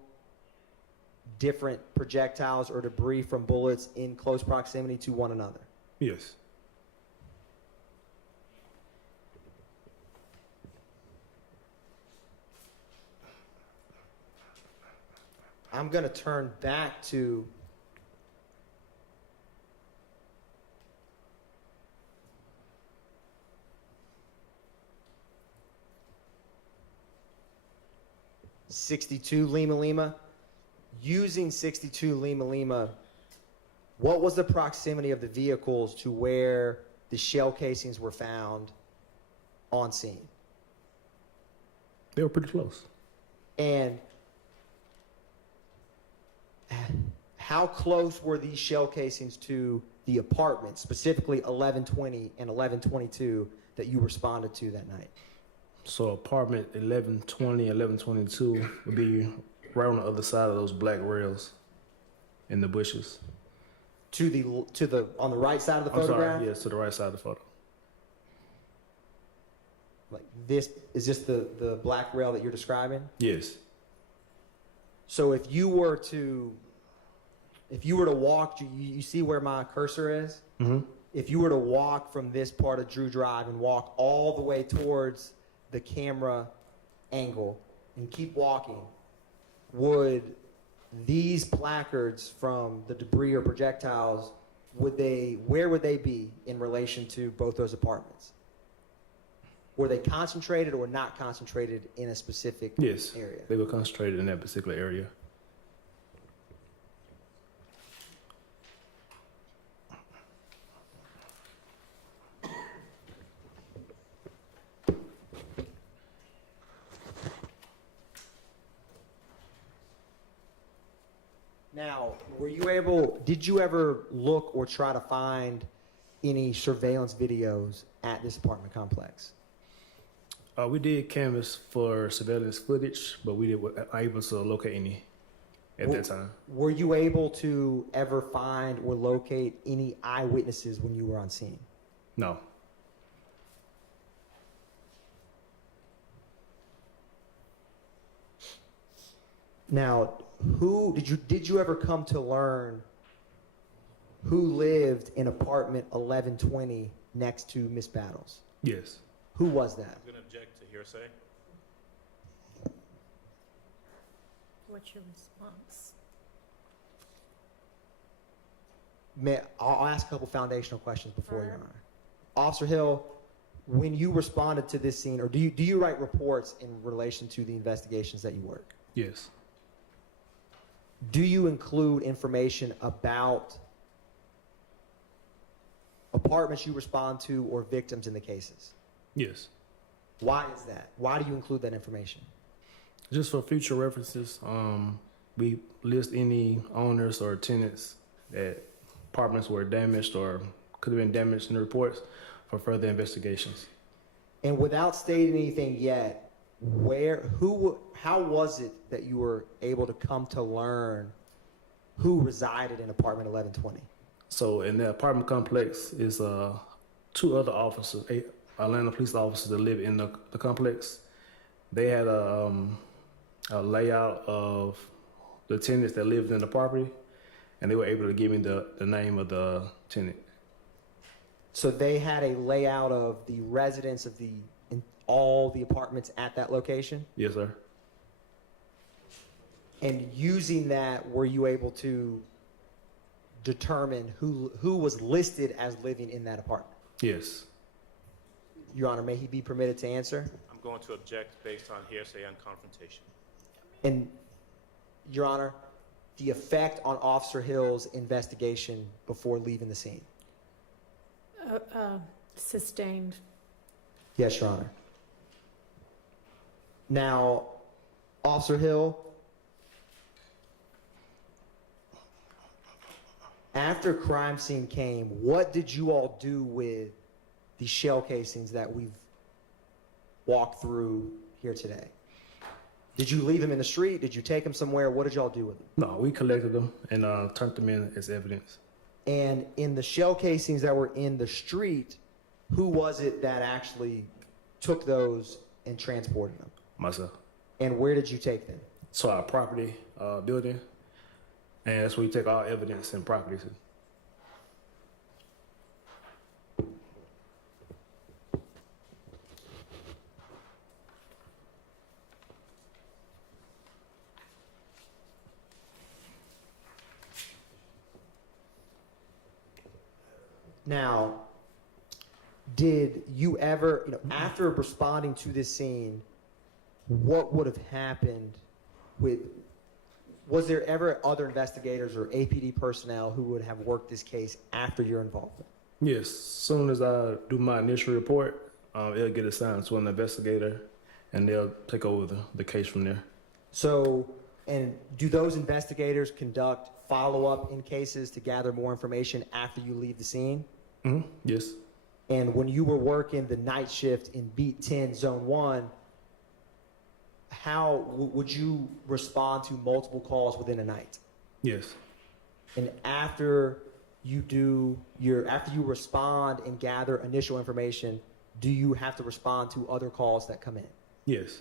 different projectiles or debris from bullets in close proximity to one another? Yes. I'm going to turn back to .62 Lima Lima. Using .62 Lima Lima, what was the proximity of the vehicles to where the shell casings were found on scene? They were pretty close. And how close were these shell casings to the apartment, specifically 1120 and 1122 that you responded to that night? So apartment 1120, 1122 would be right on the other side of those black rails in the bushes. To the on the right side of the I'm photograph? sorry, yes, to the right side of the photo. Like this, is this the black rail that you're describing? Yes. So if you were to walk, you see where my cursor is? Mm-hmm. If you were to walk from this part of Drew Drive and walk all the way towards the camera angle and keep walking, would these placards from the debris or projectiles, where would they be in relation to both those apartments? Were they concentrated or not concentrated in a specific Yes, area? they were concentrated in that particular area. Now, did you ever look or try to find any surveillance videos at this apartment complex? We did canvass for surveillance footage, but we weren't able to locate any at that time. Were you able to ever find or locate any eyewitnesses when you were on scene? No. Now, did you ever come to learn who lived in apartment 1120 next to Miss Battles? Yes. Who was that? I'm going to object to hearsay. What's your response? I'll ask a couple foundational questions before, Your Honor. Officer Hill, when you responded to this scene, or do you write reports in relation to the investigations that you work? Yes. do you include information about apartments you respond to or victims in the cases? Yes. Why is that? Why do you include that information? Just for future references, we list any owners or tenants that apartments were damaged or could have been damaged in the reports for further investigations. And without stating anything yet, how was it that you were able to come to learn who resided in apartment 1120? So in the apartment complex is 2 other officers, 8 Atlanta police officers that live in the complex. They had a layout of the tenants that lived in the property, and they were able to give me the name of the tenant. So they had a layout of the residents of all the apartments at that location? Yes, sir. And using that, were you able to determine who was listed as living in that apartment? Yes. Your Honor, may he be permitted to answer? I'm going to object based on hearsay and confrontation. And, Your Honor, the effect on Officer Hill's investigation before leaving the scene? Sustained. Yes, Your Honor. Now, Officer Hill, after crime scene came, what did you all do with the shell casings that we've walked through here today? Did you leave them in the street? Did you take them somewhere? What did y'all do with them? No, we collected them and turned them in as evidence. And in the shell casings that were in the street, who was it that actually took those and transported them? Myself. And where did you take them? So our property building, and that's where we take all evidence and properties. Now, did you ever, after responding to this scene, what would have happened was there ever other investigators or APD personnel who would have worked this case after your involvement? Yes, as soon as I do my initial report, it'll get assigned to an investigator and they'll take over the case from there. So, and do those investigators conduct follow-up in cases to gather more information after you leave the scene? Mm-hmm. Yes. And when you were working the night shift in Beat 10, Zone 1, how would you respond to multiple calls within a night? Yes. And after you respond and gather initial information, do you have to respond to other calls that come in? Yes.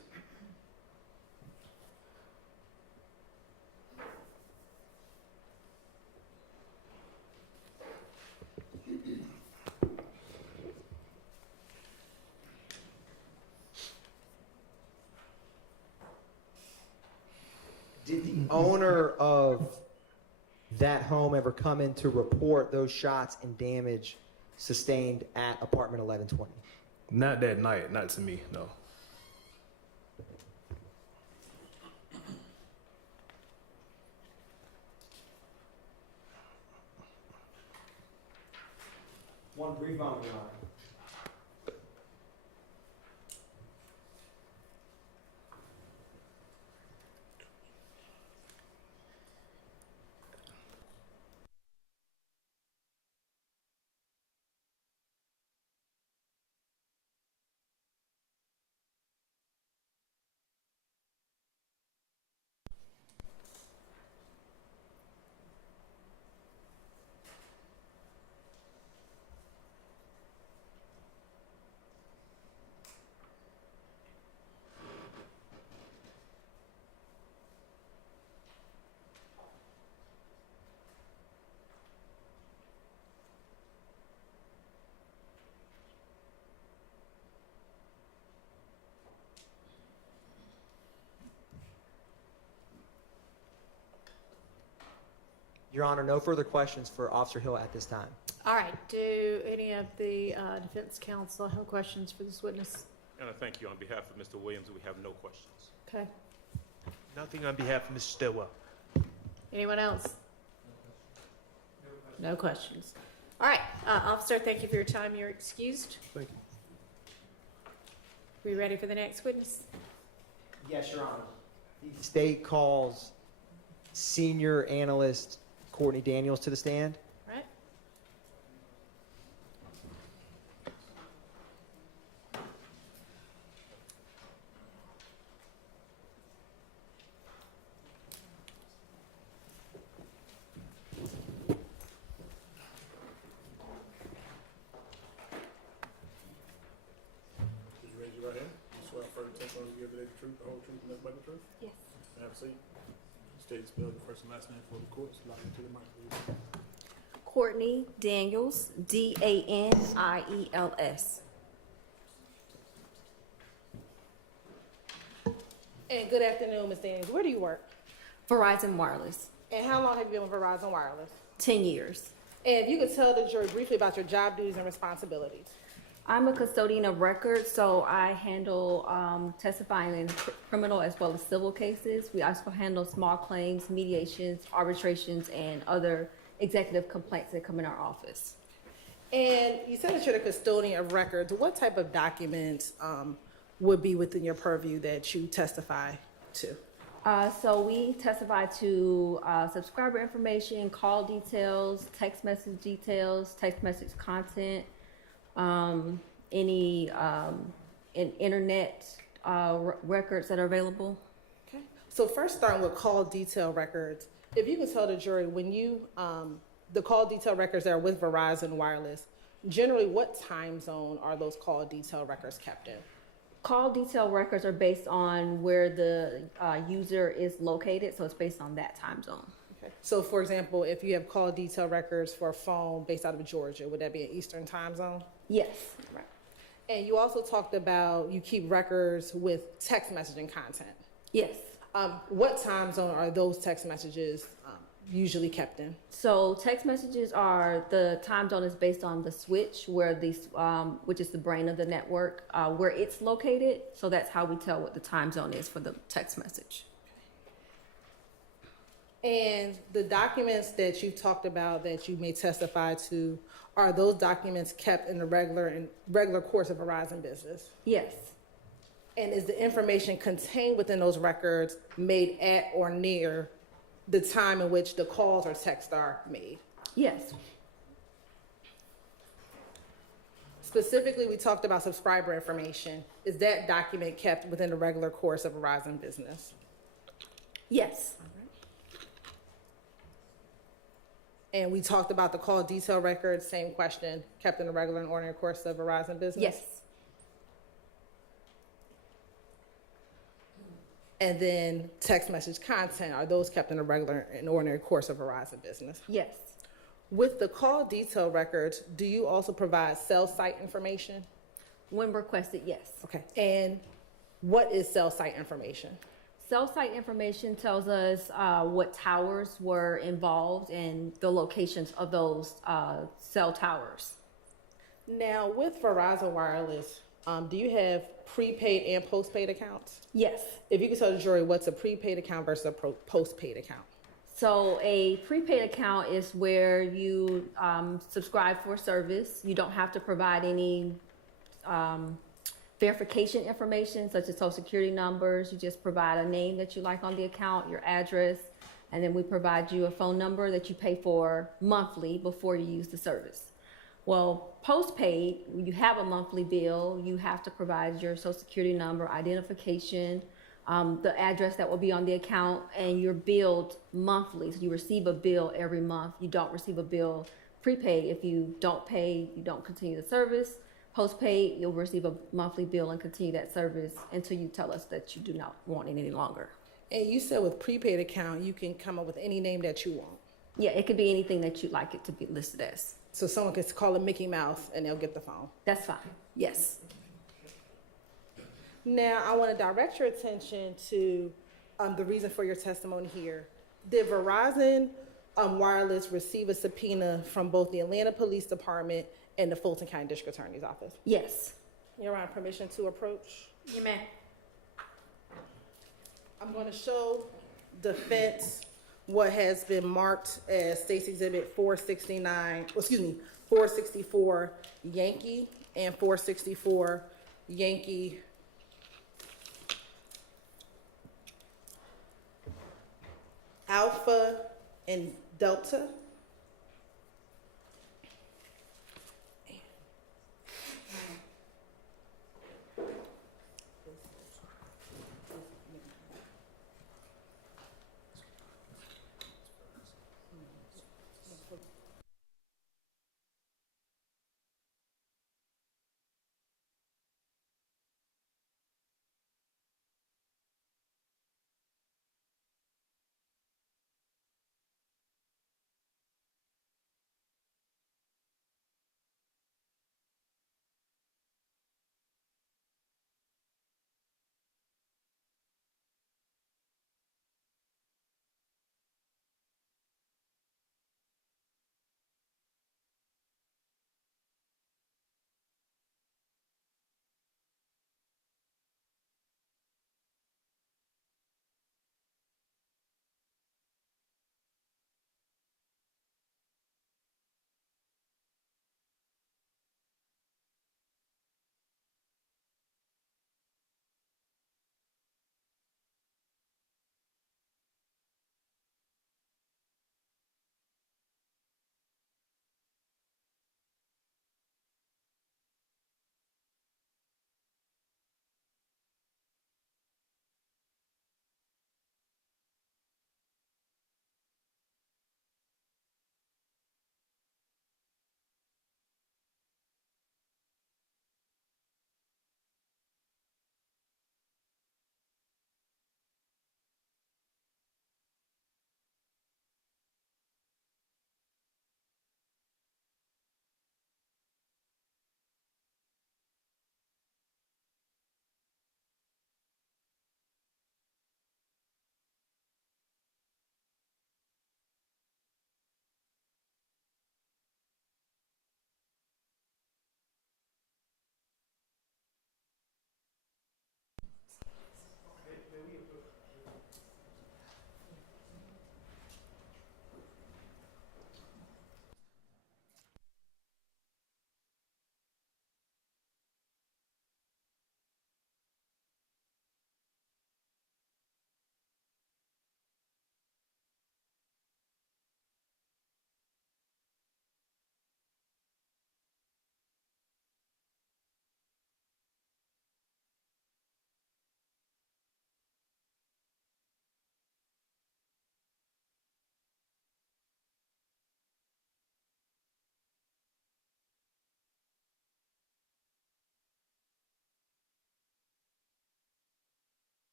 Did the owner of that home ever come in to report those shots and damage sustained at apartment 1120? Not that night, not to me, no. One brief moment, Your Honor. Your Honor, no further questions for Officer Hill at this time. All right, do any of the defense counsel have questions for this witness? And I thank you. On behalf of Mr. Williams, we have no questions. Okay. Nothing on behalf of Mr. Stillwell. Anyone else? No questions. All right, officer, thank you for your time. You're excused. Thank you. We ready for the next witness? Yes, Your Honor. The state calls senior analyst Courtney Daniels to the stand. All right. Just raise your right hand. You swear affirm the testimony you give today the truth, the whole truth, and nothing but the truth? Yes. Have a seat. State and spell your first and last name for the court. Slide into the mic, please. Courtney Daniels, Daniels. And good afternoon, Ms. Daniels. Where do you work? Verizon Wireless, And how long have you been with Verizon Wireless? 10 years. And if you could tell the jury briefly about your job duties and responsibilities. I'm a custodian of records, so I handle testifying in criminal as well as civil cases. We also handle small claims, mediations, arbitrations, and other executive complaints that come in our office. And you said that you're the custodian of records. What type of documents would be within your purview that you testify to? So we testify to subscriber information, call details, text message details, text message content, any internet records that are available. Okay. So first starting with call detail records, if you could tell the jury when you, the call detail records that are with Verizon Wireless, generally what time zone are those call detail records kept in? Call detail records are based on where the user is located, so it's based on that time zone. Okay. So for example, if you have call detail records for a phone based out of Georgia, would that be an Eastern time zone? Yes. Right. And you also talked about you keep records with text messaging content. Yes. What time zone are those text messages usually kept in? So text messages are, the time zone is based on the switch where these, which is the brain of the network, where it's located. So that's how we tell what the time zone is for the text message. And the documents that you talked about that you may testify to, are those documents kept in the regular course of Verizon business? Yes. And is the information contained within those records made at or near the time in which the calls or texts are made? Yes. Specifically, we talked about subscriber information. Is that document kept within the regular course of Verizon business? Yes. And we talked about the call detail records, same question, kept in the regular and ordinary course of Verizon business? Yes. And then text message content, are those kept in the regular and ordinary course of Verizon business? Yes. With the call detail records, do you also provide cell site information? When requested, yes. Okay. And what is cell site information? Cell site information tells us what towers were involved and the locations of those cell towers. Now, with Verizon Wireless, do you have prepaid and postpaid accounts? Yes. If you could tell the jury what's a prepaid account versus a postpaid account. So a prepaid account is where you subscribe for service. You don't have to provide any verification information such as social security numbers. You just provide a name that you like on the account, your address, and then we provide you a phone number that you pay for monthly before you use the service. Well, postpaid, when you have a monthly bill, you have to provide your social security number, identification, the address that will be on the account, and you're billed monthly. So you receive a bill every month. You don't receive a bill prepaid. If you don't pay, you don't continue the service. Postpaid, you'll receive a monthly bill and continue that service until you tell us that you do not want it any longer. And you said with prepaid account, you can come up with any name that you want. Yeah, it could be anything that you'd like it to be listed as. So someone could call it Mickey Mouse and they'll get the phone. That's fine. Yes. Now, I want to direct your attention to the reason for your testimony here. Did Verizon Wireless receive a subpoena from both the Atlanta Police Department and the Fulton County District Attorney's Office? Yes. You're on permission to approach? You may. I'm going to show defense what has been marked as State's Exhibit 464 Yankee and 464 Yankee Alpha and Delta.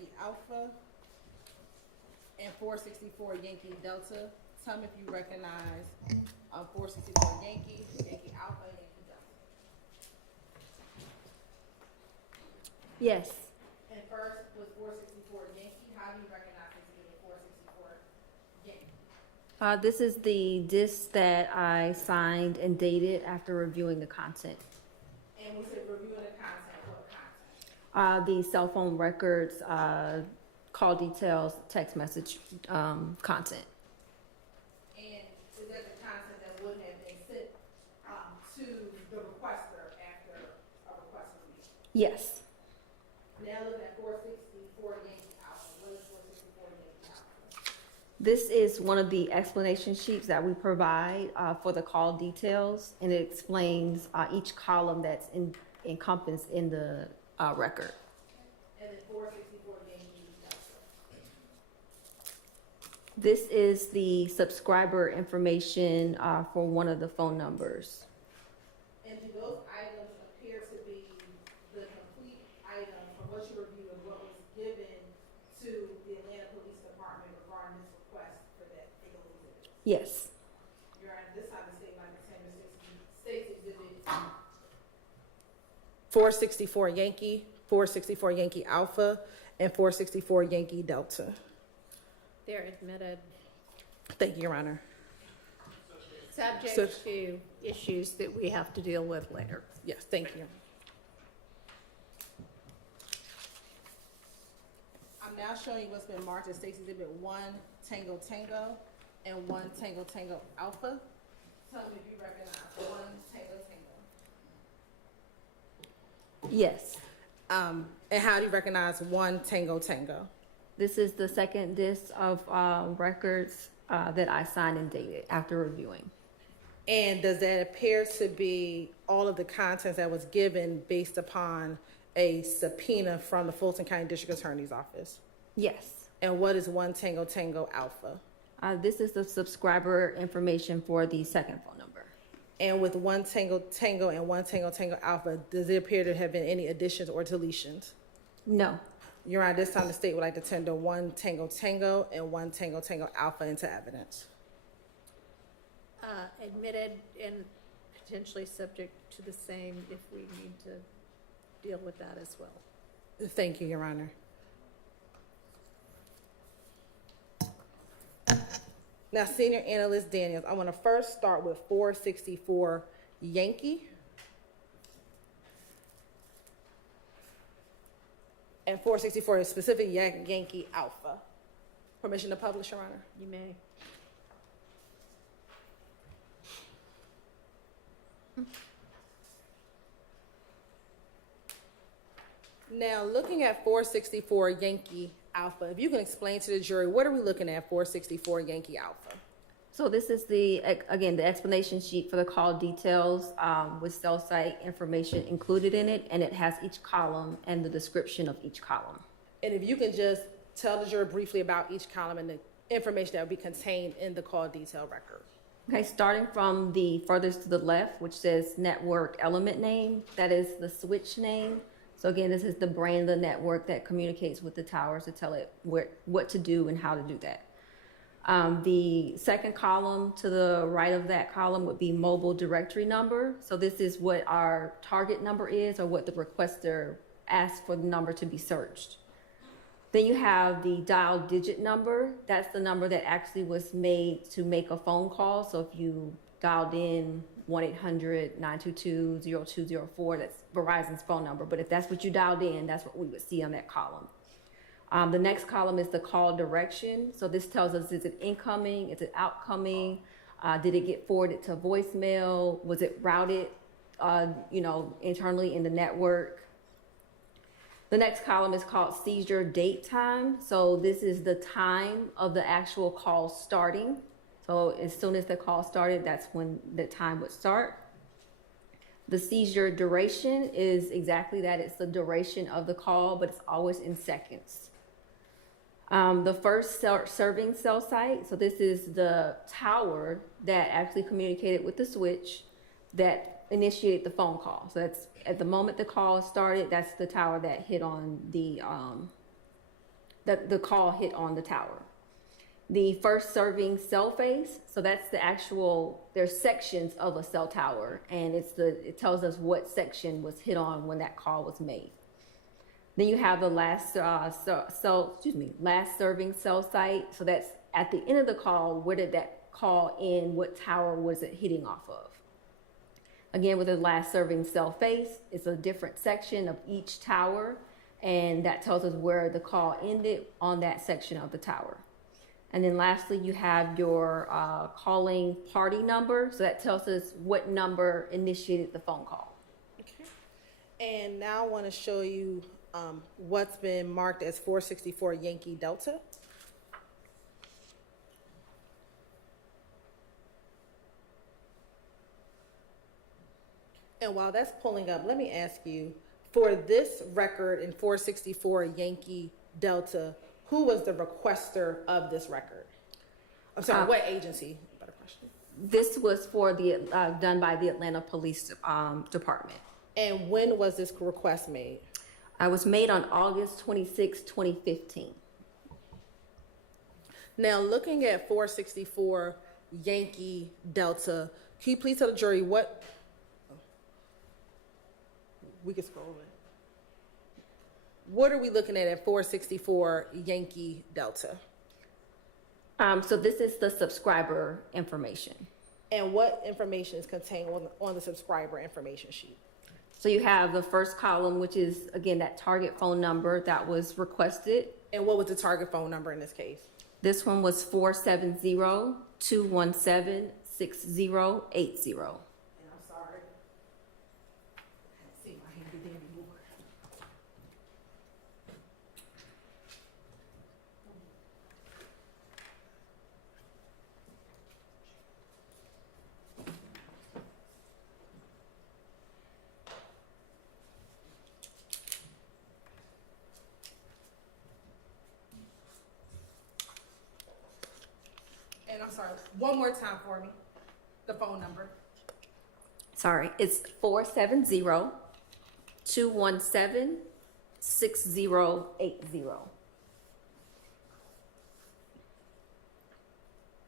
Yankee Alpha and 464 Yankee Delta. Tell me if you recognize 464 Yankee, Yankee Alpha, and Yankee Delta. Yes. And first was 464 Yankee. How do you recognize this as 464 Yankee? This is the disc that I signed and dated after reviewing the content. And we said reviewing the content. What content? The cell phone records, call details, text message content. And is that the content that would have been sent to the requester after a request was made? Yes. Now looking at 464 Yankee Alpha. What is 464 Yankee Alpha? This is one of the explanation sheets that we provide for the call details, and it explains each column that's encompassed in the record. And then 464 Yankee Delta. This is the subscriber information for one of the phone numbers. And do those items appear to be the complete item from what you reviewed and what was given to the Atlanta Police Department regarding this request for that legal exhibit? Yes. Your Honor, this time the state might attend states exhibit 464 Yankee, 464 Yankee Alpha, and 464 Yankee Delta. They're admitted, Thank you, Your Honor. subject to issues that we have to deal with later. Yes, thank you. I'm now showing you what's been marked as State's Exhibit 1 Tango Tango and 1 Tango Tango Alpha. Tell me if you recognize 1 Tango Tango. Yes. And how do you recognize 1 Tango Tango? This is the second disc of records that I signed and dated after reviewing. And does that appear to be all of the contents that was given based upon a subpoena from the Fulton County District Attorney's Office? Yes. And what is 1 Tango Tango Alpha? This is the subscriber information for the second phone number. And with 1 Tango Tango and 1 Tango Tango Alpha, does it appear to have been any additions or deletions? No. Your Honor, this time the state would like to tender 1 Tango Tango and 1 Tango Tango Alpha into evidence. Admitted and potentially subject to the same if we need to deal with that as well. Thank you, Your Honor. Now, Senior Analyst Daniels, I want to first start with 464 Yankee. And 464 is specific Yankee Alpha. Permission to publish, Your Honor? You may. Now, looking at 464 Yankee Alpha, if you can explain to the jury, what are we looking at 464 Yankee Alpha? So this is the explanation sheet for the call details with cell site information included in it, and it has each column and the description of each column. And if you can just tell the jury briefly about each column and the information that would be contained in the call detail record. Okay, starting from the furthest to the left, which says network element name, that is the switch name. So again, this is the brand of the network that communicates with the towers to tell it what to do and how to do that. The second column to the right of that column would be mobile directory number. So this is what our target number is, or what the requester asked for the number to be searched. Then you have the dial digit number. That's the number that actually was made to make a phone call. So if you dialed in 1-800-922-0204, that's Verizon's phone number. But if that's what you dialed in, that's what we would see on that column. The next column is the call direction. So this tells us, is it incoming? Is it outcoming? Did it get forwarded to voicemail? Was it routed, internally in the network? The next column is called seizure date time. So this is the time of the actual call starting. So as soon as the call started, that's when the time would start. The seizure duration is exactly that. It's the duration of the call, but it's always in seconds. The first serving cell site. So this is the tower that actually communicated with the switch that initiated the phone call. So that's at the moment the call started, that's the tower that hit on the that the call hit on the tower. The first serving cell face, so that's the actual, there's sections of a cell tower, and it tells us what section was hit on when that call was made. Then you have the last serving cell site. So that's at the end of the call. Where did that call end? What tower was it hitting off of? Again, with the last serving cell face, it's a different section of each tower, and that tells us where the call ended on that section of the tower. And then lastly, you have your calling party number. So that tells us what number initiated the phone call. Okay. And now I want to show you what's been marked as 464 Yankee Delta. And while that's pulling up, let me ask you, for this record in 464 Yankee Delta, who was the requester of this record? I'm sorry, what agency? Better question. This was for the done by the Atlanta Police Department. And when was this request made? It was made on August 26, 2015. Now, looking at 464 Yankee Delta, can you please tell the jury what? We can scroll it. What are we looking at 464 Yankee Delta? So this is the subscriber information. And what information is contained on the subscriber information sheet? So you have the first column, which is, again, that target phone number that was requested. And what was the target phone number in this case? This one was 470-217-6080. And I'm sorry, one more time for me, the phone number. Sorry, it's 470-217-6080.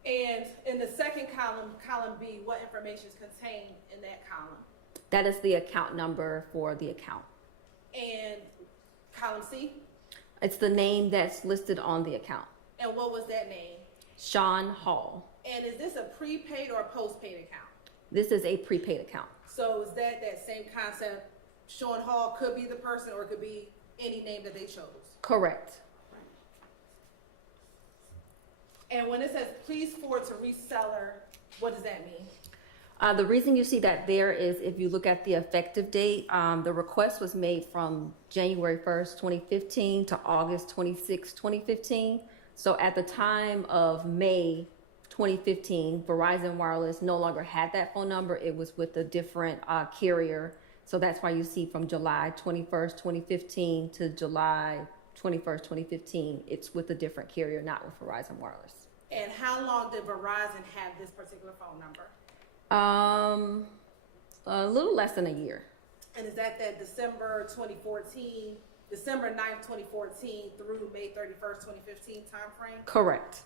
And in the second column, column B, what information is contained in that column? That is the account number for the account. And column C? It's the name that's listed on the account. And what was that name? Sean Hall. And is this a prepaid or a postpaid account? This is a prepaid account. So is that same concept? Sean Hall could be the person or it could be any name that they chose? Correct. And when it says please forward to reseller, what does that mean? The reason you see that there is if you look at the effective date, the request was made from January 1st, 2015 to August 26, 2015. So at the time of May 2015, Verizon Wireless no longer had that phone number. It was with a different carrier. So that's why you see from July 21st, 2015 to July 21st, 2015, it's with a different carrier, not with Verizon Wireless. And how long did Verizon have this particular phone number? A little less than a year. And is that December 2014, December 9th, 2014 through May 31st, 2015 timeframe? Correct.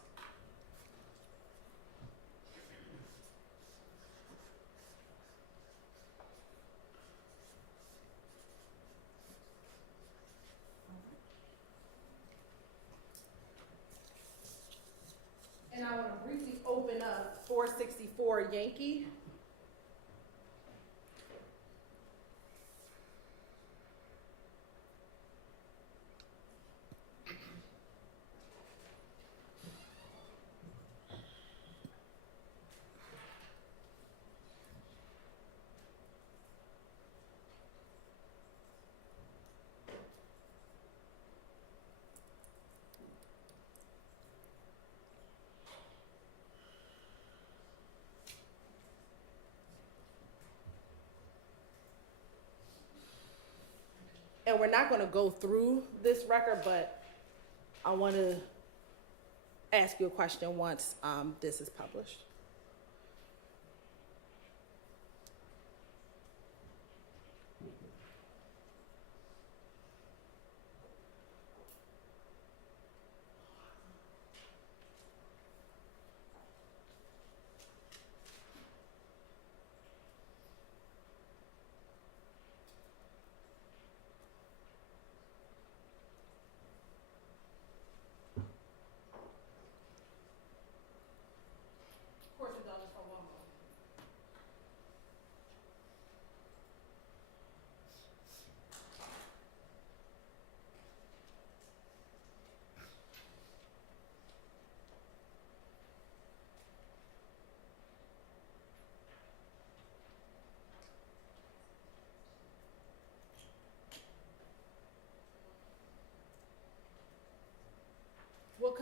And I want to briefly open up 464 Yankee. And we're not going to go through this record, but I want to ask you a question once this is published.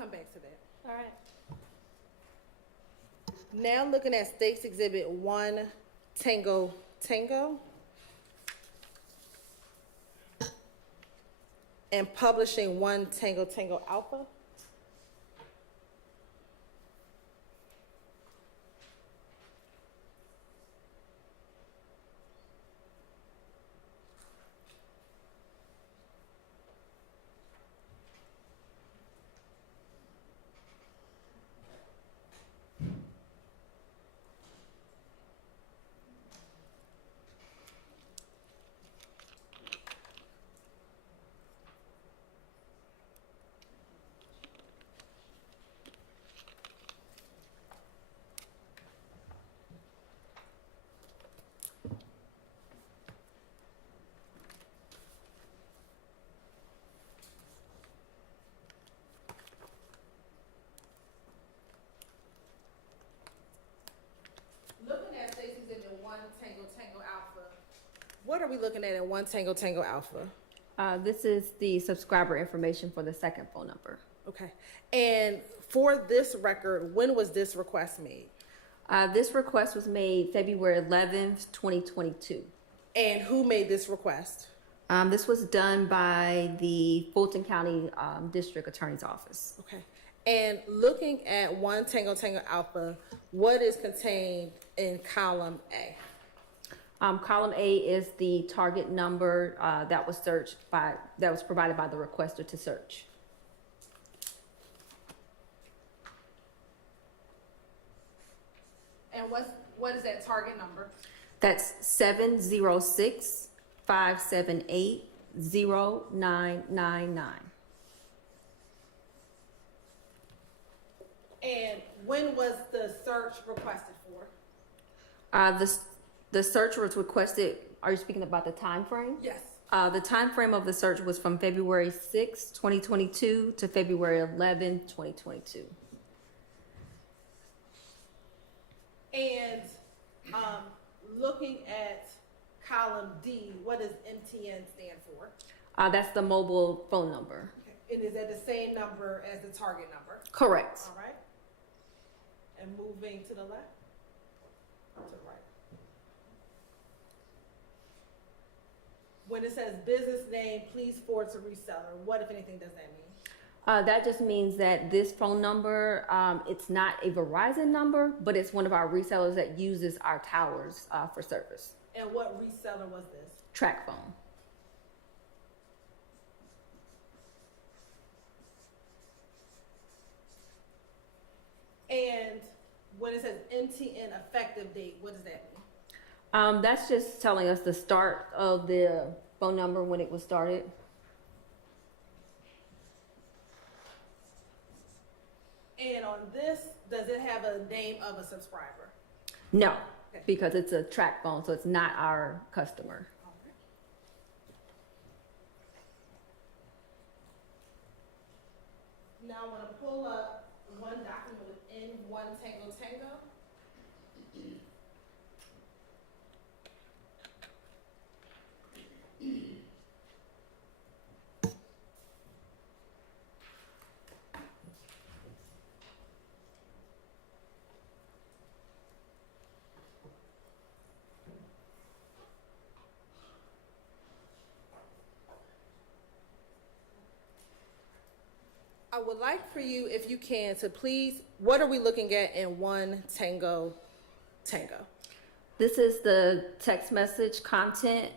come back to that. All right. Now looking at State's Exhibit 1 Tango Tango. And publishing 1 Tango Tango Alpha. Looking at State's Exhibit 1 Tango Tango Alpha, what are we looking at in 1 Tango Tango Alpha? This is the subscriber information for the second phone number. Okay. And for this record, when was this request made? This request was made February 11th, 2022. And who made this request? This was done by the Fulton County District Attorney's Office. Okay. And looking at 1 Tango Tango Alpha, what is contained in column A? Column A is the target number that was provided by the requester to search. And what is that target number? That's 706-578-0999. And when was the search requested for? The search was requested. Are you speaking about the time frame? Yes. The time frame of the search was from February 6, 2022 to February 11, 2022. And looking at column D, what does MTN stand for? That's the mobile phone number. Okay. And is that the same number as the target number? Correct. All right. And moving to the left? To the right. When it says business name, please forward to reseller, what, if anything, does that mean? That just means that this phone number, it's not a Verizon number, but it's one of our resellers that uses our towers for service. And what reseller was this? Track phone. And when it says MTN effective date, what does that mean? That's just telling us the start of the phone number when it was started. And on this, does it have a name of a subscriber? No, because it's a track phone, so it's not our customer. Now I want to pull up one document within 1 Tango Tango. I would like for you, if you can, to please, what are we looking at in 1 Tango Tango? This is the text message content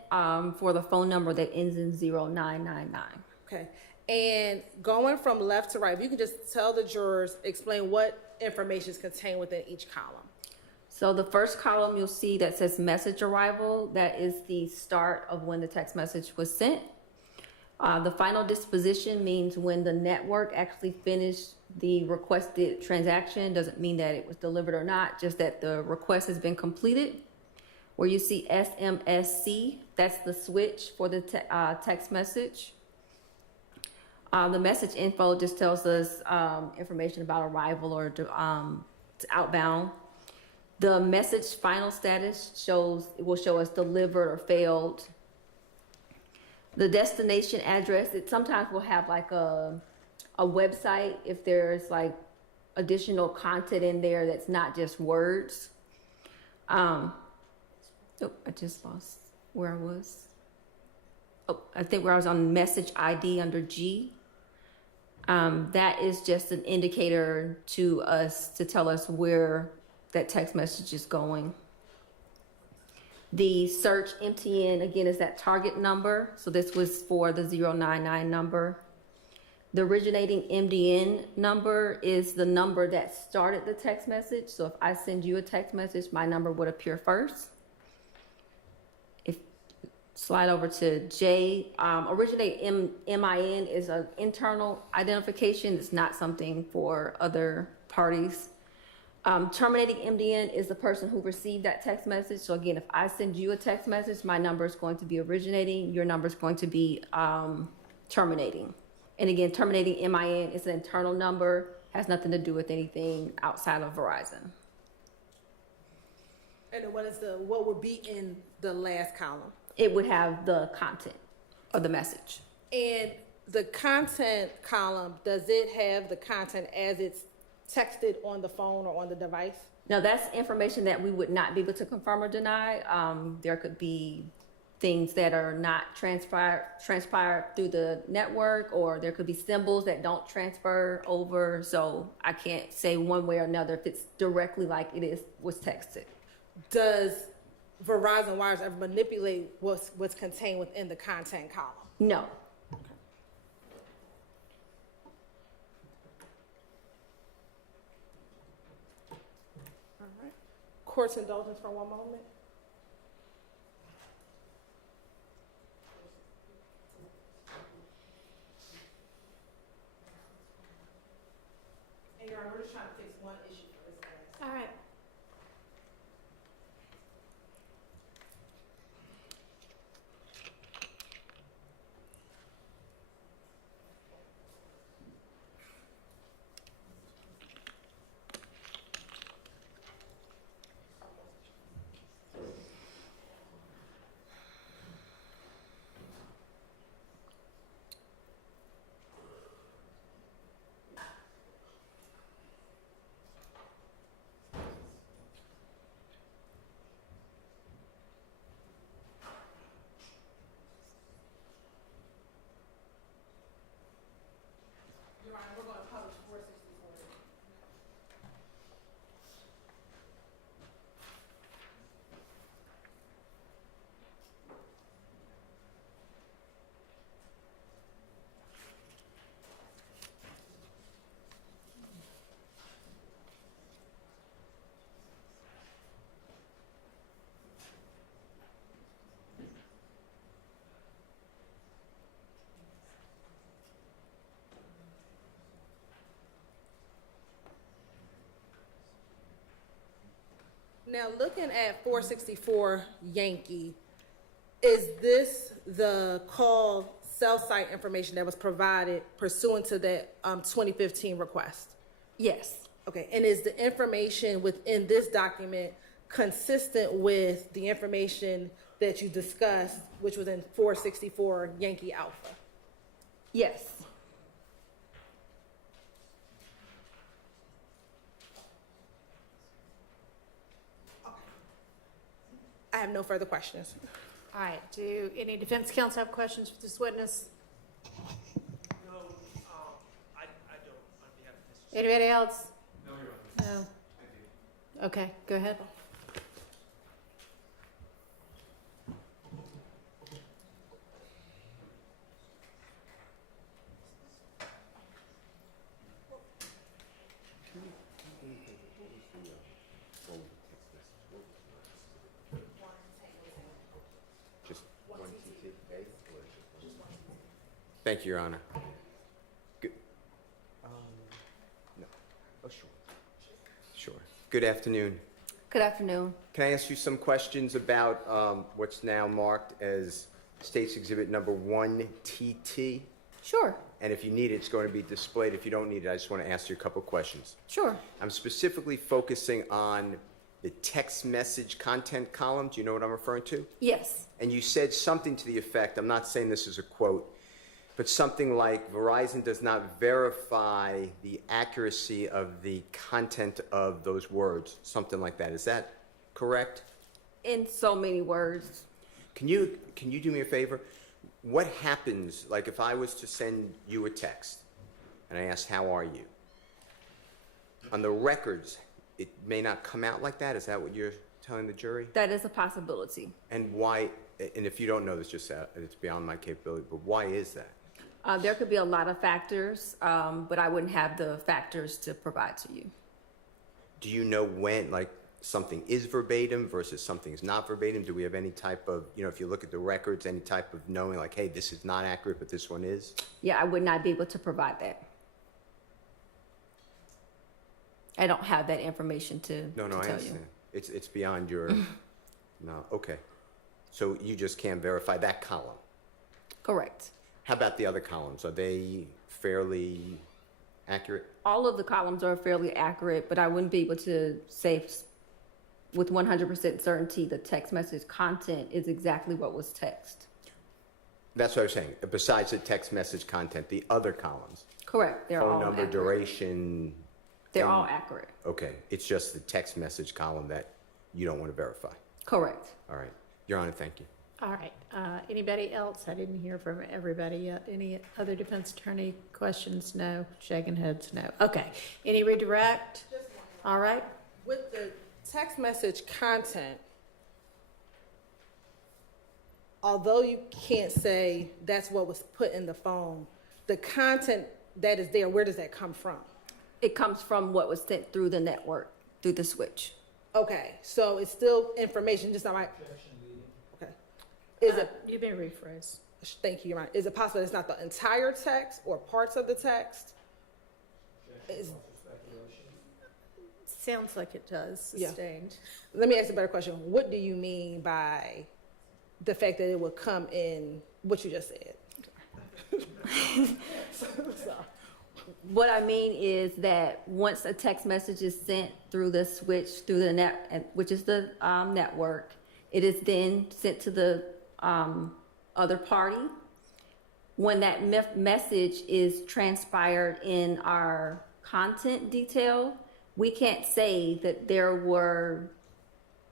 for the phone number that ends in 0999. Okay. And going from left to right, if you can just tell the jurors, explain what information is contained within each column. So the first column you'll see that says message arrival, that is the start of when the text message was sent. The final disposition means when the network actually finished the requested transaction. Doesn't mean that it was delivered or not, just that the request has been completed. Where you see SMSC, that's the switch for the text message. The message info just tells us information about arrival or outbound. The message final status will show us delivered or failed. The destination address, it sometimes will have like a a website if there's like additional content in there that's not just words. Oh, I just lost where I was. Oh, I think where I was on message ID under G. That is just an indicator to us to tell us where that text message is going. The search MTN, again, is that target number. So this was for the 099 number. The originating MDN number is the number that started the text message. So if I send you a text message, my number would appear first. Slide over to J. Originating MIN is an internal identification. It's not something for other parties. Terminating MDN is the person who received that text message. So again, if I send you a text message, my number is going to be originating. Your number is going to be terminating. And again, terminating MIN is an internal number, has nothing to do with anything outside of Verizon. And then what would be in the last column? It would have the content of the message. And the content column, does it have the content as it's texted on the phone or on the device? Now, that's information that we would not be able to confirm or deny. There could be things that are not transpired through the network, or there could be symbols that don't transfer over. So I can't say one way or another if it's directly like was texted. Does Verizon wires ever manipulate what's contained within the content column? No. All right. Court's indulgence for one moment. And Your Honor, we're just trying to fix one issue for this case. All right. Your Honor, we're going to publish 464. Now, looking at 464 Yankee, is this the call cell site information that was provided pursuant to that 2015 request? Yes. Okay, and is the information within this document consistent with the information that you discussed, which was in 464 Yankee Alpha? Yes. I have no further questions. All right. Do any defense counsel have questions for this witness? No, I don't, on behalf of Mr. Anybody else? No, Your Honor. No. Okay, go ahead. Thank you, Your Honor. Good. No. Oh, sure. Sure. Good afternoon. Good afternoon. Can I ask you some questions about what's now marked as State's Exhibit Number 1TT? Sure. And if you need it, it's going to be displayed. If you don't need it, I just want to ask you a couple questions. Sure. I'm specifically focusing on the text message content column. Do you know what I'm referring to? Yes. And you said something to the effect, I'm not saying this is a quote, But something like Verizon does not verify the accuracy of the content of those words, something like that. Is that correct? In so many words. Can you do me a favor? What happens, like if I was to send you a text and I asked, how are you? On the records, it may not come out like that. Is that what you're telling the jury? That is a possibility. And why, and if you don't know this, just it's beyond my capability, but why is that? There could be a lot of factors, but I wouldn't have the factors to provide to you. Do you know when, like, something is verbatim versus something is not verbatim? Do we have any type of, if you look at the records, any type of knowing, like, hey, this is not accurate, but this one is? Yeah, I would not be able to provide that. I don't have that information to No, to I tell understand. you. It's beyond your, no, okay. So you just can't verify that column? Correct. How about the other columns? Are they fairly accurate? All of the columns are fairly accurate, but I wouldn't be able to say with 100% certainty the text message content is exactly what was text. That's what I was saying. Besides the text message content, the other columns, Correct. They're all phone number, accurate. duration. They're and- all accurate. Okay, it's just the text message column that you don't want to verify. Correct. All right, Your Honor, thank you. All right. Anybody else? I didn't hear from everybody yet. Any other defense attorney questions? No. Shaking heads? No. Okay. Any redirect? All right. With the text message content, although you can't say that's what was put in the phone, the content that is there, where does that come from? It comes from what was sent through the network, through the switch. Okay, so it's still information, just not right. Okay. Is it? You may rephrase. Thank you, Your Honor. Is it possible it's not the entire text or parts of the text? Sounds like it does. Yeah. Sustained. Let me ask a better question. What do you mean by the fact that it would come in what you just said? Sorry. What I mean is that once a text message is sent through the switch, through the net, which is the network, it is then sent to the other party. When that message is transpired in our content detail, we can't say that there were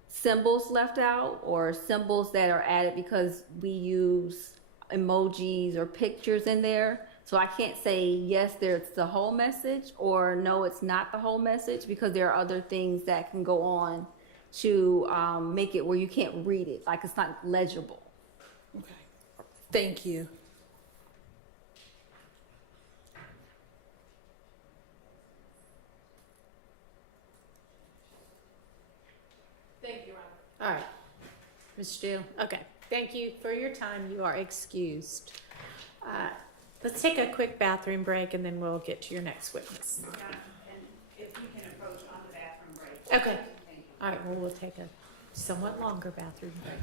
symbols left out or symbols that are added because we use emojis or pictures in there. So I can't say, yes, there's the whole message, or no, it's not the whole message, because there are other things that can go on to make it where you can't read it, like it's not legible. Okay. Thank you. Thank you, Your Honor. All right. Ms. Steele. Okay. Thank you for your time. You are excused. Let's take a quick bathroom break and then we'll get to your next witness. And if you can approach on the bathroom break. Okay. All right. Well, we'll take a somewhat longer bathroom break.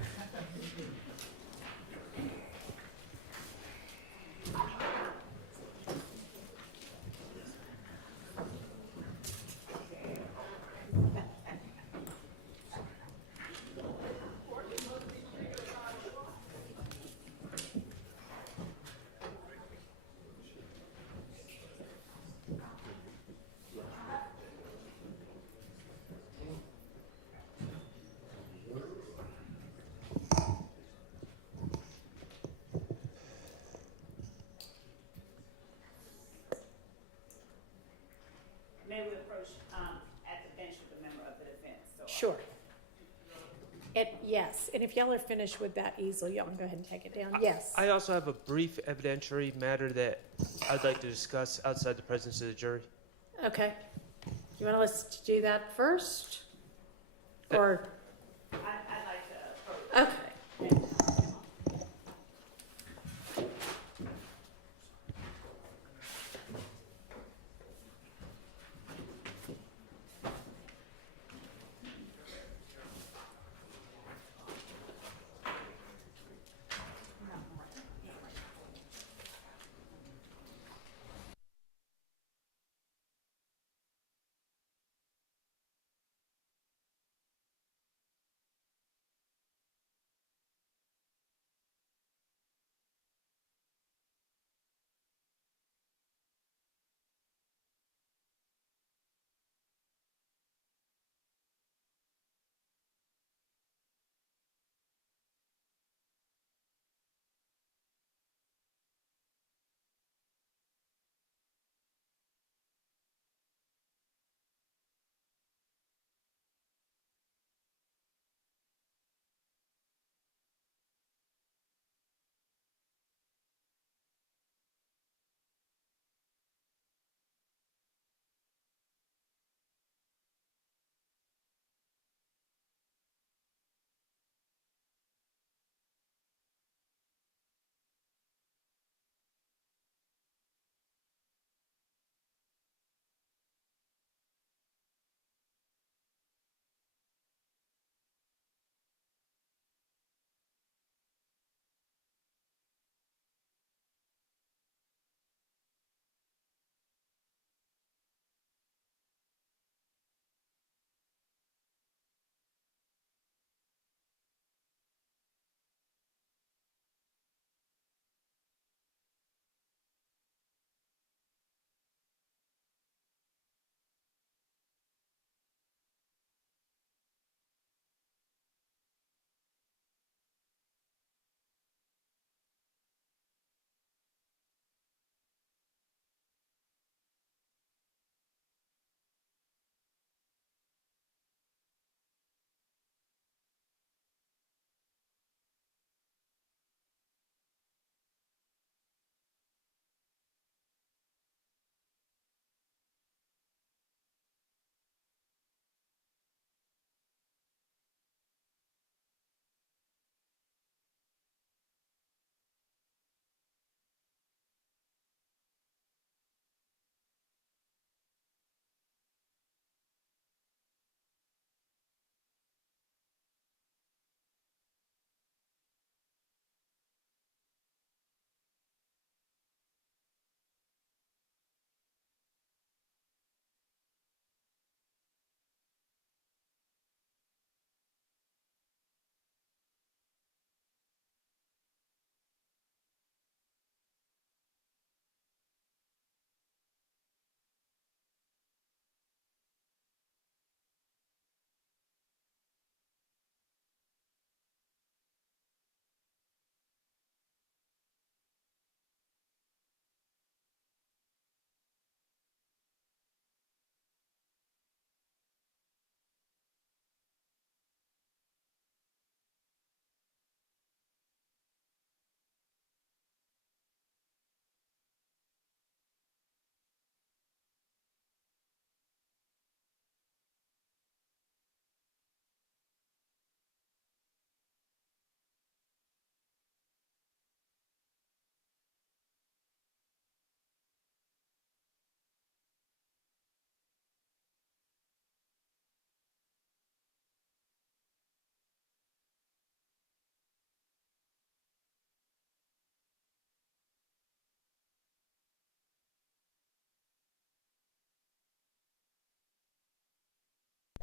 May we approach at the bench with a member of the defense? So, Sure. Yes, and if y'all are finished with that easel, y'all can go ahead and take it down. Yes. I also have a brief evidentiary matter that I'd like to discuss outside the presence of the jury. Okay. You want us to do that first? Or, I'd like to approach. okay.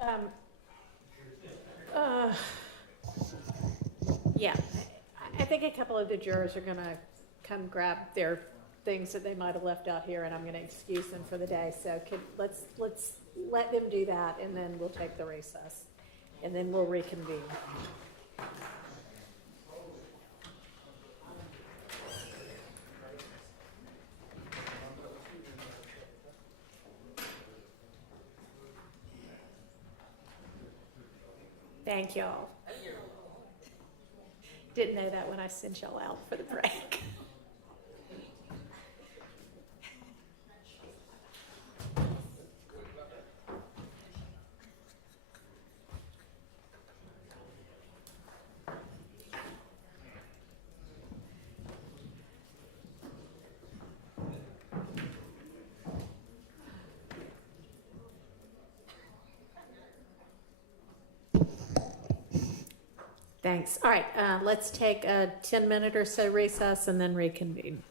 Um, uh, Yeah, I think a couple of the jurors are gonna come grab their things that they might have left out here, and I'm gonna excuse them for the day. So let's let them do that, and then we'll take the recess, and then we'll reconvene. Thank y'all. Didn't know that when I sent y'all out for the break. Thanks. All right, let's take a 10-minute or so recess and then reconvene.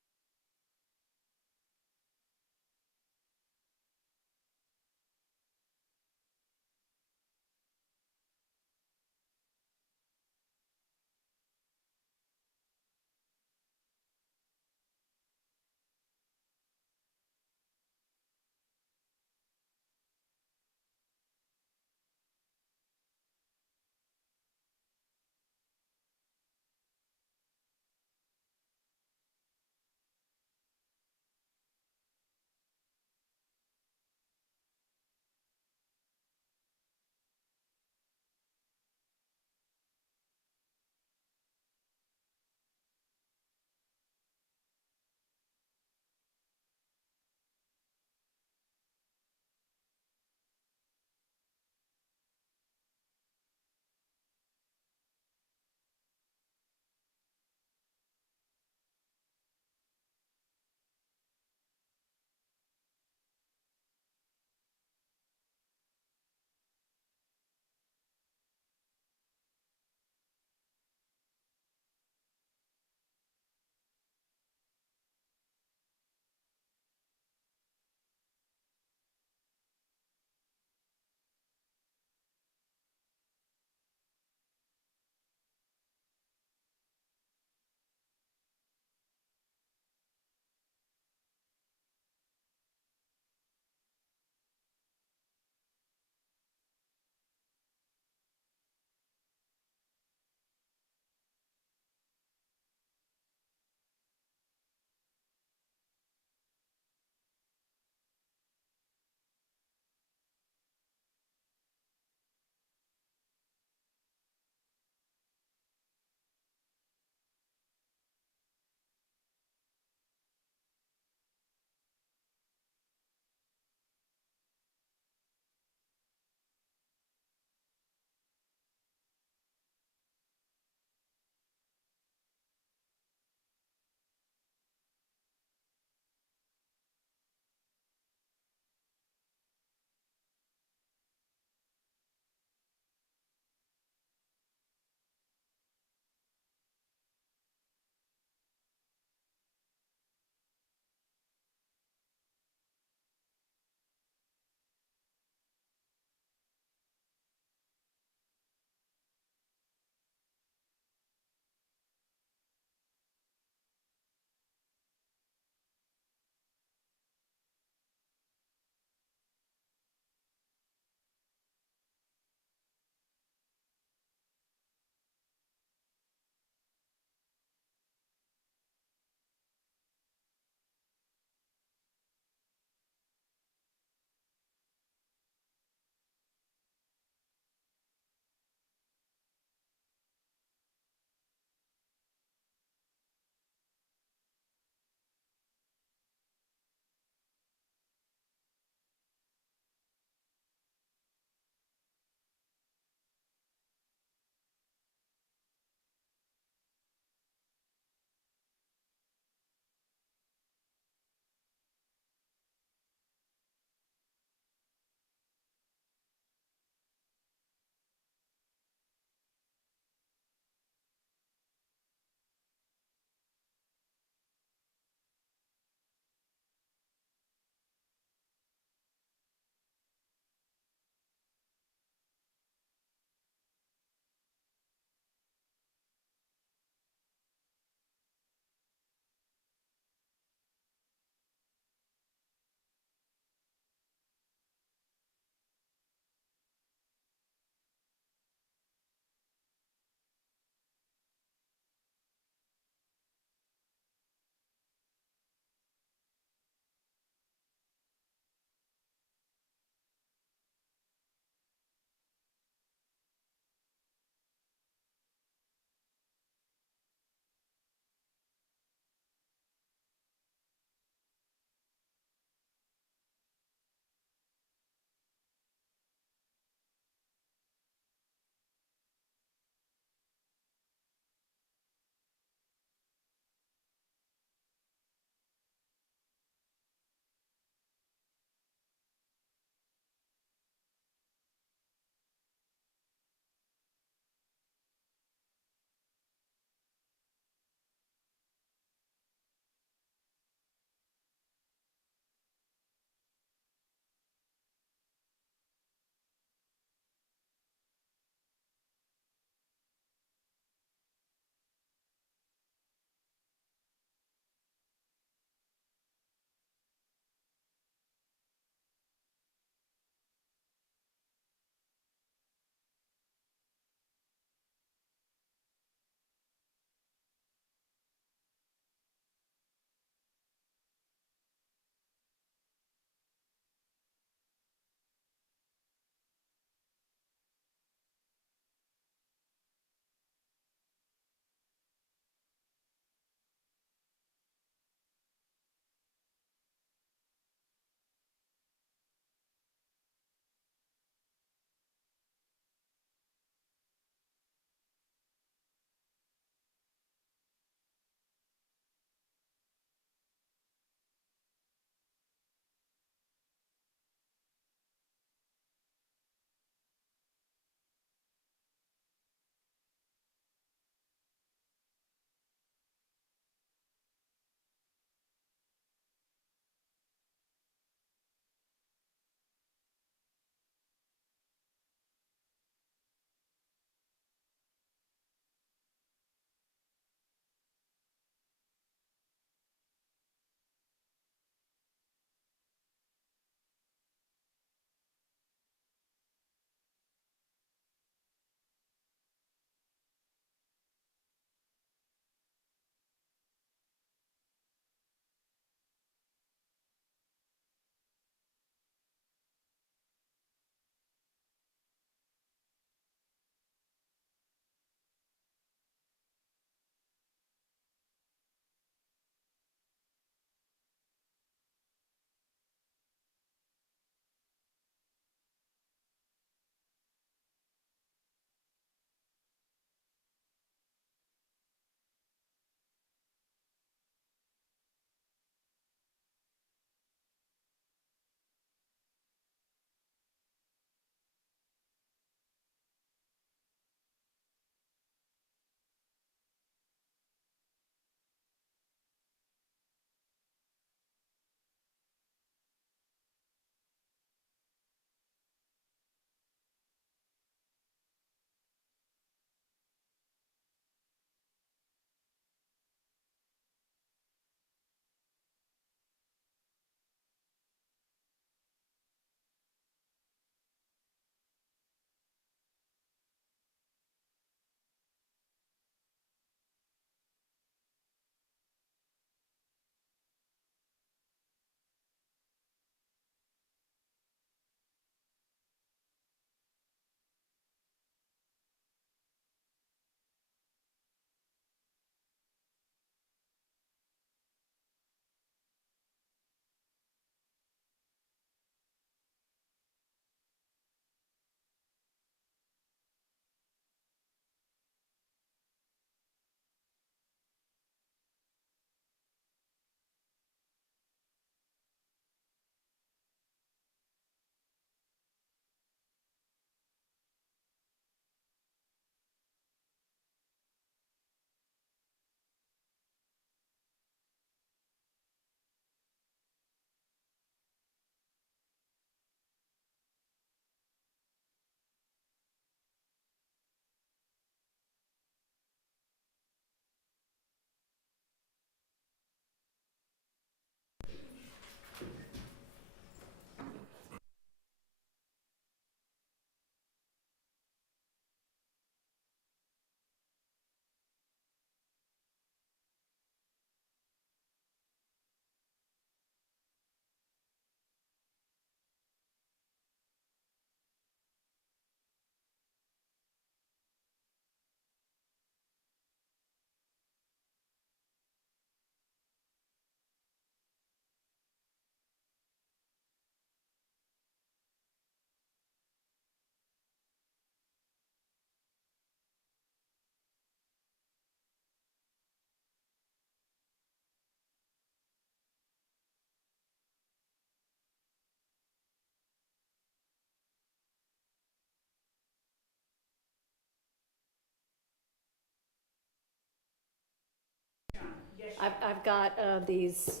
I've got these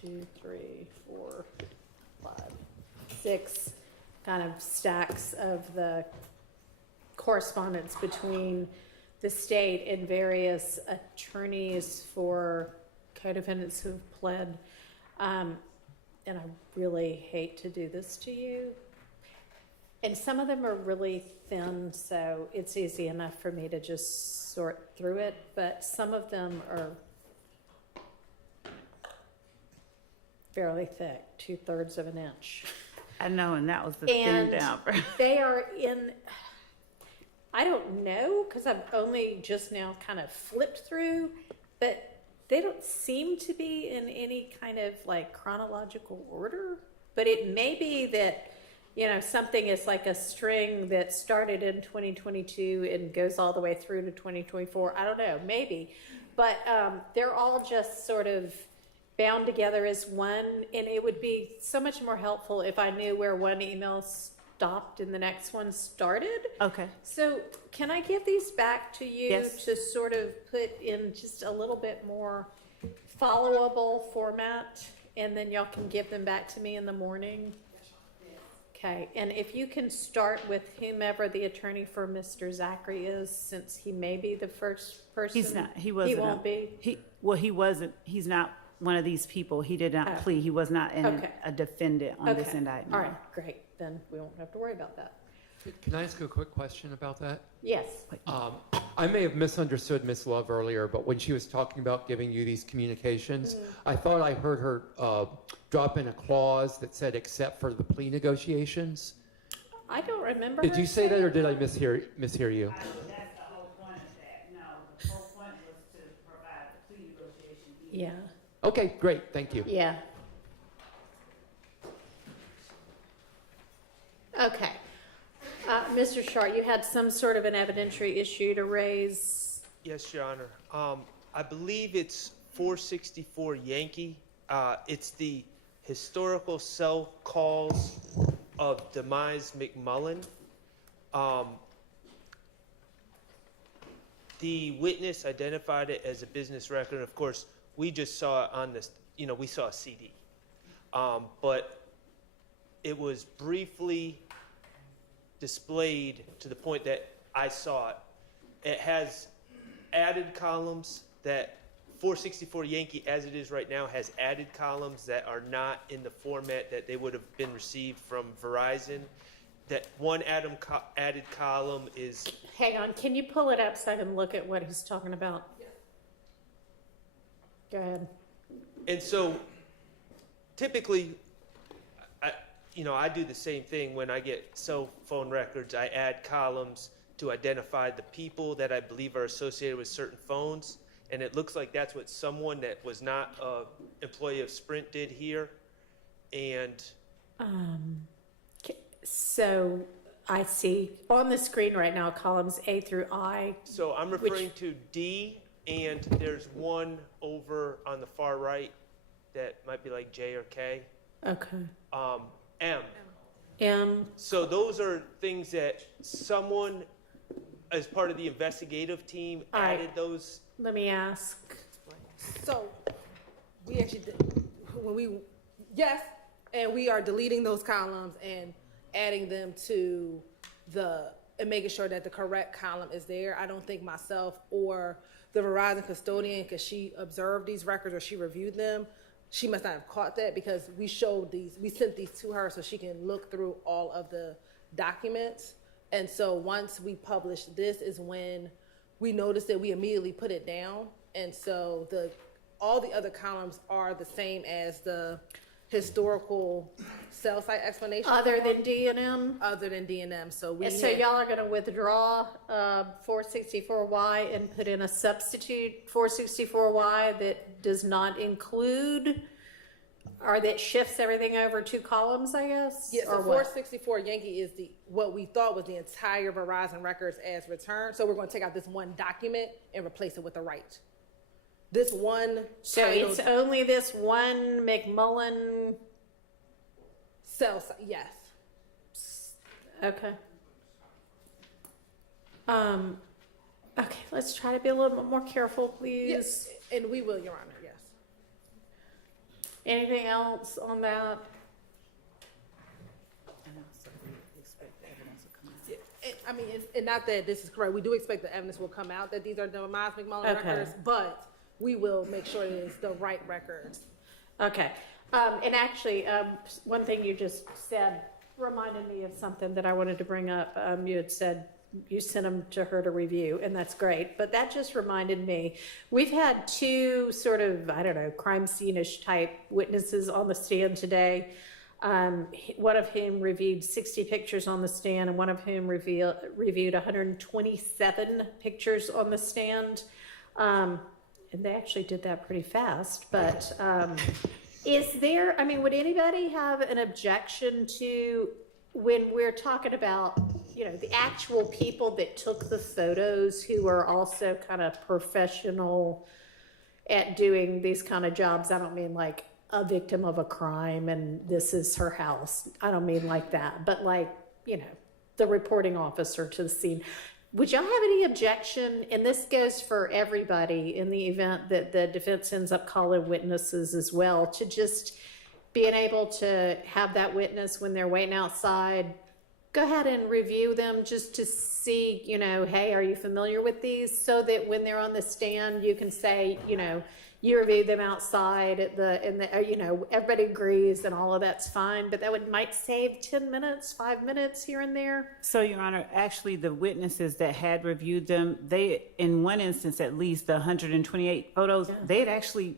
2, 3, 4, 5, 6 kind of stacks of the correspondence between the state and various attorneys for co-defendants who've pled. And I really hate to do this to you. And some of them are really thin, so it's easy enough for me to just sort through it, but some of them are fairly thick, 2/3 of an inch. I know, and that was the thin down. They are in, I don't know, because I've only just now kind of flipped through, but they don't seem to be in any kind of like chronological order. But it may be that, you know, something is like a string that started in 2022 and goes all the way through to 2024. I don't know, maybe. But they're all just sort of bound together as one, and it would be so much more helpful if I knew where one email stopped and the next one started. Okay. So can I give these back to you Yes. to sort of put in just a little bit more followable format, and then y'all can give them back to me in the morning? Okay, and if you can start with whomever the attorney for Mr. Zachary is, since he may be the first person. He's not. He wasn't. He won't be? He wasn't. He's not one of these people. He did not Oh. plea. He was not a defendant on this Okay. indictment. All right, great. Then we won't have to worry about that. Can I ask a quick question about that? Yes. I may have misunderstood Ms. Love earlier, but when she was talking about giving you these communications, I thought I heard her drop in a clause that said except for the plea negotiations. I don't remember. Did her you say that, saying or did I mishear you? That's the whole point of that. No, the whole point was to provide the plea negotiation. Yeah. Okay, great, thank you. Yeah. Okay. Mr. Shart, you had some sort of an evidentiary issue to raise. Yes, Your Honor. I believe it's 464 Yankee. It's the historical cell calls of Demise McMullen. The witness identified it as a business record. Of course, we just saw it on this, we saw a CD. But it was briefly displayed to the point that I saw it. It has added columns that 464 Yankee, as it is right now, has added columns that are not in the format that they would have been received from Verizon. That one added column is... Hang on, can you pull it up so I can look at what he's talking about? Go ahead. And so, typically, I do the same thing when I get cell phone records. I add columns to identify the people that I believe are associated with certain phones. And it looks like that's what someone that was not an employee of Sprint did here. And so I see on the screen right now columns A through I. So I'm referring to D, and there's one over on the far right that might be like J or K. Okay. M. M. So those are things that someone, as part of the investigative team, added those. Let me ask. So, we actually did, yes, and we are deleting those columns and adding them to and making sure that the correct column is there. I don't think myself or the Verizon custodian, because she observed these records or she reviewed them, she must not have caught that, because we sent these to her so she can look through all of the documents. And so once we published this is when we noticed that we immediately put it down. And so all the other columns are the same as the historical cell site explanation. Other than D and M? Other than D and M. So So y'all are going to withdraw 464Y and put in a substitute 464Y that does not include, or that shifts everything over 2 columns, I guess? Yeah, so or what? 464 Yankee is what we thought was the entire Verizon records as returned. So we're going to take out this one document and replace it with the right. This one. So it's only this one McMullen cell site, yes. Okay. Okay, let's try to be a little bit more careful, please. Yes, and we will, Your Honor, yes. Anything else on that? I mean, and not that this is correct, we do expect the evidence will come out that these are the Miles McMullen Okay. records, but we will make sure that it's the right records. Okay. And actually, one thing you just said reminded me of something that I wanted to bring up. You had said you sent them to her to review, and that's great. But that just reminded me, we've had two sort of, I don't know, crime scene-ish type witnesses on the stand today. One of whom reviewed 60 pictures on the stand, and one of whom reviewed 127 pictures on the stand. And they actually did that pretty fast. But is there, I mean, would anybody have an objection to when we're talking about, you know, the actual people that took the photos who are also kind of professional at doing these kind of jobs? I don't mean like a victim of a crime and this is her house. I don't mean like that, but like, you know, the reporting officer to the scene. Would y'all have any objection, and this goes for everybody in the event that the defense ends up calling witnesses as well, to just being able to have that witness when they're waiting outside, go ahead and review them just to see, you know, hey, are you familiar with these? So that when they're on the stand, you can say, you know, you review them outside at you know, everybody agrees and all of that's fine, but that might save 10 minutes, 5 minutes here and there. So, Your Honor, actually the witnesses that had reviewed them, they, in one instance at least, the 128 photos, they had actually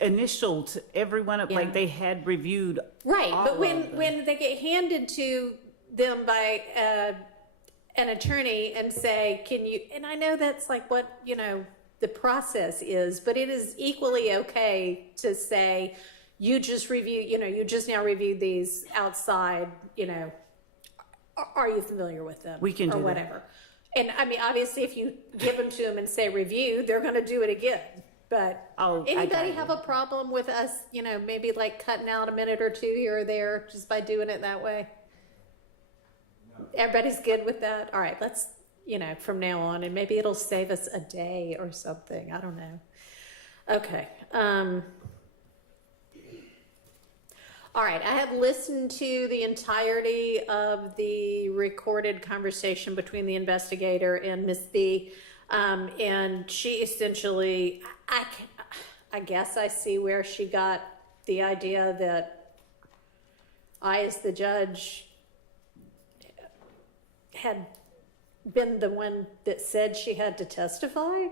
initialed every one of, like they had reviewed. Right, all but of when them. they get handed to them by an attorney and say, can you, and I know that's like what, you know, the process is, but it is equally okay to say, you just review, you know, you just now reviewed these outside, you know, are you familiar with them? We can do or that. whatever. And I mean, obviously, if you give them to them and say review, they're going to do it again. But Oh, I anybody got have you. a problem with us, you know, maybe like cutting out a minute or two here or there just by doing it that way? Everybody's good with that? All right, let's, you know, from now on, and maybe it'll save us a day or something. I don't know. Okay. All right, I have listened to the entirety of the recorded conversation between the investigator and Miss B, and she essentially, I guess I see where she got the idea that I, as the judge, had been the one that said she had to testify.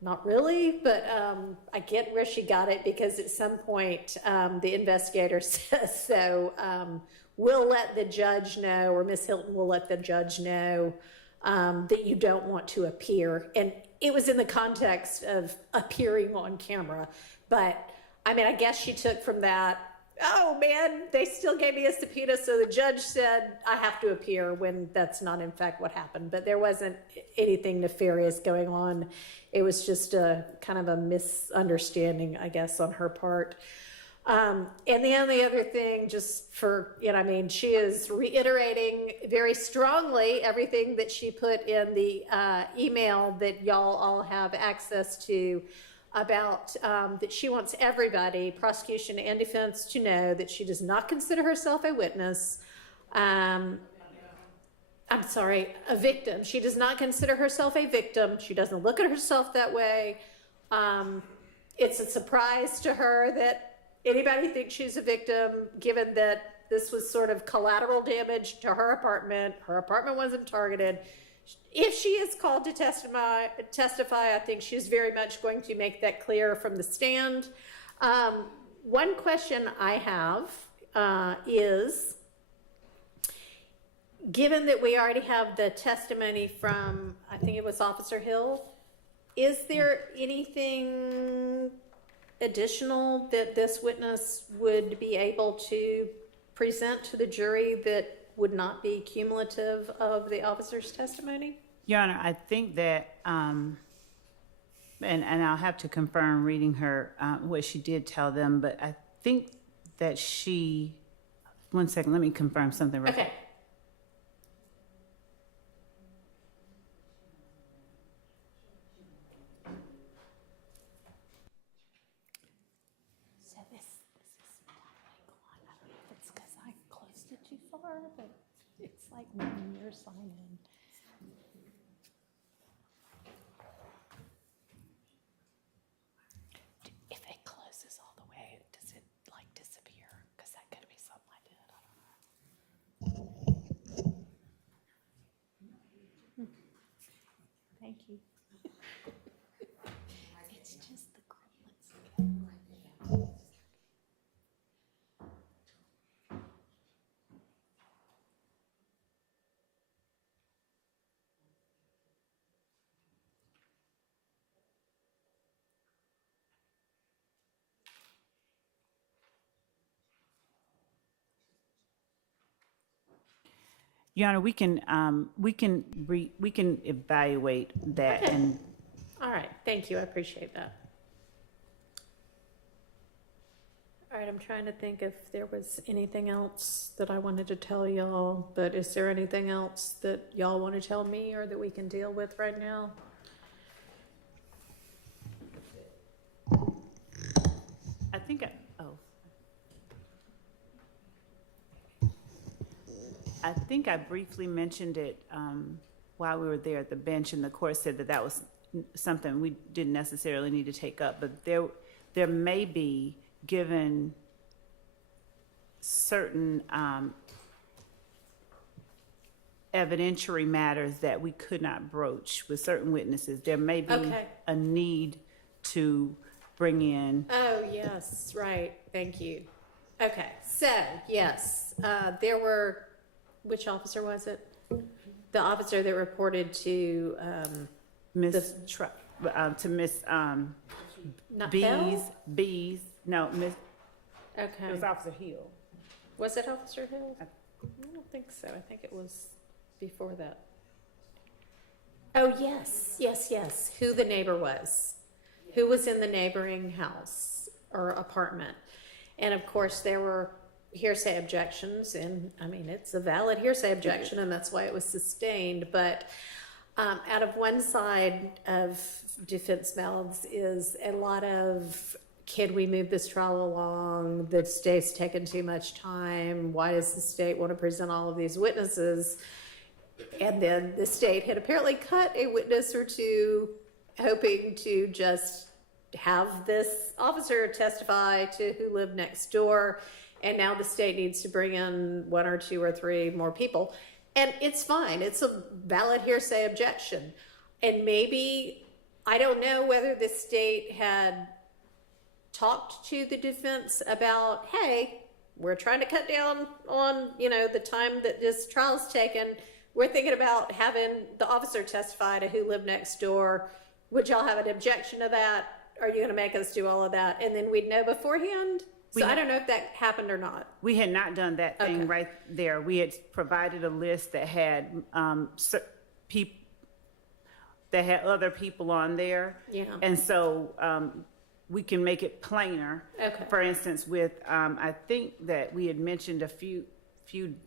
Not really, but I get where she got it, because at some point the investigator says, so we'll let the judge know, or Miss Hilton will let the judge know that you don't want to appear. And it was in the context of appearing on camera. But I mean, I guess she took from that, oh man, they still gave me a subpoena, so the judge said I have to appear, when that's not in fact what happened. But there wasn't anything nefarious going on. It was just a kind of a misunderstanding, I guess, on her part. And the only other thing, just for, you know, I mean, she is reiterating very strongly everything that she put in the email that y'all all have access to, about that she wants everybody, prosecution and defense, to know that she does not consider herself a witness. I'm sorry, a victim. She does not consider herself a victim. She doesn't look at herself that way. It's a surprise to her that anybody thinks she's a victim, given that this was sort of collateral damage to her apartment. Her apartment wasn't targeted. If she is called to testify, I think she's very much going to make that clear from the stand. One question I have is, given that we already have the testimony from, I think it was Officer Hill, is there anything additional that this witness would be able to present to the jury that would not be cumulative of the officer's testimony? Your Honor, I think that, and I'll have to confirm reading her, what she did tell them, but I think that she, one second, let me confirm something real quick. Okay. this is I don't know if it's because I closed it too far, but it's like when you're signing. If it closes all the way, does it like disappear? Because that could be something I did. I don't know. Thank you. It's just the grimace. Your Honor, we can evaluate that Okay. and All right, thank you, I appreciate that. All right, I'm trying to think if there was anything else that I wanted to tell y'all, but is there anything else that y'all want to tell me or that we can deal with right now? I think I think I briefly mentioned it while we were there at the bench, and the court said that that was something we didn't necessarily need to take up, but there may be, given certain evidentiary matters that we could not broach with certain witnesses, there may be Okay. a need to bring in. Oh, yes, right, thank you. Okay, so, yes, there were, which officer was it? The officer that reported to, Miss to Miss not Bell? No, Miss. Okay. It was Officer Hill. Was it Officer Hill? I don't think so. I think it was before that. Oh, yes. Who the neighbor was. Who was in the neighboring house or apartment. And of course, there were hearsay objections. And I mean, it's a valid hearsay objection, and that's why it was sustained. But out of one side of defense mouths is a lot of, can we move this trial along? The state's taken too much time. Why does the state want to present all of these witnesses? And then the state had apparently cut a witness or two, hoping to just have this officer testify to who lived next door. And now the state needs to bring in one or two or three more people. And it's fine. It's a valid hearsay objection. And maybe, I don't know whether the state had talked to the defense about, hey, we're trying to cut down on, the time that this trial's taken. We're thinking about having the officer testify to who lived next door. Would y'all have an objection to that? Are you going to make us do all of that? And then we'd know beforehand. So I don't know if that happened or not. We had not done that thing right there. We had provided a list that had other people on there. Yeah. And so we can make it plainer. Okay. For instance, with I think that we had mentioned a few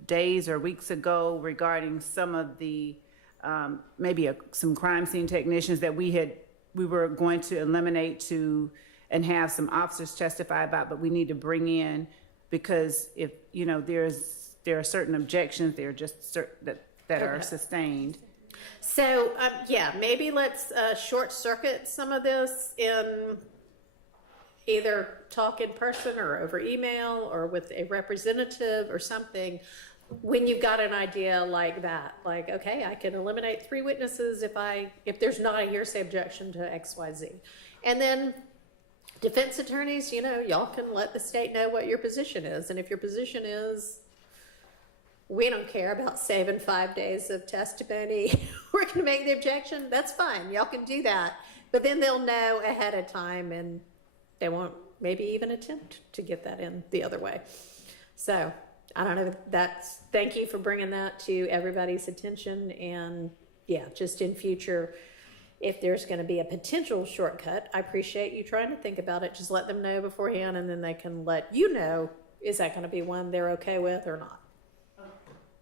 days or weeks ago regarding some of the some crime scene technicians that we were going to eliminate and have some officers testify about, but we need to bring in, because if there are certain objections, they're just that are sustained. So maybe let's short circuit some of this in either talk in person or over email or with a representative or something. When you've got an idea like that, like, okay, I can eliminate 3 witnesses if there's not a hearsay objection to XYZ. And then defense attorneys, y'all can let the state know what your position is. And if your position is, we don't care about saving 5 days of testimony, we're going to make the objection, that's fine. Y'all can do that. But then they'll know ahead of time, and they won't maybe even attempt to get that in the other way. So I don't know, thank you for bringing that to everybody's attention. And just in future, if there's going to be a potential shortcut, I appreciate you trying to think about it. Just let them know beforehand, and then they can let you know, is that going to be one they're okay with or not?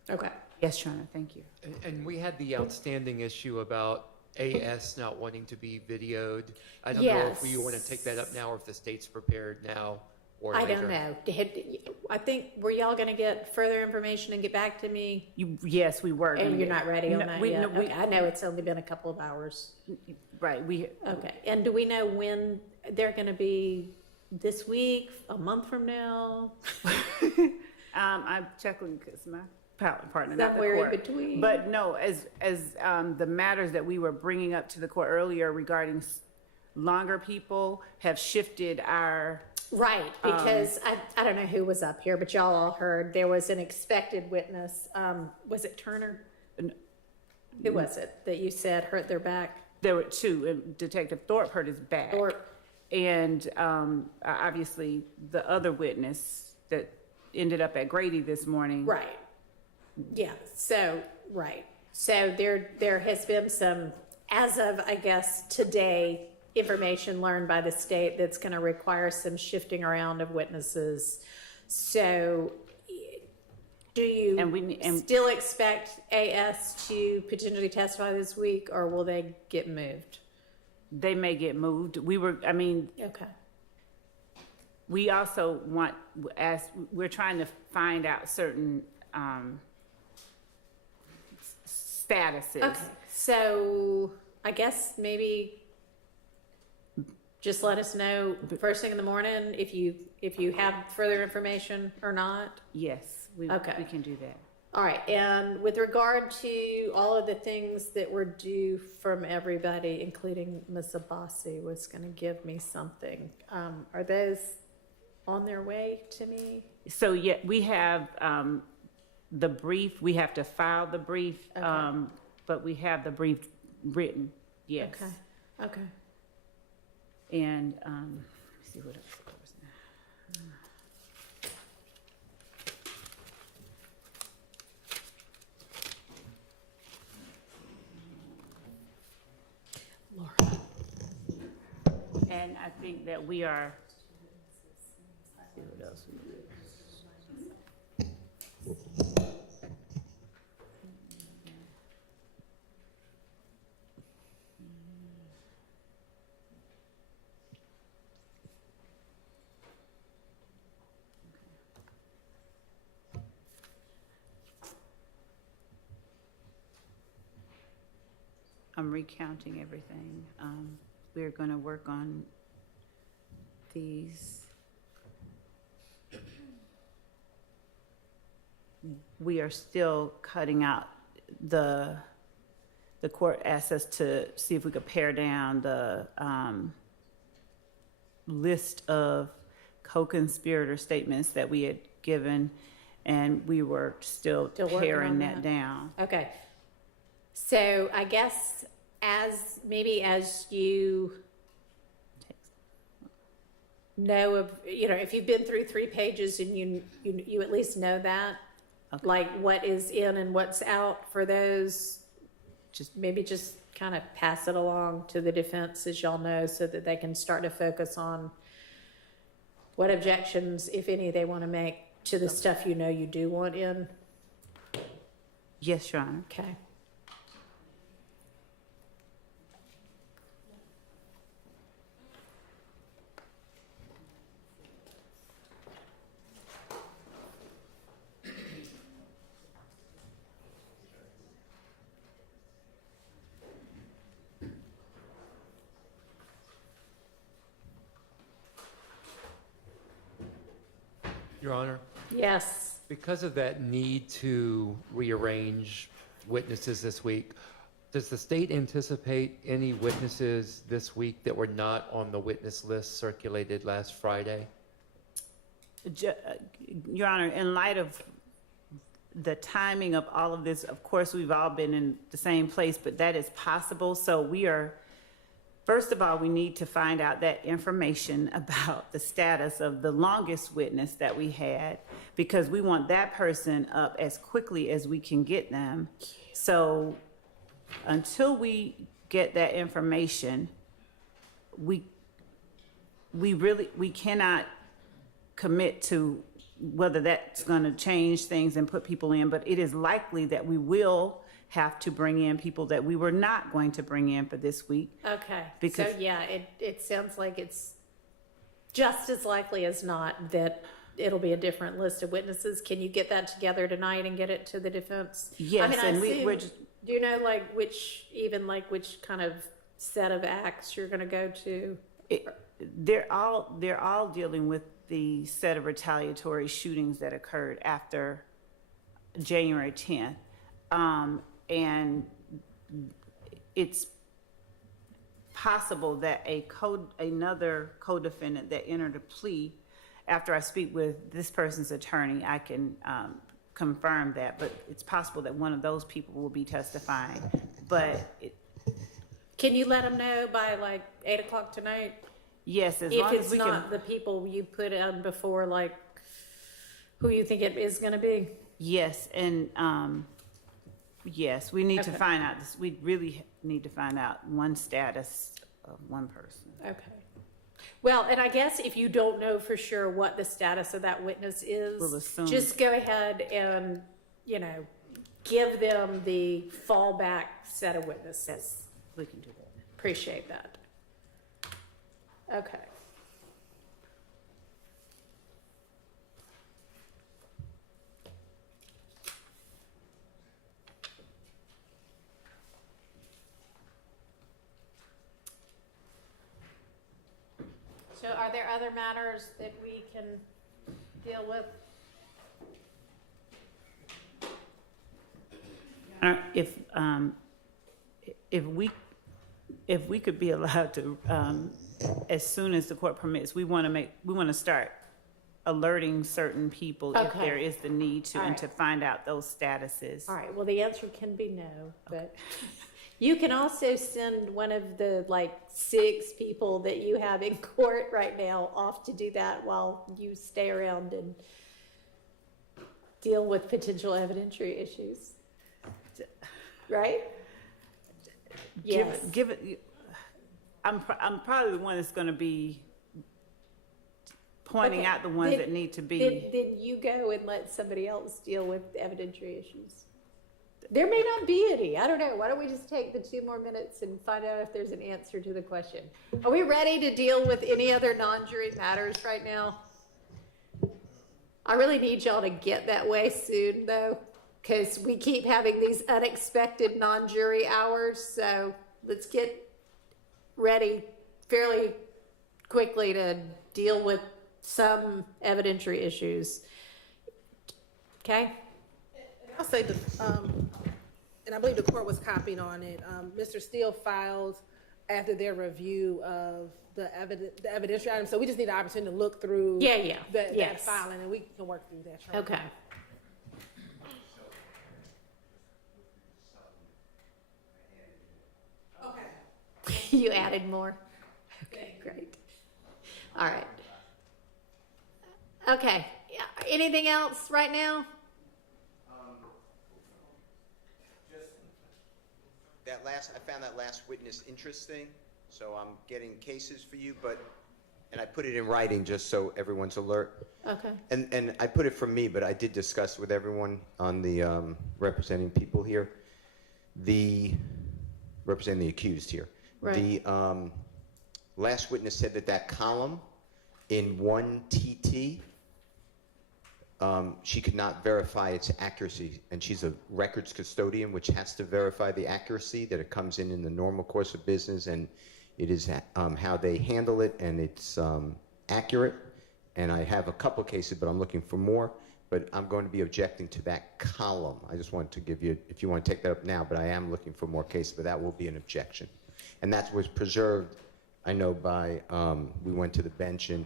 Okay. Yes, Your Honor, thank you. And we had the outstanding issue about AS not wanting to be videoed. I don't know if we want to take that up now or if the state's prepared now or I later? don't know. I think, were y'all gonna get further information and get back to me? Yes, we were. And gonna you're get- not ready on No, that we- yet? no, we- Okay, I know it's only been a couple of hours. Right, Okay, and do we know when they're gonna be, this week, a month from now? I'm checking because my partner, Is not that the where in court. between? But no, as the matters that we were bringing up to the court earlier regarding longer people have shifted our. Right, because I don't know who was up here, but y'all all heard there was an expected witness. Was it Turner? Who was it that you said hurt their back? There were two, and Detective Thorpe hurt his back. Thorpe. And obviously the other witness that ended up at Grady this morning. Right. Yeah, so, right. So there has been some, as of, I guess, today, information learned by the state that's going to require some shifting around of witnesses. So do you still expect AS to potentially testify this week, or will they get moved? They may get moved. Okay. We also we're trying to find out certain statuses. Okay, so I guess maybe just let us know first thing in the morning if you have further information or not. Yes, we can do that. All right, and with regard to all of the things that were due from everybody, including Ms. Abbasi was going to give me something. Are those on their way to me? So yeah, we have the brief. We have to file the brief, but we have the brief written. Yes. Okay. And let me see what else there was now. And I think that we are. Let's see what else we did. I'm recounting everything. We're going to work on these. We are still cutting out the court asked us to see if we could pare down the list of co-conspirator statements that we had given, and we were still working paring on that down. Okay. So I guess as you know of, if you've been through 3 pages and you at least know that, like what is in and what's out for those, just kind of pass it along to the defense, as y'all know, so that they can start to focus on what objections, if any, they want to make to the stuff you do want in. Yes, Your Honor. Okay. Your Honor? Yes. Because of that need to rearrange witnesses this week, does the state anticipate any witnesses this week that were not on the witness list circulated last Friday? Your Honor, in light of the timing of all of this, of course, we've all been in the same place, but that is possible. So we are, first of all, we need to find out that information about the status of the longest witness that we had, because we want that person up as quickly as we can get them. So until we get that information, we cannot commit to whether that's going to change things and put people in, but it is likely that we will have to bring in people that we were not going to bring in for this week. Okay. Because so yeah, it sounds like just as likely as not that it'll be a different list of witnesses. Can you get that together tonight and get it to the defense? Yes, I mean, and assume, we're just, do you know which kind of set of acts you're going to go to? they're all dealing with the set of retaliatory shootings that occurred after January 10th. And it's possible that another co-defendant that entered a plea, after I speak with this person's attorney, I can confirm that, but it's possible that one of those people will be testifying. But can you let them know by like 8 o'clock tonight? Yes, as if long it's as we not can. the people you put in before, like who you think it is going to be. Yes, and yes, we need to Okay. find out. We really need to find out one status of one person. Okay. Well, and I guess if you don't know for sure what the status of that witness is, We'll assume. just go ahead and, give them the fallback set of witnesses. Yes, we can do that. Appreciate that. Okay. So are there other matters that we can deal with? If we could be allowed to, as soon as the court permits, we want to start alerting certain people if Okay. there is the need to, All and right. to find out those statuses. All right, well, the answer can be no, but you can also send one of the 6 people that you have in court right now off to do that while you stay around and deal with potential evidentiary issues. Right? Yes. Give it. I'm probably the one that's going to be pointing Okay, out the ones then- that need to be. Then you go and let somebody else deal with evidentiary issues. There may not be any. I don't know. Why don't we just take the 2 more minutes and find out if there's an answer to the question? Are we ready to deal with any other non-jury matters right now? I really need y'all to get that way soon, though, because we keep having these unexpected non-jury hours. So let's get ready fairly quickly to deal with some evidentiary issues. Okay? I'll say and I believe the court was copied on it. Mr. Steele filed after their review of the evidentiary item. So we just need the opportunity to look through that Yes. filing, and we can work through that. Okay. Okay. You added more? Okay, great. All right. Okay. Yeah, anything else right now? I found that last witness interesting, so I'm getting cases for you, and I put it in writing just so everyone's alert. Okay. And I put it from me, but I did discuss with everyone on the representing people here, representing the accused here. Right. The last witness said that column in 1 TT, she could not verify its accuracy, and she's a records custodian, which has to verify the accuracy, that it comes in the normal course of business, and it is how they handle it, and it's accurate. And I have a couple cases, but I'm looking for more. But I'm going to be objecting to that column. I just wanted to give you, if you want to take that up now, but I am looking for more cases, but that will be an objection. And that was preserved, I know, by, we went to the bench, and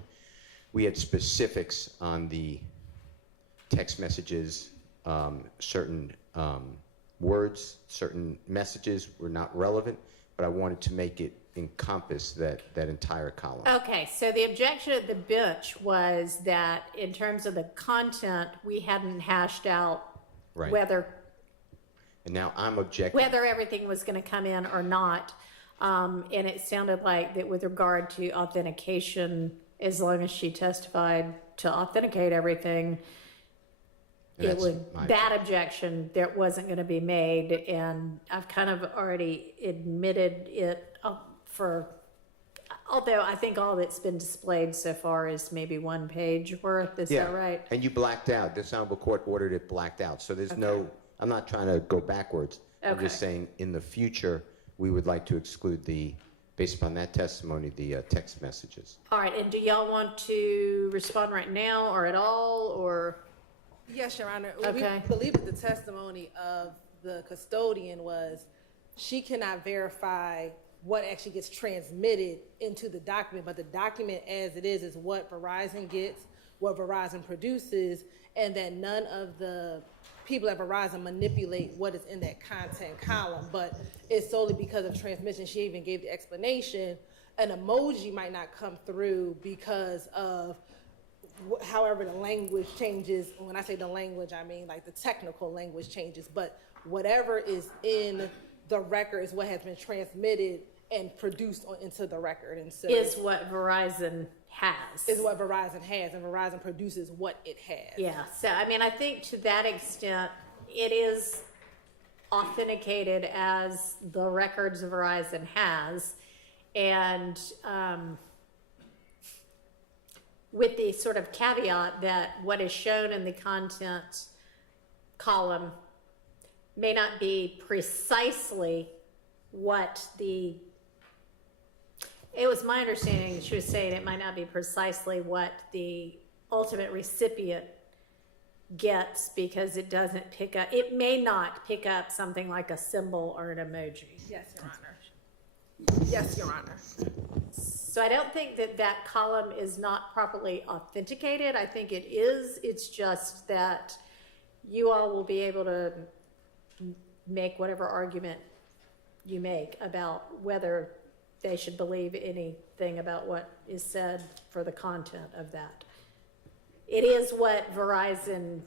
we had specifics on the text messages, certain words, certain messages were not relevant, but I wanted to make it encompass that entire column. Okay, so the objection at the bench was that in terms of the content, we hadn't hashed out Right. whether And now I'm objecting. whether everything was going to come in or not. And it sounded like that with regard to authentication, as long as she testified to authenticate everything, that objection that wasn't going to be made. And I've kind of already admitted it Although I think all that's been displayed so far is maybe 1 page worth, is that right? And you blacked out. This honorable court ordered it blacked out. So there's no, I'm not trying to go backwards. I'm just Okay. saying in the future, we would like to exclude based upon that testimony, the text messages. All right, and do y'all want to respond right now or at all, or? Yes, Your Honor. Okay. We believe that the testimony of the custodian was she cannot verify what actually gets transmitted into the document, but the document as it is what Verizon gets, what Verizon produces, and that none of the people at Verizon manipulate what is in that content column, but it's solely because of transmission. She even gave the explanation. An emoji might not come through because of however the language changes. When I say the language, I mean like the technical language changes, but whatever is in the record is what has been transmitted and produced into the record. And so Is what Verizon has. is what Verizon has, and Verizon produces what it has. Yeah, so I mean, I think to that extent, it is authenticated as the records Verizon has, and with the sort of caveat that what is shown in the content column may not be precisely what it was my understanding she was saying it might not be precisely what the ultimate recipient gets because it doesn't pick up, it may not pick up something like a symbol or an emoji. Yes, Your Honor. Yes, Your Honor. So I don't think that that column is not properly authenticated. I think it is. It's just that you all will be able to make whatever argument you make about whether they should believe anything about what is said for the content of that. It is what Verizon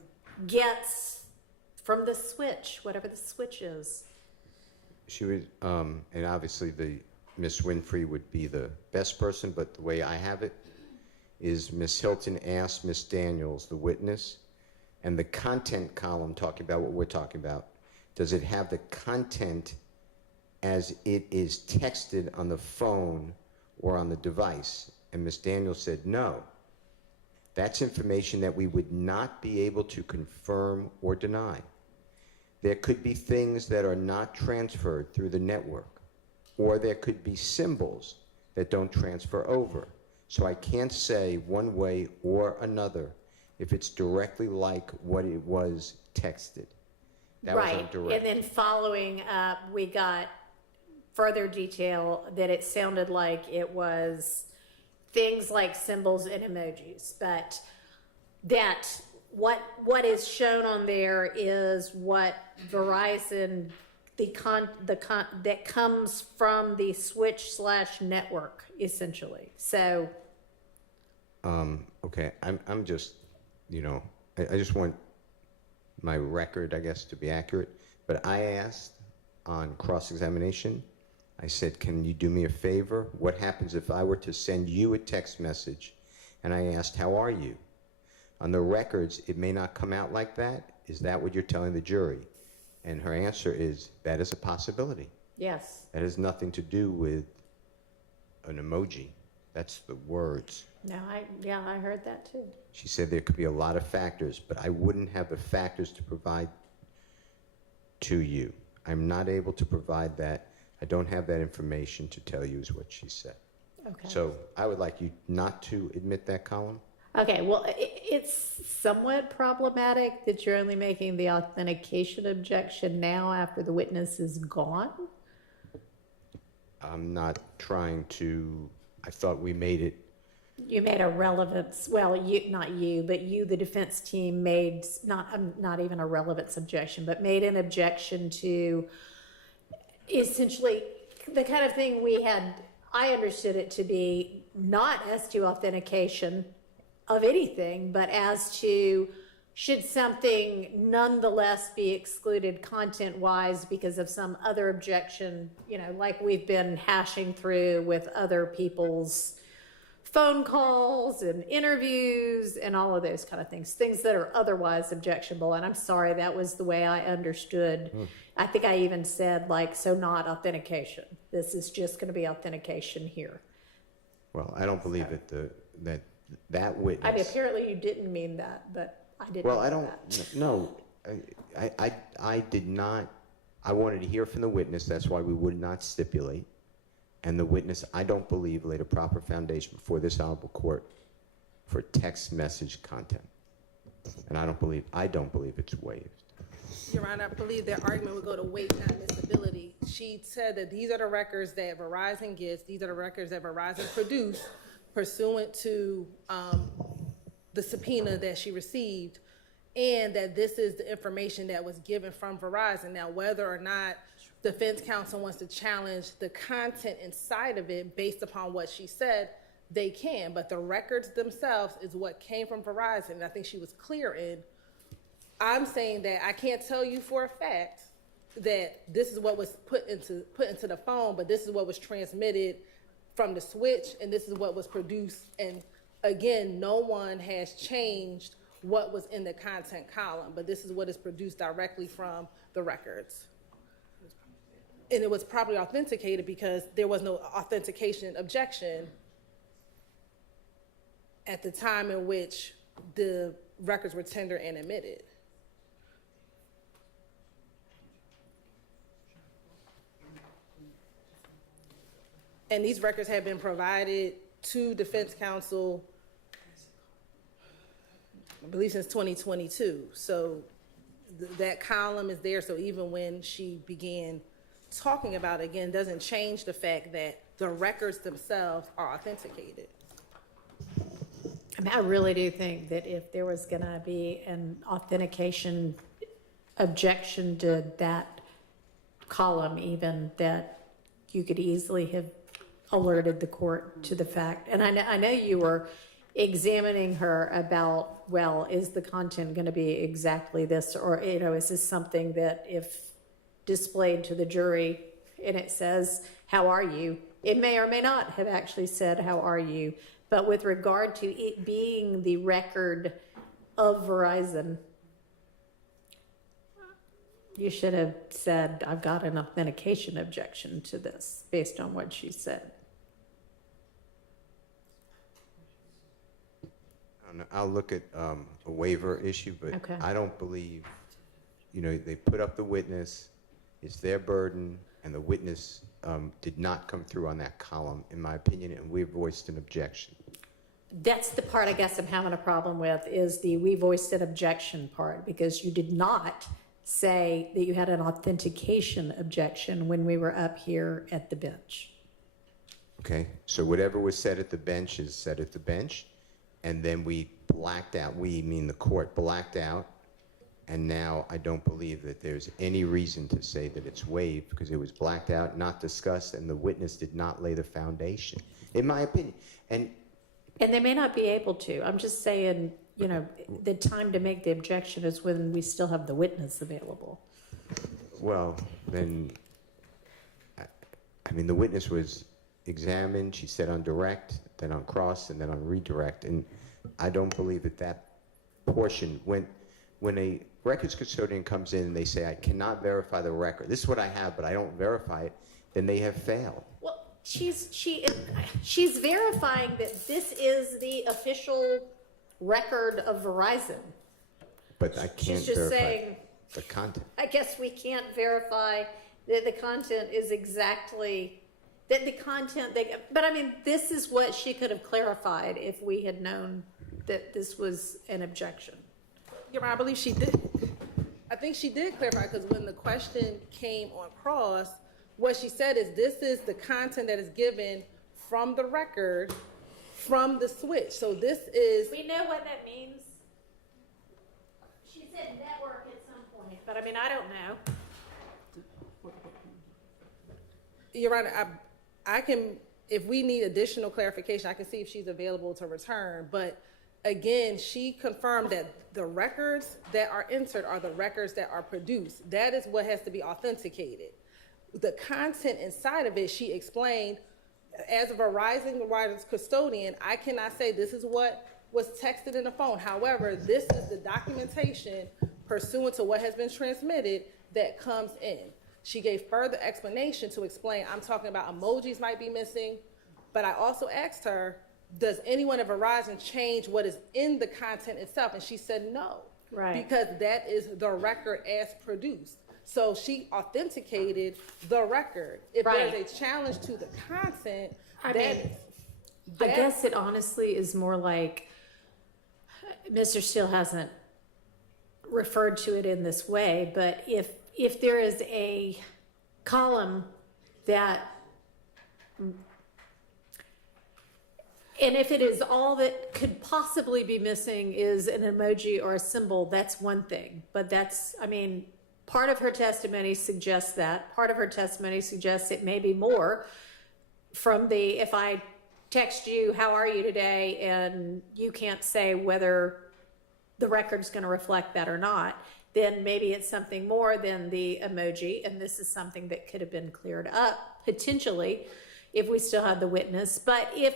gets from the switch, whatever the switch is. She would, and obviously Miss Winfrey would be the best person, but the way I have it is Miss Hilton asked Miss Daniels, the witness, and the content column talking about what we're talking about, does it have the content as it is texted on the phone or on the device? And Miss Daniels said no. That's information that we would not be able to confirm or deny. There could be things that are not transferred through the network, or there could be symbols that don't transfer over. So I can't say one way or another if it's directly like what it was texted. That was Right, on direct. and then following up, we got further detail that it sounded like it was things like symbols and emojis, but that what is shown on there is what Verizon that comes from the switch/network essentially. So Okay, I'm just, I just want my record, I guess, to be accurate. But I asked on cross-examination, I said, can you do me a favor? What happens if I were to send you a text message and I asked, how are you? On the records, it may not come out like that. Is that what you're telling the jury? And her answer is, that is a possibility. yes, That has nothing to do with an emoji. That's the words. no, I heard that too. She said there could be a lot of factors, but I wouldn't have the factors to provide to you. I'm not able to provide that. I don't have that information to tell you is what she said. Okay. So I would like you not to admit that column. Okay, well, it's somewhat problematic that you're only making the authentication objection now after the witness is gone. I'm not trying to, I thought we made it. You made a relevance, well, not you, but you, the defense team, made not even a relevance objection, but made an objection to essentially the kind of thing I understood it to be not as to authentication of anything, but as to should something nonetheless be excluded content-wise because of some other objection, like we've been hashing through with other people's phone calls and interviews and all of those kind of things that are otherwise objectionable. And I'm sorry, that was the way I understood. I think I even said so not authentication. This is just going to be authentication here. Well, I don't believe that witness. I mean, apparently you didn't mean that, but I didn't. Well, mean I don't, that. no, I did not, I wanted to hear from the witness, that's why we would not stipulate. And the witness, I don't believe, laid a proper foundation before this honorable court for text message content. And I don't believe it's waived. Your Honor, I believe their argument would go to weight, not admissibility. She said that these are the records that Verizon gets, these are the records that Verizon produced pursuant to the subpoena that she received, and that this is the information that was given from Verizon. Now, whether or not defense counsel wants to challenge the content inside of it based upon what she said, they can, but the records themselves is what came from Verizon, and I think she was clear in. I'm saying that I can't tell you for a fact that this is what was put into the phone, but this is what was transmitted from the switch, and this is what was produced. And again, no one has changed what was in the content column, but this is what is produced directly from the records. And it was properly authenticated because there was no authentication objection at the time in which the records were tendered and admitted. And these records have been provided to defense counsel, I believe, since 2022. So that column is there. So even when she began talking about it again, doesn't change the fact that the records themselves are authenticated. I mean, I really do think that if there was going to be an authentication objection to that column, even, that you could easily have alerted the court to the fact. And I know you were examining her about, well, is the content going to be exactly this, or, you know, is this something that if displayed to the jury and it says, how are you, it may or may not have actually said, how are you. But with regard to it being the record of Verizon, you should have said, I've got an authentication objection to this based on what she said. I'll look at a waiver issue, but Okay. I don't believe, you know, they put up the witness, it's their burden, and the witness did not come through on that column, in my opinion, and we voiced an objection. That's the part I guess I'm having a problem with, is the we voiced an objection part, because you did not say that you had an authentication objection when we were up here at the bench. Okay, so whatever was said at the bench is said at the bench, and then we blacked out, we mean the court blacked out, and now I don't believe that there's any reason to say that it's waived, because it was blacked out, not discussed, and the witness did not lay the foundation, in my opinion. And they may not be able to. I'm just saying, you know, the time to make the objection is when we still have the witness available. well, then, I mean, the witness was examined, she said on direct, then on cross, and then on redirect, and I don't believe that that portion, when a records custodian comes in and they say, I cannot verify the record, this is what I have, but I don't verify it, then they have failed. Well, she's verifying that this is the official record of Verizon. But I can't She's just verify saying, the content. I guess we can't verify that the content is exactly, that the content, but I mean, this is what she could have clarified if we had known that this was an objection. Your Honor, I believe she did. I think she did clarify, because when the question came on cross, what she said is, this is the content that is given from the record, from the switch. So this is... We know what that means. She said network at some point, but I mean, I don't know. Your Honor, I can, if we need additional clarification, I can see if she's available to return. But again, she confirmed that the records that are entered are the records that are produced. That is what has to be authenticated. The content inside of it, she explained, as a Verizon wireless custodian, I cannot say this is what was texted in the phone. However, this is the documentation pursuant to what has been transmitted that comes in. She gave further explanation to explain, I'm talking about emojis might be missing, But I also asked her, does anyone at Verizon change what is in the content itself? And she said no. Right. Because that is the record as produced. So she authenticated the record. If Right. there's a challenge to the content, I guess it honestly is more like Mr. Steele hasn't referred to it in this way, but if there is a column that, and if it is all that could possibly be missing is an emoji or a symbol, that's one thing. But that's, I mean, part of her testimony suggests that. Part of her testimony suggests it may be more from the, if I text you, how are you today, and you can't say whether the record's going to reflect that or not, then maybe it's something more than the emoji, and this is something that could have been cleared up, potentially, if we still had the witness. But if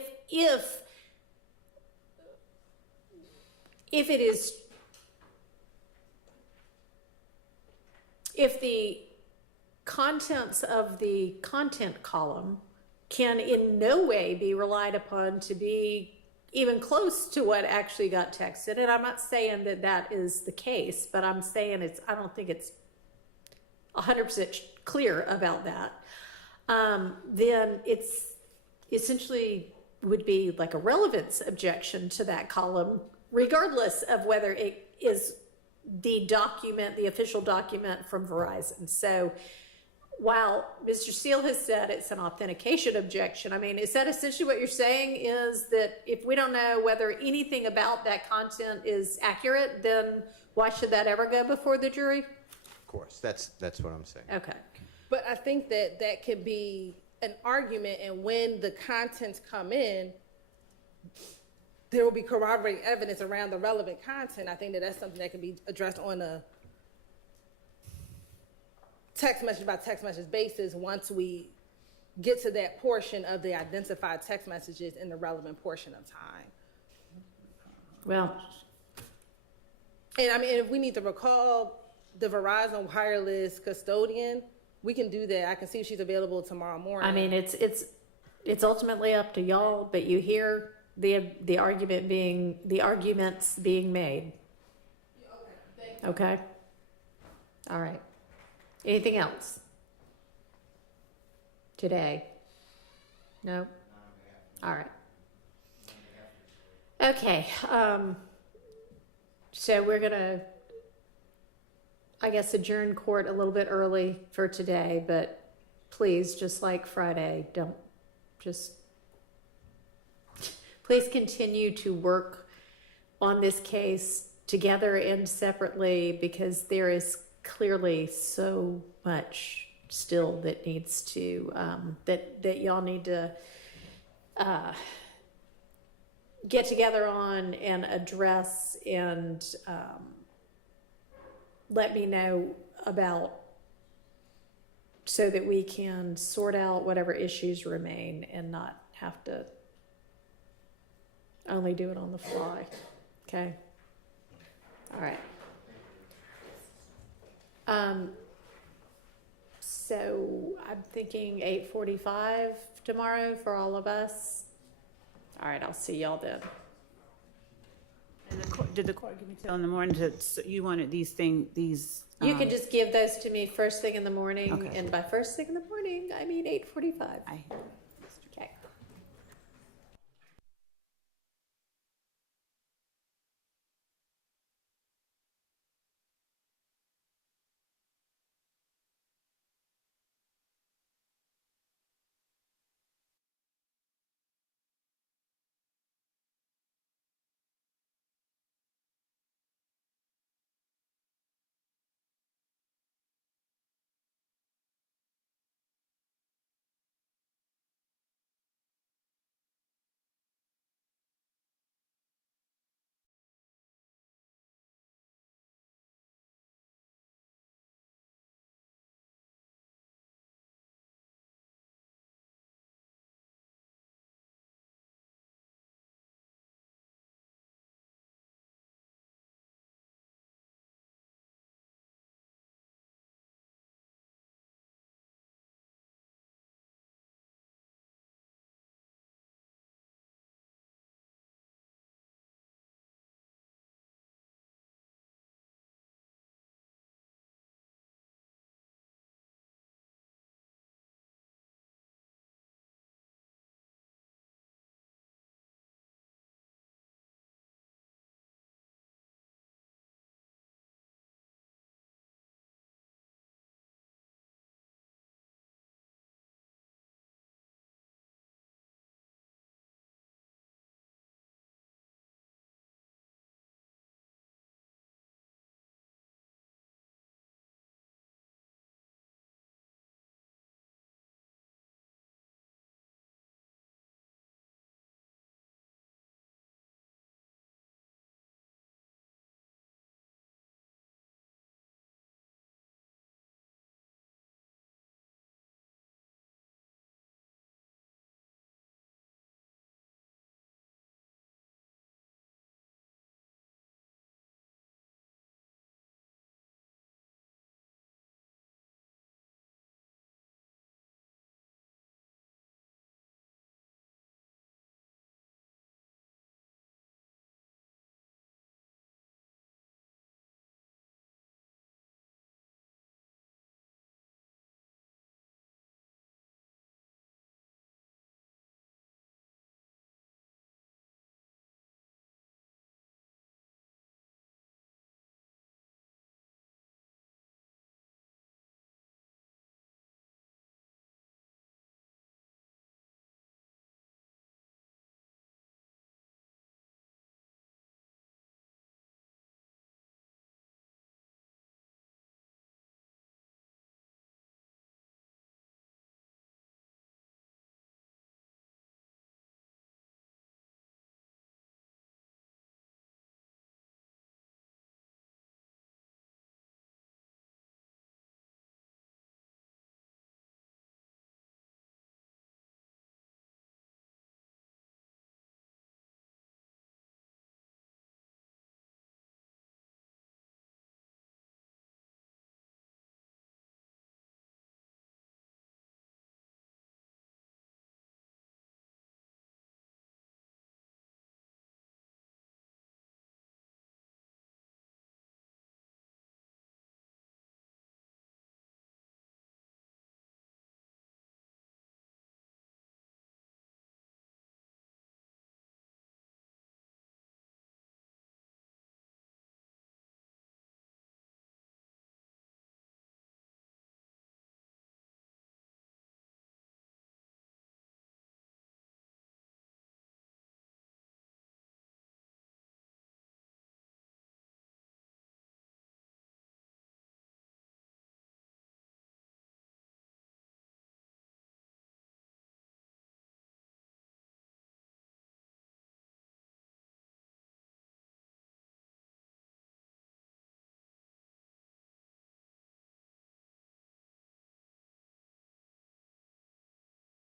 it is, if the contents of the content column can in no way be relied upon to be even close to what actually got texted, and I'm not saying that that is the case, but I'm saying I don't think it's 100% clear about that, then it's essentially would be like a relevance objection to that column, regardless of whether it is the document, the official document from Verizon. So while Mr. Steele has said it's an authentication objection, I mean, is that essentially what you're saying, is that if we don't know whether anything about that content is accurate, then why should that ever go before the jury? Of course, that's what I'm saying. Okay. But I think that could be an argument, and when the contents come in, there will be corroborating evidence around the relevant content. I think that's something that can be addressed on a text message by text message basis once we get to that portion of the identified text messages in the relevant portion of time. Well, and I mean, if we need to recall the Verizon wireless custodian, we can do that. I can see if she's available tomorrow morning. I mean, it's ultimately up to y'all, but you hear the arguments being made. Okay. All right. Anything else today? No. All right. Okay. So we're gonna, I guess, adjourn court a little bit early for today, but please, just like Friday, please continue to work on this case together and separately, because there is clearly so much still that needs to, that y'all need to get together on and address, and let me know about, so that we can sort out whatever issues remain and not have to only do it on the fly. Okay? All right. So I'm thinking 8:45 tomorrow for all of us. All right, I'll see y'all then. And did the court give me till in the morning so you wanted these things? You can just give those to me first thing in the morning, Okay. and by first thing in the morning, I mean 8:45.